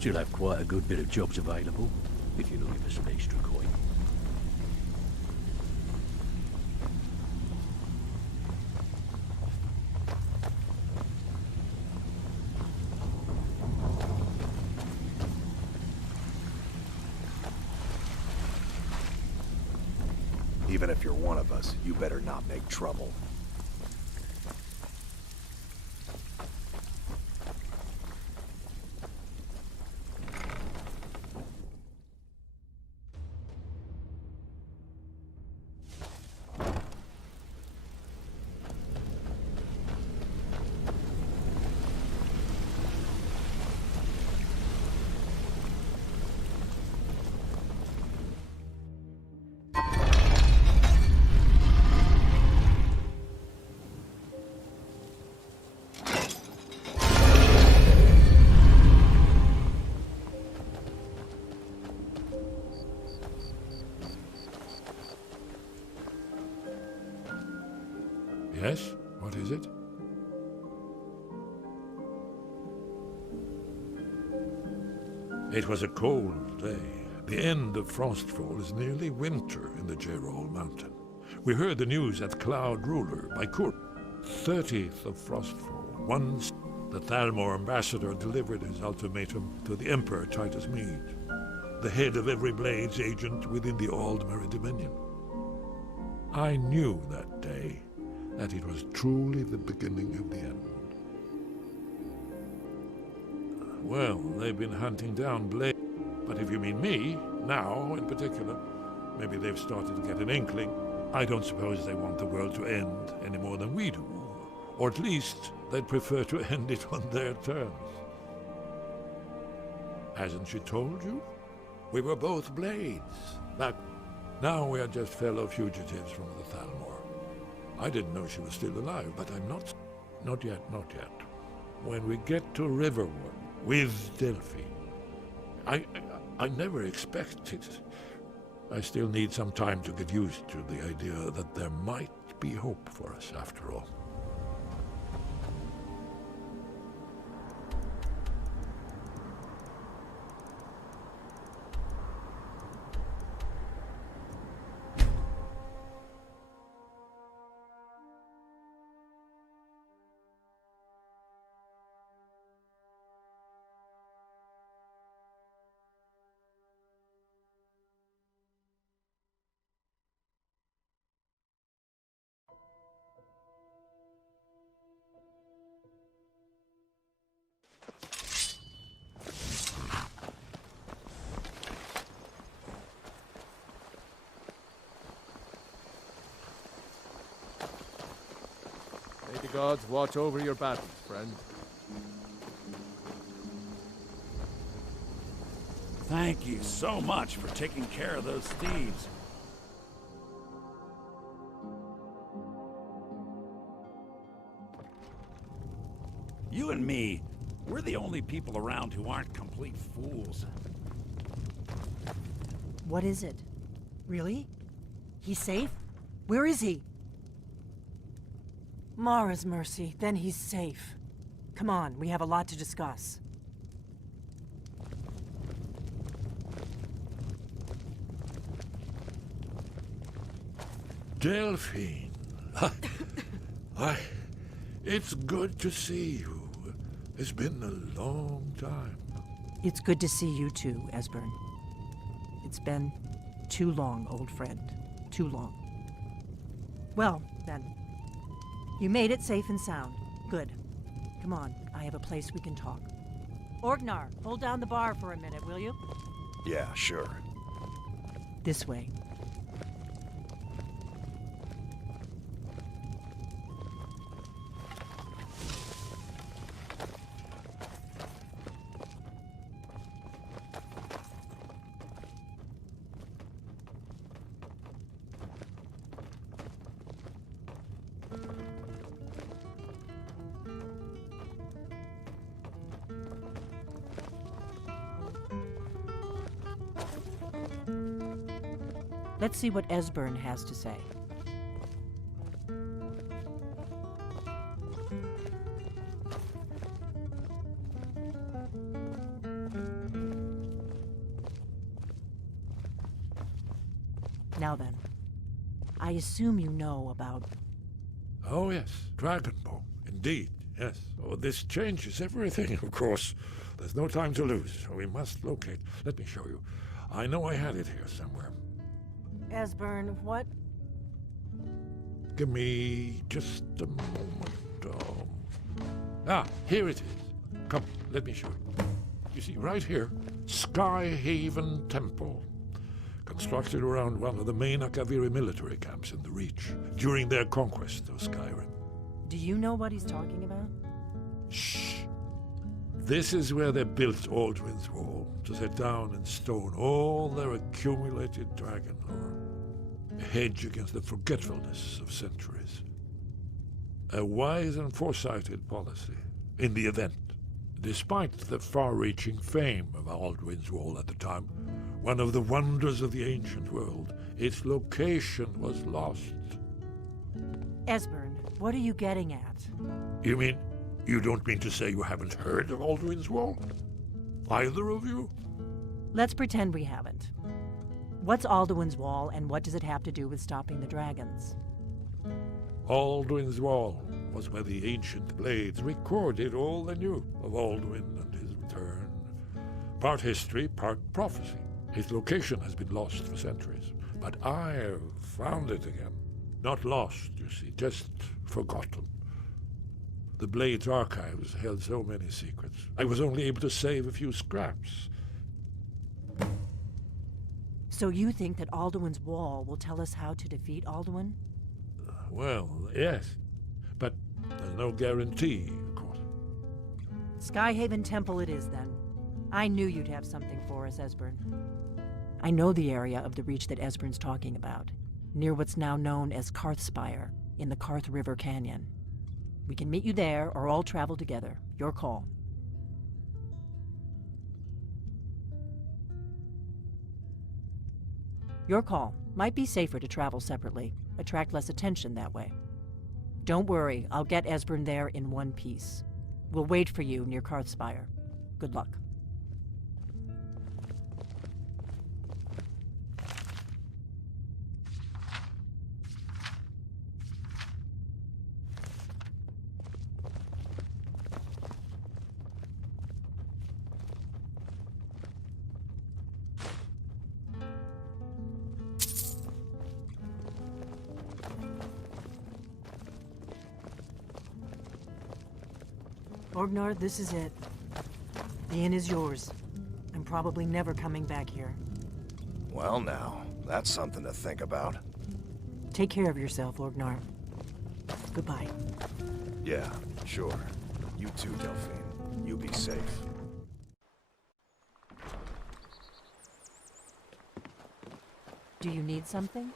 Still have quite a good bit of jobs available, if you're looking for some extra coin. Even if you're one of us, you better not make trouble. What is it? It was a cold day. The end of Frostfall is nearly winter in the Jerol Mountain. We heard the news at Cloud Ruler by Kur. 30th of Frostfall. Once the Thalmor ambassador delivered his ultimatum to the Emperor Titus Mede, the head of every Blades agent within the Aldmeri Dominion. I knew that day that it was truly the beginning of the end. Well, they've been hunting down Blade. But if you mean me, now in particular, maybe they've started to get an inkling. I don't suppose they want the world to end any more than we do. Or at least they'd prefer to end it on their terms. Hasn't she told you? We were both Blades. Now we are just fellow fugitives from the Thalmor. I didn't know she was still alive, but I'm not. Not yet. When we get to Riverwood with Delphine, I never expected. I still need some time to get used to the idea that there might be hope for us after all. May the gods watch over your battles, friend. Thank you so much for taking care of those thieves. You and me, we're the only people around who aren't complete fools. What is it? Really? He's safe? Where is he? Mara's mercy, then he's safe. Come on, we have a lot to discuss. Delphine. It's good to see you. It's been a long time. It's good to see you too, Esbern. It's been too long, old friend. Too long. Well, then. You made it safe and sound. Good. Come on, I have a place we can talk. Orgnar, hold down the bar for a minute, will you? Yeah, sure. This way. Let's see what Esbern has to say. Now then, I assume you know about... Oh yes, Dragonbow. Indeed, yes. Oh, this changes everything, of course. There's no time to lose. We must locate. Let me show you. I know I had it here somewhere. Esbern, what? Give me just a moment. Here it is. Come, let me show you. You see, right here, Skyhaven Temple. Constructed around one of the main Akaviri military camps in the Reach during their conquest of Skyrim. Do you know what he's talking about? Shh. This is where they built Aldrin's Wall, to set down in stone all their accumulated dragon lore. A hedge against the forgetfulness of centuries. A wise and foresighted policy, in the event. Despite the far-reaching fame of Aldrin's Wall at the time, one of the wonders of the ancient world, its location was lost. Esbern, What are you getting at? You mean, you don't mean to say you haven't heard of Alduin's Wall? Either of you? Let's pretend we haven't. What's Alduin's Wall, and what does it have to do with stopping the dragons? Alduin's Wall was where the ancient blades recorded all they knew of Alduin and his return. Part history, part prophecy. Its location has been lost for centuries, but I've found it again. Not lost, you see, just forgotten. The Blade's archives held so many secrets. I was only able to save a few scraps. So you think that Alduin's Wall will tell us how to defeat Alduin? Well, yes, but there's no guarantee, of course. Skyhaven Temple it is, then. I knew you'd have something for us, Esbern. I know the area of the Reach that Esbern's talking about, near what's now known as Karthspire, in the Karth River Canyon. We can meet you there, or all travel together. Your call. Your call. Might be safer to travel separately. Attract less attention that way. Don't worry, I'll get Esbern there in one piece. We'll wait for you near Karthspire. Good luck. Orgnar, this is it. The inn is yours. I'm probably never coming back here. Well now, that's something to think about. Take care of yourself, Orgnar. Goodbye. Yeah, sure. You too, Delphine. You be safe. Do you need something?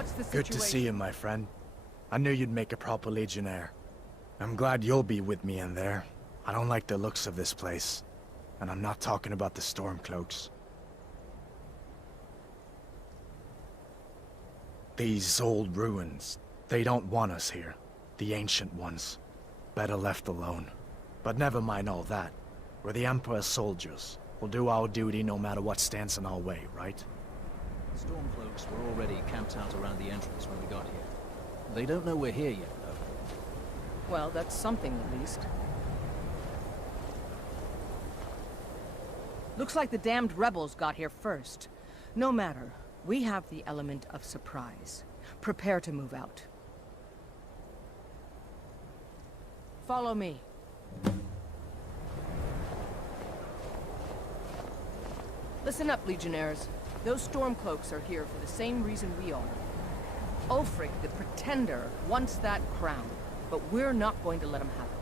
What's the Good situation? to see you, my friend. I knew you'd make a proper legionnaire. I'm glad you'll be with me in there. I don't like the looks of this place. And I'm not talking about the Stormcloaks. These old ruins, they don't want us here. The ancient ones. Better left alone. But never mind all that. We're the Emperor's soldiers. We'll do our duty no matter what stands in our way, right? Stormcloaks were already camped out around the entrance when we got here. They don't know we're here yet, though. Well, that's something at least. Looks like the damned rebels got here first. No matter, we have the element of surprise. Prepare to move out. Follow me. Listen up, Legionnaires. Those Stormcloaks are here for the same reason we are. Ulfric, the Pretender, wants that crown, but we're not going to let him have it.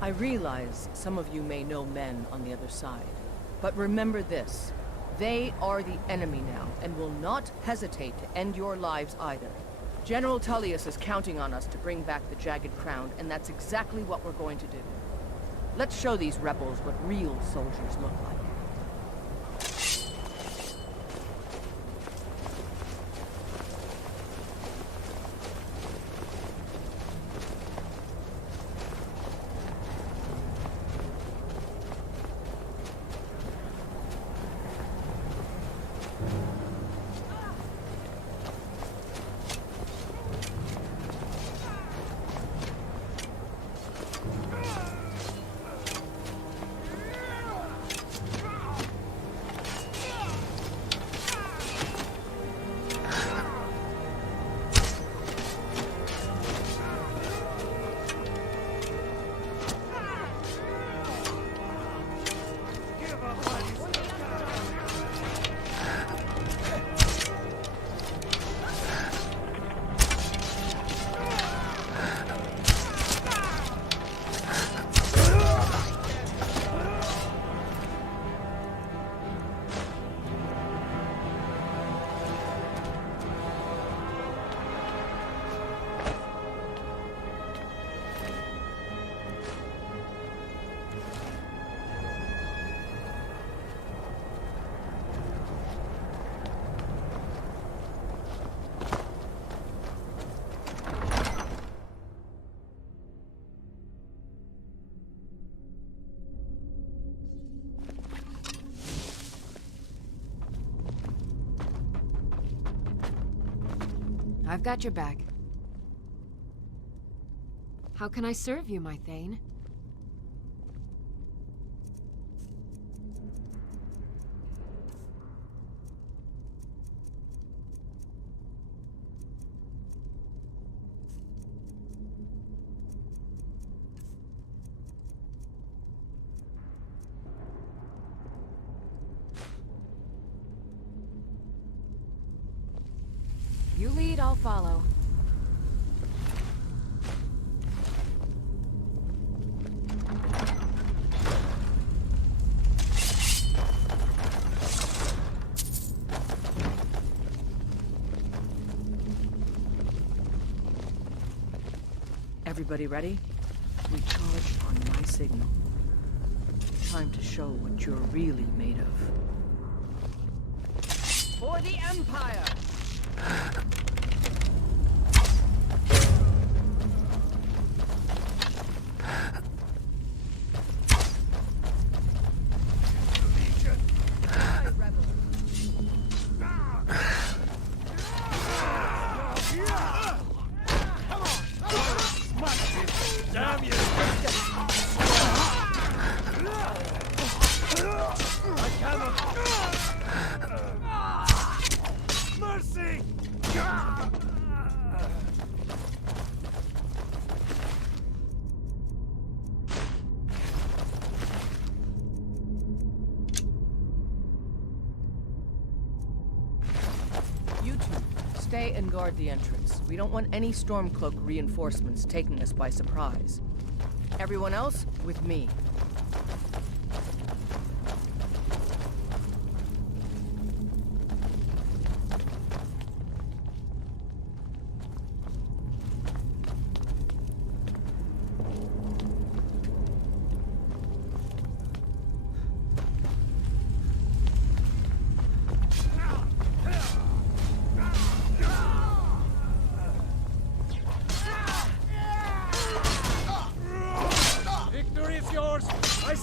I realize some of you may know men on the other side, but remember this. They are the enemy now, and will not hesitate to end your lives either. General Tullius is counting on us to bring back the Jagged Crown, and that's exactly what we're going to do. Let's show these rebels what real soldiers look like. I've got your back. How can I serve you, my Thane? You lead, I'll follow. Everybody ready? We charge on my signal. Time to show what you're really made of. For the Empire! Damn you! I cannot! Mercy! You two, stay and guard the entrance. We don't want any Stormcloak reinforcements taking us by surprise. Everyone else, with me.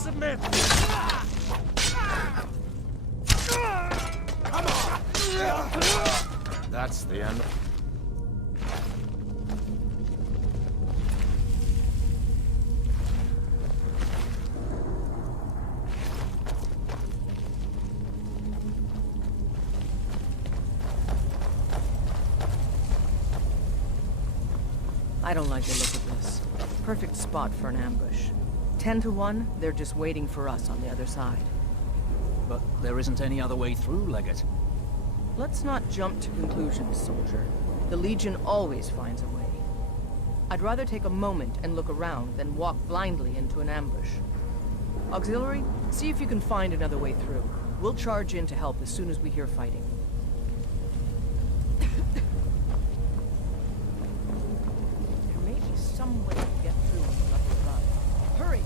submit! Come on! That's the end. I don't like the look of this. Perfect spot for an ambush. 10 to 1, they're just waiting for us on the other side. But there isn't any other way through, Leggett. Let's not jump to conclusions, soldier. The Legion always finds a way. I'd rather take a moment and look around than walk blindly into an ambush. Auxiliary, see if you can find another way through. We'll charge in to help as soon as we hear fighting. There may be some way to get through on the left side. Hurry!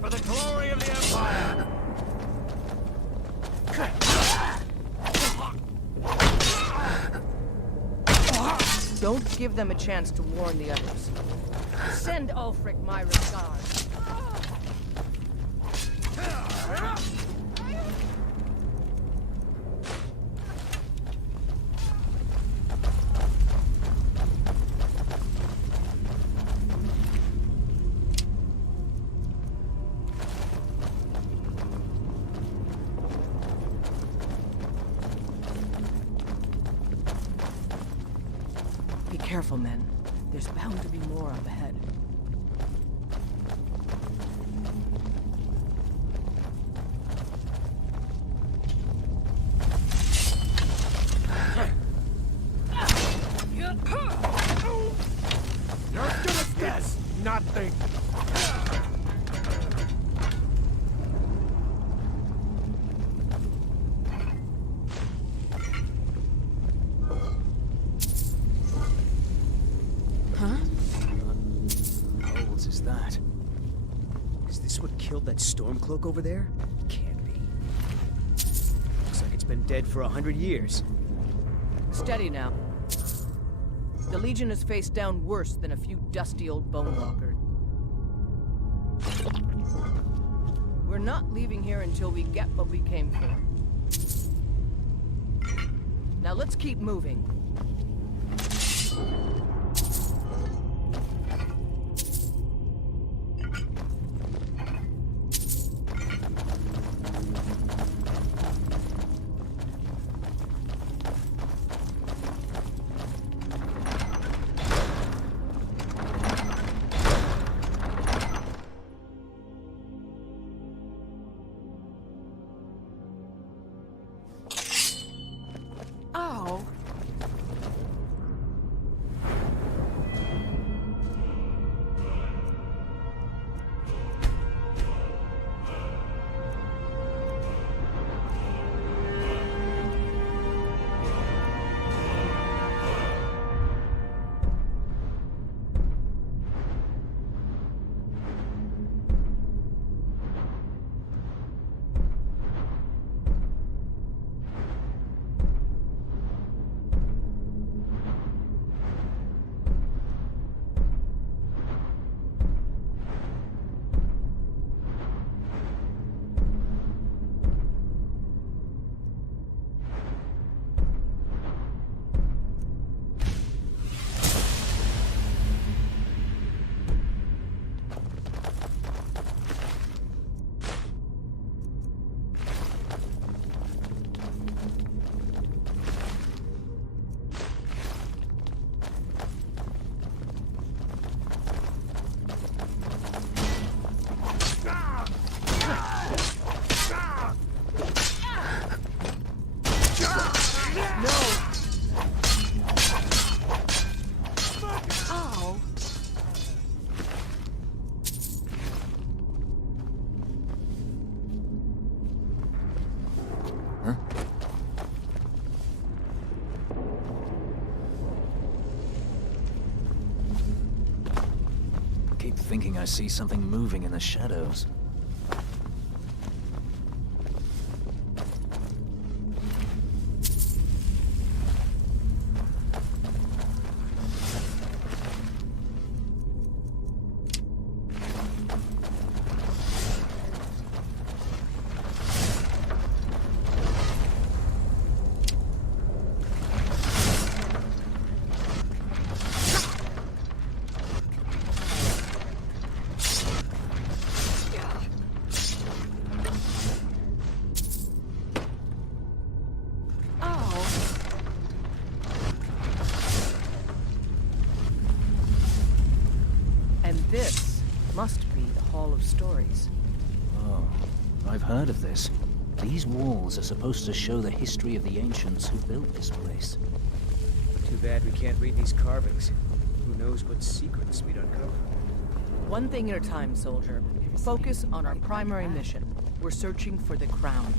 For the glory of the Empire! Don't give them a chance to warn the others. Send Ulfric my regards. Be careful, men. There's bound to be more up ahead. You're as good as this! Nothing! That Stormcloak over there? Can't be. Looks like it's been dead for 100 years. Steady now. The Legion is faced down worse than a few dusty old bone walkers. We're not leaving here until we get what we came for. Now let's keep moving. keep thinking I see something moving in the shadows. This must be the Hall of Stories. Oh, I've heard of this. These walls are supposed to show the history of the ancients who built this place. Too bad we can't read these carvings. Who knows what secrets we'd uncover. One thing at a time, soldier. Focus on our primary mission. We're searching for the crown.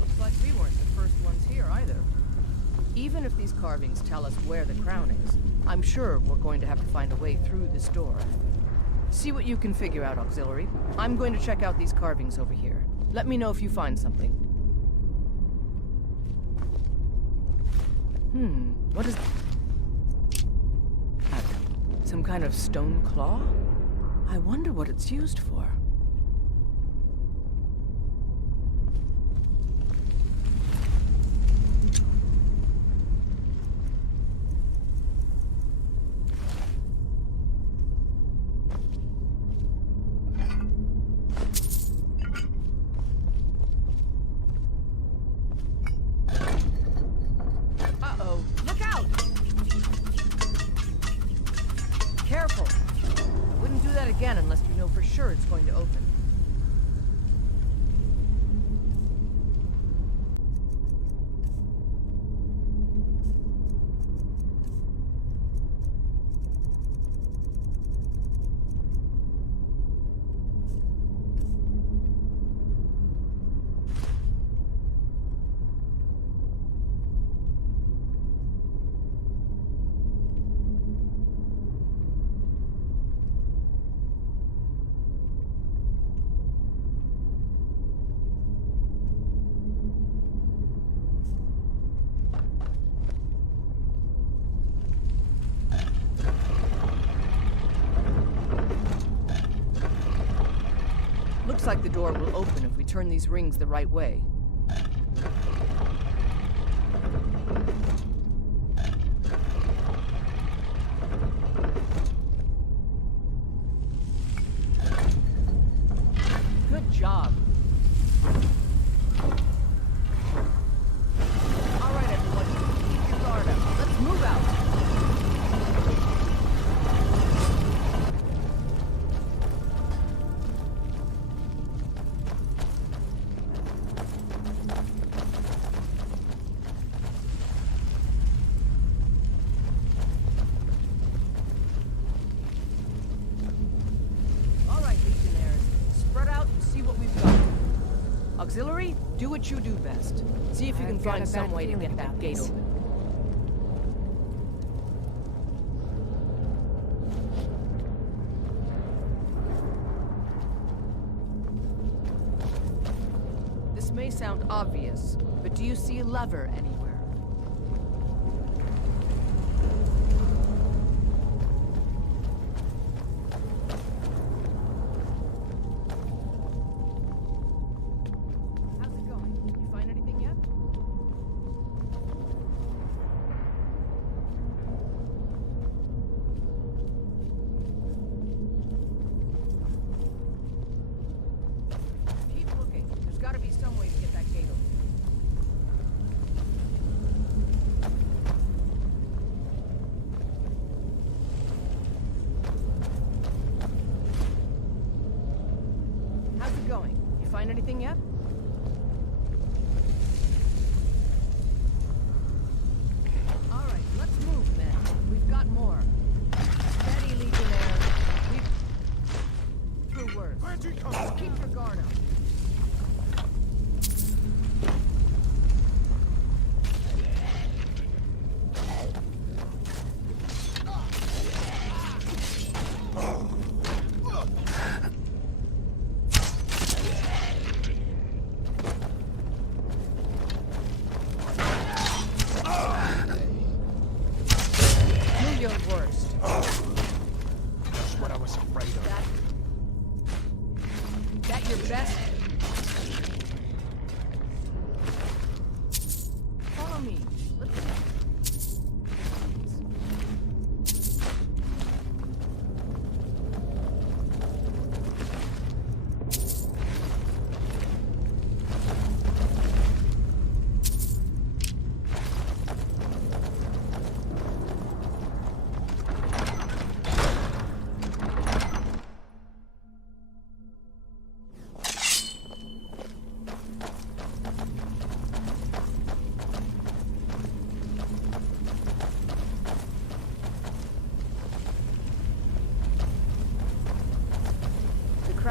Looks like we weren't the first ones here either. Even if these carvings tell us where the crown is, I'm sure we're going to have to find a way through this door. See what you can figure out, Auxiliary. I'm going to check out these carvings over here. Let me know if you find something. What is that? Some kind of stone claw? I wonder what it's used for. Unless you know for sure it's going to open. Looks like the door will open if we turn these rings the right way. Good job. All right, everyone. Keep your guard up. Let's move out. Auxiliary, do what you do best. See if you can find some way to get that gate open. This may sound obvious, but do you see a lever anywhere?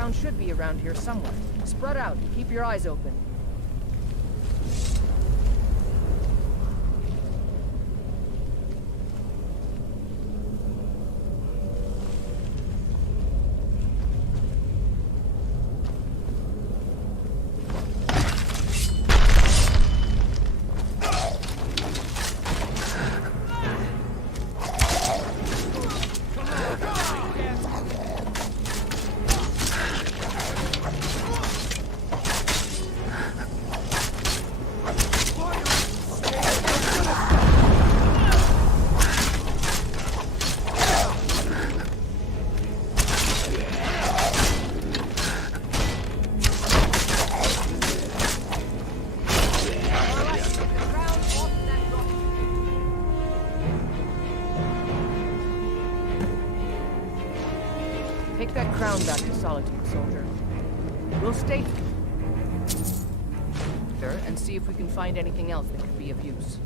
town should be around here somewhere. Spread out and keep your eyes open. Take that crown back to Solitude, soldier. We'll stay here and see if we can find anything else that could be of use.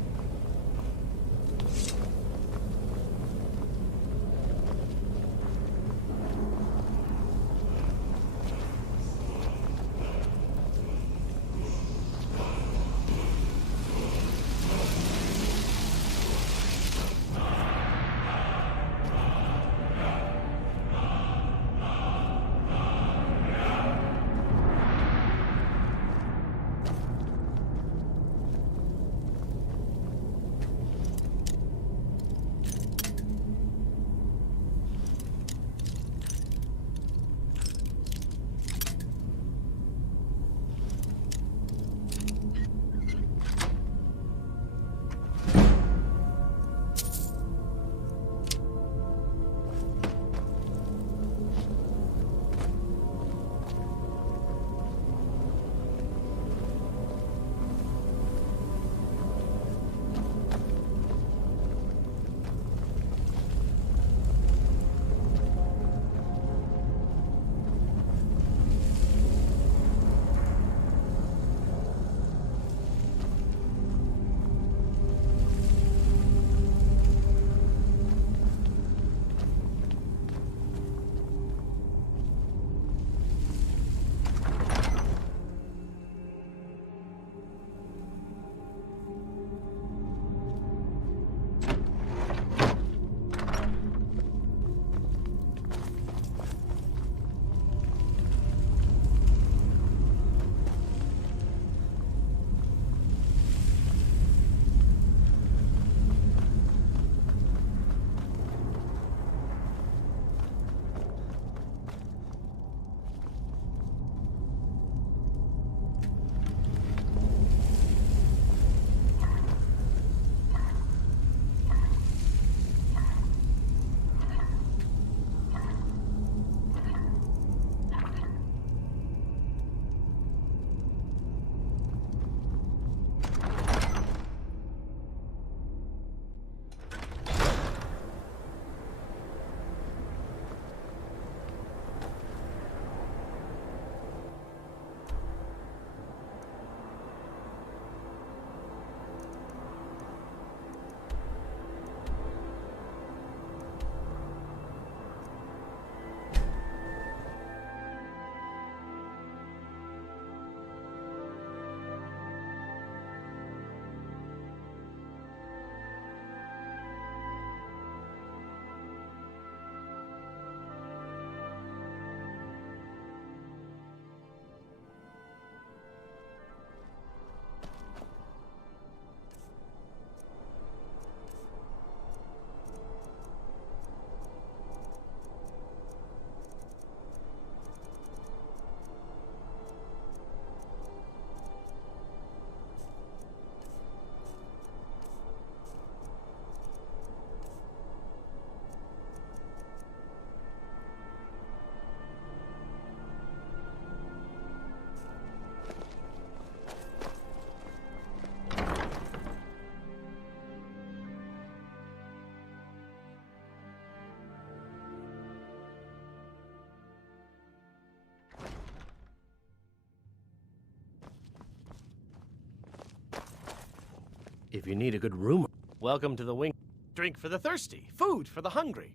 If you need a good room, welcome to the wing. Drink for the thirsty, food for the hungry.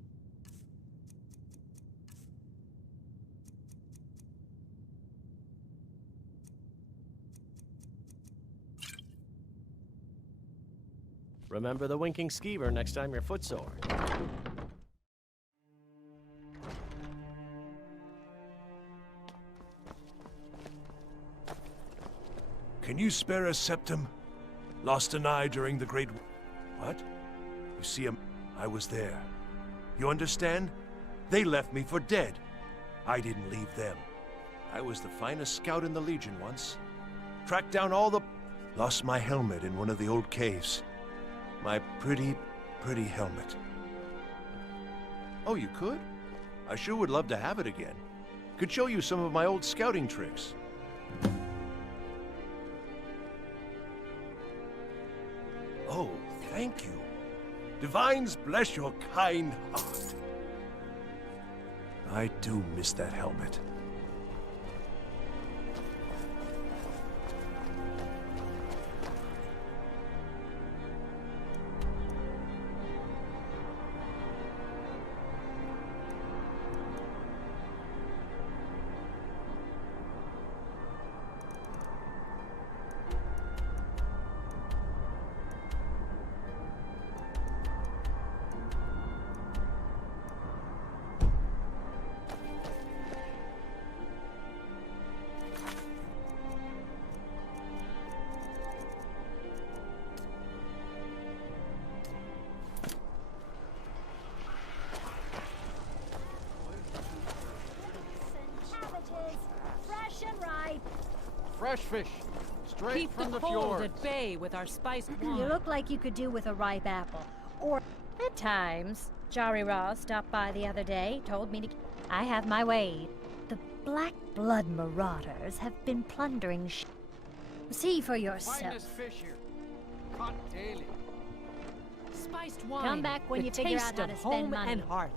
Remember the winking skeever next time you're footsore. Can you spare a septum? Lost an eye during the Great... What? You see, I was there. You understand? They left me for dead. I didn't leave them. I was the finest scout in the Legion once. Tracked down all the... Lost my helmet in one of the old caves. My pretty helmet. Oh, you could? I sure would love to have it again. Could show you some of my old scouting tricks. Oh, thank you. Divines bless your kind heart. I do miss that helmet. Fresh fish, straight Keep from the the cold fjords. at bay with our spiced wine. You look like you could do with a ripe apple. Or, at times, Jari Ross stopped by the other day, told me to... I have my way. The Black Blood Marauders have been plundering See for yourself. Finest fish here, caught daily. Spiced wine. Come back when the you figure taste out how of to spend home money. and heart.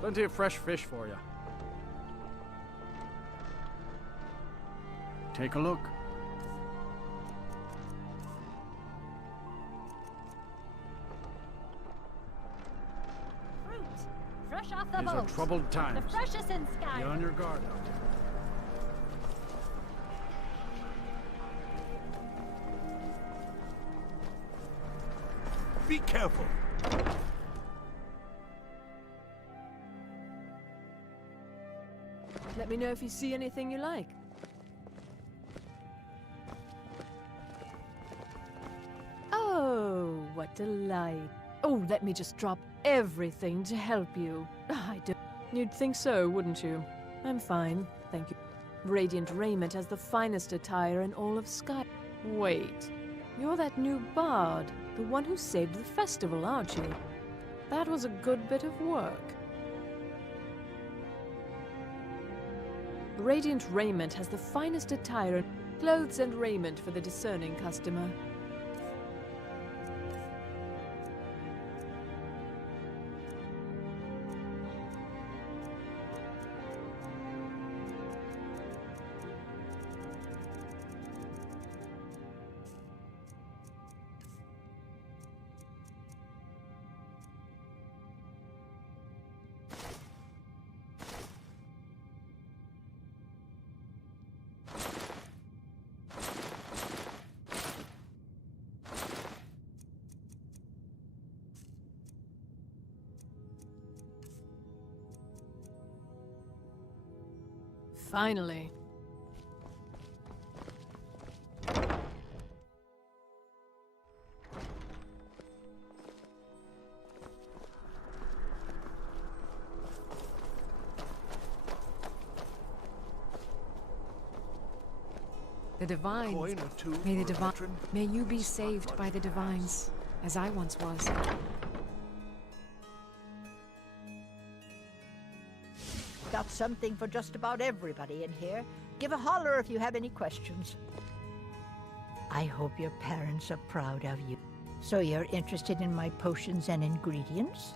Plenty of fresh fish for you. Take a look. Fruit, fresh off the These boat. are troubled times. The freshest in Skyrim. Be on your guard out there. Be careful. Let me know if you see anything you like. Oh, what delight. Oh, let me just drop everything to help you. I do. You'd think so, wouldn't you? I'm fine, thank you. Radiant raiment has the finest attire in all of Sky. Wait, you're that new bard, the one who saved the festival, aren't you? That was a good bit of work. Radiant raiment has the finest attire, clothes and raiment for the discerning customer. Finally. The Divines. Coin or two May the for a Divine. veteran? May you be saved by the Divines, as I once was. Got something for just about everybody in here. Give a holler if you have any questions. I hope your parents are proud of you. So you're interested in my potions and ingredients?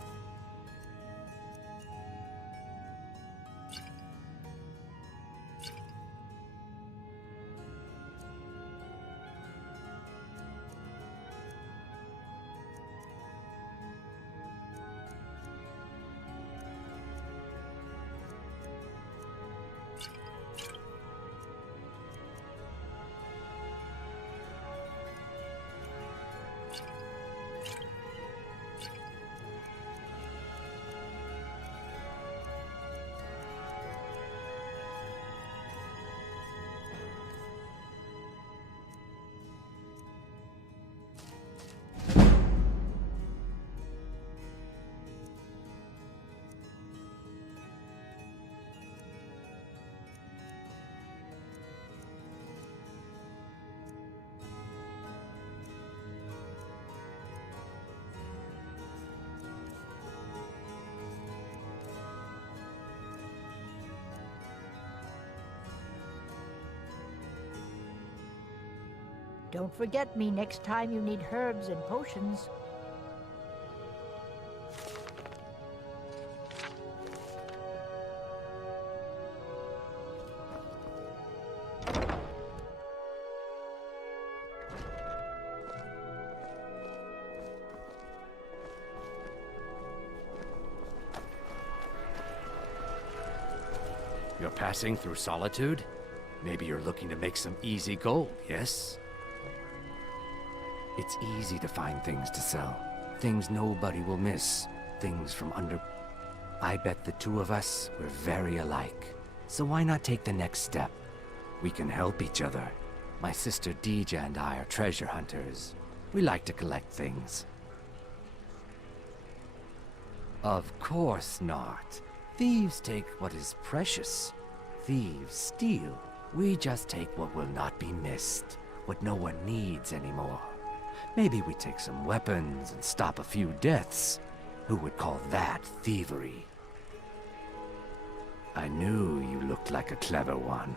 Don't forget me next time you need herbs and potions. You're passing through Solitude? Maybe you're looking to make some easy gold, yes? It's easy to find things to sell. Things nobody will miss. Things from under... I bet the two of us, we're very alike. So why not take the next step? We can help each other. My sister Deeja and I are treasure hunters. We like to collect things. Of course not. Thieves take what is precious. Thieves steal. We just take what will not be missed, what no one needs anymore. Maybe we take some weapons and stop a few deaths. Who would call that thievery? I knew you looked like a clever one.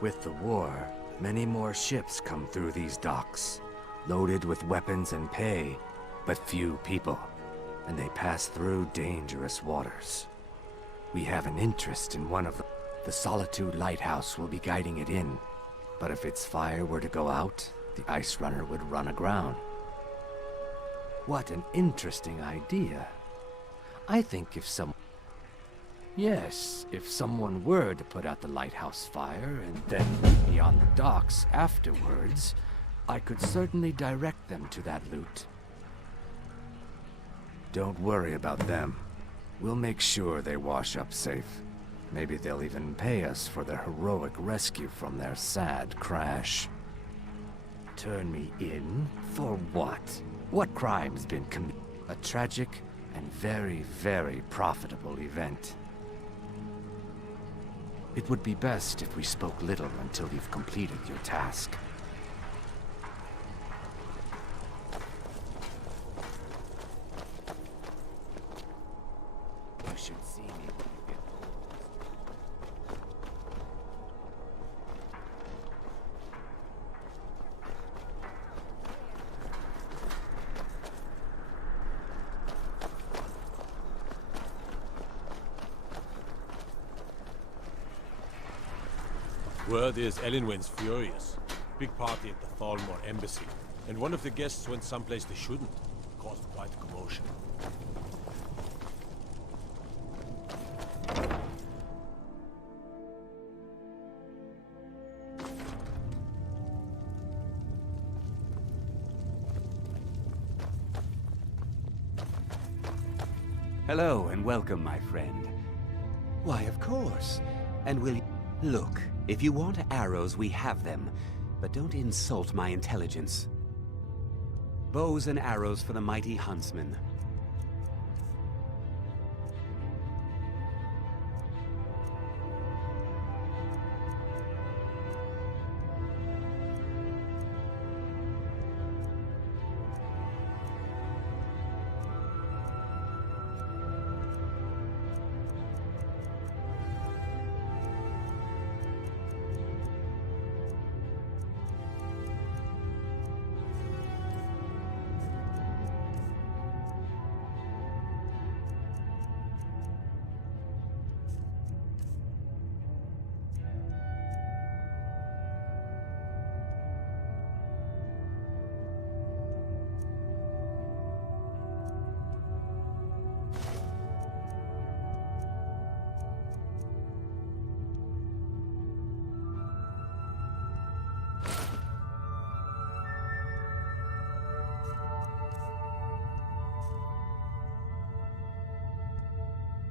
With the war, many more ships come through these docks, loaded with weapons and pay, but few people, and they pass through dangerous waters. We have an interest in one of them. The Solitude Lighthouse will be guiding it in, but if its fire were to go out, the ice runner would run aground. What an interesting idea. I think if someone were to put out the lighthouse fire and then meet me on the docks afterwards, I could certainly direct them to that loot. Don't worry about them. We'll make sure they wash up safe. Maybe they'll even pay us for their heroic rescue from their sad crash. Turn me in? For what? What crime's been committed? A tragic and very, very profitable event. It would be best if we spoke little until you've completed your task. You should see me when you get old. Word is Elenwen's furious. Big party at the Thalmor embassy. And one of the guests went someplace they shouldn't. Caused quite a commotion. Hello and welcome, my friend. Why, of course. And will you... Look, if you want arrows, we have them. But don't insult my intelligence. Bows and arrows for the mighty huntsman.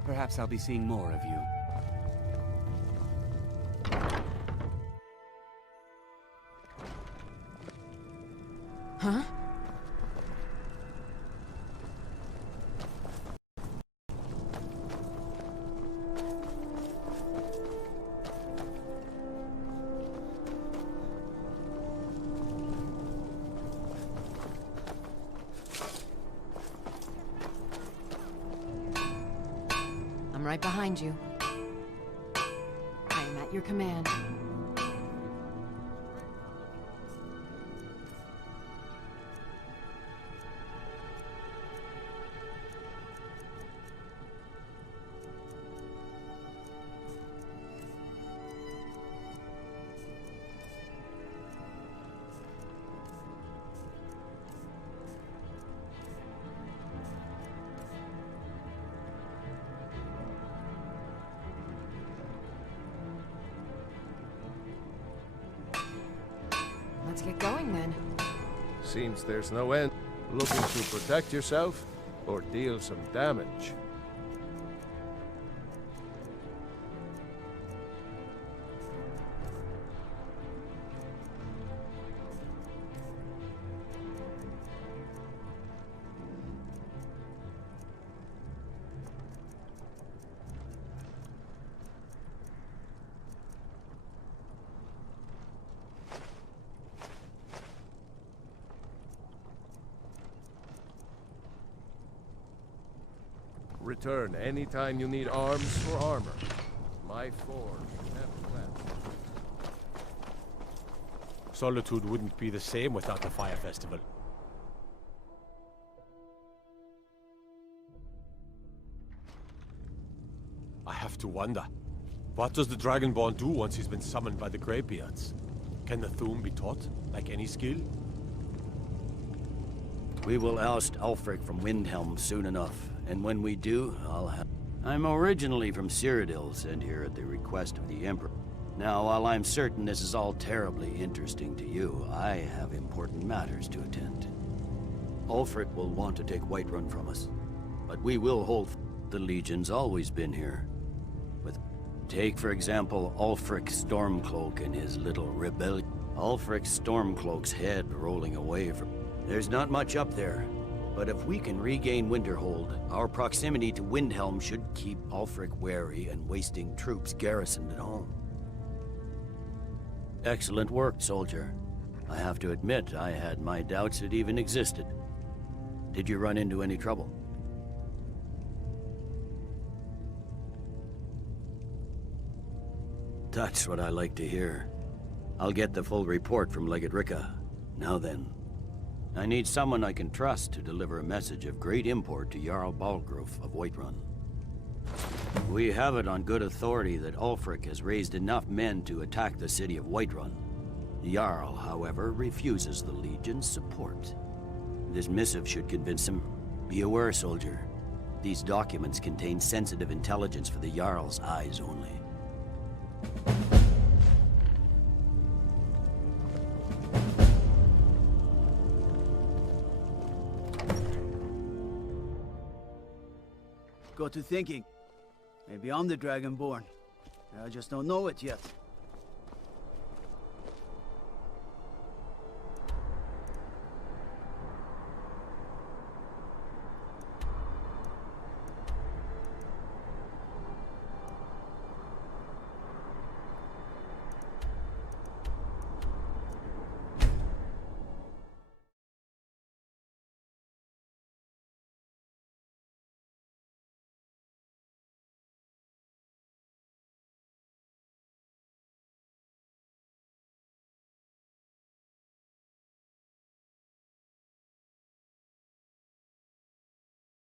Perhaps I'll be seeing more of you. Huh? Right behind you. I am at your command. Seems there's no end. Looking to protect yourself or deal some damage? Return anytime you need arms or armor. My forge never left. Solitude wouldn't be the same without the Fire Festival. I have to wonder, what does the Dragonborn do once he's been summoned by the Greybeards? Can the Thu'um be taught, like any skill? We will oust Ulfric from Windhelm soon enough, and when we do, I'll have... I'm originally from Cyrodiil, sent here at the request of the Emperor. Now, while I'm certain this is all terribly interesting to you, I have important matters to attend. Ulfric will want to take Whiterun from us, but we will hold... The Legion's always been here. Take, for example, Ulfric Stormcloak and his little rebellion. Ulfric Stormcloak's head rolling away from... There's not much up there, but if we can regain Winterhold, our proximity to Windhelm should keep Ulfric wary and wasting troops garrisoned at home. Excellent work, soldier. I have to admit, I had my doubts it even existed. Did you run into any trouble? That's what I like to hear. I'll get the full report from Legate Ricca. Now then, I need someone I can trust to deliver a message of great import to Jarl Balgruf of Whiterun. We have it on good authority that Ulfric has raised enough men to attack the city of Whiterun. The Jarl, however, refuses the Legion's support. This missive should convince him. Be aware, soldier. These documents contain sensitive intelligence for the Jarl's eyes only. Got to thinking. Maybe I'm the Dragonborn. I just don't know it yet.